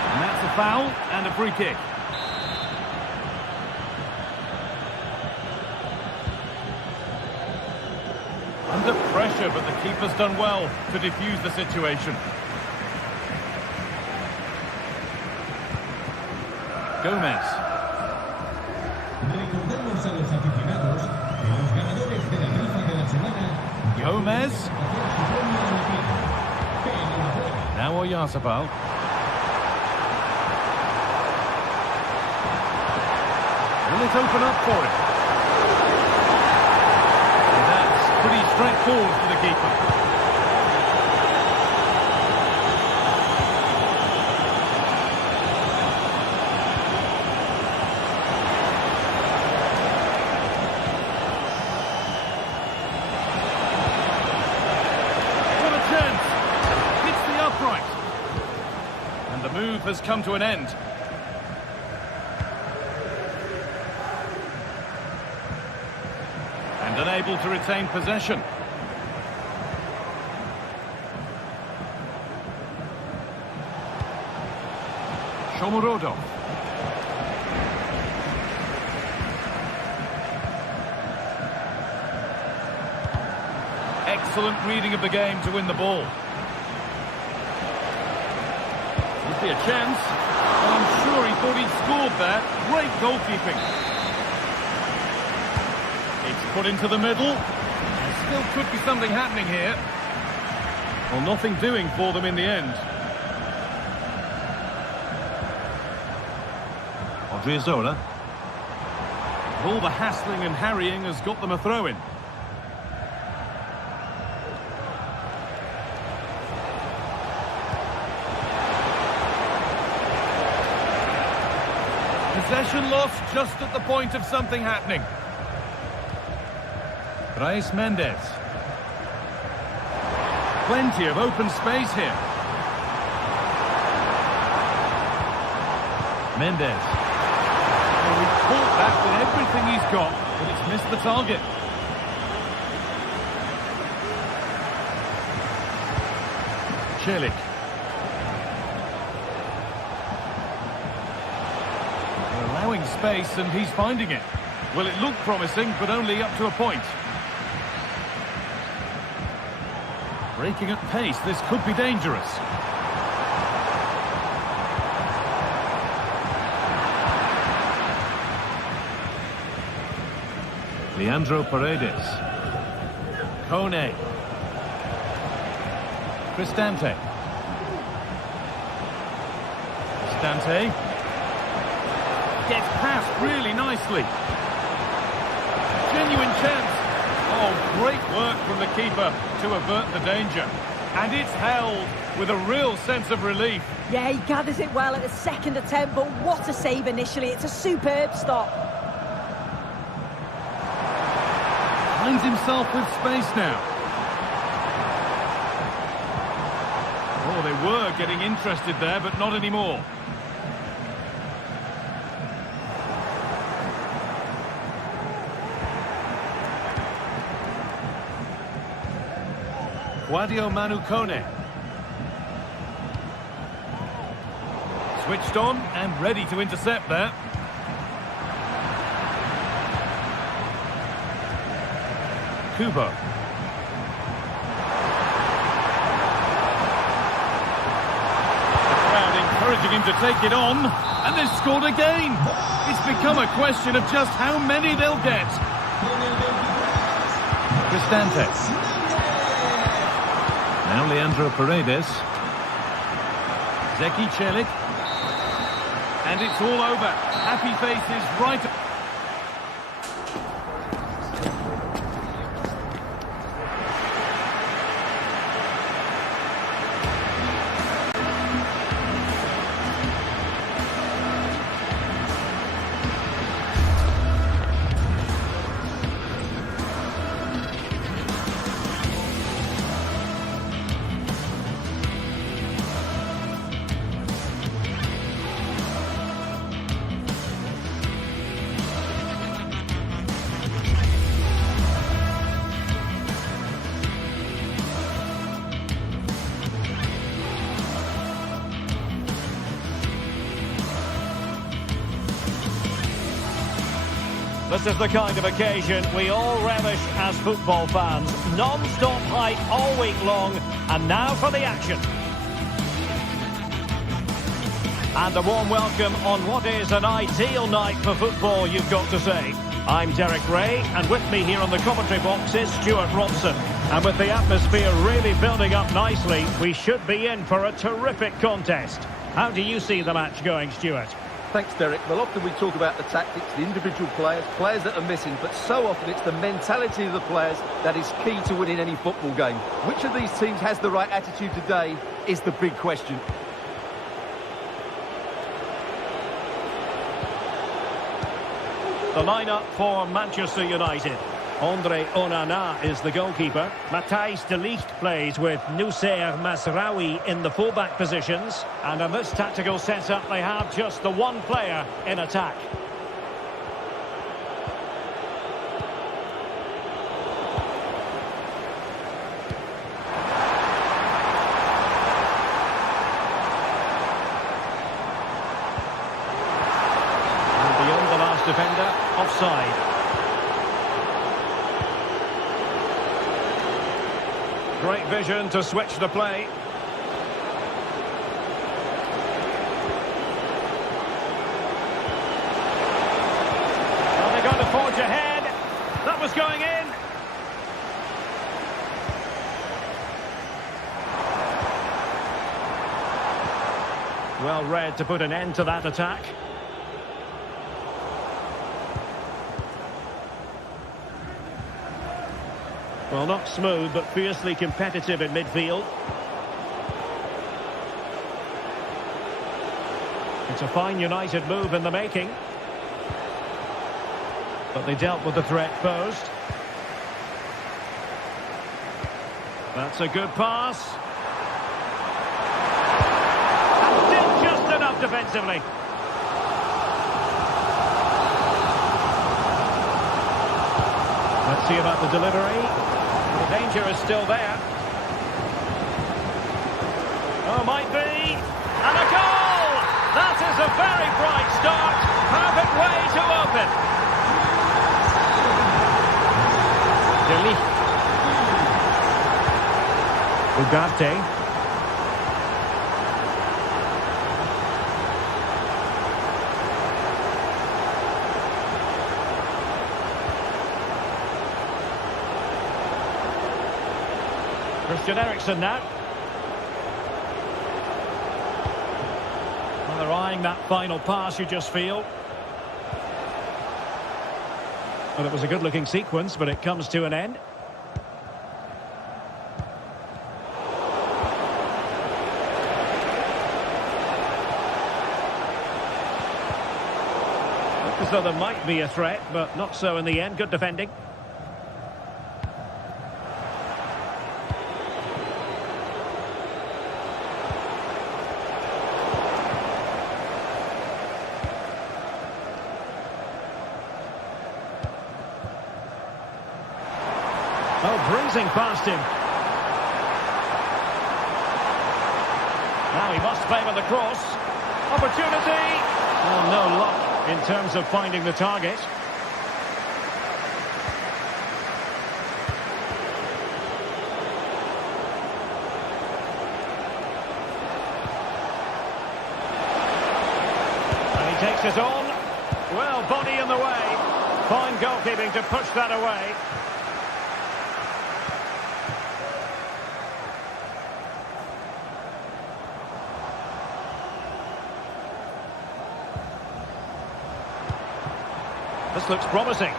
And that's a foul and a free kick. Under pressure, but the keeper's done well to defuse the situation. Gomez. Recordamos a los aficionados que los ganadores de la rifa de la semana Gomez. su premio a la tierra. Enhorabuena. Now Oyarzabal. Will it open up for him? And that's pretty straightforward for the keeper. What a chance! Hits the upright. And the move has come to an end. Unable to retain possession. Shomurodov. Excellent reading of the game to win the ball. Would be a chance. Well, I'm sure he thought he'd scored there. Great goalkeeping. It's put into the middle. There still could be something happening here. Well, nothing doing for them in the end. Odriozola. All the hassling and harrying has got them a throw-in. Possession lost just at the point of something happening. Brais Mendes. Plenty of open space here. Mendes. Well, he caught that with everything he's got, but it's missed the target. Celik. They're allowing space and he's finding it. Well, it looked promising, but only up to a point. Breaking at pace, this could be dangerous. Leandro Paredes. Kone. Cristante. Cristante. Gets past really nicely. Genuine chance. Oh, great work from the keeper to avert the danger. And it's held with a real sense of relief. Yeah, he gathers it well at the second attempt, but what a save initially. It's a superb stop. Finds himself with space now. Oh, they were getting interested there, but not anymore. Guadio Manu Kone. Switched on and ready to intercept there. Kubo. The crowd encouraging him to take it on, and they've scored again. It's become a question of just how many they'll get. Cristante. Now Leandro Paredes. Zeki Celik. And it's all over. Happy faces right... This is the kind of occasion we all relish as football fans. Non-stop hype all week long, and now for the action. And a warm welcome on what is an ideal night for football, you've got to say. I'm Derek Ray, and with me here on the commentary box is Stuart Robson. And with the atmosphere really building up nicely, we should be in for a terrific contest. How do you see the match going, Stuart? Thanks, Derek. Well, often we talk about the tactics, the individual players that are missing, but so often it's the mentality of the players that is key to winning any football game. Which of these teams has the right attitude today is the big question. The lineup for Manchester United. Andre Onana is the goalkeeper. Matthijs de Ligt plays with Noussair Mazraoui in the fullback positions. And in this tactical setup, they have just the one player in attack. And beyond the last defender, offside. Great vision to switch the play. Well, they're going to forge ahead. That was going in. Well read to put an end to that attack. Well, not smooth, but fiercely competitive in midfield. It's a fine United move in the making. But they dealt with the threat posed. That's a good pass. And did just enough defensively. Let's see about the delivery. The danger is still there. Oh, might be. And a goal! That is a very bright start. Perfect way to open. De Ligt. Ugarte. Christian Eriksen now. Well, they're eyeing that final pass, you just feel. Well, it was a good-looking sequence, but it comes to an end. Looked as though there might be a threat, but not so in the end. Good defending. Oh, breezing past him. Now he must favour the cross. Opportunity. Oh, no luck in terms of finding the target. And he takes it on. Well, body in the way. Fine goalkeeping to push that away. This looks promising.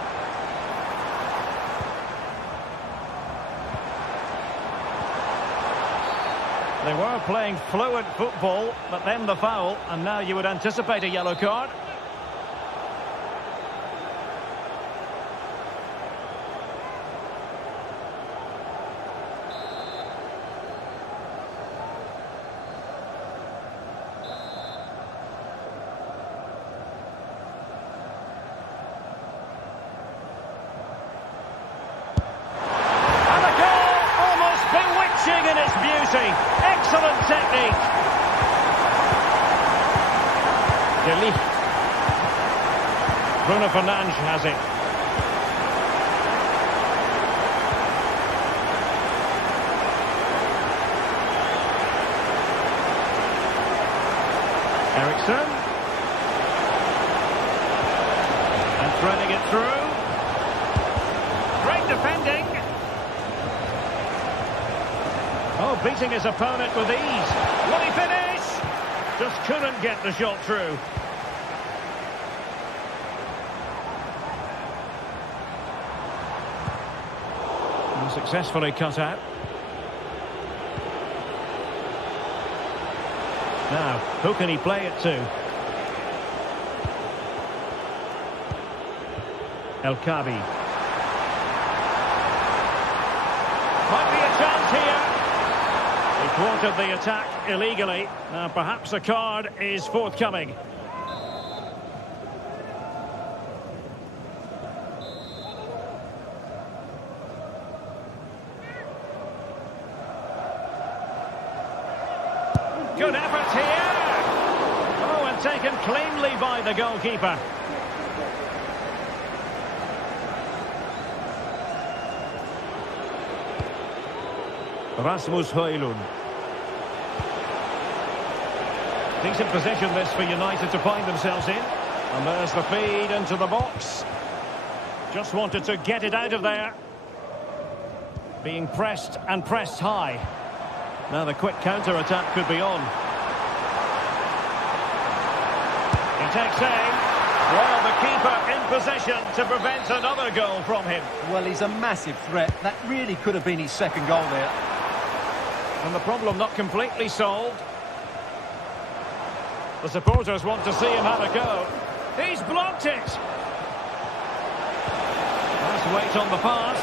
They were playing fluid football, but then the foul, and now you would anticipate a yellow card. In its beauty. Excellent technique. De Ligt. Bruno Fernandes has it. Jackson. And threading it through. Great defending. Oh, beating his opponent with ease. Will he finish? Just couldn't get the shot through. And successfully cut out. Now, who can he play it to? El Kabi. Might be a chance here. He thwarted the attack illegally. Now, perhaps a card is forthcoming. Good effort here. Oh, and taken cleanly by the goalkeeper. Rasmus Højlund. Decent position this for United to find themselves in. And there's the feed into the box. Just wanted to get it out of there. Being pressed and pressed high. Now the quick counter-attack could be on. He takes aim. Well, the keeper in position to prevent another goal from him. Well, he's a massive threat. That really could have been his second goal there. And the problem not completely solved. The supporters want to see him have a go. He's blocked it. Nice weight on the pass.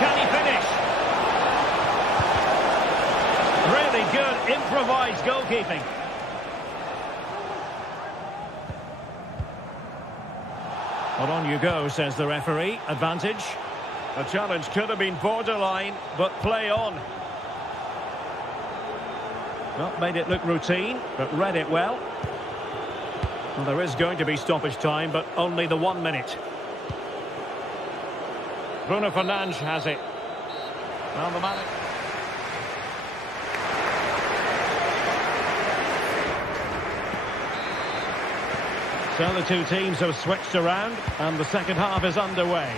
Can he finish? Really good improvised goalkeeping. Well, on you go, says the referee. Advantage. The challenge could have been borderline, but play on. Not made it look routine, but read it well. Well, there is going to be stoppage time, but only the 1 minute. Bruno Fernandes has it. Well, the man... So the two teams have switched around, and the second half is underway.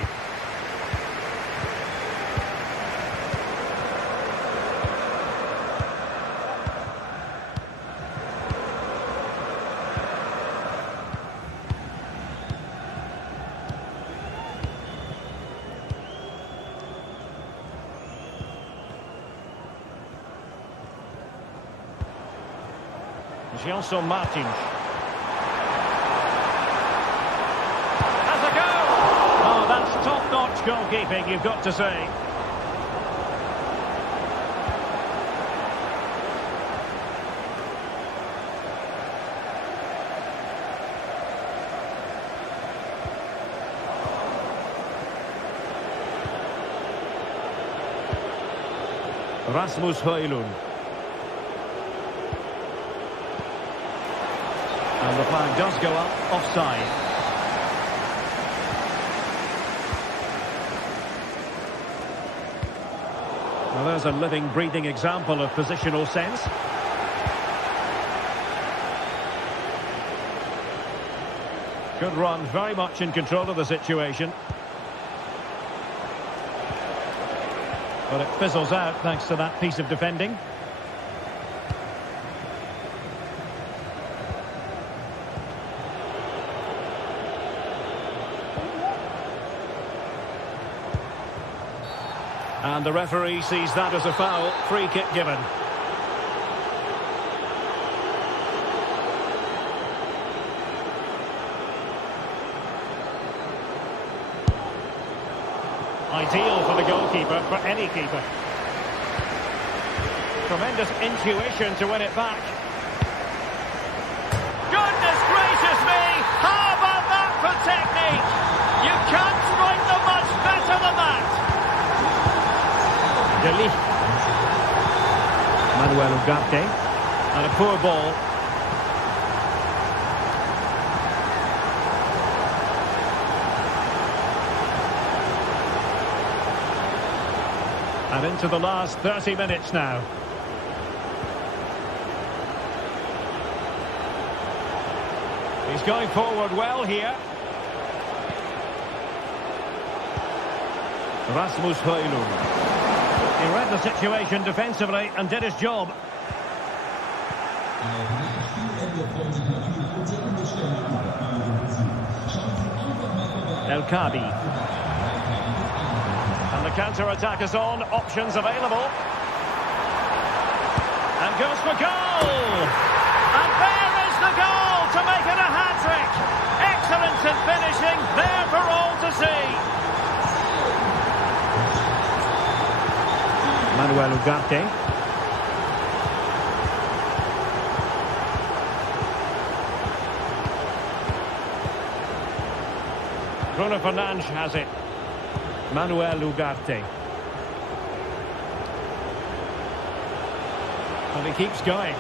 Gelson Martins. Has a go! Oh, that's top-notch goalkeeping, you've got to say. Rasmus Højlund. And the flag does go up, offside. Well, there's a living, breathing example of positional sense. Good run, very much in control of the situation. But it fizzles out thanks to that piece of defending. And the referee sees that as a foul. Free kick given. Ideal for the goalkeeper, for any keeper. Tremendous intuition to win it back. Goodness gracious me! How about that for technique? You can't strike them much better than that. Manuel Ugarte, and a poor ball. And into the last 30 minutes now. He's going forward well here. Rasmus Højlund. He read the situation defensively and did his job. El Khabi. And the counter-attack is on. Options available. And goes for goal! And there is the goal to make it a hat-trick! Excellence in finishing, there for all to see! Manuel Ugarte. Bruno Fernandes has it. Manuel Ugarte. And he keeps going.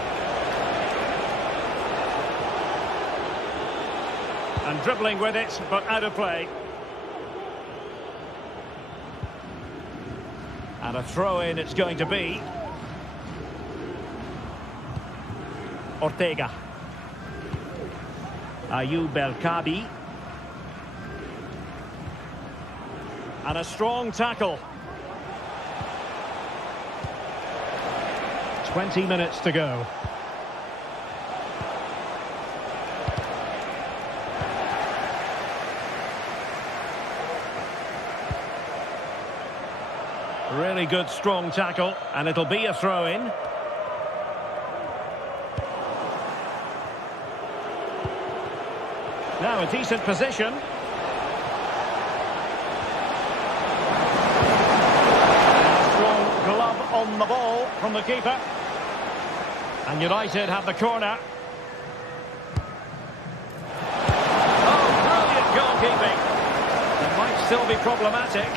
And dribbling with it, but out of play. And a throw-in it's going to be. Ortega. Ayoub El Khabi. And a strong tackle. 20 minutes to go. Really good, strong tackle, and it'll be a throw-in. Now a decent position. Strong glove on the ball from the keeper. And United have the corner. Oh, brilliant goalkeeping. It might still be problematic.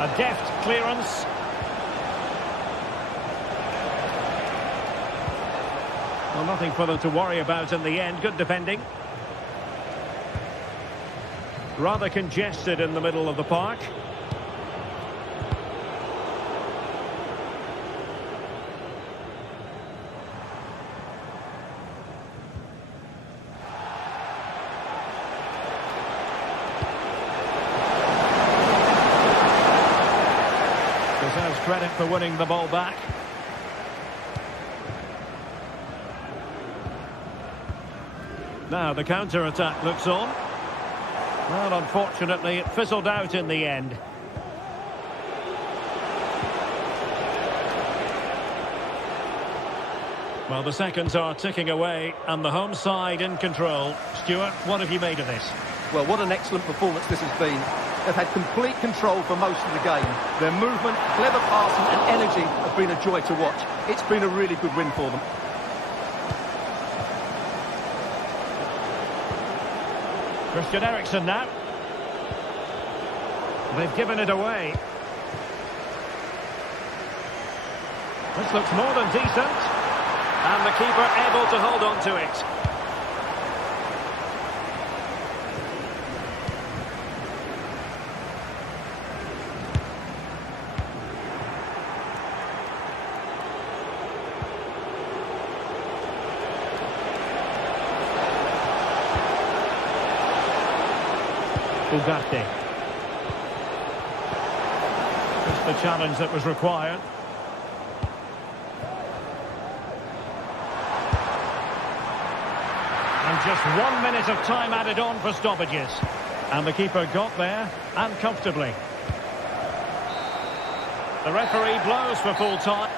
A deft clearance. Well, nothing for them to worry about in the end. Good defending. Rather congested in the middle of the park. Deserves credit for winning the ball back. Now the counter-attack looks on. Well, unfortunately, it fizzled out in the end. Well, the seconds are ticking away, and the home side in control. Stuart, what have you made of this? Well, what an excellent performance this has been. They've had complete control for most of the game. Their movement, clever passing and energy have been a joy to watch. It's been a really good win for them. Christian Eriksen now. They've given it away. This looks more than decent. And the keeper able to hold on to it. Ugarte. Just the challenge that was required. And just 1 minute of time added on for stoppages. And the keeper got there, and comfortably. The referee blows for full time.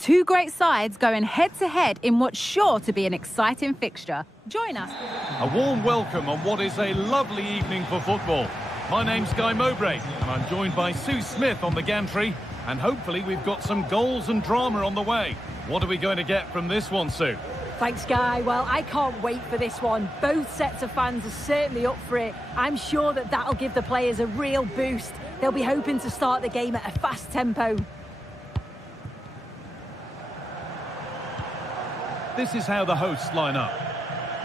Two great sides going head-to-head in what's sure to be an exciting fixture. Join us. A warm welcome on what is a lovely evening for football. My name's Guy Mowbray, and I'm joined by Sue Smith on the gantry, and hopefully we've got some goals and drama on the way. What are we going to get from this one, Sue? Thanks, Guy. Well, I can't wait for this one. Both sets of fans are certainly up for it. I'm sure that that'll give the players a real boost. They'll be hoping to start the game at a fast tempo. This is how the hosts line up.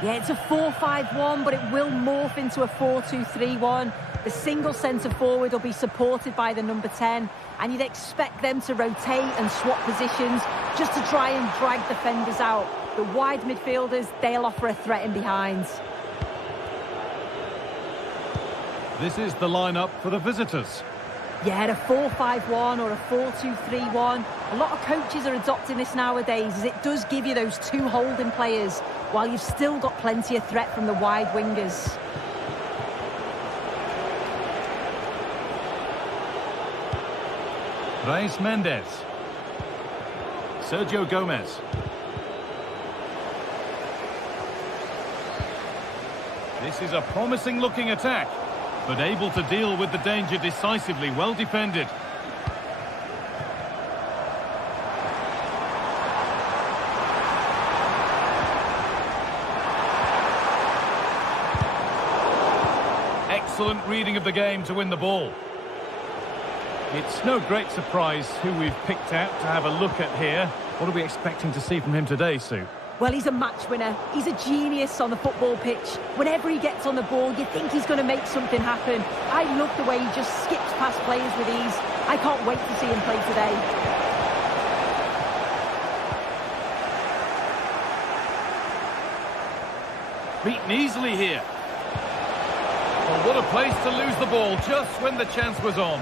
Yeah, it's a 4-5-1, but it will morph into a 4-2-3-1. The single centre-forward will be supported by the number 10, and you'd expect them to rotate and swap positions just to try and drag defenders out. The wide midfielders, they'll offer a threat in behind. This is the lineup for the visitors. Yeah, a 4-5-1 or a 4-2-3-1. A lot of coaches are adopting this nowadays, as it does give you those two holding players, while you've still got plenty of threat from the wide wingers. Reis Mendes. Sergio Gomez. This is a promising looking attack, but able to deal with the danger decisively. Well defended. Excellent reading of the game to win the ball. It's no great surprise who we've picked out to have a look at here. What are we expecting to see from him today, Sue? Well, he's a match winner. He's a genius on the football pitch. Whenever he gets on the ball, you think he's going to make something happen. I love the way he just skips past players with ease. I can't wait to see him play today. Beaten easily here. Oh, what a place to lose the ball just when the chance was on.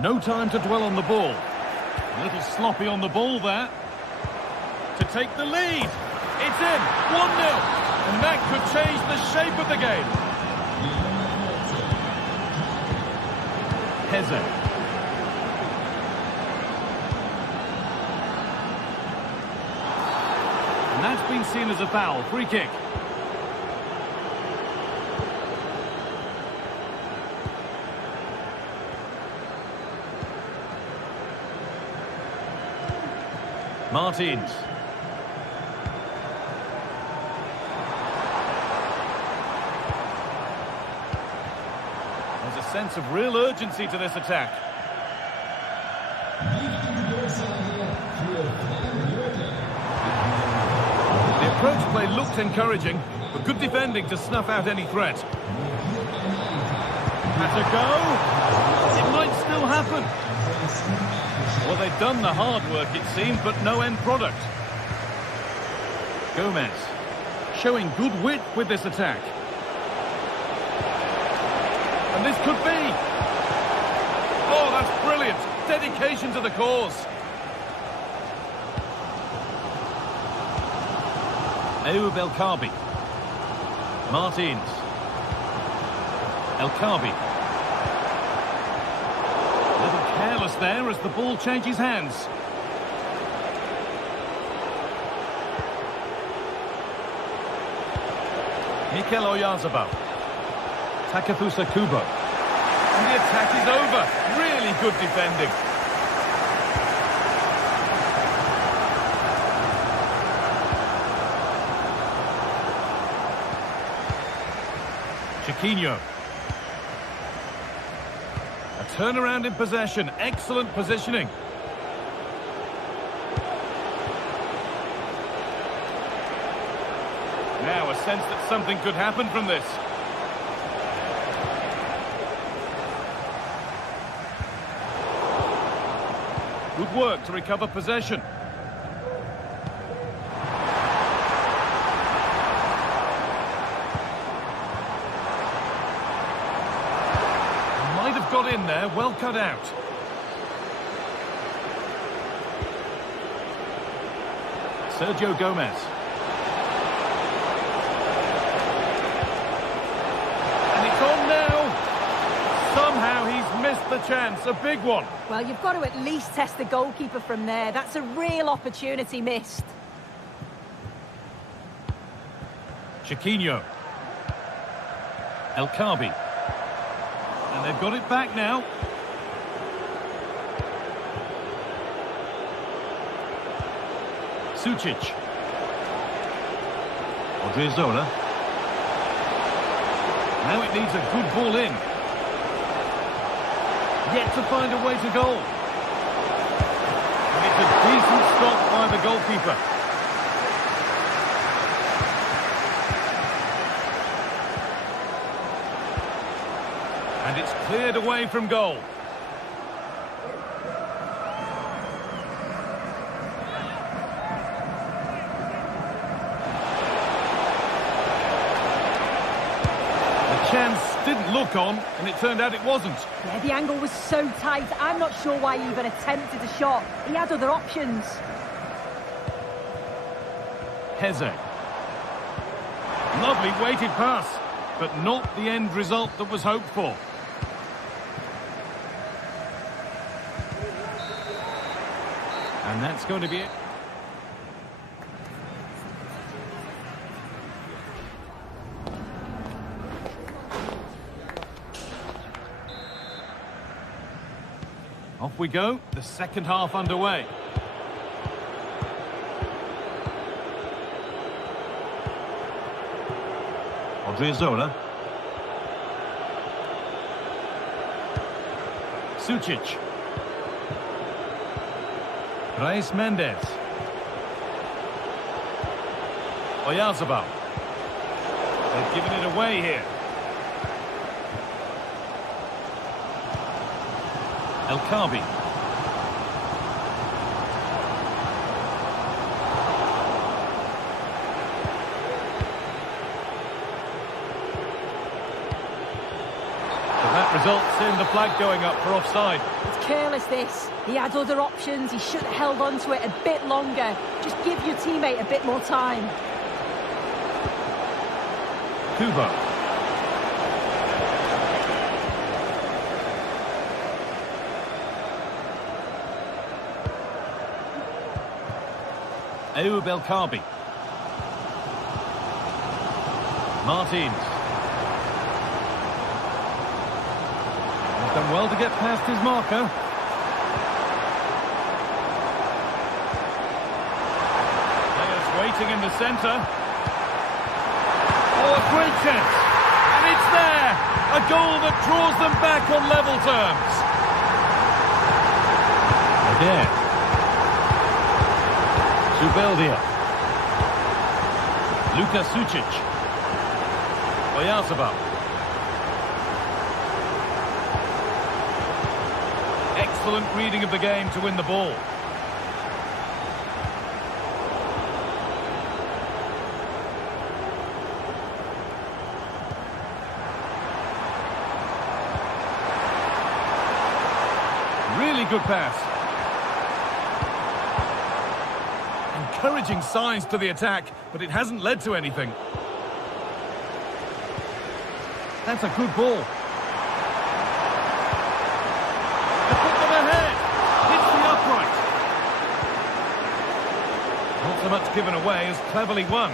No time to dwell on the ball. A little sloppy on the ball there. To take the lead. It's in. 1-0. And that could change the shape of the game. Heze. And that's been seen as a foul. Free kick. Martins. There's a sense of real urgency to this attack. The approach play looked encouraging, but good defending to snuff out any threat. That's a go. It might still happen. Well, they've done the hard work, it seemed, but no end product. Gomez showing good width with this attack. And this could be. Oh, that's brilliant. Dedication to the cause. Ayoub El Kaabi. Martins. El Kaabi. Careless there as the ball changes hands. Mikel Oyarzabal. Takefusa Kubo. And the attack is over. Really good defending. Chiquinho. Turnaround in possession, excellent positioning. Now a sense that something could happen from this. Good work to recover possession. Got in there, well cut out. Sergio Gomez. And it's on now. Somehow he's missed the chance, a big one. Well, you've got to at least test the goalkeeper from there. That's a real opportunity missed. Chiquinho. El Khabi. And they've got it back now. Sucic. Odriozola. Now it needs a good ball in. Yet to find a way to goal. And it's a decent stop by the goalkeeper. And it's cleared away from goal. Chance didn't look on, and it turned out it wasn't. Yeah, the angle was so tight. I'm not sure why he even attempted a shot. He had other options. Heze. Lovely weighted pass, but not the end result that was hoped for. And that's going to be it. Off we go, the second half underway. Odriozola. Sucic. Reis Mendes. Oyarzabal. They've given it away here. El Khabi. So that results in the flag going up for offside. It's careless, this. He had other options. He should have held on to it a bit longer. Just give your teammate a bit more time. Kubo. Ayoub El Khabi. Martins. He's done well to get past his marker. Players waiting in the centre. Oh, a great chance. And it's there. A goal that draws them back on level terms. Again. Zubeldia. Luka Sucic. Oyarzabal. Excellent reading of the game to win the ball. Really good pass. Encouraging signs to the attack, but it hasn't led to anything. That's a good ball. They put them ahead. Hits the upright. Not so much given away as cleverly won.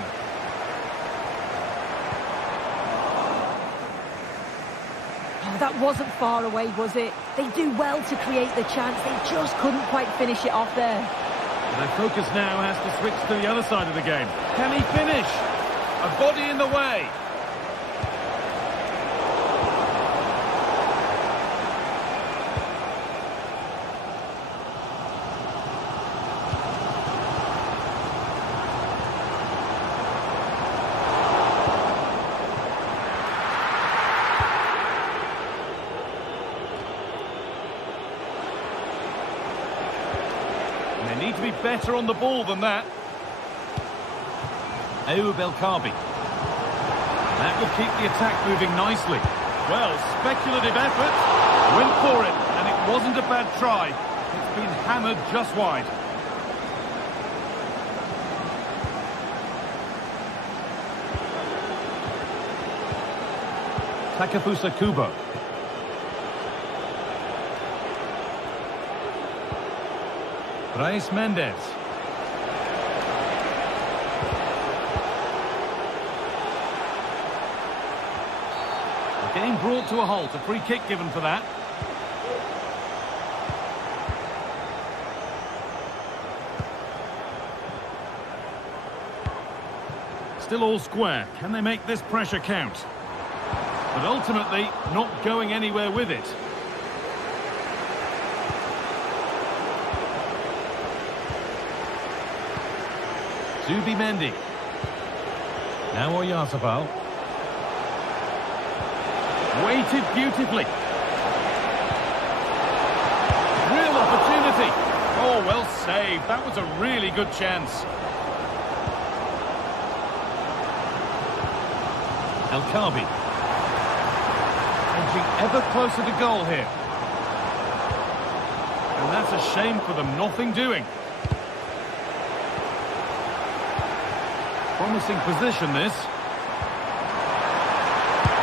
Oh, that wasn't far away, was it? They do well to create the chance. They just couldn't quite finish it off there. Their focus now has to switch to the other side of the game. Can he finish? A body in the way. They need to be better on the ball than that. Ayoub El Khabi. That will keep the attack moving nicely. Well, speculative effort. Went for it, and it wasn't a bad try. It's been hammered just wide. Takefusa Kubo. Brais Mendes. Getting brought to a halt, a free kick given for that. Still all square. Can they make this pressure count? But ultimately, not going anywhere with it. Zubimendi. Now Oyarzabal. Weighted beautifully. Real opportunity. Oh, well saved. That was a really good chance. El Khabi. Edging ever closer to goal here. And that's a shame for them. Nothing doing. Promising position, this.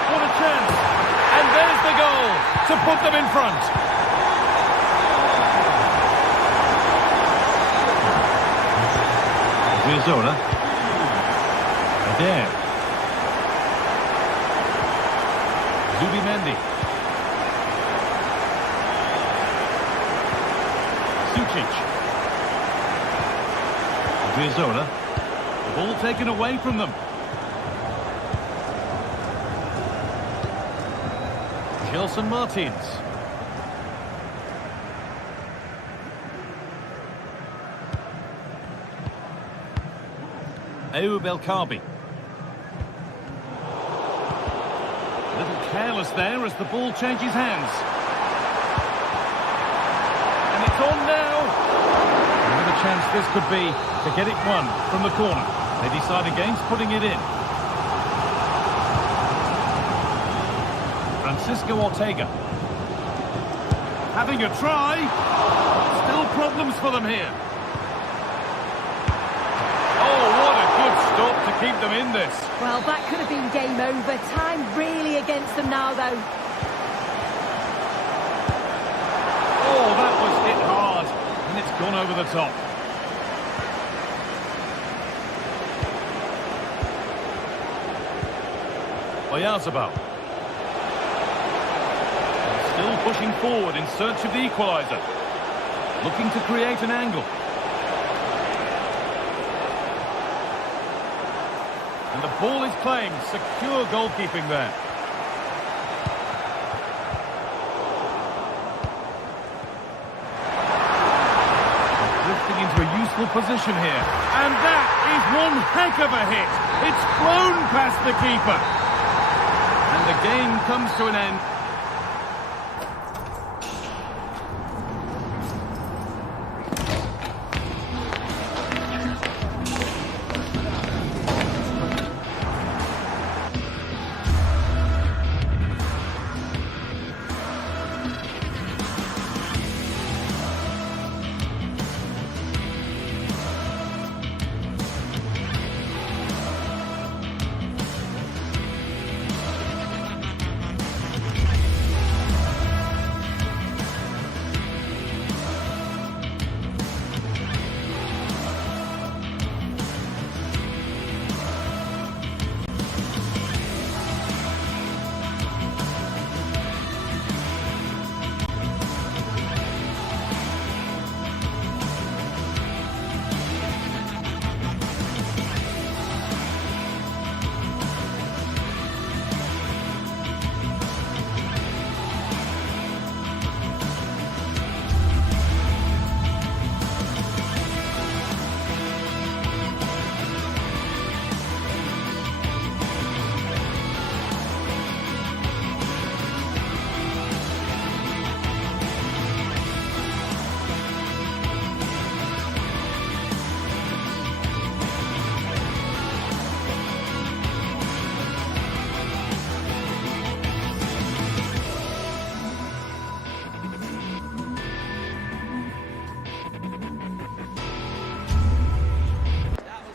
What a chance. And there's the goal to put them in front. Vizora. Adair. Zubimendi. Sucic. Vizora. The ball taken away from them. Gelson Martins. Ayoub El Khabi. A little careless there as the ball changes hands. And it's on now. Another chance this could be to get it won from the corner. They decide against putting it in. Francisco Ortega. Having a try. Still problems for them here. Oh, what a good stop to keep them in this. Well, that could have been game over. Time really against them now, though. Oh, that was hit hard. And it's gone over the top. Oyarzabal. Still pushing forward in search of the equaliser. Looking to create an angle. And the ball is claimed. Secure goalkeeping there. Drifting into a useful position here. And that is one heck of a hit. It's flown past the keeper. And the game comes to an end.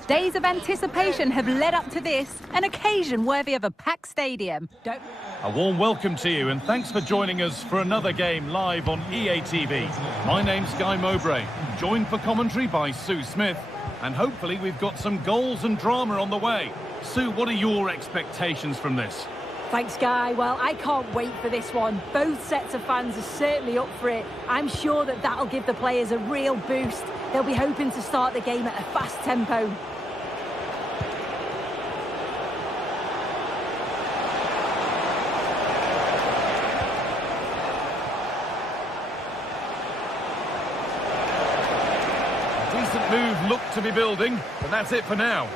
Days of anticipation have led up to this, an occasion worthy of a packed stadium. A warm welcome to you and thanks for joining us for another game live on EA TV. My name's Guy Mowbray, joined for commentary by Sue Smith, and hopefully we've got some goals and drama on the way. Sue, what are your expectations from this? Thanks, Guy. Well, I can't wait for this one. Both sets of fans are certainly up for it. I'm sure that that'll give the players a real boost. They'll be hoping to start the game at a fast tempo. Decent move looked to be building, but that's it for now.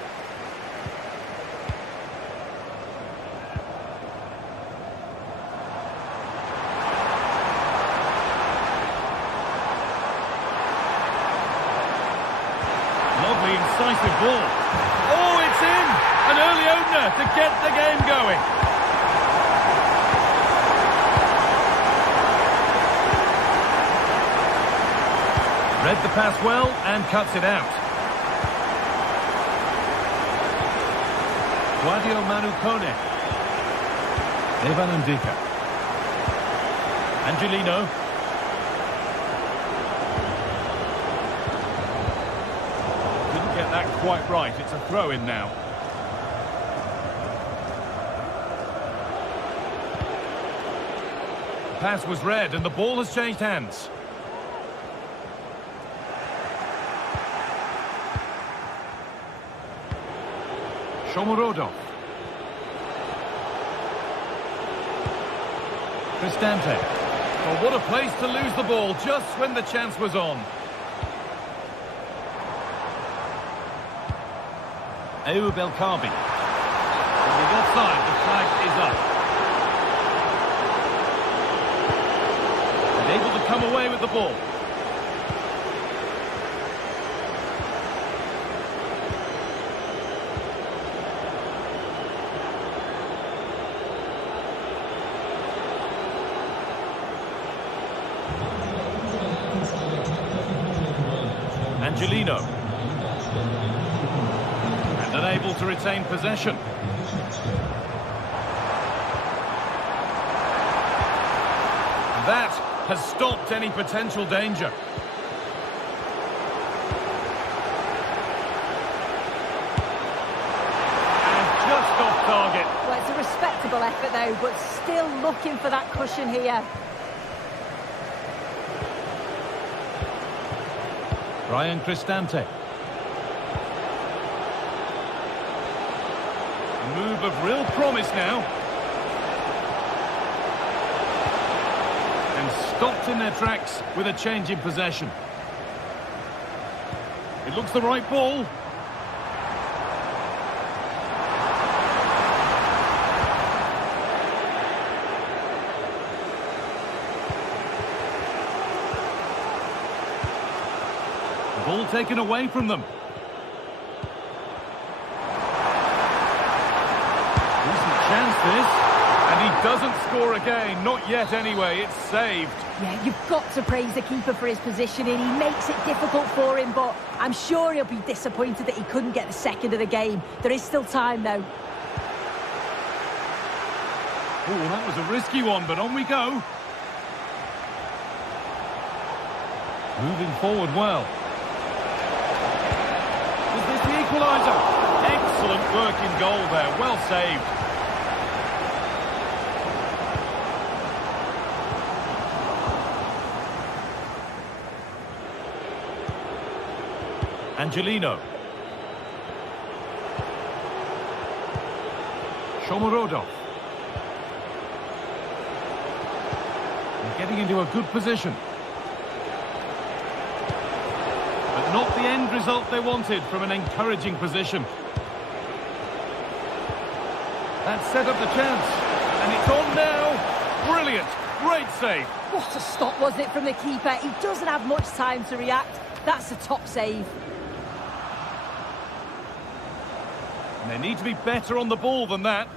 Lovely incisive ball. Oh, it's in! An early opener to get the game going. Read the pass well and cuts it out. Guadio Manucone. Evan Ndika. Angelino. Didn't get that quite right. It's a throw-in now. The pass was read and the ball has changed hands. Shomorodov. Cristante. Well, what a place to lose the ball just when the chance was on. Ayoub El Kaabi. The offside, the flag is up. And able to come away with the ball. Angelino. And unable to retain possession. That has stopped any potential danger. And just off target. Well, it's a respectable effort though, but still looking for that cushion here. Ryan Cristante. A move of real promise now. And stopped in their tracks with a change in possession. It looks the right ball. Ball taken away from them. Decent chance this. And he doesn't score again. Not yet anyway. It's saved. Yeah, you've got to praise the keeper for his positioning. He makes it difficult for him, but I'm sure he'll be disappointed that he couldn't get the second of the game. There is still time, though. Oh, that was a risky one, but on we go. Moving forward well. Is this the equaliser? Excellent work in goal there. Well saved. Angelino. Shomorodov. They're getting into a good position. But not the end result they wanted from an encouraging position. That set up the chance. And it's on now. Brilliant. Great save. What a stop, wasn't it, from the keeper? He doesn't have much time to react. That's a top save. And they need to be better on the ball than that.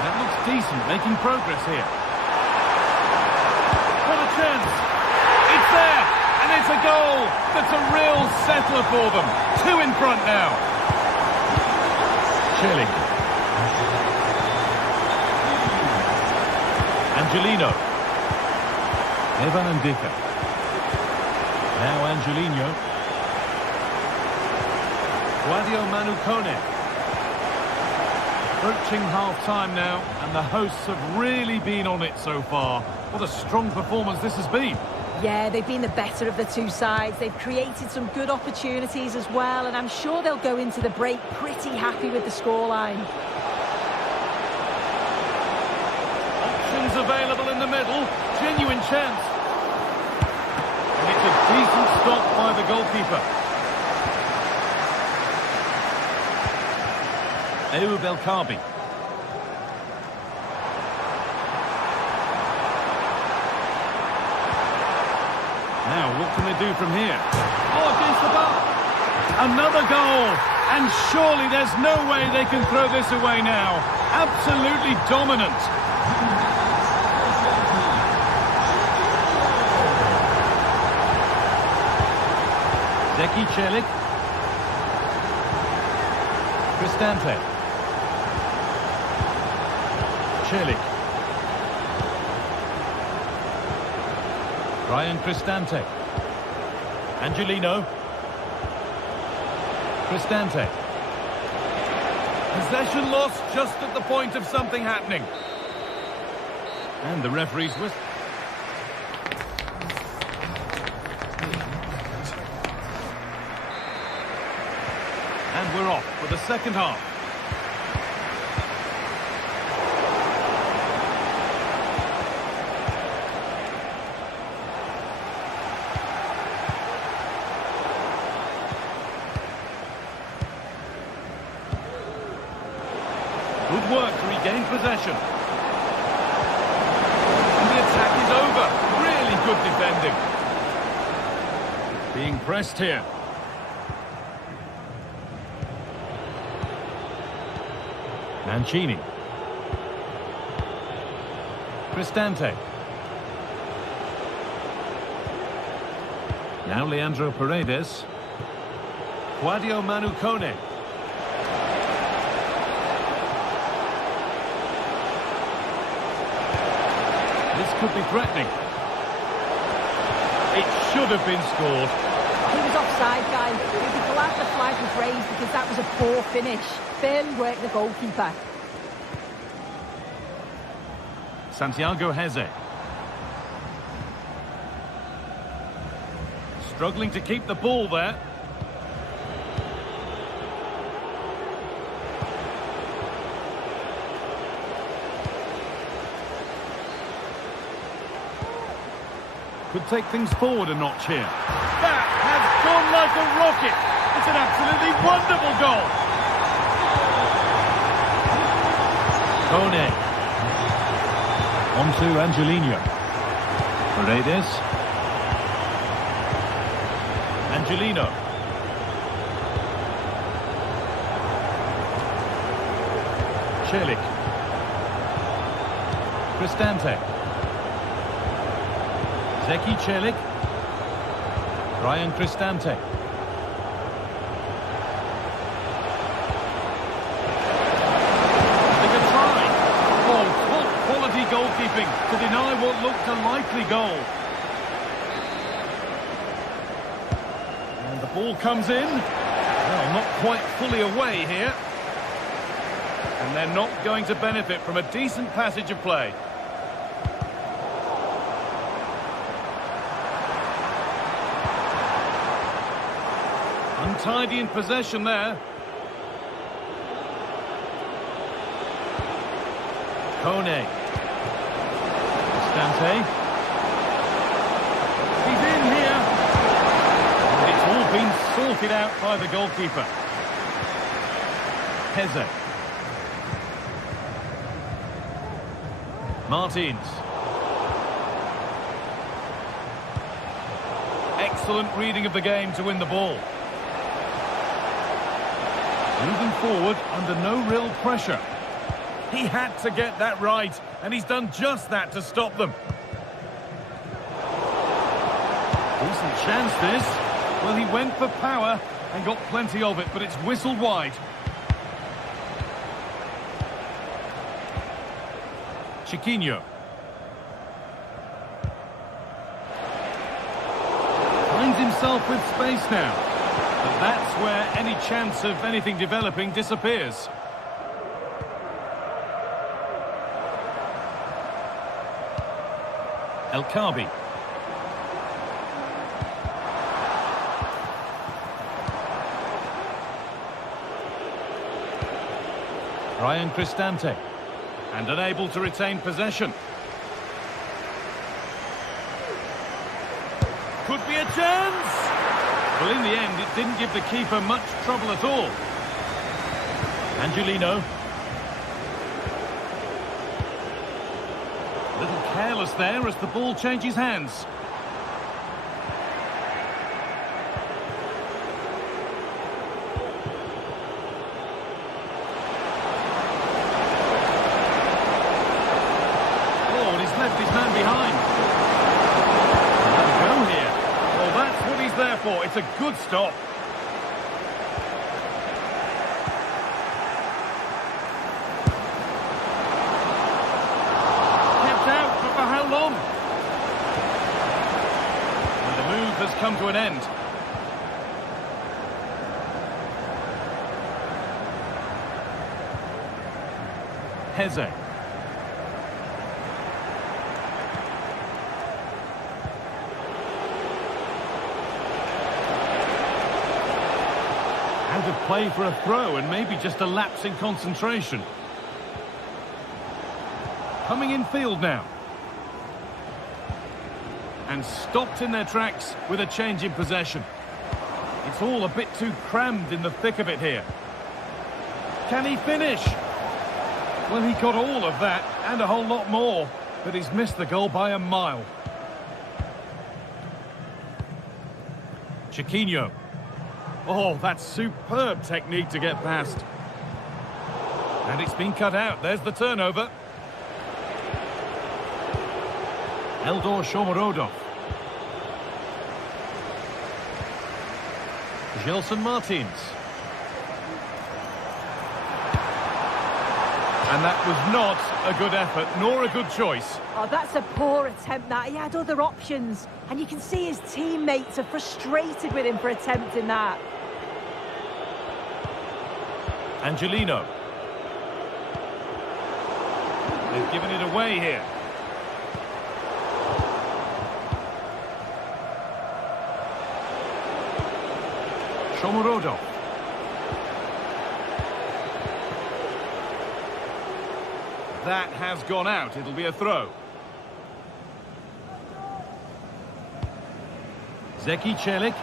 That looks decent, making progress here. What a chance! there, and it's a goal that's a real settler for them. 2 in front now. Chile. Angelino. Evan Ndika. Now Angelino. Guadio Manu Kone. Approaching half-time now, and the hosts have really been on it so far. What a strong performance this has been. Yeah, they've been the better of the two sides. They've created some good opportunities as well, and I'm sure they'll go into the break pretty happy with the scoreline. Options available in the middle. Genuine chance. And it's a decent stop by the goalkeeper. Ayoub El Kaabi. Now, what can they do from here? Oh, against the bar. Another goal. And surely there's no way they can throw this away now. Absolutely dominant. Zeki Celik. Cristante. Celik. Ryan Cristante. Angelino. Cristante. Possession lost just at the point of something happening. And the referee's whistle. And we're off for the second half. Good work to regain possession. And the attack is over. Really good defending. Being pressed here. Mancini. Cristante. Now Leandro Paredes. Guadio Manu Kone. This could be threatening. It should have been scored. He was offside, guys. He'd be glad the flag was raised because that was a poor finish. Barely worked the goalkeeper. Santiago Heze. Struggling to keep the ball there. Could take things forward a notch here. That has gone like a rocket. It's an absolutely wonderful goal. Kone. On to Angelino. Paredes. Angelino. Celik. Cristante. Zeki Celik. Ryan Cristante. They could try. Oh, top quality goalkeeping to deny what looked a likely goal. And the ball comes in. Well, not quite fully away here. And they're not going to benefit from a decent passage of play. Untidy in possession there. Kone. Cristante. He's in here. And it's all been sorted out by the goalkeeper. Heze. Martins. Excellent reading of the game to win the ball. Moving forward under no real pressure. He had to get that right, and he's done just that to stop them. chance this. Well, he went for power and got plenty of it, but it's whistled wide. Chiquinho. Finds himself with space now. But that's where any chance of anything developing disappears. El Khabi. Ryan Cristante. And unable to retain possession. Could be a chance! Well, in the end, it didn't give the keeper much trouble at all. Angelino. A little careless there as the ball changes hands. Oh, and he's left his man behind. Go here. Well, that's what he's there for. It's a good stop. Long. And the move has come to an end. Heze. Out of play for a throw and maybe just a lapse in concentration. Coming in field now. And stopped in their tracks with a change in possession. It's all a bit too crammed in the thick of it here. Can he finish? Well, he got all of that and a whole lot more, but he's missed the goal by a mile. Chiquinho. Oh, that's superb technique to get past. And it's been cut out. There's the turnover. Eldor Shomorodov. Gelson Martins. And that was not a good effort, nor a good choice. Oh, that's a poor attempt, that. He had other options. And you can see his teammates are frustrated with him for attempting that. Angelino. They've given it away here. Shomorodov. That has gone out. It'll be a throw. Zeki Celik.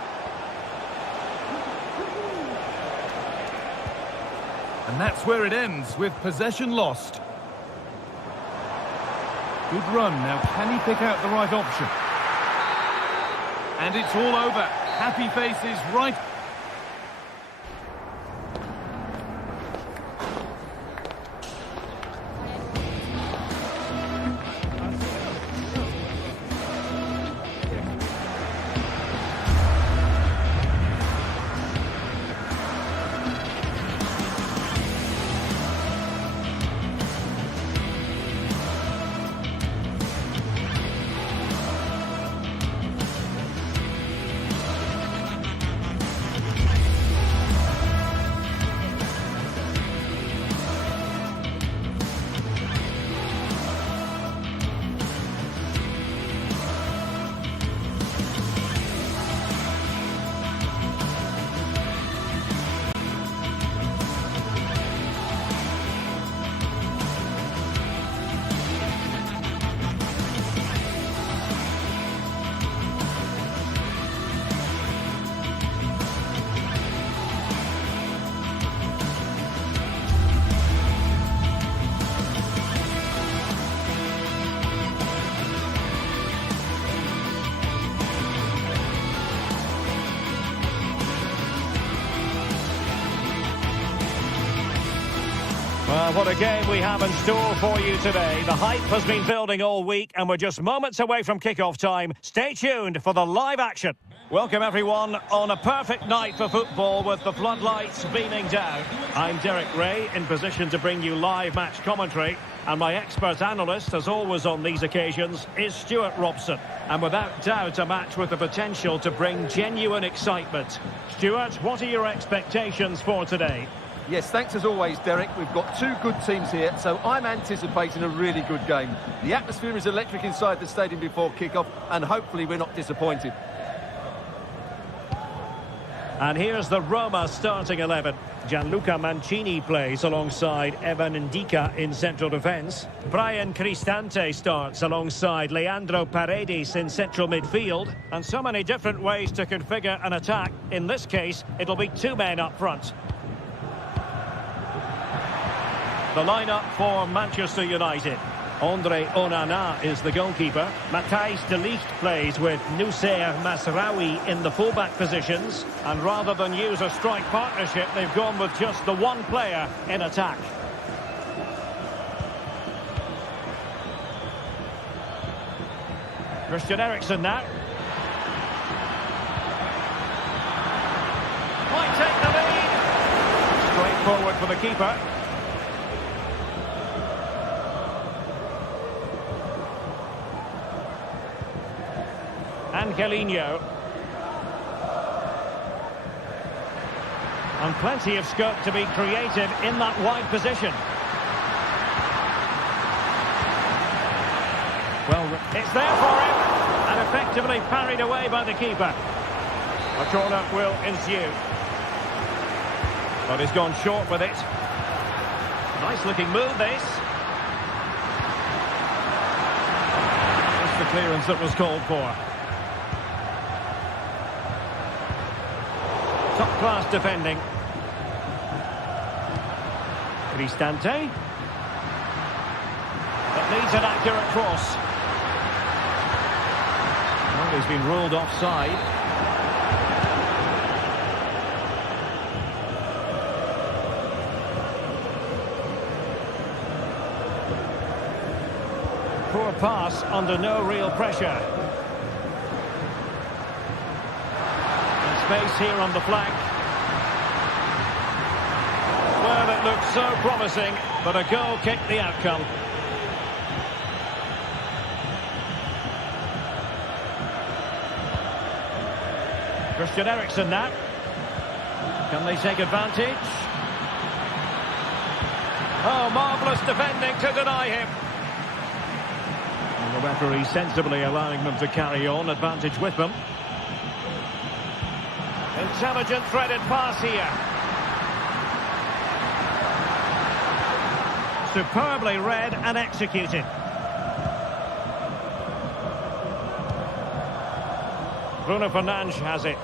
And that's where it ends, with possession lost. Good run. Now, can he pick out the right option? And it's all over. Happy faces right. Well, what a game we have in store for you today. The hype has been building all week and we're just moments away from kick-off time. Stay tuned for the live action. Welcome everyone on a perfect night for football with the floodlights beaming down. I'm Derek Ray in position to bring you live match commentary, and my expert analyst, as always on these occasions, is Stuart Robson. And without doubt a match with the potential to bring genuine excitement. Stuart, what are your expectations for today? Yes, thanks as always, Derek. We've got two good teams here, so I'm anticipating a really good game. The atmosphere is electric inside the stadium before kick-off, and hopefully we're not disappointed. And here's the Roma starting 11. Gianluca Mancini plays alongside Evan Ndika in central defence. Brian Cristante starts alongside Leandro Paredes in central midfield. And so many different ways to configure an attack. In this case, it'll be two men up front. The lineup for Manchester United. Andre Onana is the goalkeeper. Matthijs de Ligt plays with Noussair Masraoui in the fullback positions. And rather than use a strike partnership, they've gone with just the one player in attack. Christian Eriksen now. Might take the lead. Straight forward for the keeper. Angelino. And plenty of scope to be creative in that wide position. Well, it's there for him, and effectively parried away by the keeper. A corner will ensue. But he's gone short with it. Nice looking move, this. That's the clearance that was called for. Top-class defending. Cristante. That needs an accurate cross. Well, he's been ruled offside. Poor pass under no real pressure. Space here on the flank. Well, it looked so promising, but a goal kicked the outcome. Christian Eriksen now. Can they take advantage? Oh, marvellous defending to deny him. And the referee sensibly allowing them to carry on, advantage with them. Intelligent threaded pass here. Superbly read and executed. Bruno Fernandes has it.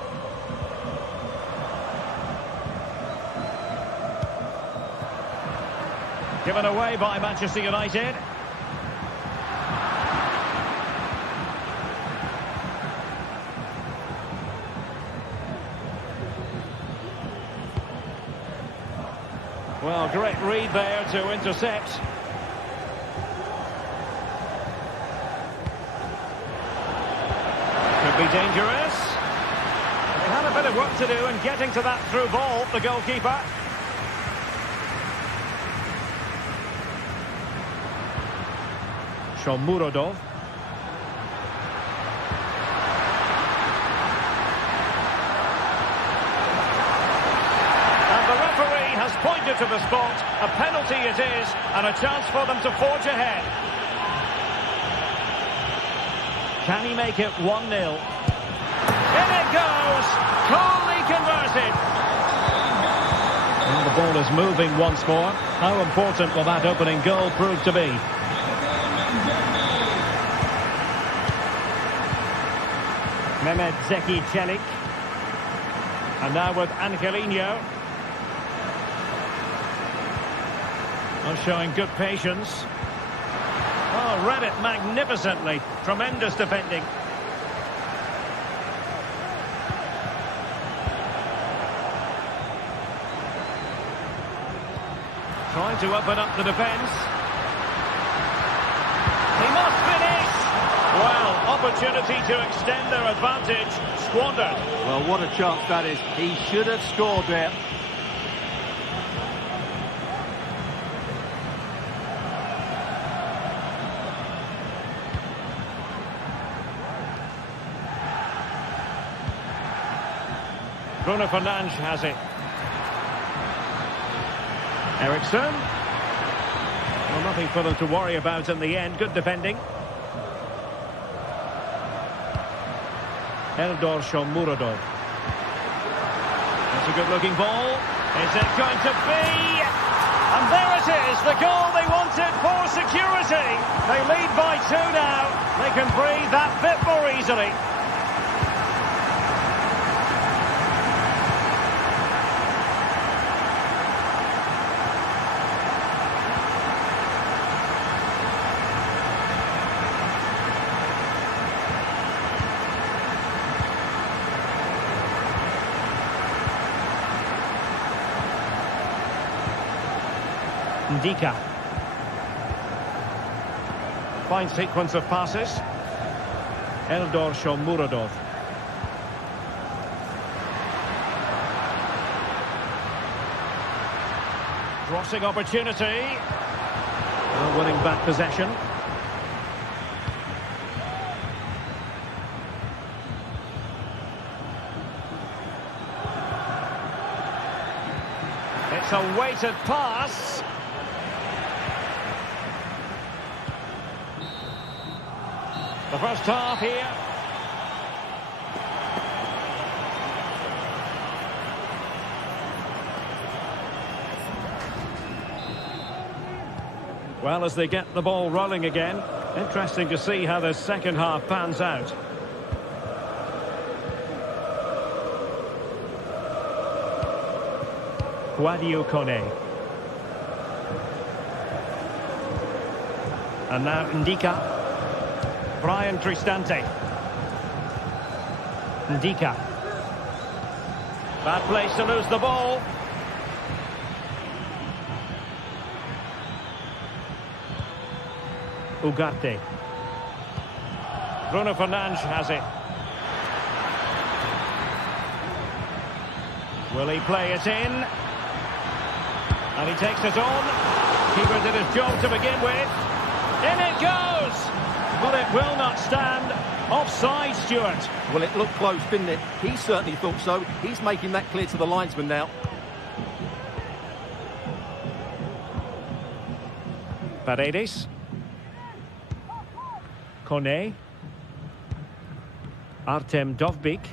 Given away by Manchester United. Well, great read there to intercept. Could be dangerous. They had a bit of work to do in getting to that through ball, the goalkeeper. Shomurodov. Has pointed to the spot, a penalty it is, and a chance for them to forge ahead. Can he make it 1-0? In it goes, coolly converted. And the ball is moving once more. How important will that opening goal prove to be? Mehmet Zeki Çelik. And now with Angelino. Showing good patience. Oh, read it magnificently. Tremendous defending. Trying to open up the defence. He must finish. Well, opportunity to extend their advantage. squandered. Well, what a chance that is. He should have scored there. Bruno Fernandes has it. Eriksson. Well, nothing for them to worry about in the end. Good defending. Eldor Shomurodov. That's a good-looking ball. Is it going to be? And there it is, the goal they wanted for security. They lead by 2 now. They can breathe that bit more easily. Ndika. Fine sequence of passes. Eldor Shomurodov. Crossing opportunity. Winning back possession. It's a weighted pass. The first half here. Well, as they get the ball rolling again, interesting to see how the second half pans out. Guadio Kone. And now Ndika. Brian Cristante. Ndika. Bad place to lose the ball. Ugarte. Bruno Fernandes has it. Will he play it in? And he takes it on. Keeper did his job to begin with. In it goes! But it will not stand. Offside, Stuart. Well, it looked close, didn't it? He certainly thought so. He's making that clear to the linesman now. Paredes. Kone. Artem Dovbyk.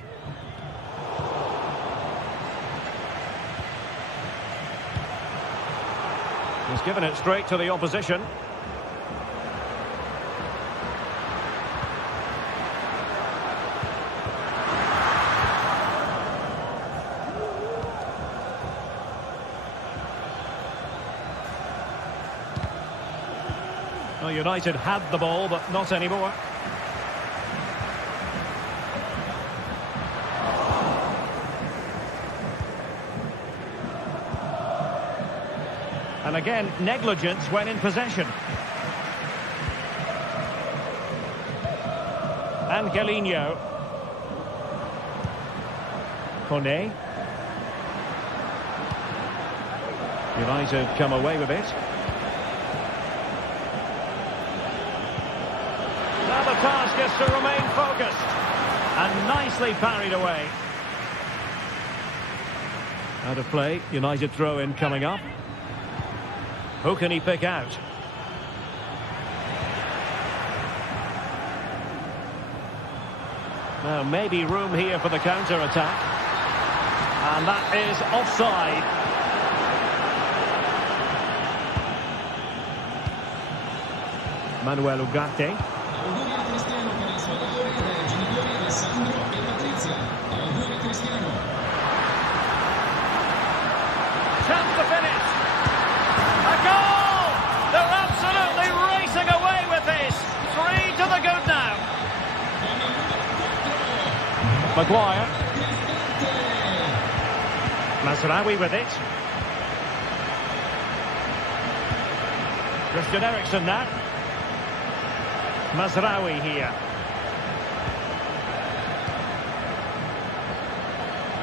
He's given it straight to the opposition. Well, United had the ball, but not anymore. And again, negligence when in possession. Angelino. Kone. United come away with it. Now the task is to remain focused. And nicely parried away. Out of play, United throw-in coming up. Who can he pick out? Now maybe room here for the counter-attack. And that is offside. Manuel Ugarte. Chance to finish. A goal! They're absolutely racing away with this. 3 to the good now. Maguire. Mazraoui with it. Christian Eriksen now. Mazraoui here.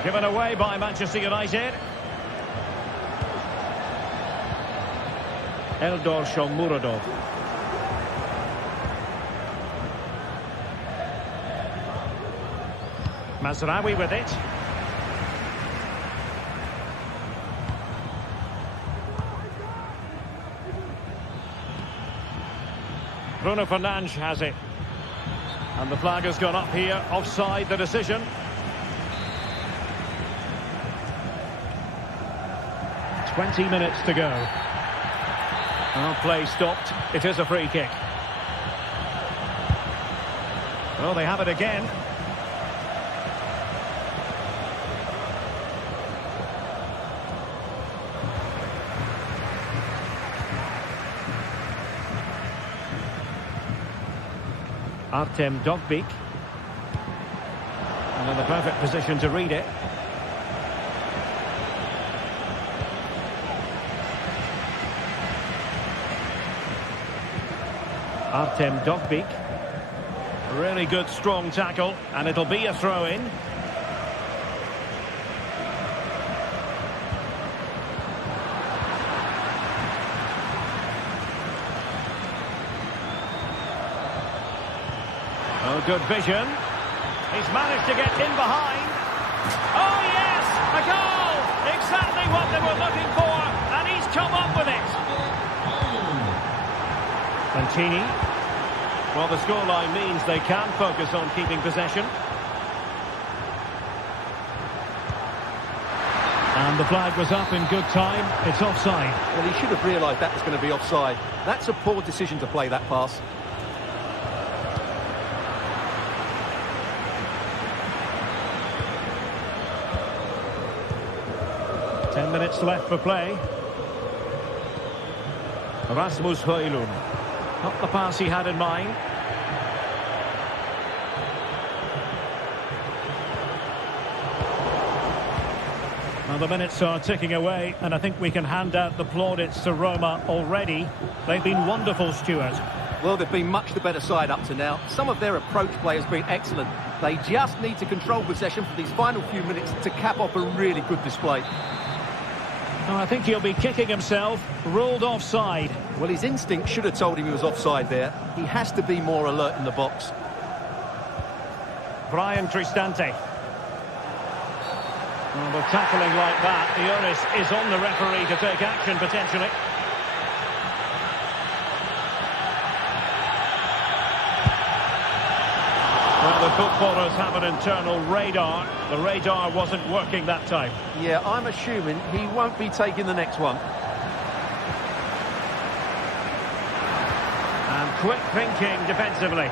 Given away by Manchester United. Eldor Shomurodov. Mazraoui with it. Bruno Fernandes has it. And the flag has gone up here. Offside the decision. "20 minutes to go. Well, play stopped. It is a free kick. Well, they have it again. Artem Dogbik. And in the perfect position to read it. Artem Dogbik. Really good, strong tackle, and it'll be a throw-in. Oh, good vision. He's managed to get in behind. Oh, yes! A goal! Exactly what they were looking for, and he's come up with it. Mancini. Well, the scoreline means they can focus on keeping possession. And the flag was up in good time. It's offside. Well, he should have realised that was going to be offside. That's a poor decision to play that pass. Minutes left for play. Rasmus Højlund. Not the pass he had in mind. Well, the minutes are ticking away, and I think we can hand out the plaudits to Roma already. They've been wonderful, Stuart. Well, they've been much the better side up to now. Some of their approach play has been excellent. They just need to control possession for these final few minutes to cap off a really good display. Oh, I think he'll be kicking himself. Ruled offside. Well, his instinct should have told him he was offside there. He has to be more alert in the box. Brian Cristante. Well, with tackling like that, the onus is on the referee to take action, potentially. Well, the footballers have an internal radar. The radar wasn't working that time. Yeah, I'm assuming he won't be taking the next one. And quick thinking defensively.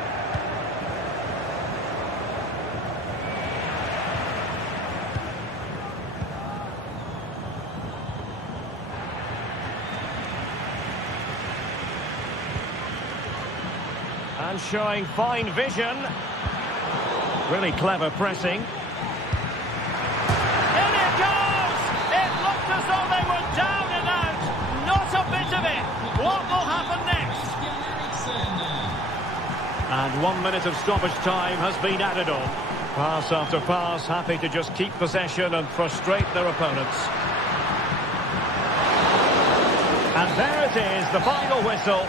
And showing fine vision. Really clever pressing. In it goes! It looked as though they were down and out. Not a bit of it. What will happen next? And 1 minute of stoppage time has been added on. Pass after pass, happy to just keep possession and frustrate their opponents. And there it is, the final whistle.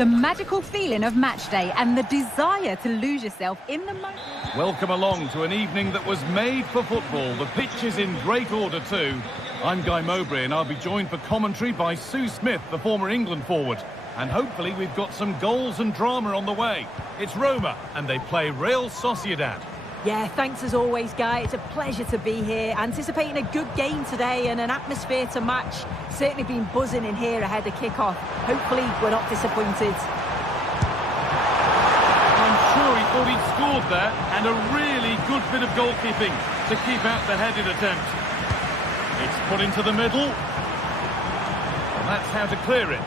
The magical feeling of match day and the desire to lose yourself in the moment. Welcome along to an evening that was made for football. The pitch is in great order too. I'm Guy Mowbray and I'll be joined for commentary by Sue Smith, the former England forward. And hopefully we've got some goals and drama on the way. It's Roma and they play Real Sociedad. Yeah, thanks as always, Guy. It's a pleasure to be here. Anticipating a good game today and an atmosphere to match. Certainly been buzzing in here ahead of kick-off. Hopefully we're not disappointed. I'm sure he thought he'd scored there, and a really good bit of goalkeeping to keep out the headed attempt. It's put into the middle. And that's how to clear it.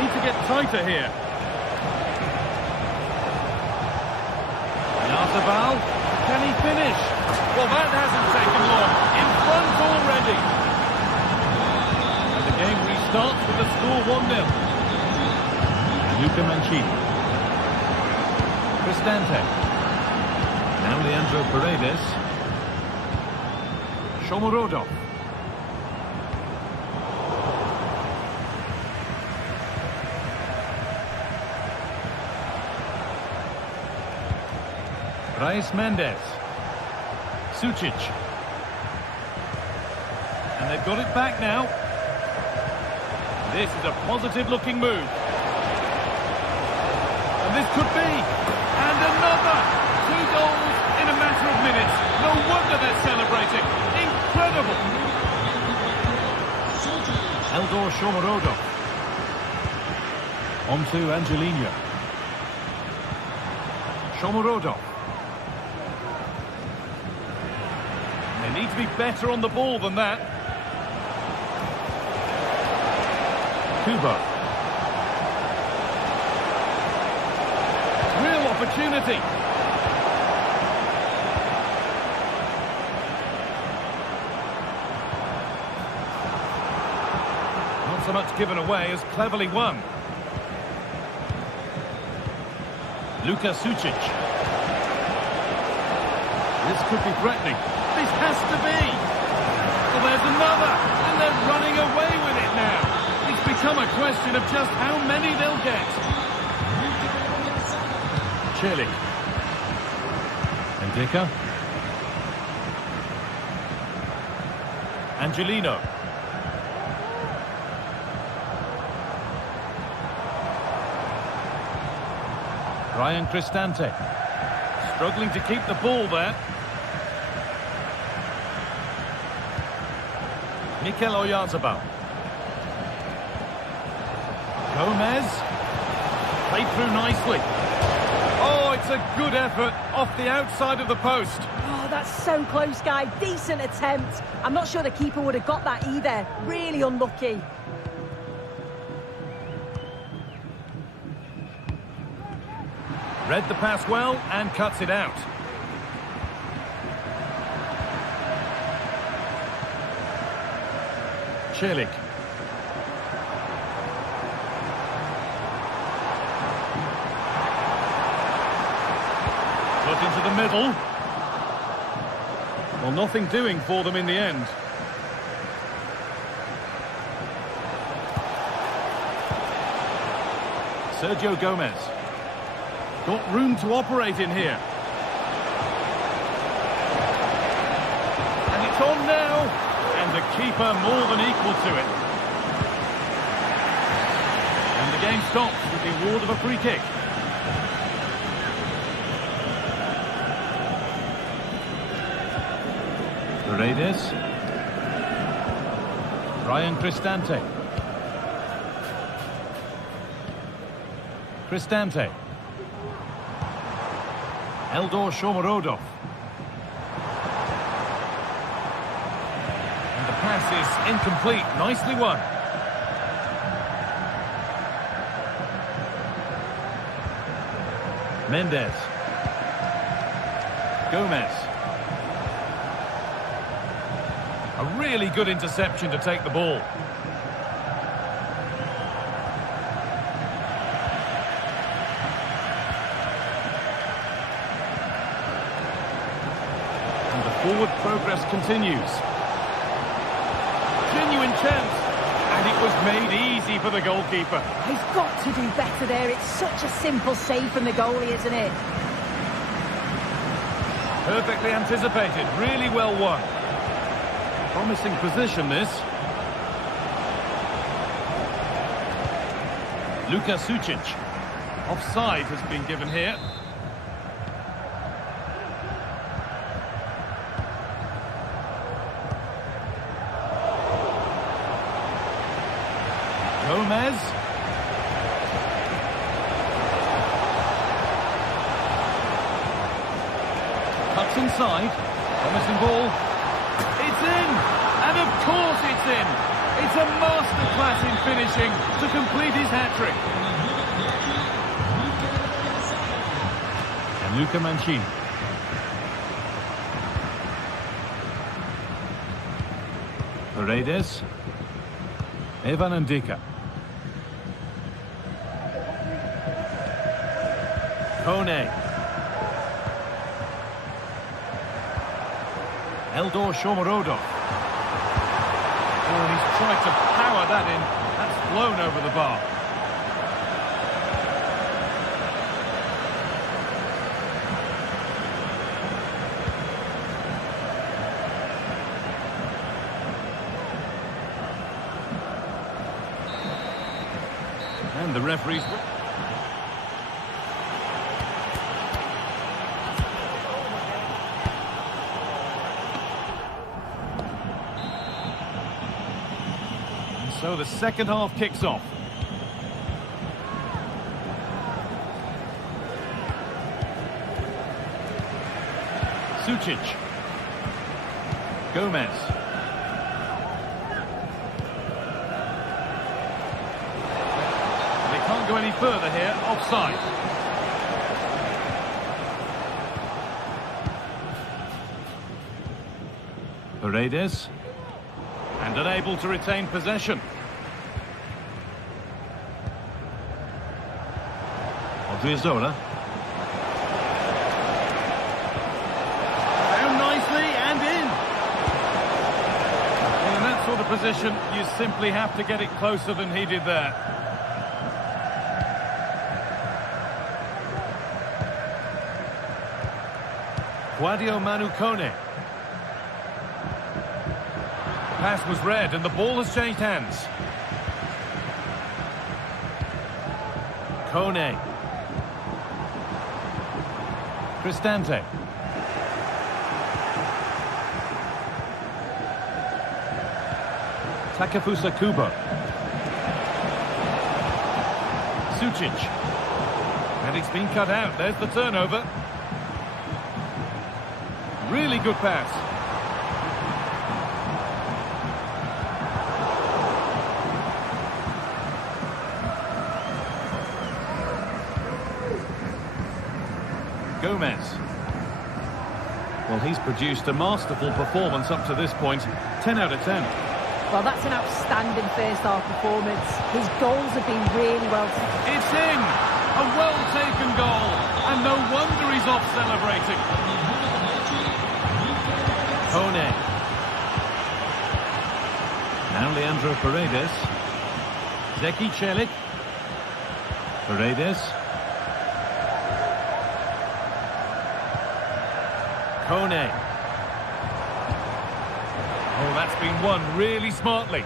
Need to get tighter here. Yarzabal, can he finish? Well, that hasn't taken long. In front already. And the game restarts with the score 1-0. Luka Mancini. Cristante. Now Leandro Paredes. Shomurodov. Reyes Mendes. Sucic. And they've got it back now. This is a positive-looking move. And this could be. And another. 2 goals in a matter of minutes. No wonder they're celebrating. Incredible. Eldor Shomurodov. On to Angelino. Shomurodov. They need to be better on the ball than that. Kubo. Real opportunity. Not so much given away as cleverly won. Luka Sucic. This could be threatening. This has to be. Well, there's another. And they're running away with it now. It's become a question of just how many they'll get. Chile. Benfica. Angelino. Ryan Cristante. Struggling to keep the ball there. Mikel Oyarzabal. Gomez. Played through nicely. Oh, it's a good effort off the outside of the post. Oh, that's so close, Guy. Decent attempt. I'm not sure the keeper would have got that either. Really unlucky. Read the pass well and cuts it out. Celik. Put into the middle. Well, nothing doing for them in the end. Sergio Gomez. Got room to operate in here. And it's on now. And the keeper more than equal to it. And the game stops with the award of a free kick. Paredes. Ryan Cristante. Cristante. Eldor Shomurodov. And the pass is incomplete. Nicely won. Mendes. Gomez. A really good interception to take the ball. Forward progress continues. Genuine chance. And it was made easy for the goalkeeper. He's got to do better there. It's such a simple save from the goalie, isn't it? Perfectly anticipated. Really well won. Promising position, this. Luka Sucic. Offside has been given here. Gomez. Cuts inside. Promising ball. It's in! And of course it's in! It's a masterclass in finishing to complete his hat-trick. And Luca Mancini. Paredes. Evan Ndika. Kone. Eldor Shomorodov. Oh, and he's tried to power that in. That's blown over the bar. And the referee's... So the second half kicks off. Sucic. Gomez. They can't go any further here. Offside. Paredes. And unable to retain possession. Odriozola. Down nicely and in. Well, in that sort of position, you simply have to get it closer than he did there. Guadio Manu Kone. Pass was read and the ball has changed hands. Kone. Cristante. Takefusa Kubo. Sucic. And it's been cut out. There's the turnover. Really good pass. Gomez. Well, he's produced a masterful performance up to this point. 10 out of 10. Well, that's an outstanding first-half performance. His goals have been really well taken. It's in! A well-taken goal. And no wonder he's off celebrating. Kone. Now Leandro Paredes. Zeki Celik. Paredes. Kone. Oh, that's been won really smartly.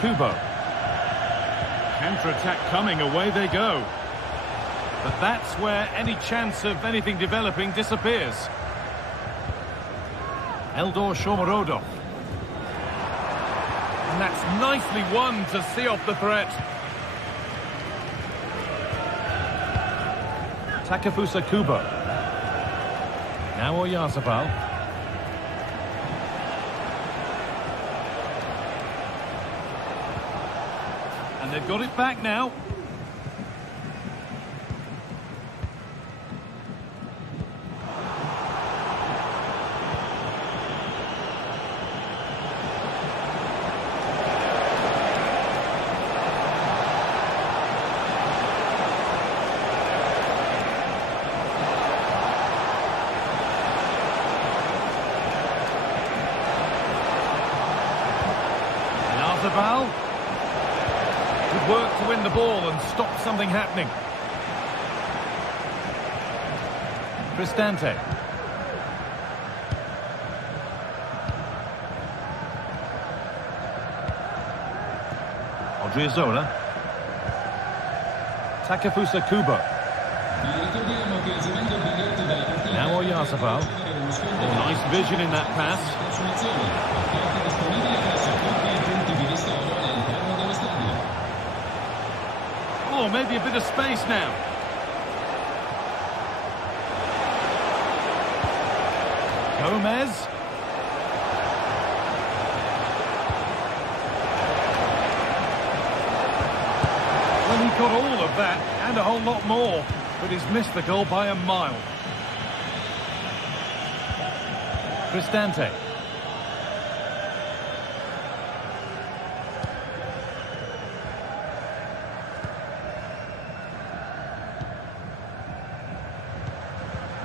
Kubo. Counter-attack coming, away they go. But that's where any chance of anything developing disappears. Eldor Shomorodov. And that's nicely won to see off the threat. Takefusa Kubo. Now Oyarzabal. And they've got it back now. Oyarzabal. Good work to win the ball and stop something happening. Cristante. Odriozola. Takefusa Kubo. Now Oyarzabal. Oh, nice vision in that pass. Oh, maybe a bit of space now. Gomez. Well, he got all of that and a whole lot more, but he's missed the goal by a mile. Cristante.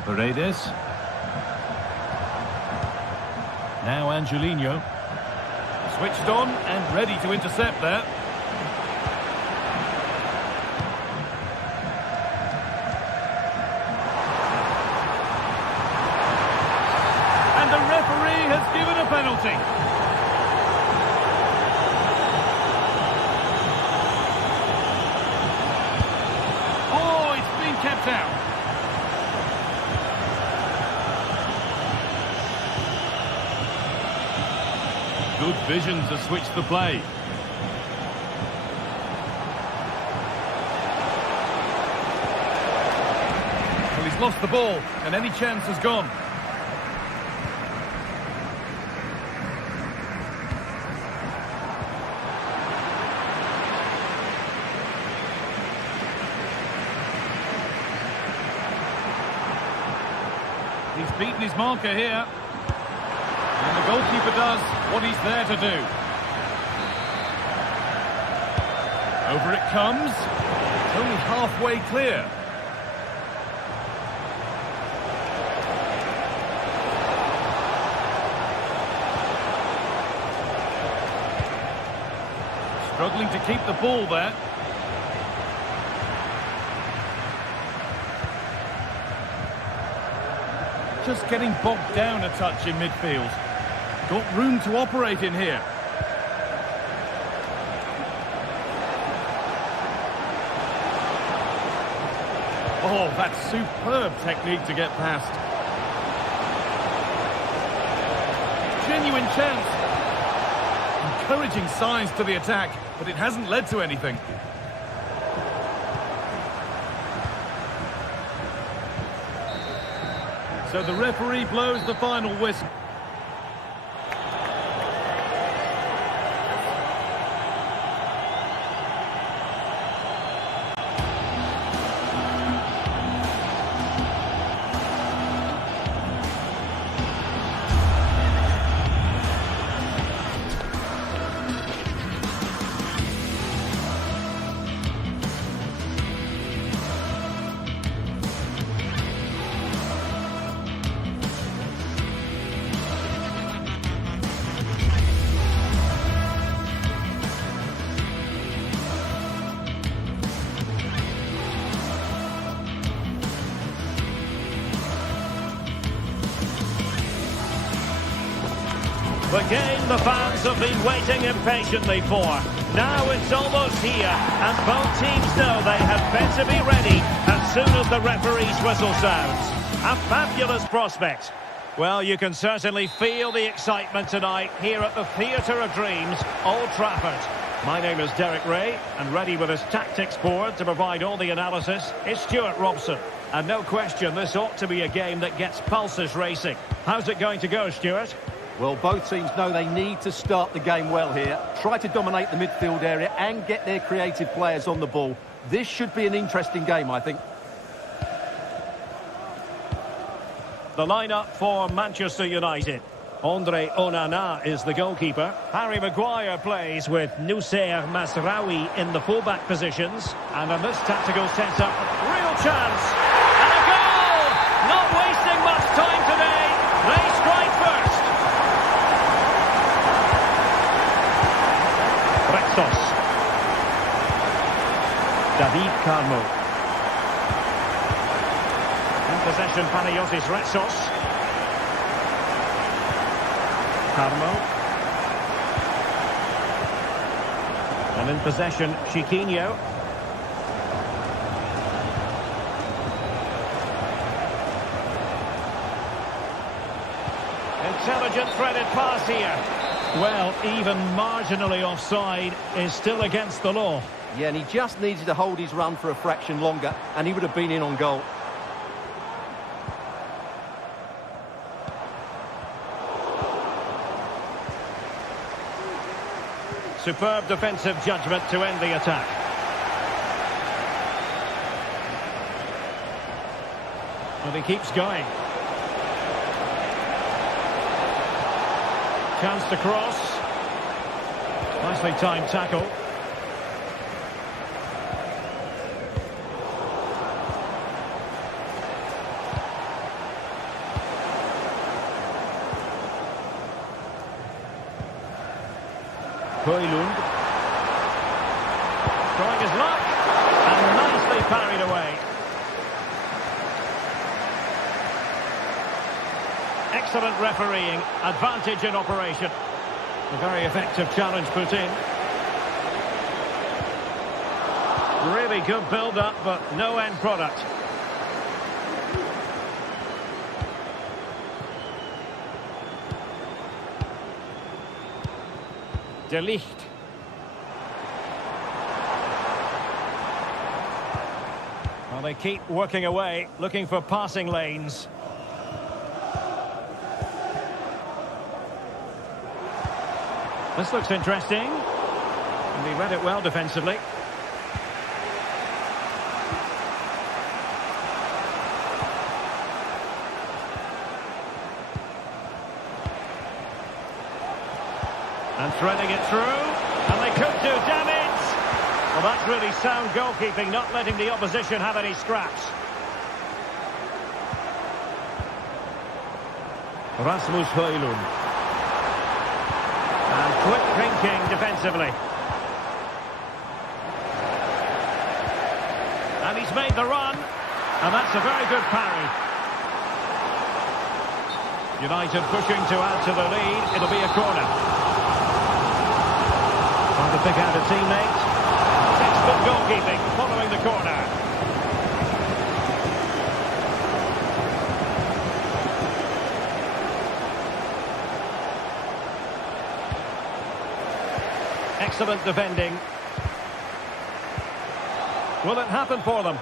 Paredes. Now Angelino. Switched on and ready to intercept that. And the referee has given a penalty. Oh, it's been kept out. Good vision to switch the play. Well, he's lost the ball, and any chance has gone. He's beaten his marker here. And the goalkeeper does what he's there to do. Over it comes. It's only halfway clear. Struggling to keep the ball there. Just getting bogged down a touch in midfield. Got room to operate in here. Oh, that's superb technique to get past. Genuine chance. Encouraging signs to the attack, but it hasn't led to anything. So the referee blows the final whistle. The game the fans have been waiting impatiently for. Now it's almost here, and both teams know they had better be ready as soon as the referee's whistle sounds. A fabulous prospect. Well, you can certainly feel the excitement tonight here at the Theatre of Dreams, Old Trafford. My name is Derek Ray, and ready with his tactics board to provide all the analysis is Stuart Robson. And no question, this ought to be a game that gets pulses racing. How's it going to go, Stuart? Well, both teams know they need to start the game well here. Try to dominate the midfield area and get their creative players on the ball. This should be an interesting game, I think. The lineup for Manchester United. Andre Onana is the goalkeeper. Harry Maguire plays with Noussair Mazraoui in the fullback positions. And in this tactical setup, real chance! And a goal! Not wasting much time today. They strike first. Bastos. David Carmo. In possession, Panagiotis Retsos. Carmo. And in possession, Chiquinho. Intelligent threaded pass here. Well, even marginally offside is still against the law. Yeah, and he just needed to hold his run for a fraction longer, and he would have been in on goal. Superb defensive judgment to end the attack. And he keeps going. Chance to cross. Nicely timed tackle. Højlund. Trying his luck. And nicely parried away. Excellent refereeing. Advantage in operation. A very effective challenge put in. Really good build-up, but no end product. De Ligt. Well, they keep working away, looking for passing lanes. This looks interesting. And he read it well defensively. And threading it through, and they could do damage. Well, that's really sound goalkeeping, not letting the opposition have any scraps. Rasmus Højlund. And quick thinking defensively. And he's made the run, and that's a very good parry. United pushing to add to the lead. It'll be a corner. Trying to pick out a teammate. Textbook goalkeeping following the corner. Excellent defending. Will it happen for them?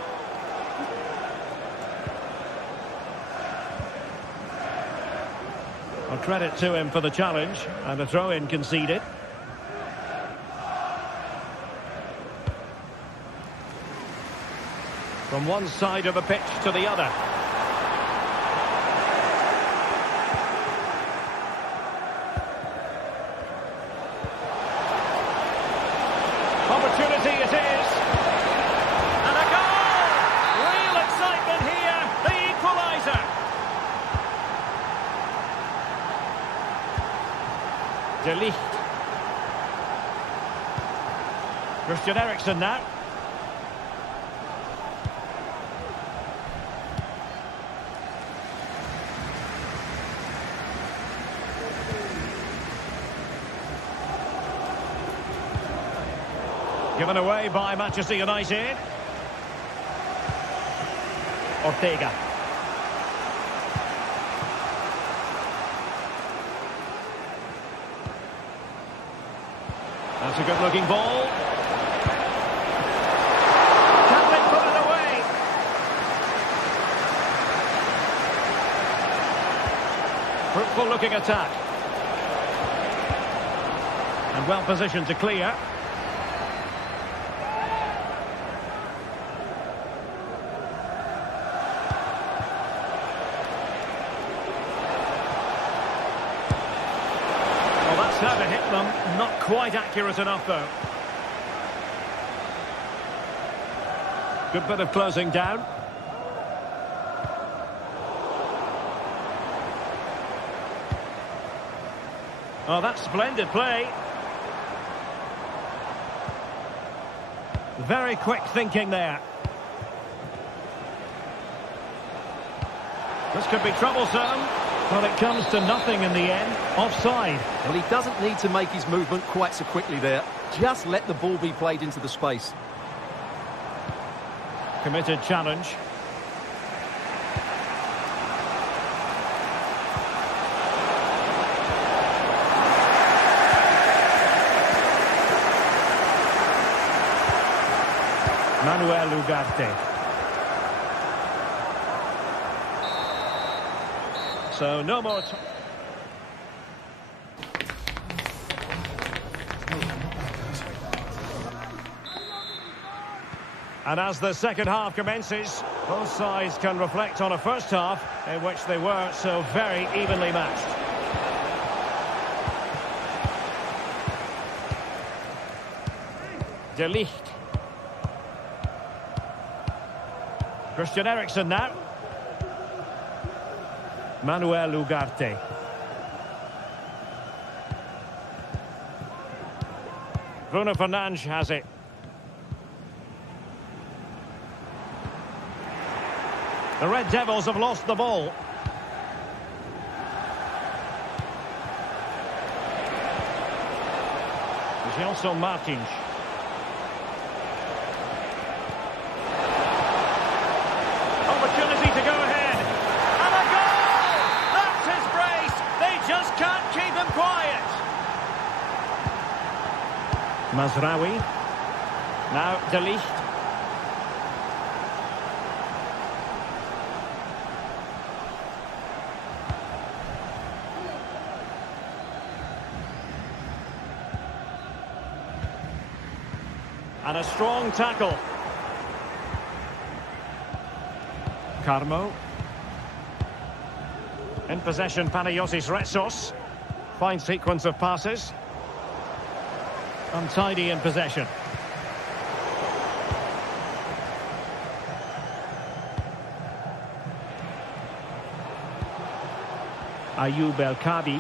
Well, credit to him for the challenge, and a throw-in conceded. From one side of the pitch to the other. Opportunity it is. And a goal! Real excitement here. The equaliser. De Ligt. Christian Eriksen now. Given away by Manchester United. Ortega. That's a good-looking ball. Can they put it away? Fruitful-looking attack. And well-positioned to clear. How to hit them, not quite accurate enough though. Good bit of closing down. Oh, that's splendid play. Very quick thinking there. This could be troublesome, but it comes to nothing in the end. Offside. Well, he doesn't need to make his movement quite so quickly there. Just let the ball be played into the space. Committed challenge. Manuel Ugarte. So no more. And as the second half commences, both sides can reflect on a first half in which they were so very evenly matched. De Ligt. Christian Eriksen now. Manuel Ugarte. Bruno Fernandes has it. The Red Devils have lost the ball. Gelson Martins. Opportunity to go ahead. And a goal! That's his brace. They just can't keep him quiet. Mazraoui. Now De Ligt. And a strong tackle. Carmo. In possession, Panayotis Retsos. Fine sequence of passes. Untidy in possession. Ayoub El Kadi.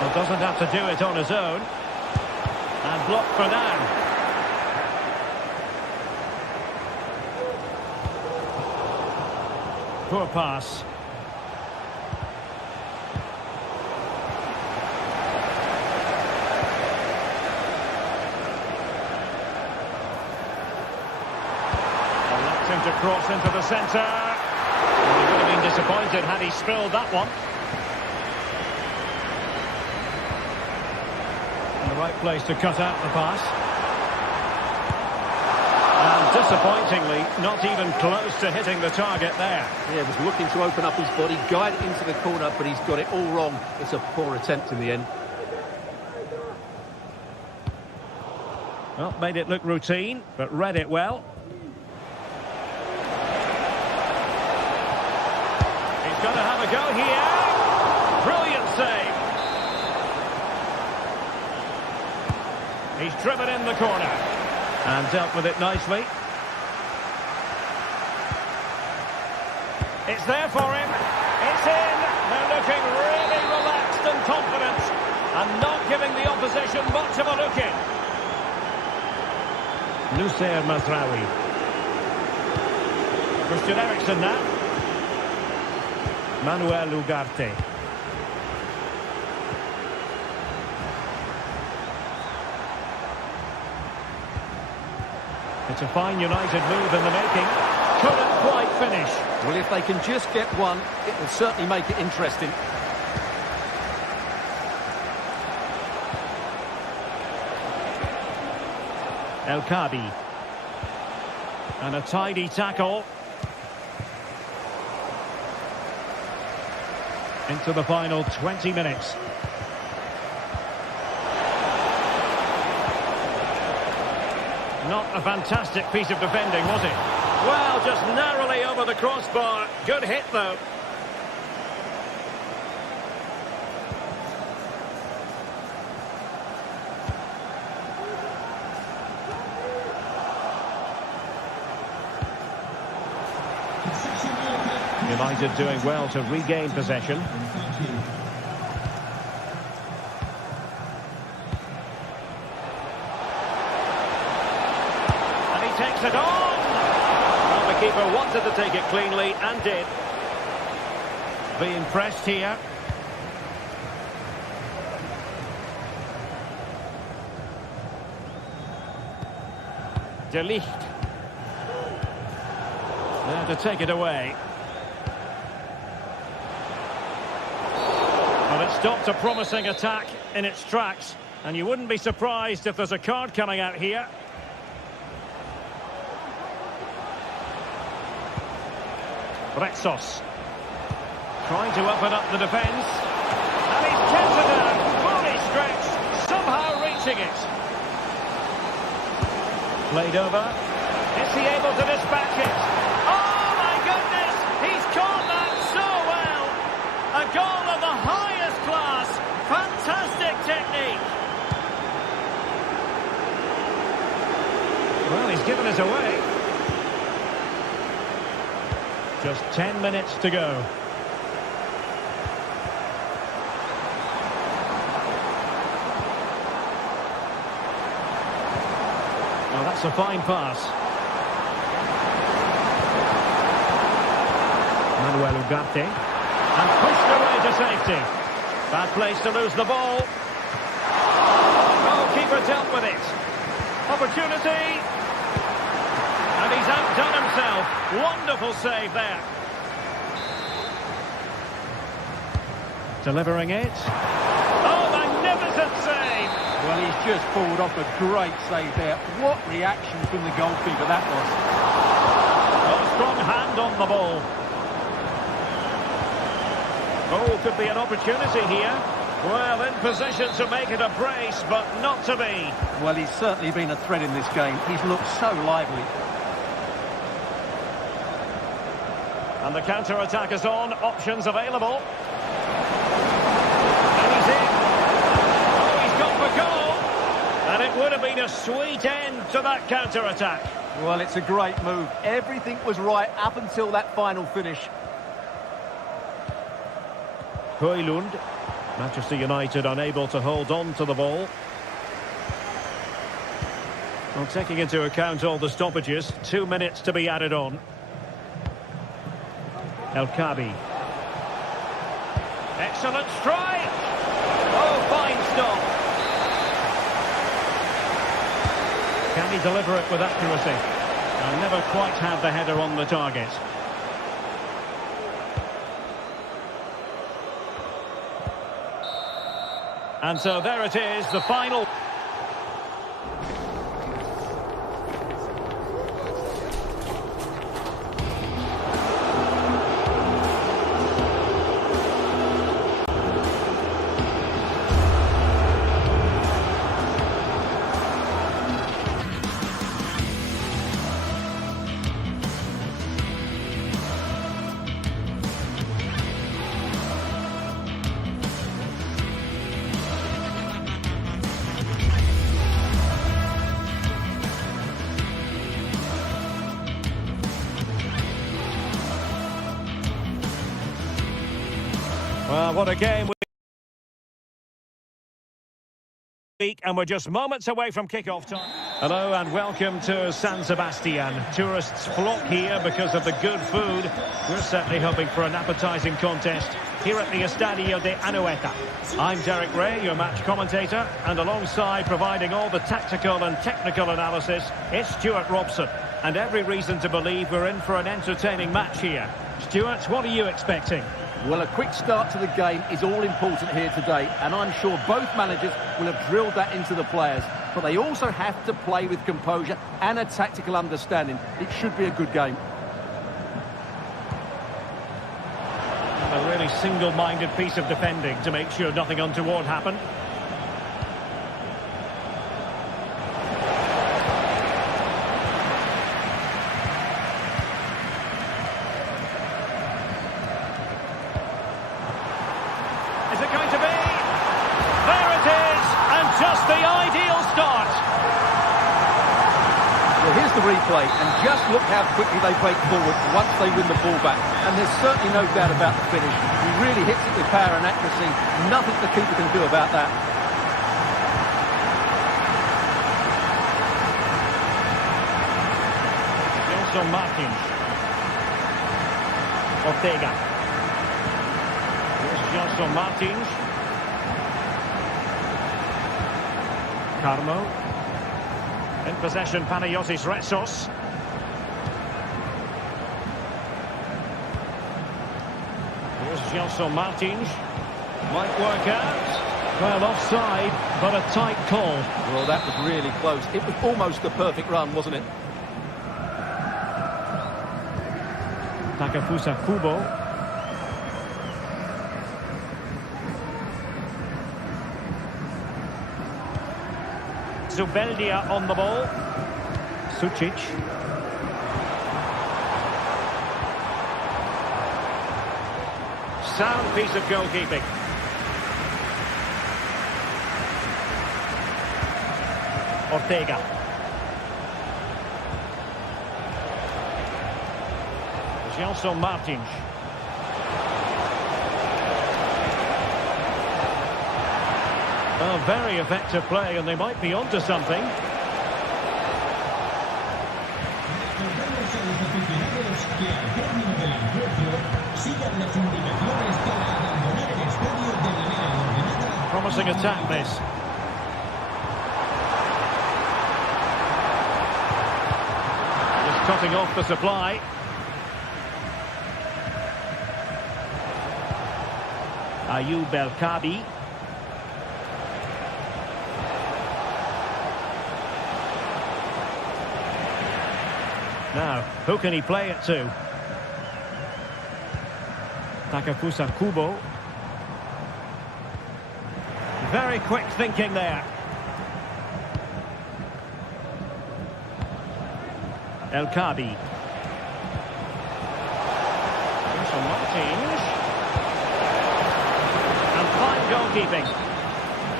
Well, doesn't have to do it on his own. And blocked for now. Poor pass. Electing to cross into the centre. Well, he would have been disappointed had he spilled that one. The right place to cut out the pass. And disappointingly, not even close to hitting the target there. Yeah, was looking to open up his body, guide it into the corner, but he's got it all wrong. It's a poor attempt in the end. Well, made it look routine, but read it well. He's going to have a go here. Brilliant save. He's driven in the corner and dealt with it nicely. It's there for him. It's in. They're looking really relaxed and confident and not giving the opposition much of a look in. Nussair Mazraoui. Christian Eriksen now. Manuel Ugarte. It's a fine United move in the making. Couldn't quite finish. Well, if they can just get one, it will certainly make it interesting. El Kadi. And a tidy tackle. Into the final 20 minutes. Not a fantastic piece of defending, was it? Well, just narrowly over the crossbar. Good hit, though. United doing well to regain possession. puts it on! Well, the keeper wanted to take it cleanly and did. Being pressed here. De Ligt. There to take it away. Well, it stopped a promising attack in its tracks, and you wouldn't be surprised if there's a card coming out here. Rexos. Trying to open up the defence. And he's kept it down, fully stretched, somehow reaching it. Played over. Is he able to dispatch it? Oh my goodness! He's caught that so well! A goal of the highest class. Fantastic technique. Well, he's given us away. Just 10 minutes to go. Well, that's a fine pass. Manuel Ugarte. And pushed away to safety. Bad place to lose the ball. Oh, keeper dealt with it. Opportunity. And he's outdone himself. Wonderful save there. Delivering it. Oh, magnificent save. Well, he's just pulled off a great save there. What reaction from the goalkeeper that was. Oh, strong hand on the ball. Oh, could be an opportunity here. Well, in position to make it a brace, but not to be. Well, he's certainly been a threat in this game. He's looked so lively. And the counter-attack is on. Options available. And he's in. Oh, he's gone for goal. And it would have been a sweet end to that counter-attack. Well, it's a great move. Everything was right up until that final finish. Højlund. Manchester United unable to hold on to the ball. Well, taking into account all the stoppages, 2 minutes to be added on. El Khabi. Excellent strike! Oh, fine stop. Can he deliver it with accuracy? I'll never quite have the header on the target. And so there it is, the final. Well, what a game. And we're just moments away from kick-off time. Hello and welcome to San Sebastian. Tourists flock here because of the good food. We're certainly hoping for an appetising contest here at the Estadio de Anoeta. I'm Derek Ray, your match commentator, and alongside providing all the tactical and technical analysis, it's Stuart Robson. And every reason to believe we're in for an entertaining match here. Stuart, what are you expecting? Well, a quick start to the game is all important here today, and I'm sure both managers will have drilled that into the players. But they also have to play with composure and a tactical understanding. It should be a good game. A really single-minded piece of defending to make sure nothing untoward happened. Replay, and just look how quickly they break forward once they win the ball back, and there's certainly no doubt about the finish. He really hits it with power and accuracy. Nothing the keeper can do about that. Gelson Martins. Ortega. Here's Gelson Martins. Carmo. In possession, Panagiotis Retsos. Here's Gelson Martins. Might work out. Well, offside, but a tight call. Well, that was really close. It was almost the perfect run, wasn't it? Takefusa Kubo. Zubeldia on the ball. Sucic. Sound piece of goalkeeping. Ortega. Gelson Martins. Well, very effective play, and they might be onto something. Recordamos a los aficionados que al término del encuentro sigan las indicaciones para abandonar el estadio de manera ordenada. Promising attack, this. Just cutting off the supply. Ayoub El Kabi. Now, who can he play it to? Takefusa Kubo. Very quick thinking there. El Kabi. Gelson Martins. And fine goalkeeping.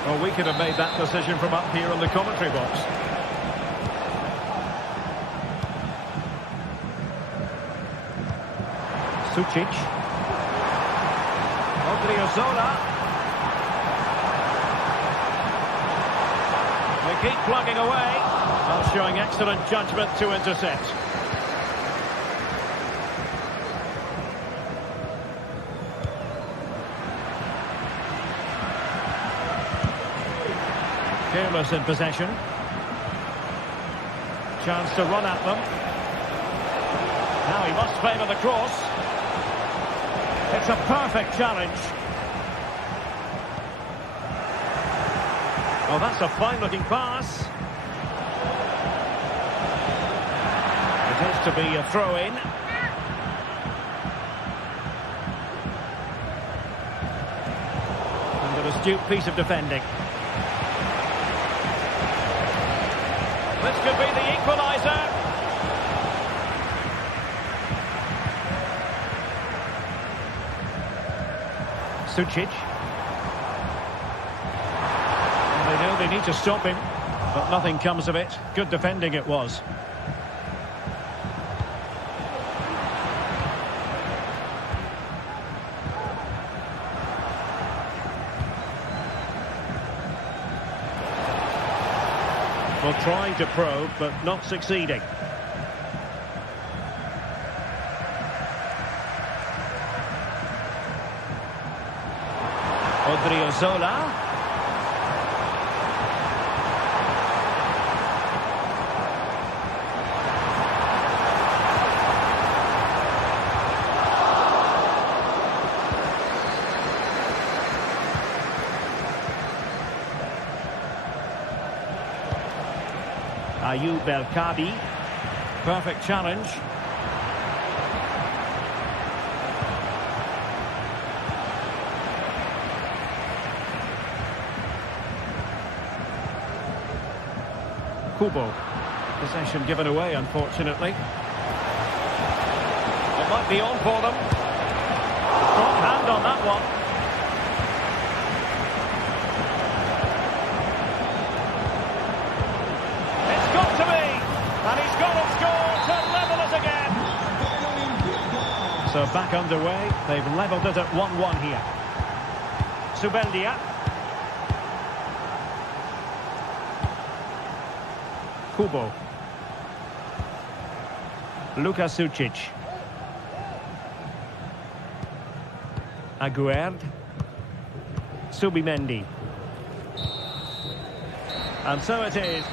Well, we could have made that decision from up here in the commentary box. Sucic. Odriozola. They keep plugging away, while showing excellent judgment to intercept. Careless in possession. Chance to run at them. Now he must favour the cross. It's a perfect challenge. Oh, that's a fine-looking pass. It is to be a throw-in. And an astute piece of defending. This could be the equaliser. Sucic. And they know they need to stop him, but nothing comes of it. Good defending it was. Well, trying to probe, but not succeeding. Odriozola. Ayoub El Kabi. Perfect challenge. Kubo. Possession given away, unfortunately. It might be on for them. Strong hand on that one. It's got to be. And he's got to score to level it again. So back underway. They've levelled it at 1-1 here. Zubeldia. Kubo. Luka Sucic. Aguerd. Subimendi. And so it is.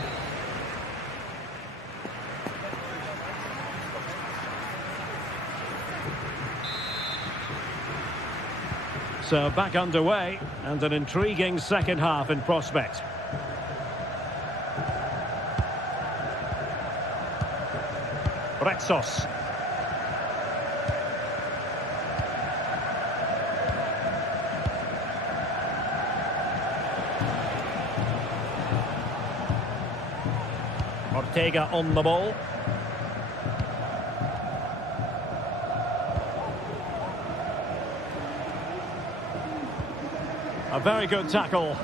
So back underway, and an intriguing second half in prospect. Retsos. Ortega on the ball. A very good tackle.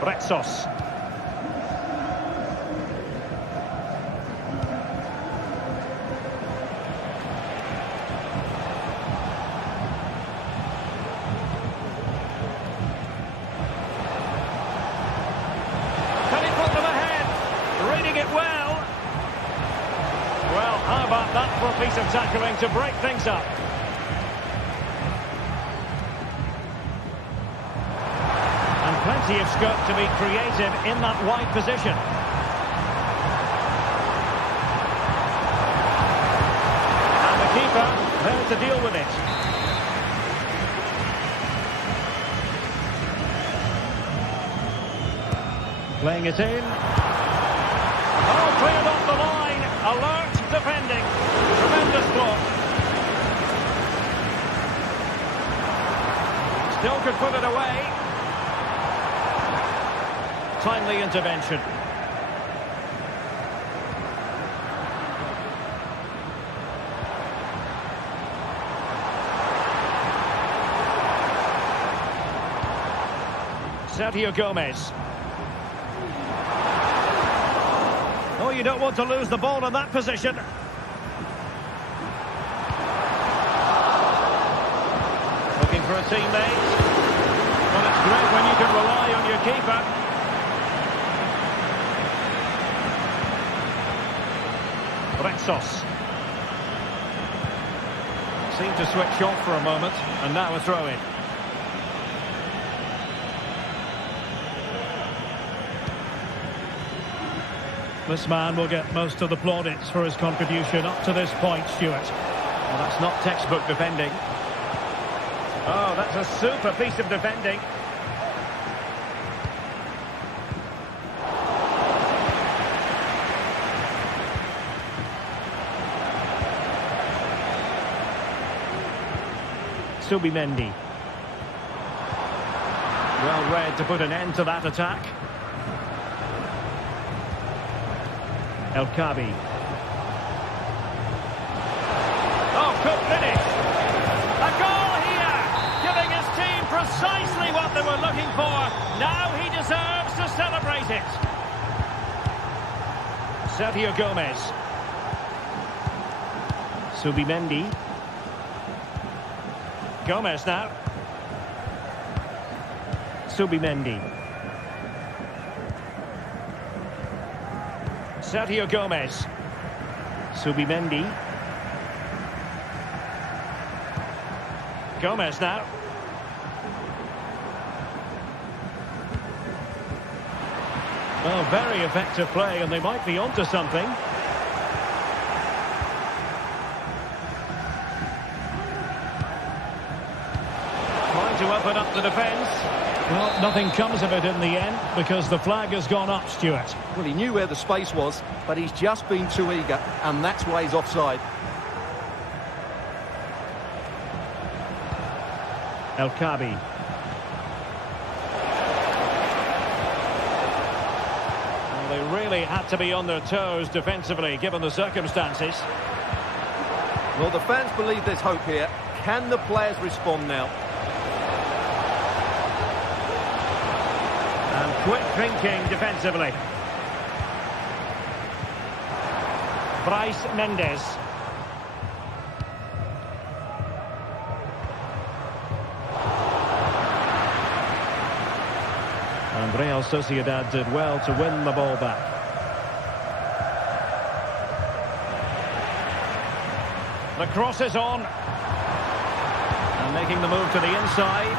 Retsos. Can he put them ahead? Reading it well. Well, how about that for a piece of tackling to break things up? And plenty of scope to be creative in that wide position. And the keeper there to deal with it. Playing it in. Oh, cleared off the line. Alert defending. Tremendous block. Still could put it away. Timely intervention. Sergio Gomez. Oh, you don't want to lose the ball in that position. Looking for a teammate. Well, it's great when you can rely on your keeper. Retsos. Seemed to switch off for a moment, and now a throw-in. This man will get most of the plaudits for his contribution up to this point, Stuart. Well, that's not textbook defending. Oh, that's a super piece of defending. Subimendi. Well read to put an end to that attack. El Kabi. Oh, good finish. A goal here, giving his team precisely what they were looking for. Now he deserves to celebrate it. Sergio Gomez. Subimendi. Gomez now. Subimendi. Sergio Gomez. Subimendi. Gomez now. Well, very effective play, and they might be onto something. Trying to open up the defence. Well, nothing comes of it in the end because the flag has gone up, Stuart. Well, he knew where the space was, but he's just been too eager, and that's why he's offside. El Kabi. Well, they really had to be on their toes defensively, given the circumstances. Well, the fans believe there's hope here. Can the players respond now? And quick thinking defensively. Bryce Mendes. Real Sociedad did well to win the ball back. The cross is on. And making the move to the inside.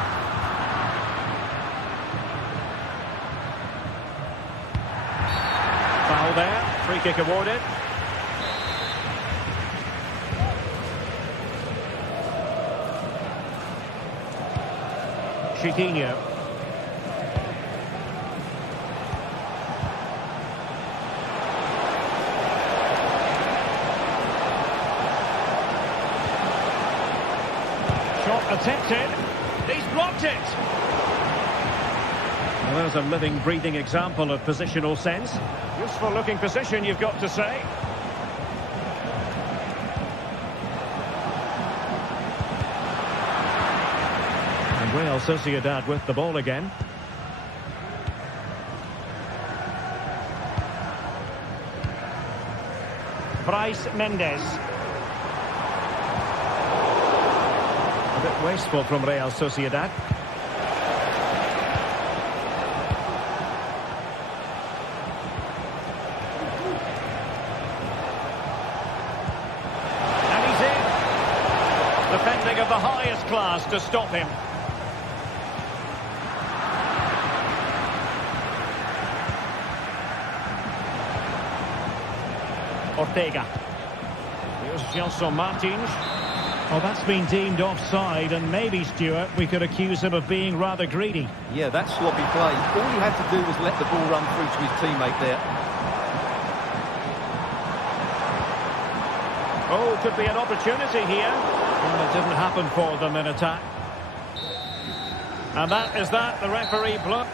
Foul there. Free kick awarded. Chiquinho. Shot attempted. He's blocked it. Well, there's a living, breathing example of positional sense. Useful looking position, you've got to say. And Real Sociedad with the ball again. Bryce Mendes. A bit wasteful from Real Sociedad. And he's in. Defending of the highest class to stop him. Ortega. Here's Gelson Martins. Oh, that's been deemed offside, and maybe, Stuart, we could accuse him of being rather greedy. Yeah, that's sloppy play. All he had to do was let the ball run through to his teammate there. Oh, could be an opportunity here. Well, it didn't happen for them in attack. And that is that. The referee blocked.